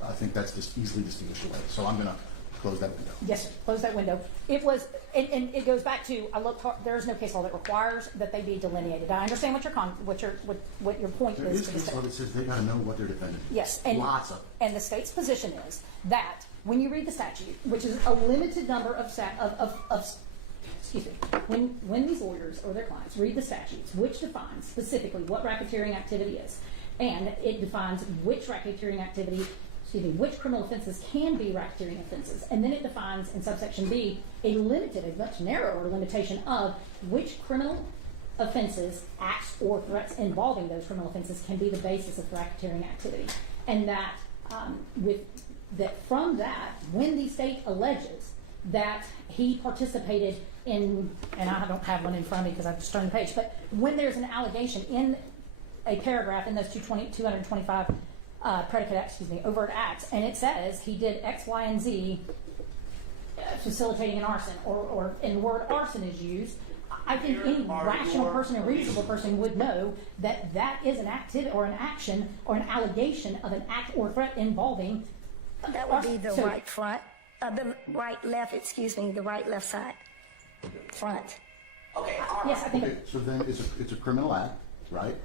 I think that's just easily distinguished away. So I'm going to close that window. Yes, sir. Close that window. It was, and it goes back to, I looked hard, there is no case law that requires that they be delineated. I understand what your point There is. is case law that says they got to know what they're defending. Yes, and lots of. And the state's position is that when you read the statute, which is a limited number of excuse me, when these lawyers or their clients read the statutes, which defines specifically what racketeering activity is, and it defines which racketeering activity, which criminal offenses can be racketeering offenses, and then it defines in subsection B a much narrower limitation of which criminal offenses, acts, or threats involving those criminal offenses can be the basis of racketeering activity, and that from that, when the state alleges that he participated in, and I don't have one in front of me because I've just turned the page, but when there's an allegation in a paragraph in those 225 overt acts, and it says he did X, Y, and Z, facilitating an arson, or in the word arson is used, I think any rational person, a reasonable person would know that that is an activity or an action or an allegation of an act or threat involving that would be the right front, the right left, the right left side, front. Okay. Yes, I think. Okay, so then it's a criminal act, right?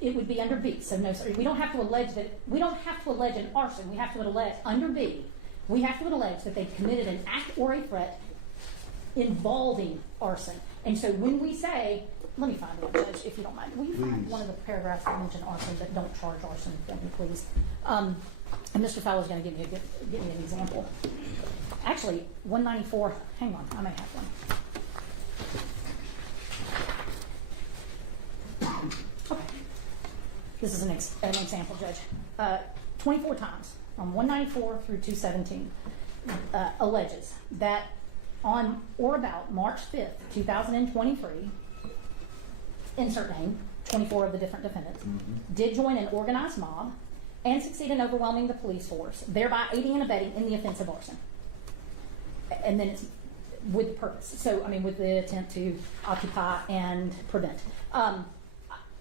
It would be under B. So no, sorry, we don't have to allege that. We don't have to allege an arson. We have to allege under B. We have to allege that they committed an act or a threat involving arson. And so when we say, let me find one, Judge, if you don't mind. Will you find one of the paragraphs that mention arson that don't charge arson for me, please? And Mr. Fowler's going to give me an example. Actually, 194. Hang on, I may have one. Okay. This is an example, Judge. 24 times from 194 through 217 alleges that on or about March 5th, 2023, insert name, 24 of the different defendants, did join an organized mob and succeed in overwhelming the police force, thereby aiding and abetting in the offense of arson. And then it's with the purpose. So, I mean, with the attempt to occupy and prevent.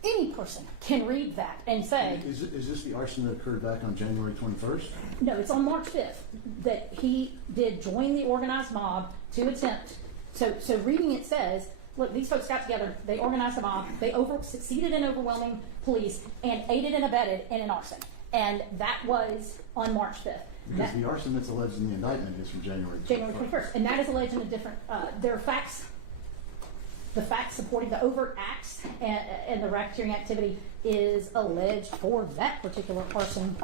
Any person can read that and say... Is this the arson that occurred back on January 21st? No, it's on March 5th that he did join the organized mob to attempt... So reading it says, look, these folks got together, they organized a mob, they succeeded in overwhelming police, and aided and abetted in an arson. And that was on March 5th. Because the arson that's alleged in the indictment is from January 21st. January 21st. And that is alleged in a different... there are facts... The facts supporting the overt acts and the racketeering activity is alleged for that particular arson.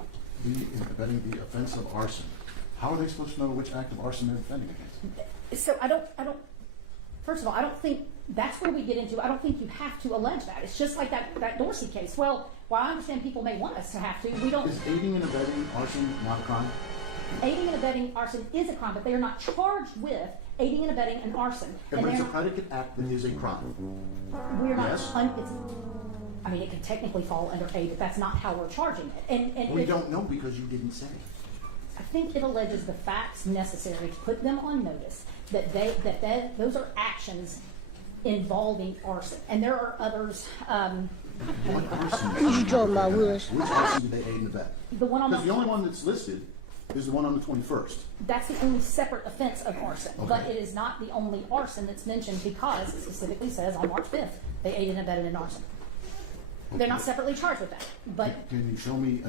Abetting the offense of arson. How are they supposed to know which act of arson they're defending against? So I don't. First of all, I don't think that's where we get into. I don't think you have to allege that. It's just like that Dorsey case. Well, while I understand people may want us to have to, we don't. Is aiding and abetting arson not a crime? Aiding and abetting arson is a crime, but they are not charged with aiding and abetting an arson. But it's a predicate act that is a crime. We're not. Yes? I mean, it could technically fall under A, but that's not how we're charging it. And we don't know because you didn't say. I think it alleges the facts necessary to put them on notice that those are actions involving arson, and there are others. What arson? Which arson did they aid and abet? The one on because the only one that's listed is the one on the 21st. That's the only separate offense of arson, Okay. but it is not the only arson that's mentioned because it specifically says on March 5th they aided and abetted an arson. Okay. They're not separately charged with that. But can you show me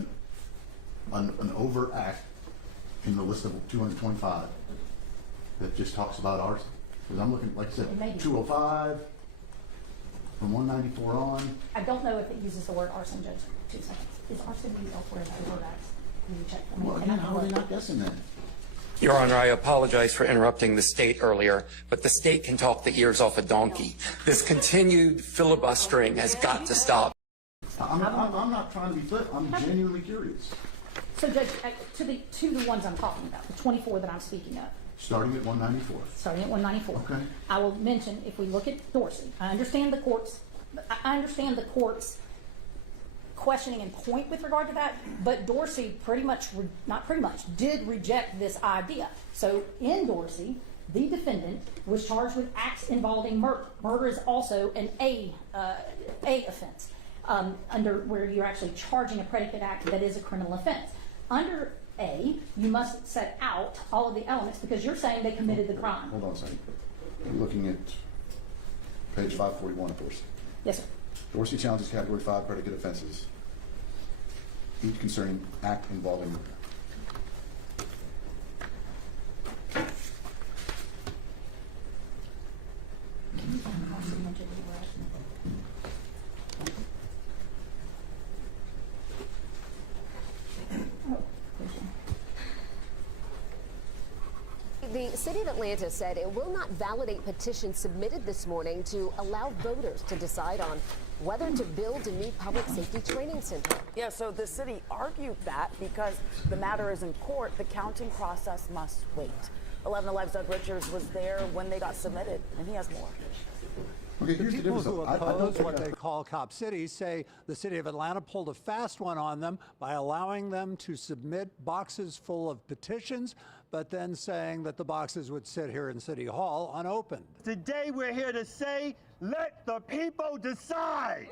an overt act in the list of 225 that just talks about arson? Because I'm looking, like I said, 205 from 194 on. I don't know if it uses the word arson, Judge. 2 seconds. Is arson used elsewhere in the overt acts? Can you check? Well, again, how are they not guessing that? Your Honor, I apologize for interrupting the state earlier, but the state can talk the ears off a donkey. This continued filibustering has got to stop. I'm not trying to be flip. I'm genuinely curious. So, Judge, to the ones I'm talking about, the 24 that I'm speaking of. Starting at 194. Starting at 194. Okay. I will mention, if we look at Dorsey, I understand the court's questioning and point with regard to that, but Dorsey did reject this idea. So in Dorsey, the defendant was charged with acts involving murder. Murder is also an A offense, under where you're actually charging a predicate act that is a criminal offense. Under A, you must set out all of the elements because you're saying they committed the crime. Hold on a second. I'm looking at page 541 of Dorsey. Yes, sir. Dorsey challenges category 5 predicate offenses, each concerning act involving murder. The City of Atlanta said it will not validate petitions submitted this morning to allow voters to decide on whether to build a new public safety training center. Yeah, so the city argued that because the matter is in court, the counting process must wait. 11 Alive's Doug Richards was there when they got submitted, and he has more. Okay, the people who oppose what they call Cop City say the city of Atlanta pulled a fast one on them by allowing them to submit boxes full of petitions, but then saying that the boxes would sit here in City Hall unopened. Today we're here to say, let the people decide.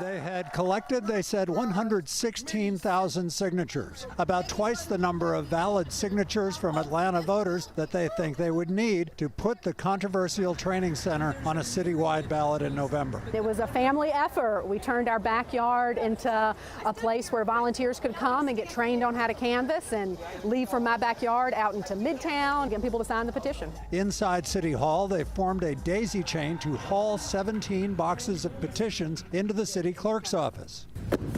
They had collected, they said, 116,000 signatures, about twice the number of valid signatures from Atlanta voters that they think they would need to put the controversial training center on a citywide ballot in November. It was a family effort. We turned our backyard into a place where volunteers could come and get trained on how to canvass and leave from my backyard out into Midtown, get people to sign the petition. Inside City Hall, they formed a daisy chain to haul 17 boxes of petitions into the city clerk's office.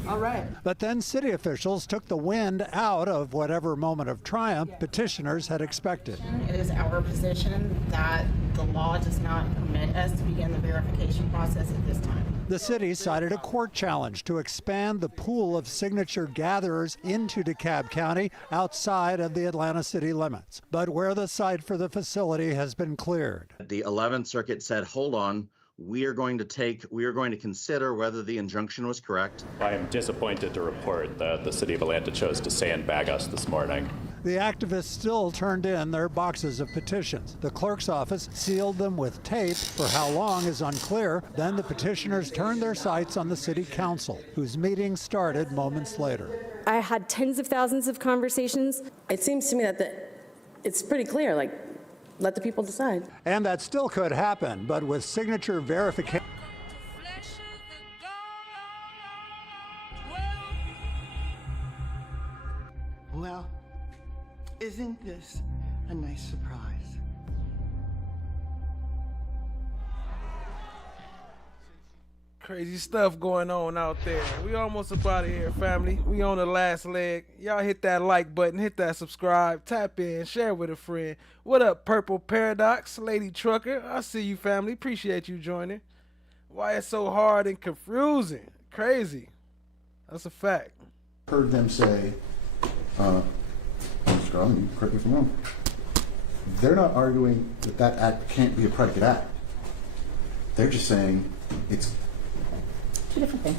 All right. But then city officials took the wind out of whatever moment of triumph petitioners had expected. It is our position that the law does not permit us to begin the verification process at this time. The city cited a court challenge to expand the pool of signature gatherers into DeKalb County outside of the Atlanta city limits, but where the site for the facility has been cleared. The 11th Circuit said, hold on, we are going to consider whether the injunction was correct. I am disappointed to report that the city of Atlanta chose to sandbag us this morning. The activists still turned in their boxes of petitions. The clerk's office sealed them with tape. For how long is unclear. Then the petitioners turned their sights on the city council, whose meeting started moments later. I had tens of thousands of conversations. It seems to me that it's pretty clear, like, let the people decide. And that still could happen, but with signature verification. Well, isn't this a nice surprise? Crazy stuff going on out there. We almost about here, family. We on the last leg. Y'all hit that like button, hit that subscribe, tap in, share with a friend. What up, Purple Paradox, Lady Trucker? I see you, family. Appreciate you joining. Why it's so hard and confusing? Crazy. That's a fact. Heard them say, Mr. Garland, you correct me if I'm wrong, they're not arguing that that act can't be a predicate act. They're just saying it's two different things.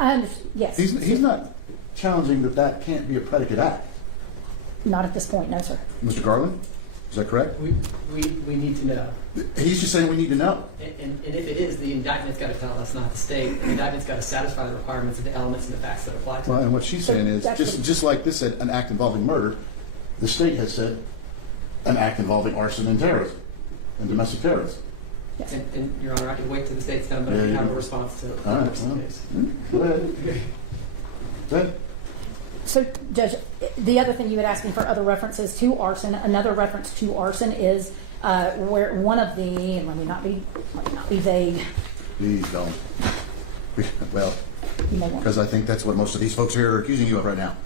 I understand. Yes. He's not challenging that can't be a predicate act. Not at this point, no, sir. Mr. Garland, is that correct? We need to know. He's just saying we need to know. And if it is, the indictment's got to tell us, not the state. The indictment's got to satisfy the requirements of the elements and the facts that apply to Well, it. and what she's saying is, just like this said, an act involving murder, the state has said an act involving arson and terrorism, and domestic terrorism. Yes. And Your Honor, I can wait till the state's done, but Yeah, I you have can. a response to All right, the case. Go ahead. Go ahead. So, Judge, the other thing you had asked me for other references to arson, another reference to arson is where one of the, and let me not be vague. Please don't. Well, You may want. because I think that's what most of these folks here are accusing you of right now.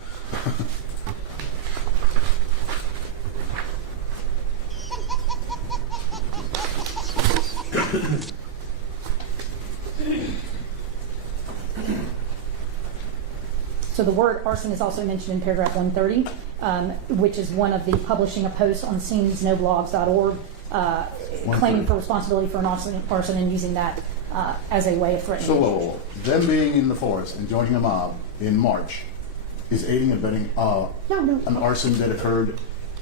So the word arson is also mentioned in paragraph 130, which is one of the publishing a post on scenesnoblogs.org claiming for responsibility for an arson and using that as a way of threatening. So, them being in the forest and joining a mob in March is aiding and abetting an arson that occurred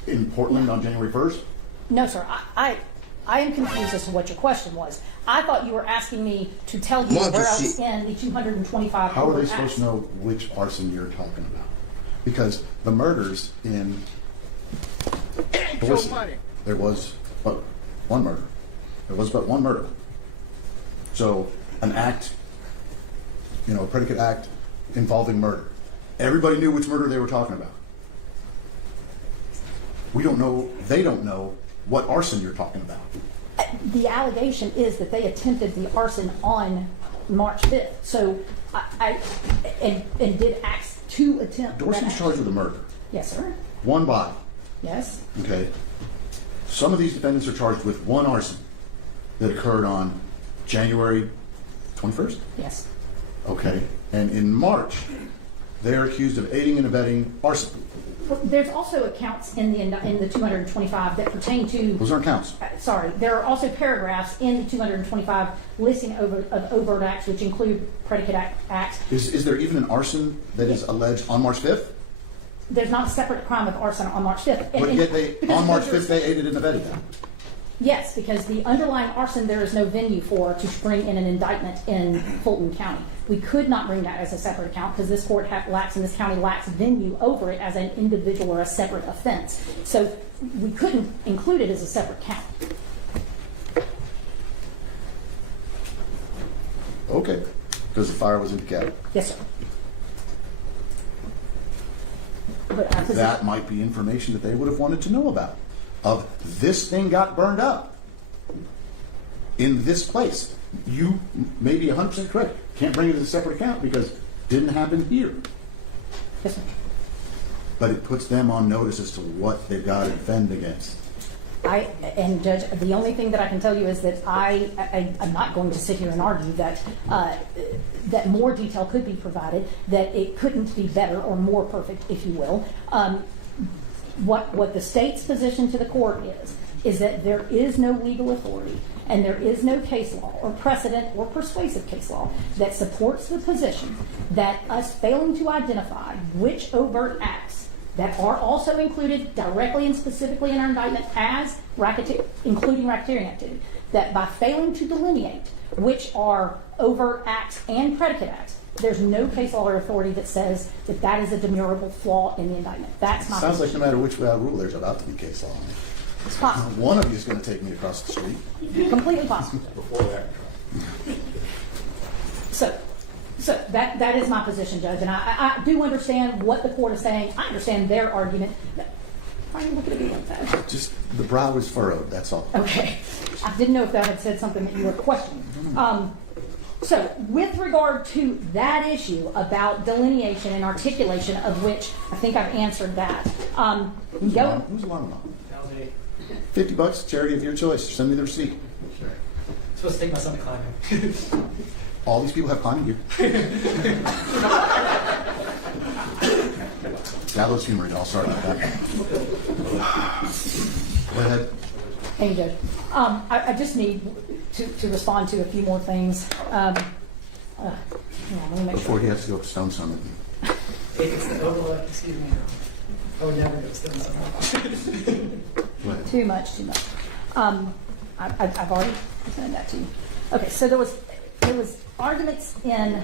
in Portland on January 1st? No, sir. I am confused as to what your question was. I thought you were asking me to tell you where I was in the 225. How are they supposed to know which arson you're talking about? Because the murders in Felicity, there was but one murder. There was but one murder. So an act, a predicate act involving murder. Everybody knew which murder they were talking about. We don't know, they don't know what arson you're talking about. The allegation is that they attempted the arson on March 5th. So and did acts to attempt. Dorsey's charged with a murder. Yes, sir. One body. Yes. Okay. Some of these defendants are charged with one arson that occurred on January 21st? Yes. Okay. And in March, they are accused of aiding and abetting arson. There's also accounts in the 225 that pertain to. Those aren't counts. Sorry, there are also paragraphs in the 225 listing of overt acts, which include predicate acts. Is there even an arson that is alleged on March 5th? There's not a separate crime of arson on March 5th. But yet on March 5th, they aided and abetted them. Yes, because the underlying arson there is no venue for to bring in an indictment in Fulton County. We could not bring that as a separate account because this court lacks, and this county lacks venue over it as an individual or a separate offense. So we couldn't include it as a separate count. Okay. Because the fire was in DeKalb. Yes, sir. But that might be information that they would have wanted to know about. Of this thing got burned up in this place. You may be 100% correct. Can't bring it as a separate account because it didn't happen here. Yes, sir. But it puts them on notice as to what they've got to defend against. And Judge, the only thing that I can tell you is that I'm not going to sit here and argue that that more detail could be provided, that it couldn't be better or more perfect, if you will. What the state's position to the court is that there is no legal authority and there is no case law or precedent or persuasive case law that supports the position that us failing to identify which overt acts that are also included directly and specifically in our indictment as including racketeering activity, that by failing to delineate which are overt acts and predicate acts, there's no case law or authority that says that that is a demurrable flaw in the indictment. That's my Sounds position. like no matter which rule, there's about to be case law. It's possible. One of you is going to take me across the street. Completely possible. Before that. So that is my position, Judge, and I do understand what the court is saying. I understand their argument. Why are you looking at me like that? Just the brow is furrowed, that's all. Okay. I didn't know if that had said something that you were questioning. So with regard to that issue about delineation and articulation, of which I think I've answered that. Who's alarm on? $50, charity of your choice. Send me the receipt. Sure. I'm supposed to take my son climbing. All these people have climbing gear. Gallows humor, y'all. Sorry about that. Go ahead. Thank you, Judge. I just need to respond to a few more things. Yeah, let me make Before sure. he has to go to Stone Summit. If it's the overlook, excuse me. I would never go Too much. I've already presented that to you. Okay, so there was arguments in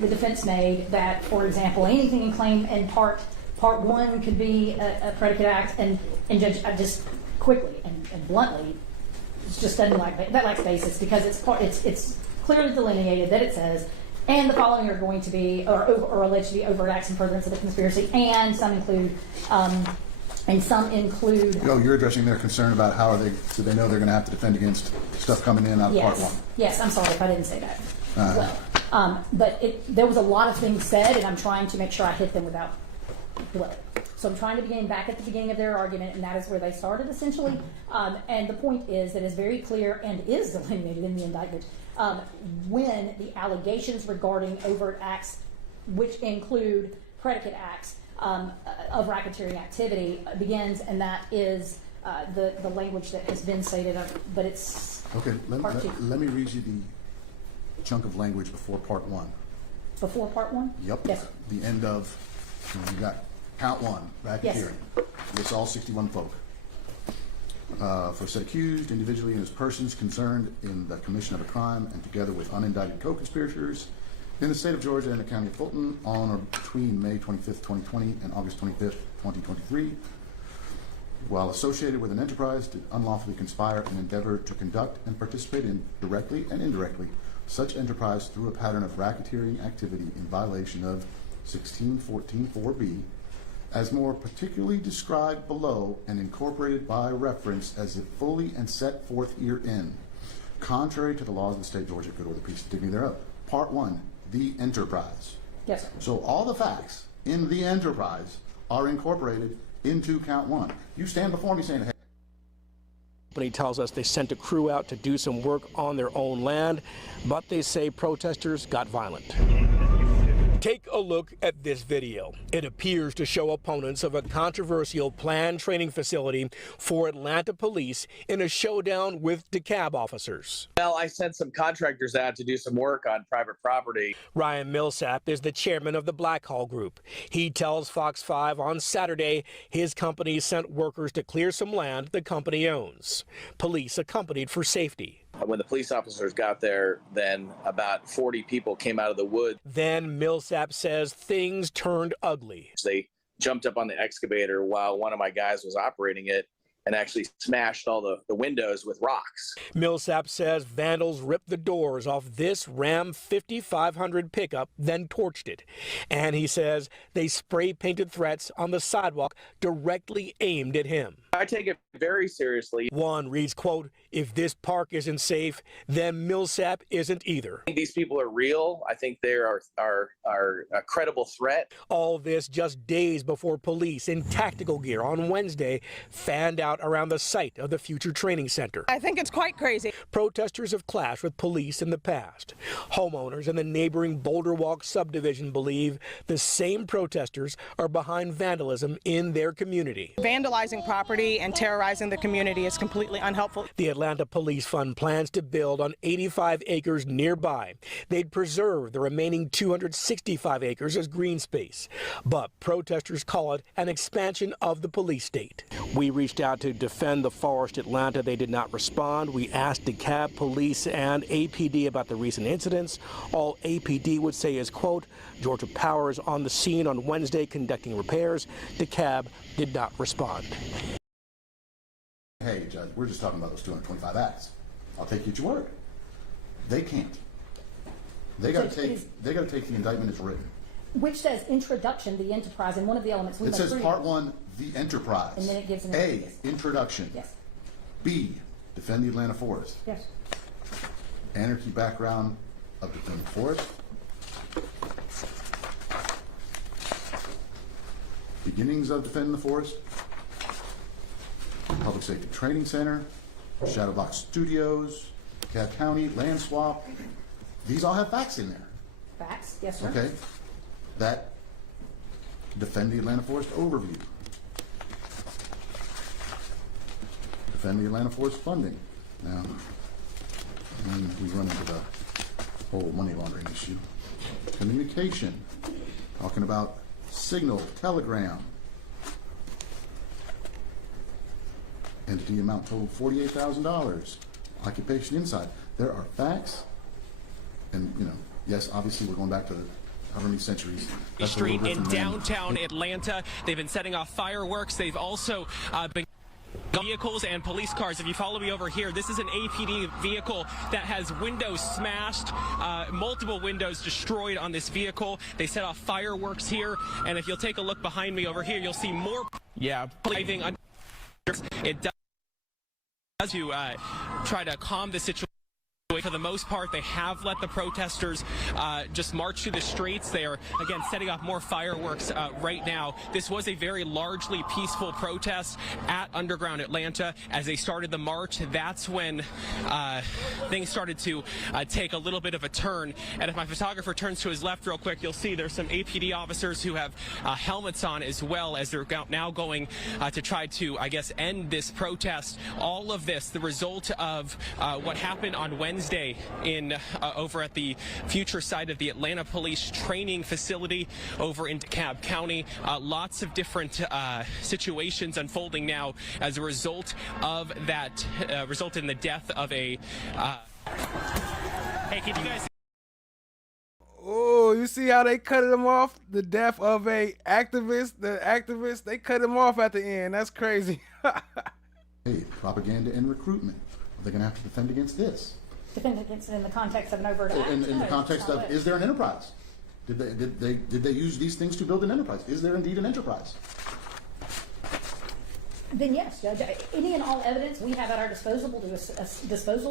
the defense made that, for example, anything in claim in part one could be a predicate act, and Judge, I just quickly and bluntly, it just doesn't that lacks basis, because it's clearly delineated that it says, and the following are going to be or alleged to be overt acts in furtherance of the conspiracy, and some include. You're addressing their concern about how do they know they're going to have to defend against stuff coming in out of part one. Yes, I'm sorry if I didn't say that. But there was a lot of things said, and I'm trying to make sure I hit them without dwelling. So I'm trying to begin back at the beginning of their argument, and that is where they started, essentially. And the point is that it's very clear and is delineated in the indictment when the allegations regarding overt acts, which include predicate acts of racketeering activity, begins, and that is the language that has been stated, but it's Okay, part two. let me read you the chunk of language before part one. Before part one? Yep. Yes, sir. The end of, you got count one, racketeering. Yes. It's all 61 folk. For said accused, individually and as persons concerned in the commission of a crime, and together with unindicted co-conspirators in the state of Georgia and the county of Fulton on or between May 25th, 2020 and August 25th, 2023, while associated with an enterprise to unlawfully conspire and endeavor to conduct and participate in, directly and indirectly, such enterprise through a pattern of racketeering activity in violation of 1614(4)B, as more particularly described below and incorporated by reference as if fully and set forth herein, contrary to the laws of the state of Georgia, good or the peace and dignity thereof. Part one, the enterprise. Yes, sir. So all the facts in the enterprise are incorporated into count one. You stand before me saying, hey. He tells us they sent a crew out to do some work on their own land, but they say protesters got violent. Take a look at this video. It appears to show opponents of a controversial planned training facility for Atlanta police in a showdown with DeKalb officers. Well, I sent some contractors out to do some work on private property. Ryan Millsap is the chairman of the Blackhall Group. He tells Fox 5 on Saturday his company sent workers to clear some land the company owns. Police accompanied for safety. When the police officers got there, then about 40 people came out of the woods. Then Millsap says things turned ugly. They jumped up on the excavator while one of my guys was operating it and actually smashed all the windows with rocks. Millsap says vandals ripped the doors off this Ram 5500 pickup, then torched it. And he says they spray-painted threats on the sidewalk directly aimed at him. I take it very seriously. One reads, quote, "If this park isn't safe, then Millsap isn't either." I think these people are real. I think they are a credible threat. All this just days before police in tactical gear on Wednesday fanned out around the site of the future training center. I think it's quite crazy. Protesters have clashed with police in the past. Homeowners in the neighboring Boulder Walk subdivision believe the same protesters are behind vandalism in their community. Vandalizing property and terrorizing the community is completely unhelpful. The Atlanta Police Fund plans to build on 85 acres nearby. They'd preserve the remaining 265 acres as green space. But protesters call it an expansion of the police state. We reached out to Defend the Forest Atlanta. They did not respond. We asked DeKalb Police and APD about the recent incidents. All APD would say is, quote, Georgia Power is on the scene on Wednesday conducting repairs. DeKalb did not respond. Hey, Judge, we're just talking about those 225 acts. I'll take you at your word. They can't. They got to take the indictment as written. Which says introduction, the enterprise, and one of the elements we It must says read. part one, the enterprise. And then it gives an A, introduction. Yes. B, defend the Atlanta forest. Yes. Anarchy background of defend the forest. Beginnings of defend the forest. Public Safety Training Center, Shadowbox Studios, DeKalb County, land swap. These all have facts in there. Facts, yes, sir. Okay. That defend the Atlanta Forest overview. Defend the Atlanta Forest funding. Now, we run into the whole money laundering issue. Communication, talking about Signal, Telegram. Entity amount totaled $48,000. Occupation inside. There are facts, and yes, obviously we're going back to how many centuries. Street in downtown Atlanta. They've been setting off fireworks. They've also been vehicles and police cars. If you follow me over here, this is an APD vehicle that has windows smashed, multiple windows destroyed on this vehicle. They set off fireworks here, and if you'll take a look behind me over here, you'll see more driving. It does to try to calm the situation. For the most part, they have let the protesters just march through the streets. They are, again, setting off more fireworks right now. This was a very largely peaceful protest at Underground Atlanta. As they started the march, that's when things started to take a little bit of a turn. And if my photographer turns to his left real quick, you'll see there's some APD officers who have helmets on as well, as they're now going to try to, I guess, end this protest. All of this, the result of what happened on Wednesday in over at the future site of the Atlanta Police Training Facility over in DeKalb County. Lots of different situations unfolding now as a result of that, resulted in the death of a. Hey, can you guys? Oh, you see how they cut him off? The death of a activist. The activists, they cut him off at the end. That's crazy. Hey, propaganda and recruitment. Are they going to have to defend against this? Defend against it in the context of an overt act. In the context of, is there an enterprise? Did they use these things to build an enterprise? Is there indeed an enterprise? Then yes, Judge. Any and all evidence we have at our disposal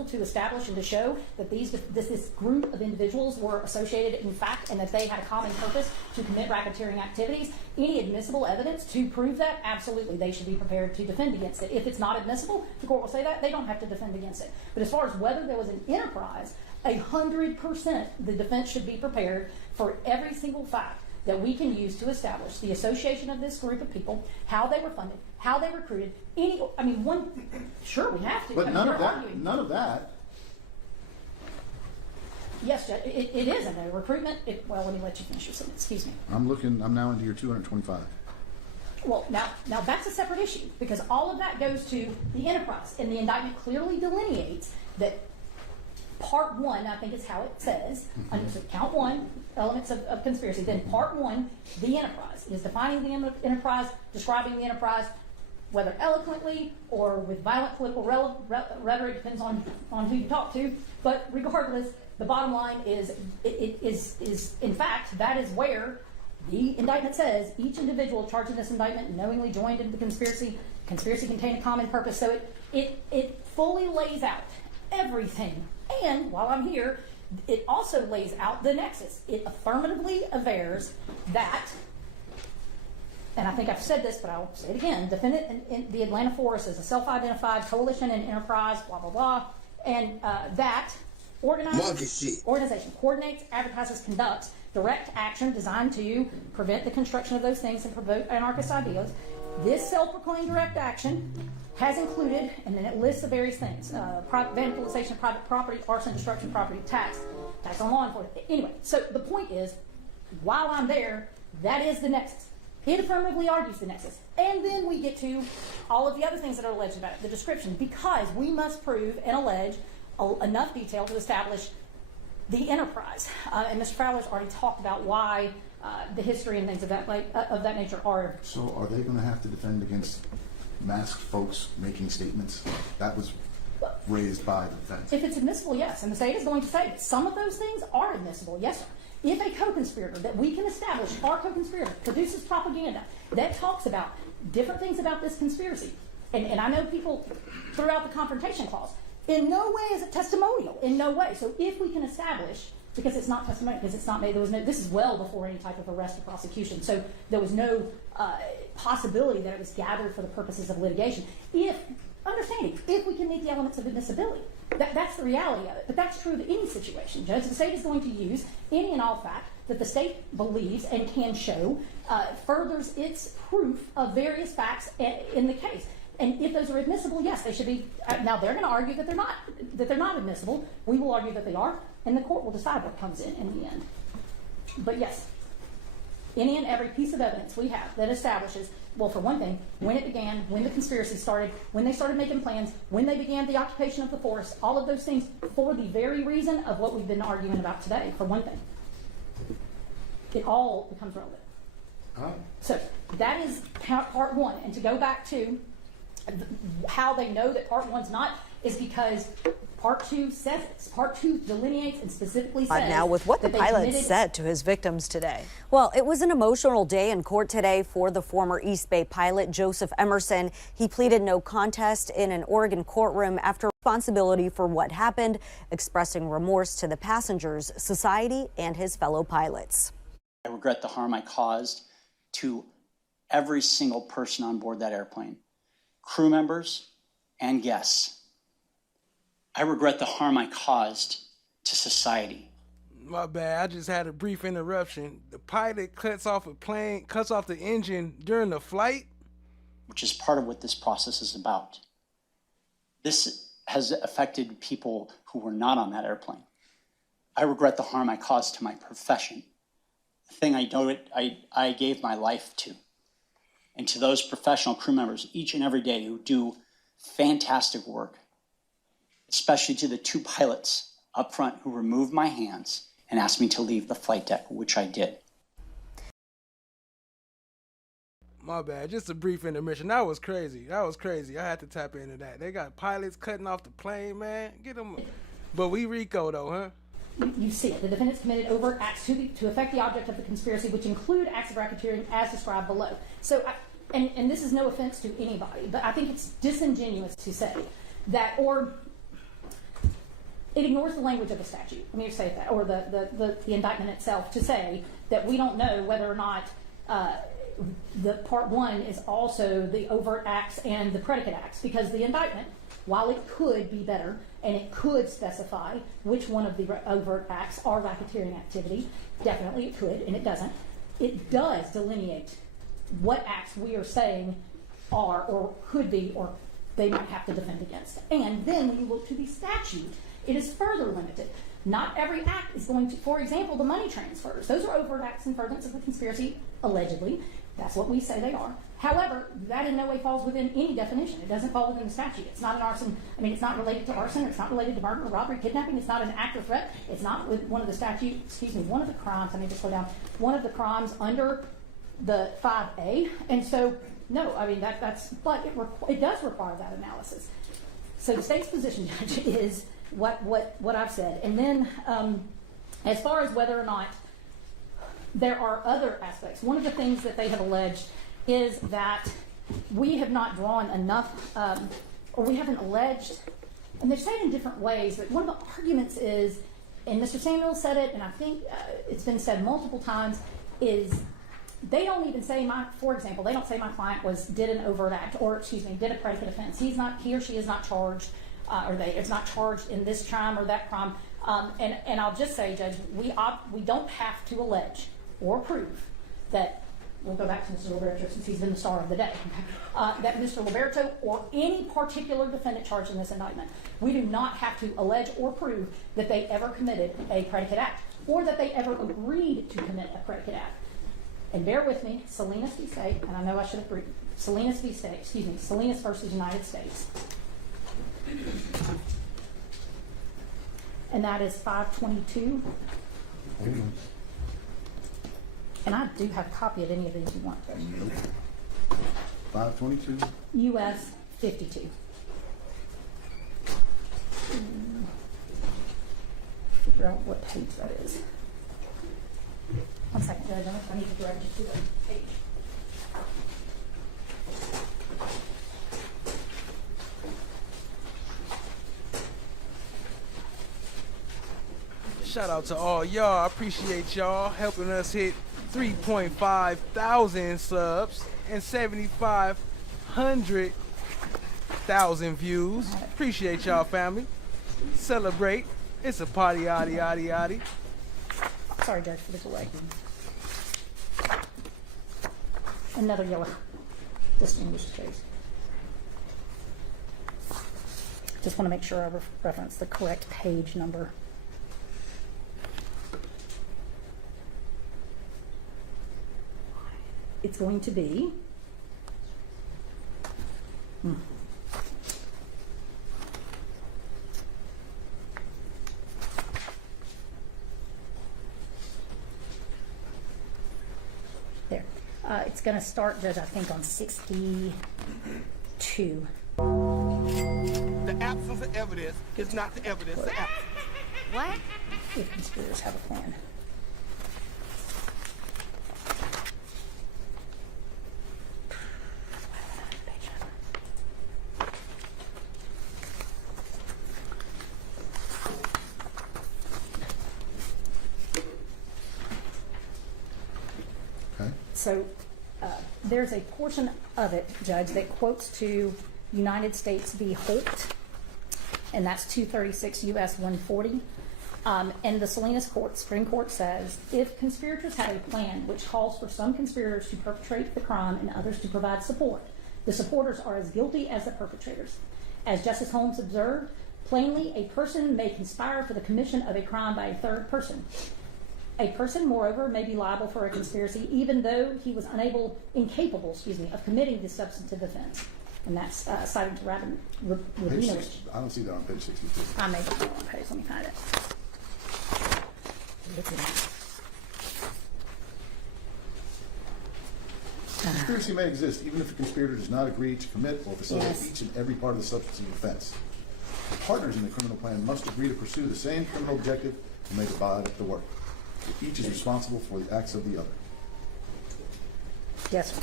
to establish and to show that this group of individuals were associated in fact and that they had a common purpose to commit racketeering activities, any admissible evidence to prove that, absolutely, they should be prepared to defend against it. If it's not admissible, the court will say that, they don't have to defend against it. But as far as whether there was an enterprise, 100% the defense should be prepared for every single fact that we can use to establish the association of this group of people, how they were funded, how they recruited. Sure, we have to. But none of that. Yes, Judge, it isn't a recruitment. Well, let me let you finish your sentence. Excuse me. I'm now into your 225. Well, now that's a separate issue because all of that goes to the enterprise, and the indictment clearly delineates that. Part 1, I think is how it says, under count 1, elements of conspiracy. Then part 1, the enterprise, is defining the enterprise, describing the enterprise, whether eloquently or with violent political rhetoric, depends on who you talk to. But regardless, the bottom line is, it is in fact, that is where the indictment says each individual charged in this indictment knowingly joined in the conspiracy. Conspiracy contained a common purpose. So it fully lays out everything. And while I'm here, it also lays out the nexus. It affirmatively avers that, and I think I've said this, but I'll say it again, defendant in the Atlanta Force is a self-identified coalition and enterprise, blah, blah, blah, and that organization coordinates, advertises, conducts direct action designed to prevent the construction of those things and promote anarchist ideas. This self-proclaimed direct action has included, and then it lists the various things, vandalization of private property, arson, destruction of property, tax on law enforcement. Anyway, so the point is, while I'm there, that is the nexus. It affirmatively argues the nexus. And then we get to all of the other things that are alleged about it, the description, because we must prove and allege enough detail to establish the enterprise. And Mr. Fowler's already talked about why the history and things of that nature are. So are they going to have to defend against masked folks making statements? That was raised by the defense. If it's admissible, yes. And the state is going to say some of those things are admissible, yes, sir. If a co-conspirator that we can establish, our co-conspirator, produces propaganda that talks about different things about this conspiracy, and I know people threw out the confrontation clause, in no way is it testimonial, in no way. So if we can establish, because it's not testimonial, because it's not made, this is well before any type of arrest or prosecution, so there was no possibility that it was gathered for the purposes of litigation. If we can meet the elements of admissibility, that's the reality of it. But that's true of any situation, Judge. The state is going to use any and all fact that the state believes and can show furthers its proof of various facts in the case. And if those are admissible, yes, they should be. Now they're going to argue that they're not admissible. We will argue that they are, and the court will decide what comes in the end. But yes, any and every piece of evidence we have that establishes, well, for one thing, when it began, when the conspiracy started, when they started making plans, when they began the occupation of the forest, all of those things for the very reason of what we've been arguing about today, for one thing. It all becomes relevant. So that is part one. And to go back to how they know that part one's not is because part two says it. Part two delineates and specifically says now with what the pilot said to his victims today. Well, it was an emotional day in court today for the former East Bay pilot, Joseph Emerson. He pleaded no contest in an Oregon courtroom after responsibility for what happened, expressing remorse to the passengers, society, and his fellow pilots. I regret the harm I caused to every single person on board that airplane, crew members and guests. I regret the harm I caused to society. My bad, I just had a brief interruption. The pilot cuts off the engine during the flight? Which is part of what this process is about. This has affected people who were not on that airplane. I regret the harm I caused to my profession, the thing I gave my life to, and to those professional crew members each and every day who do fantastic work, especially to the two pilots up front who removed my hands and asked me to leave the flight deck, which I did. My bad, just a brief intermission. That was crazy. I had to tap into that. They got pilots cutting off the plane, man. Get them. But we Rico, though, huh? You see it. The defendants committed overt acts to affect the object of the conspiracy, which include acts of racketeering as described below. So, and this is no offense to anybody, but I think it's disingenuous to say that, or it ignores the language of the statute. Let me just say that, or the indictment itself, to say that we don't know whether or not the part one is also the overt acts and the predicate acts, because the indictment, while it could be better and it could specify which one of the overt acts are racketeering activity, definitely it could, and it doesn't. It does delineate what acts we are saying are or could be or they might have to defend against. And then when you look to the statute, it is further limited. Not every act is going to, for example, the money transfers. Those are overt acts in furtherance of the conspiracy, allegedly. That's what we say they are. However, that in no way falls within any definition. It doesn't fall within the statute. It's not an arson. I mean, it's not related to arson. It's not related to murder, robbery, kidnapping. It's not an act or threat. It's not with one of the one of the crimes. I need to slow down. One of the crimes under the 5A. And so, no, I mean, but it does require that analysis. So the state's position, Judge, is what I've said. And then as far as whether or not there are other aspects, one of the things that they have alleged is that we have not drawn enough, or we haven't alleged, and they're saying in different ways, but one of the arguments is, and Mr. Samuel said it, and I think it's been said multiple times, is they don't even say for example, they don't say my client did an overt act, or did a predicate offense. He or she is not charged, it's not charged in this crime or that crime. And I'll just say, Judge, we don't have to allege or prove that, we'll go back to Mr. Liberto since he's been the star of the day, that Mr. Liberto or any particular defendant charged in this indictment, we do not have to allege or prove that they ever committed a predicate act or that they ever agreed to commit a predicate act. And bear with me, Salinas v. State, and I know I should have briefed, Salinas versus United States. And that is 522. And I do have a copy of any of these you want. 522. U.S. 52. Figure out what page that is. 1 second, Judge. I need to direct you to the page. Shout out to all y'all. I appreciate y'all helping us hit 3.5 thousand subs and 7,500,000 views. Appreciate y'all, family. Celebrate. It's a party, yaddy, yaddy, yaddy. Sorry, Judge, for the delay. Another yellow distinguished case. Just want to make sure I reference the correct page number. it's going to be there. It's going to start, Judge, I think, on 62. The absence of evidence is not the evidence. The absence. What? If conspirators have a plan. So there's a portion of it, Judge, that quotes to United States v. Holt, and that's 236 U.S. 140. And the Salinas Supreme Court says, if conspirators have a plan which calls for some conspirators to perpetrate the crime and others to provide support, the supporters are as guilty as the perpetrators. As Justice Holmes observed, plainly, a person may conspire for the commission of a crime by a third person. A person, moreover, may be liable for a conspiracy even though he was incapable, of committing the substantive offense. And that's cited to Rabinowitz. I don't see that on page 62. I may be on page. Let me find it. Conspiracy may exist even if the conspirator does not agree to commit or facilitate each and every part of the substantive offense. The partners in the criminal plan must agree to pursue the same criminal objective and may divide up the work. Each is responsible for the acts of the other. Yes, sir.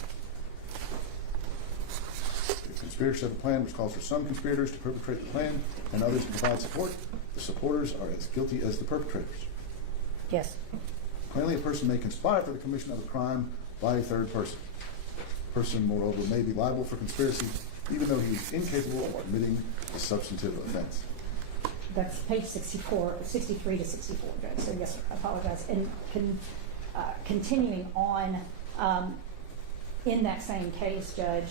If conspirators have a plan which calls for some conspirators to perpetrate the plan and others to provide support, the supporters are as guilty as the perpetrators. Yes. Plainly, a person may conspire for the commission of a crime by a third person. The person, moreover, may be liable for conspiracy even though he is incapable of committing the substantive offense. That's page 63 to 64, Judge. So yes, sir, I apologize. And continuing on in that same case, Judge,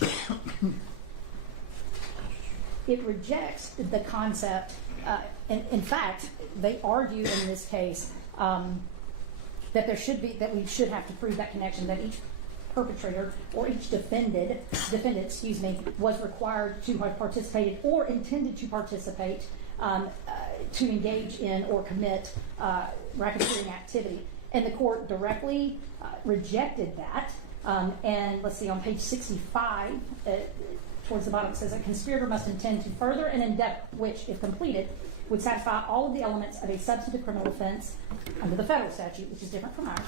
it rejects the concept. In fact, they argue in this case that we should have to prove that connection, that each perpetrator or each defendant, was required to have participated or intended to participate to engage in or commit racketeering activity. And the court directly rejected that. And let's see, on page 65, towards the bottom, it says a conspirator must intend to further an endeavor which, if completed, would satisfy all of the elements of a substantive criminal offense under the federal statute, which is different from ours.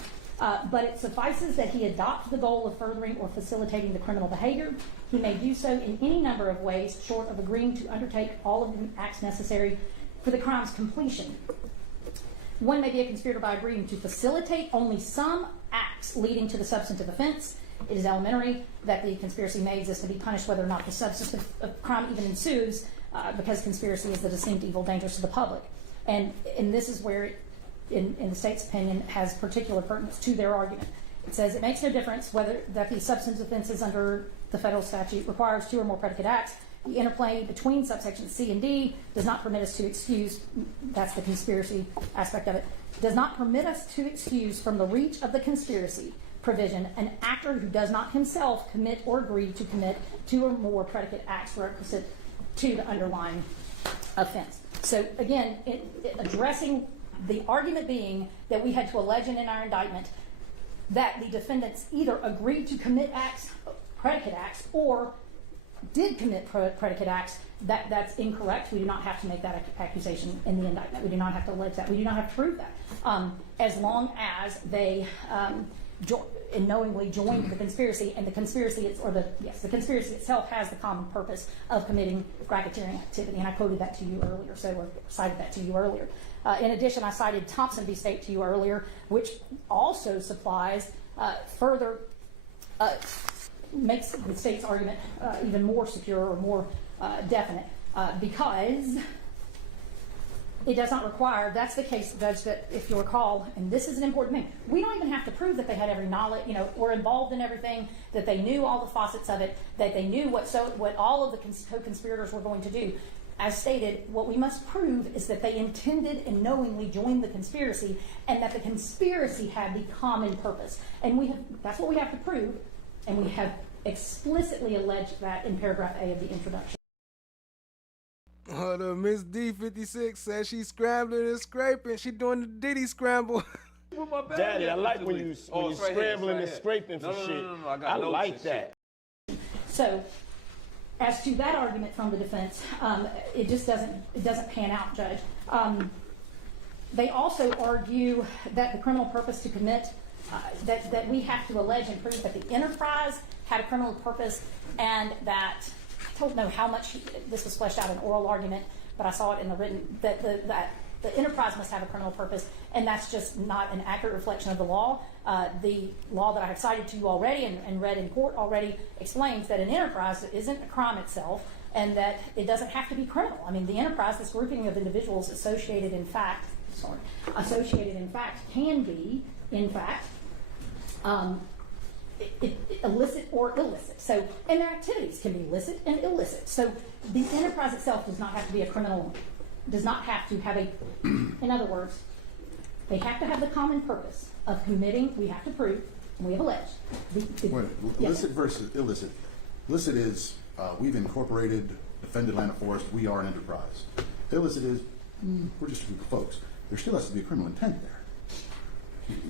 But it suffices that he adopt the goal of furthering or facilitating the criminal behavior. He may do so in any number of ways, short of agreeing to undertake all of the acts necessary for the crime's completion. One may be a conspirator by agreeing to facilitate only some acts leading to the substantive offense. It is elementary that the conspiracy may exist to be punished whether or not the substantive crime even ensues, because conspiracy is the distinct evil dangerous to the public. And this is where, in the state's opinion, has particular pertinence to their argument. It says it makes no difference whether that the substantive offenses under the federal statute requires 2 or more predicate acts. The interplay between subsections C and D does not permit us to excuse, that's the conspiracy aspect of it, does not permit us to excuse from the reach of the conspiracy provision an actor who does not himself commit or agree to commit 2 or more predicate acts requisite to the underlying offense. So again, addressing the argument being that we had to allege in our indictment that the defendants either agreed to commit acts, predicate acts, or did commit predicate acts, that's incorrect. We do not have to make that accusation in the indictment. We do not have to allege that. We do not have to prove that. As long as they knowingly joined the conspiracy, and the conspiracy itself has the common purpose of committing racketeering activity. And I quoted that to you earlier, or cited that to you earlier. In addition, I cited Thompson v. State to you earlier, which also supplies further makes the state's argument even more secure or more definite, because it does not require, that's the case, Judge, that if you recall, and this is an important thing, we don't even have to prove that they had every knowledge, were involved in everything, that they knew all the facets of it, that they knew what all of the co-conspirators were going to do. As stated, what we must prove is that they intended and knowingly joined the conspiracy, and that the conspiracy had the common purpose. And that's what we have to prove. And we have explicitly alleged that in paragraph A of the introduction. Hold up, Miss D56 says she's scrambling and scraping. She doing the Diddy scramble. Daddy, I like when you scrambling and scraping for shit. No, I like that. So, as to that argument from the defense, it just doesn't pan out, Judge. They also argue that the criminal purpose to commit, that we have to allege and prove that the enterprise had a criminal purpose, and that, I don't know how much this was fleshed out in oral argument, but I saw it in the written, that the enterprise must have a criminal purpose, and that's just not an accurate reflection of the law. The law that I have cited to you already and read in court already explains that an enterprise isn't a crime itself, and that it doesn't have to be criminal. I mean, the enterprise, this grouping of individuals associated in fact, can be, in fact, illicit or illicit. So, and their activities can be licit and illicit. So the enterprise itself does not have to be a criminal, does not have to have a, in other words, they have to have the common purpose of committing, we have to prove, and we have alleged. Illicit versus illicit. Illicit is, we've incorporated, defended Atlanta Forest, we are an enterprise. Illicit is, we're just a group of folks. There still has to be a criminal intent there.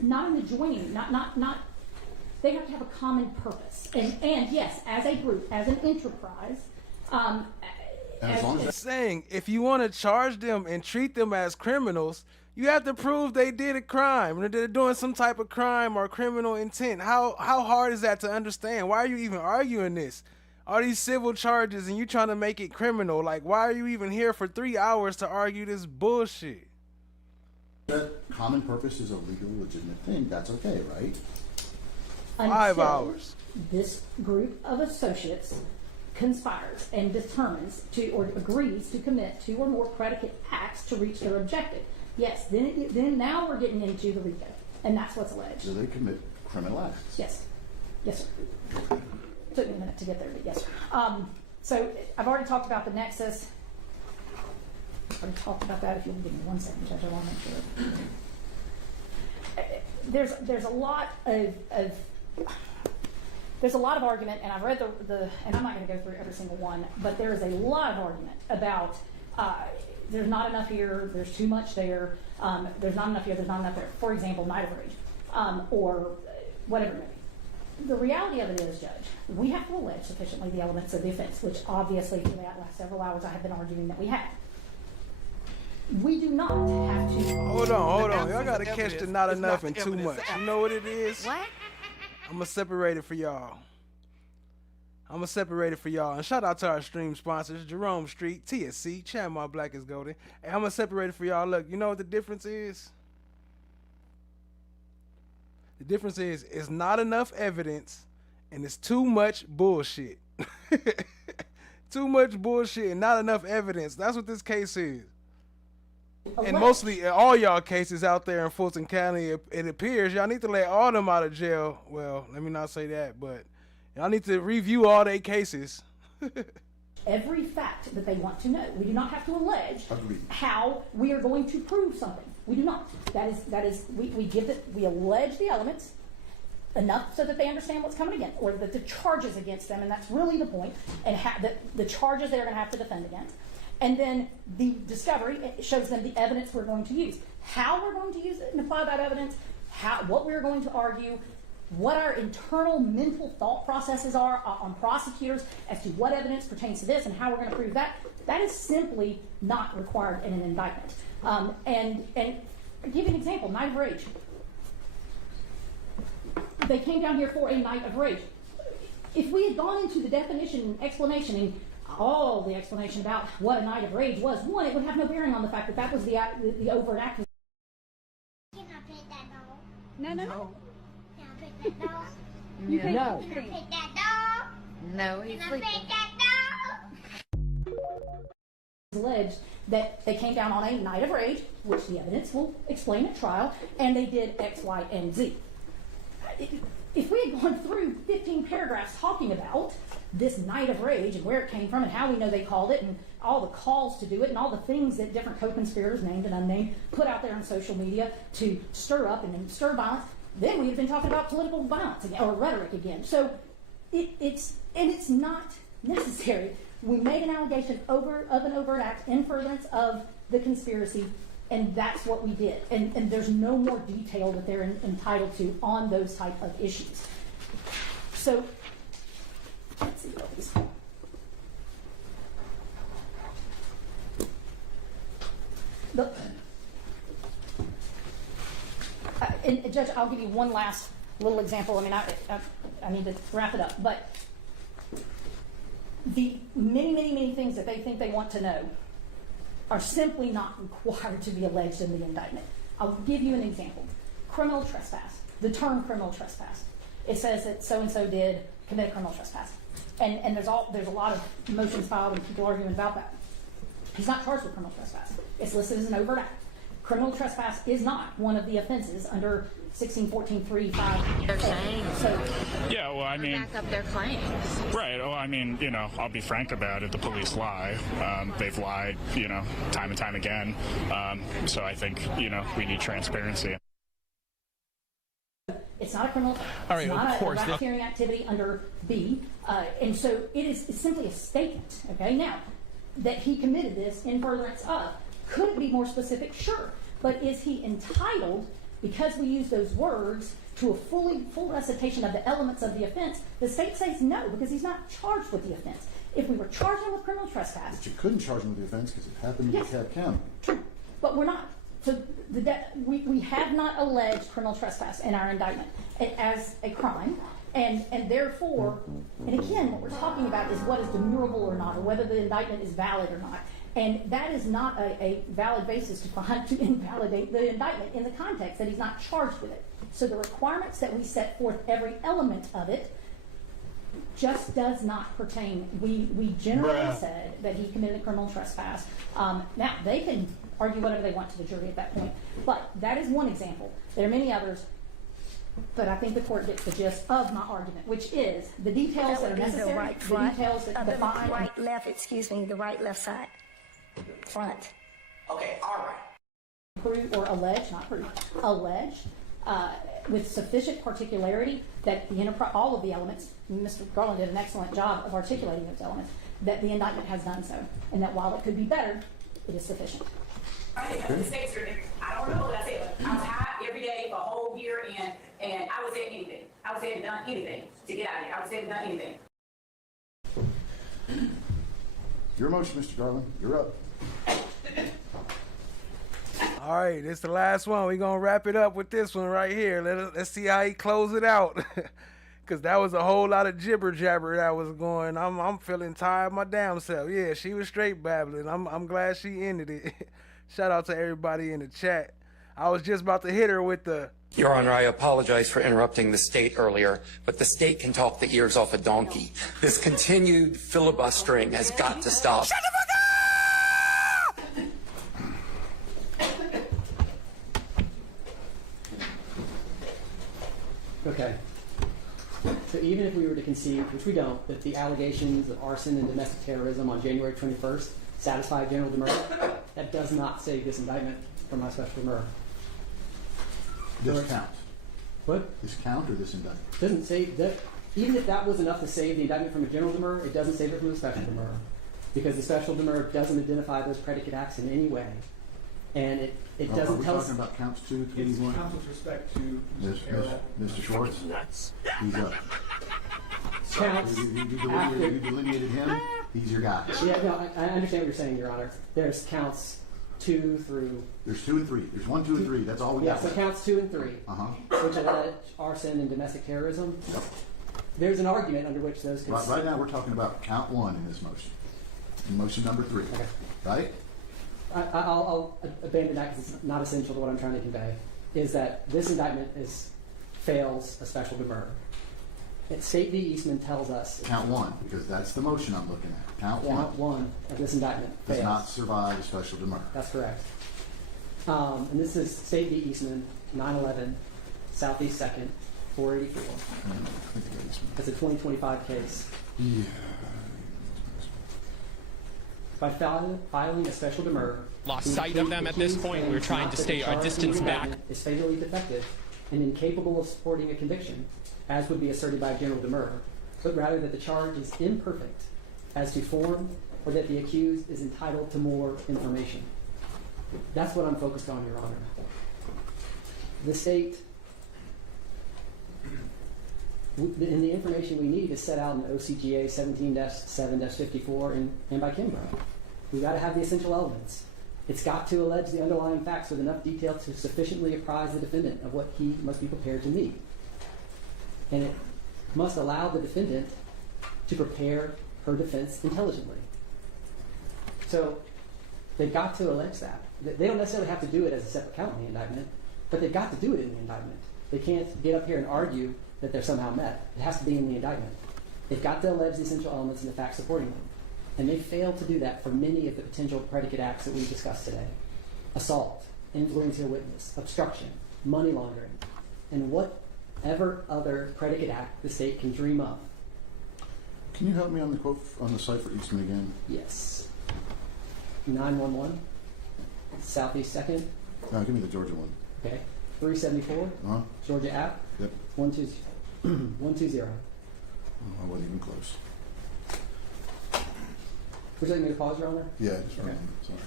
Not in the joining, not, they have to have a common purpose. And yes, as a group, as an enterprise, as long as saying, if you want to charge them and treat them as criminals, you have to prove they did a crime, or they're doing some type of crime or criminal intent. How hard is that to understand? Why are you even arguing this? All these civil charges and you trying to make it criminal. Like, why are you even here for 3 hours to argue this bullshit? That common purpose is a legal, legitimate thing. That's okay, right? 5 hours. This group of associates conspires and determines to, or agrees to commit 2 or more predicate acts to reach their objective. Yes, then now we're getting into the Rico, and that's what's alleged. So they commit criminal acts. Yes, yes, sir. Took me a minute to get there, but yes, sir. So I've already talked about the nexus. I've already talked about that. If you'll give me 1 second, Judge, I want to make sure. There's a lot of argument, and I've read the and I'm not going to go through every single one, but there is a lot of argument about there's not enough here, there's too much there, there's not enough here, there's not enough there. For example, night of rage, or whatever it may be. The reality of it is, Judge, we have to allege sufficiently the elements of the offense, which obviously for the last several hours I have been arguing that we have. We do not have to. Hold on. Y'all gotta catch the not enough and too much. You know what it is? What? I'm gonna separate it for y'all. And shout out to our stream sponsors, Jerome Street, TSC, Chad My Black is Golden. And I'm gonna separate it for y'all. Look, you know what the difference is? The difference is it's not enough evidence and it's too much bullshit. Too much bullshit and not enough evidence. That's what this case is. And mostly all y'all cases out there in Fulton County, it appears y'all need to let all them out of jail. Well, let me not say that, but y'all need to review all their cases. Every fact that they want to know. We do not have to allege how we are going to prove something. We do not. We allege the elements enough so that they understand what's coming against, or that the charges against them, and that's really the point, and the charges they're going to have to defend against. And then the discovery, it shows them the evidence we're going to use. How we're going to use it and apply that evidence, what we're going to argue, what our internal mental thought processes are on prosecutors as to what evidence pertains to this and how we're going to prove that, that is simply not required in an indictment. And I'll give you an example, night of rage. They came down here for a night of rage. If we had gone into the definition and explanation and all the explanation about what a night of rage was, one, it would have no bearing on the fact that that was the overt act. Can I pet that dog? No. Can I pet that dog? No. Can I pet that dog? No, he's sleeping. Can I pet that dog? Alleged that they came down on a night of rage, which the evidence will explain at trial, and they did X, Y, and Z. If we had gone through 15 paragraphs talking about this night of rage and where it came from and how we know they called it and all the calls to do it and all the things that different co-conspirators, named and unnamed, put out there on social media to stir up and stir violence, then we had been talking about political violence again, or rhetoric again. So It's not necessary. We made an allegation of an overt act in furtherance of the conspiracy, and that's what we did. And there's no more detail that they're entitled to on those type of issues. So, let's see what these. And Judge, I'll give you one last little example. I mean, I need to wrap it up, but the many things that they think they want to know are simply not required to be alleged in the indictment. I'll give you an example. Criminal trespass. The term criminal trespass. It says that so-and-so did commit a criminal trespass. And there's a lot of motions filed and people arguing about that. He's not charged with criminal trespass. It's listed as an overt act. Criminal trespass is not one of the offenses under 1614.3.5. They're saying. So, yeah, well, I mean, back up their claims. Right. Well, I mean, you know, I'll be frank about it. The police lie. They've lied, you know, time and time again. So I think, you know, we need transparency. it's not a criminal. All right, it's not a racketeering activity under B, and so it's simply a statement. Okay, now that he committed this in furtherance of, could it be more specific? Sure, but is he entitled, because we use those words, to a full recitation of the elements of the offense? The state says no, because he's not charged with the offense. If we were charging him with criminal trespass, but you couldn't charge him with the offense because it happened in DeKalb County. True, but we're not. So we have not alleged criminal trespass in our indictment as a crime, and therefore, and again, what we're talking about is what is demurrable or not, or whether the indictment is valid or not. And that is not a valid basis to invalidate the indictment in the context that he's not charged with it. So the requirements that we set forth, every element of it, just does not pertain. We generally said that he committed a criminal trespass. Now, they can argue whatever they want to the jury at that point, but that is one example. There are many others, but I think the court gets the gist of my argument, which is the details that are necessary, the right front, the details that define. Right, left, excuse me, the right, left side. Front. Okay, all right. Prove or allege, not prove, allege with sufficient particularity that the all of the elements, Mr. Garland did an excellent job of articulating those elements, that the indictment has done so, and that while it could be better, it is sufficient. I don't know what I said, but I was high every day for a whole year, and I was at anything. I was at done anything to get out of here. I was at done anything. Your motion, Mr. Garland. You're up. All right, this is the last one. We're going to wrap it up with this one right here. Let's see how he close it out. Because that was a whole lot of jibber-jabber that was going. I'm feeling tired my damn self. Yeah, she was straight babbling. I'm glad she ended it. Shout out to everybody in the chat. I was just about to hit her with the... Your Honor, I apologize for interrupting the state earlier, but the state can talk the ears off a donkey. This continued filibustering has got to stop. Shut the fuck up! Okay. So even if we were to concede, which we don't, that the allegations of arson and domestic terrorism on January 21st satisfy general demurrer, that does not save this indictment from my special demurrer. This counts. What? This count or this indictment? Doesn't save that. Even if that was enough to save the indictment from a general demurrer, it doesn't save it from the special demurrer, because the special demurrer doesn't identify those predicate acts in any way, and it doesn't tell us. Are we talking about counts 2, 3, 1? Counts with respect to Mr. Schwartz. He's up. Counts. You delineated him. He's your guy. Yeah, no, I understand what you're saying, Your Honor. There's counts 2 through. There's 2 and 3. There's 1, 2, and 3. That's all we got. Yeah, so counts 2 and 3, which allege arson and domestic terrorism. Yep. There's an argument under which those. Right now, we're talking about count 1 in this motion. Motion number 3. Okay. Right? I'll abandon that because it's not essential to what I'm trying to convey. Is that this indictment fails a special demurrer. State v. Eastman tells us count 1, because that's the motion I'm looking at. Count 1 of this indictment does not survive a special demurrer. That's correct. And this is State v. Eastman, 911 Southeast 2nd, 484. It's a 2025 case. Yeah. By filing a special demurrer, lost sight of them at this point. We're trying to stay a distance back. Is fatally defective and incapable of supporting a conviction, as would be asserted by a general demurrer. but rather that the charge is imperfect as to form or that the accused is entitled to more information. That's what I'm focused on, Your Honor. The state, in the information we need, is set out in OCGA 17-7-54 and by Kimbrough. We've got to have the essential elements. It's got to allege the underlying facts with enough detail to sufficiently apprise the defendant of what he must be prepared to meet. And it must allow the defendant to prepare her defense intelligently. So they've got to allege that. They don't necessarily have to do it as a separate count in the indictment, but they've got to do it in the indictment. They can't get up here and argue that they're somehow met. It has to be in the indictment. They've got to allege the essential elements and the facts supporting them. And they failed to do that for many of the potential predicate acts that we've discussed today. Assault, influencing a witness, obstruction, money laundering, and whatever other predicate act the state can dream up. Can you help me on the quote on the site for Eastman again? Yes. 911, Southeast 2nd. No, give me the Georgia one. Okay. 374, Georgia app. Yep. 120. Oh, I wasn't even close. Would you like me to pause, Your Honor? Yeah, just for a moment. Sorry.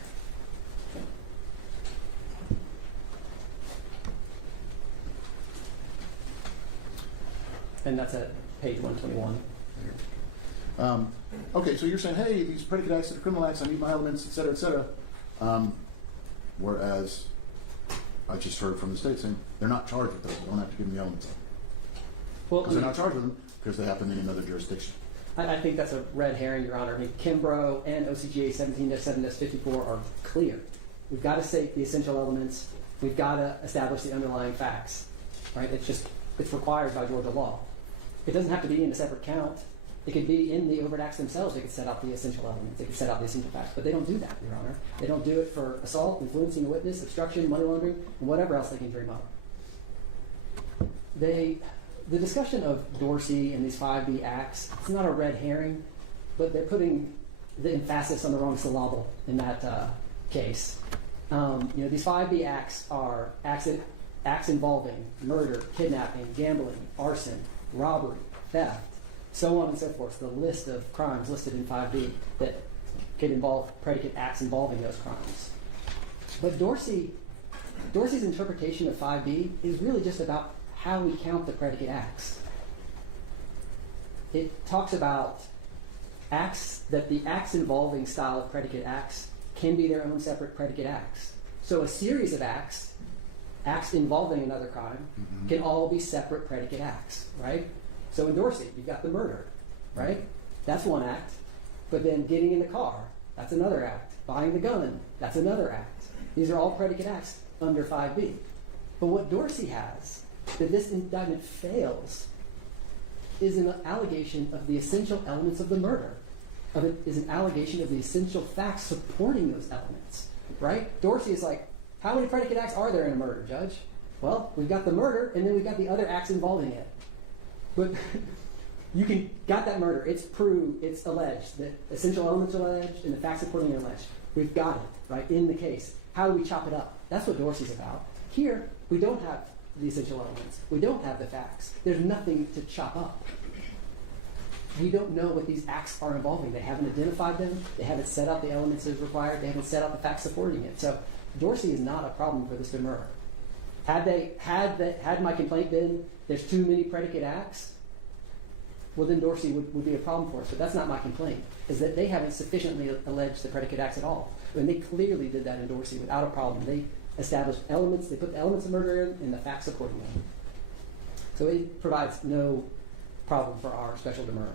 And that's at page 121. Okay, so you're saying, hey, these predicate acts are criminal acts, I need my elements, et cetera, et cetera. Whereas I just heard from the state saying they're not charged with those. They don't have to give them the elements. Well, because they're not charged with them because they happen in another jurisdiction. I think that's a red herring, Your Honor. I mean, Kimbrough and OCGA 17-7-54 are clear. We've got to state the essential elements. We've got to establish the underlying facts. Right? It's required by Georgia law. It doesn't have to be in a separate count. It could be in the overt acts themselves. They could set out the essential elements. They could set out the essential facts. But they don't do that, Your Honor. They don't do it for assault, influencing a witness, obstruction, money laundering, and whatever else they can dream up. The discussion of Dorsey and these 5B acts, it's not a red herring, but they're putting the emphasis on the wrong syllable in that case. These 5B acts are acts involving murder, kidnapping, gambling, arson, robbery, theft, so on and so forth. The list of crimes listed in 5B that could involve predicate acts involving those crimes. But Dorsey's interpretation of 5B is really just about how we count the predicate acts. It talks about acts, that the acts involving style of predicate acts can be their own separate predicate acts. So a series of acts involving another crime, can all be separate predicate acts, right? So in Dorsey, you've got the murder, right? That's one act. But then getting in the car, that's another act. Buying the gun, that's another act. These are all predicate acts under 5B. But what Dorsey has, that this indictment fails, is an allegation of the essential elements of the murder. Is an allegation of the essential facts supporting those elements, right? Dorsey is like, how many predicate acts are there in a murder, Judge? Well, we've got the murder, and then we've got the other acts involving it. But you got that murder. It's proved, it's alleged. The essential elements are alleged, and the facts supporting are alleged. We've got it, right, in the case. How do we chop it up? That's what Dorsey's about. Here, we don't have the essential elements. We don't have the facts. There's nothing to chop up. We don't know what these acts are involving. They haven't identified them. They haven't set out the elements as required. They haven't set out the facts supporting it. So Dorsey is not a problem for this demurrer. Had my complaint been there's too many predicate acts, well then Dorsey would be a problem for us. But that's not my complaint. Is that they haven't sufficiently alleged the predicate acts at all. And they clearly did that in Dorsey without a problem. They established elements. They put the elements of murder in and the facts supporting them. So it provides no problem for our special demurrer.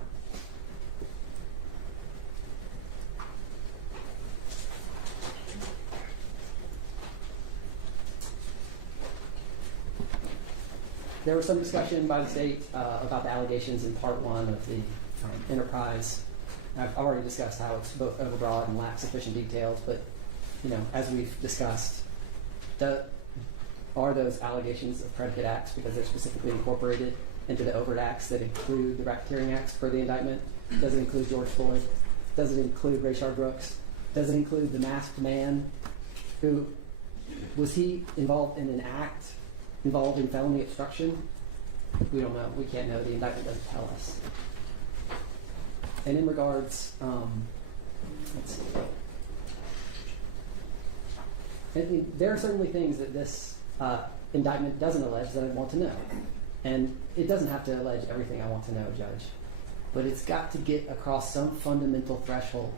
There was some discussion by the state about the allegations in Part 1 of the enterprise. I've already discussed how it's both overbroad and lacks sufficient details, but as we've discussed, are those allegations of predicate acts because they're specifically incorporated into the overt acts that include the racketeering acts per the indictment? Does it include George Floyd? Does it include Rayshard Brooks? Does it include the masked man? Was he involved in an act involved in felony obstruction? We don't know. We can't know. The indictment doesn't tell us. And in regards, let's see. There are certainly things that this indictment doesn't allege that I want to know. And it doesn't have to allege everything I want to know, Judge. But it's got to get across some fundamental threshold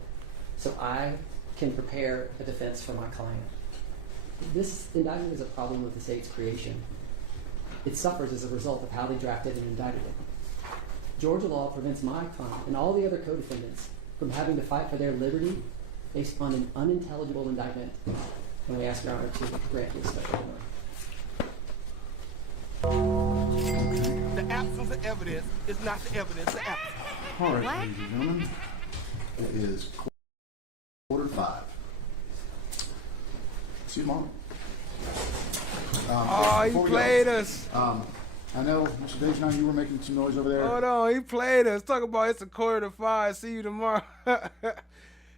so I can prepare a defense for my client. This indictment is a problem with the state's creation. It suffers as a result of how they drafted and indicted it. Georgia law prevents my client and all the other co-defendants from having to fight for their liberty based on an unintelligible indictment. And we ask Your Honor to grant me a special order. The absence of evidence is not the evidence of absence. All right, ladies and gentlemen, it is 4:45. See you tomorrow. He played us. I know, Mr. Dejan, you were making some noise over there. Hold on, he played us. Talk about it's a 4:45. See you tomorrow.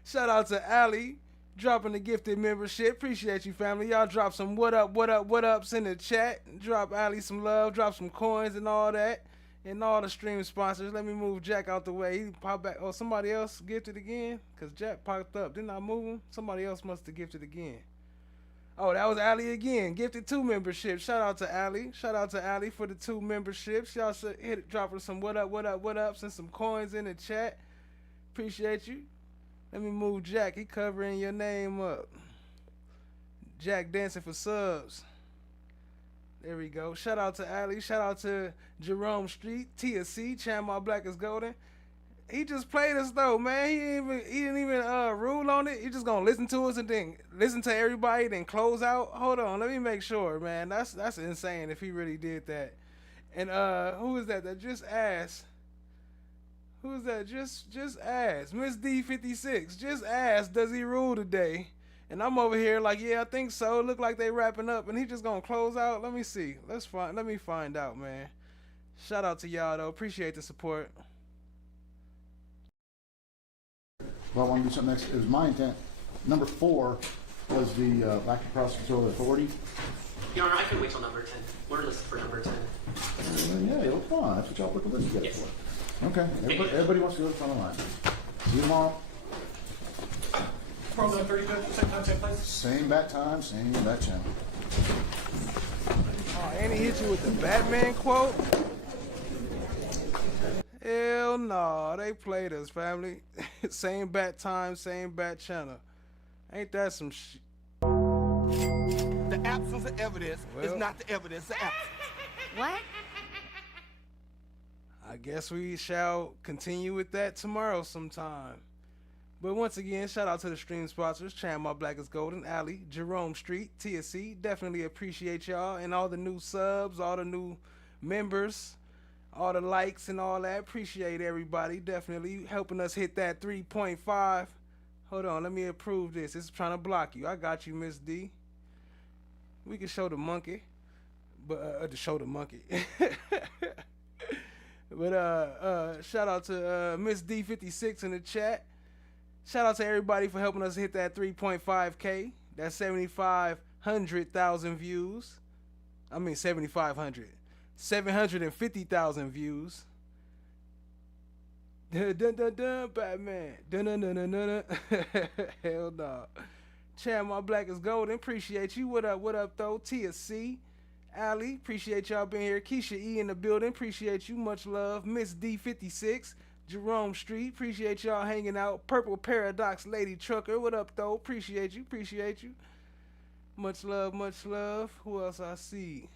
Shout out to Allie, dropping the gifted membership. Appreciate you, family. Y'all drop some what ups in the chat. Drop Allie some love. Drop some coins and all that. And all the stream sponsors. Let me move Jack out the way. He popped back. Oh, somebody else gifted again? Because Jack popped up. Didn't I move him? Somebody else must have gifted again. Oh, that was Allie again. Gifted 2 memberships. Shout out to Allie. Shout out to Allie for the 2 memberships. Y'all should drop her some what ups and some coins in the chat. Appreciate you. Let me move Jack. He covering your name up. Jack dancing for subs. There we go. Shout out to Allie. Shout out to Jerome Street, TSC, Channel Black is Golden. He just played us though, man. He didn't even rule on it. He just gonna listen to us and then listen to everybody, then close out. Hold on, let me make sure, man. That's insane if he really did that. And who is that just asked? Who is that? Just asked. Miss D56 just asked, does he rule today? And I'm over here like, yeah, I think so. Look like they wrapping up, and he just gonna close out. Let me see. Let me find out, man. Shout out to y'all though. Appreciate the support. Well, I want to do something next. It was my intent. Number 4 was the lack of prosecutorial authority. Your Honor, I can wait till number 10. We're listed for number 10. Yeah, well, come on. That's what y'all put the list together Yes. for. Okay. Everybody wants to go to the front of the line. See you tomorrow. Program 30 minutes, same time, same place. Same bat time, same bat channel. Oh, and he hit you with the Batman quote? Hell no, they played us, family. Same bat time, same bat channel. Ain't that some shit? The absence of evidence is not the evidence of absence. What? I guess we shall continue with that tomorrow sometime. But once again, shout out to the stream sponsors, Channel Black is Golden, Alley, Jerome Street, TSC. Definitely appreciate y'all and all the new subs, all the new members, all the likes and all that. Appreciate everybody. Definitely helping us hit that 3.5. Hold on, let me approve this. It's trying to block you. I got you, Miss D. We can show the monkey, but to show the monkey. But shout out to Miss D56 in the chat. Shout out to everybody for helping us hit that 3.5K. That's 750,000 views. I mean 7,500. 750,000 views. Dun dun dun dun, Batman. Dun dun dun dun dun. Hell no. Channel Black is Golden. Appreciate you. What up though? TSC. Allie, appreciate y'all being here. Keisha E in the building. Appreciate you. Much love. Miss D56. Jerome Street, appreciate y'all hanging out. Purple Paradox Lady Trucker, what up though? Appreciate you. Much love, much love. Who else I see?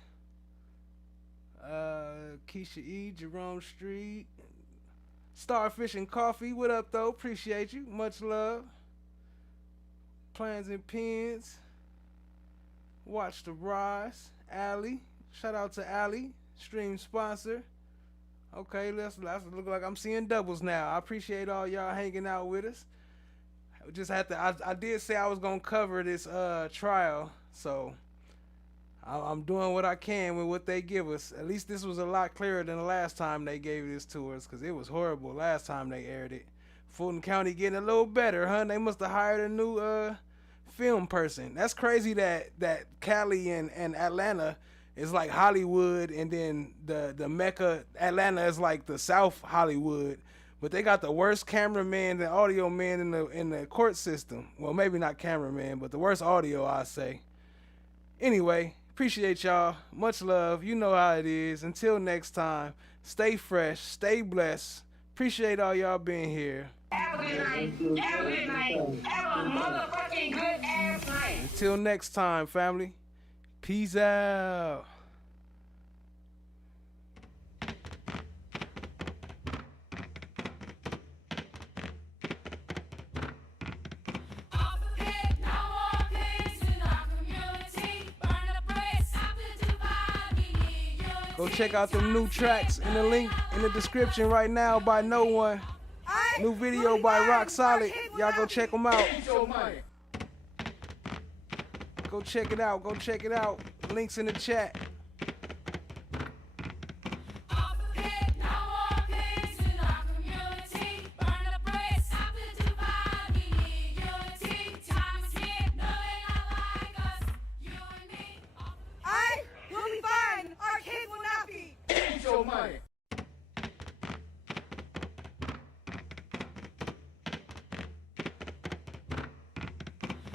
Keisha E, Jerome Street. Starfish and Coffee, what up though? Appreciate you. Much love. Plans and Pins. Watch the Rise. Allie, shout out to Allie, stream sponsor. Okay, let's look like I'm seeing doubles now. I appreciate all y'all hanging out with us. Just had to. I did say I was gonna cover this trial, so I'm doing what I can with what they give us. At least this was a lot clearer than the last time they gave this to us, because it was horrible last time they aired it. Fulton County getting a little better, huh? They must have hired a new film person. That's crazy that Cali and Atlanta is like Hollywood, and then the Mecca, Atlanta, is like the South Hollywood. But they got the worst cameraman and audio man in the court system. Well, maybe not cameraman, but the worst audio, I say. Anyway, appreciate y'all. Much love. You know how it is. Until next time, stay fresh, stay blessed. Appreciate all y'all being here. Have a good night. Have a good night. Have a motherfucking good ass night. Until next time, family. Peace out. Go check out them new tracks in the link in the description right now by No One. New video by Rock Solid. Y'all go check them out. Go check it out. Go check it out. Links in the chat. We'll be fine. Our kids will not be. Your money.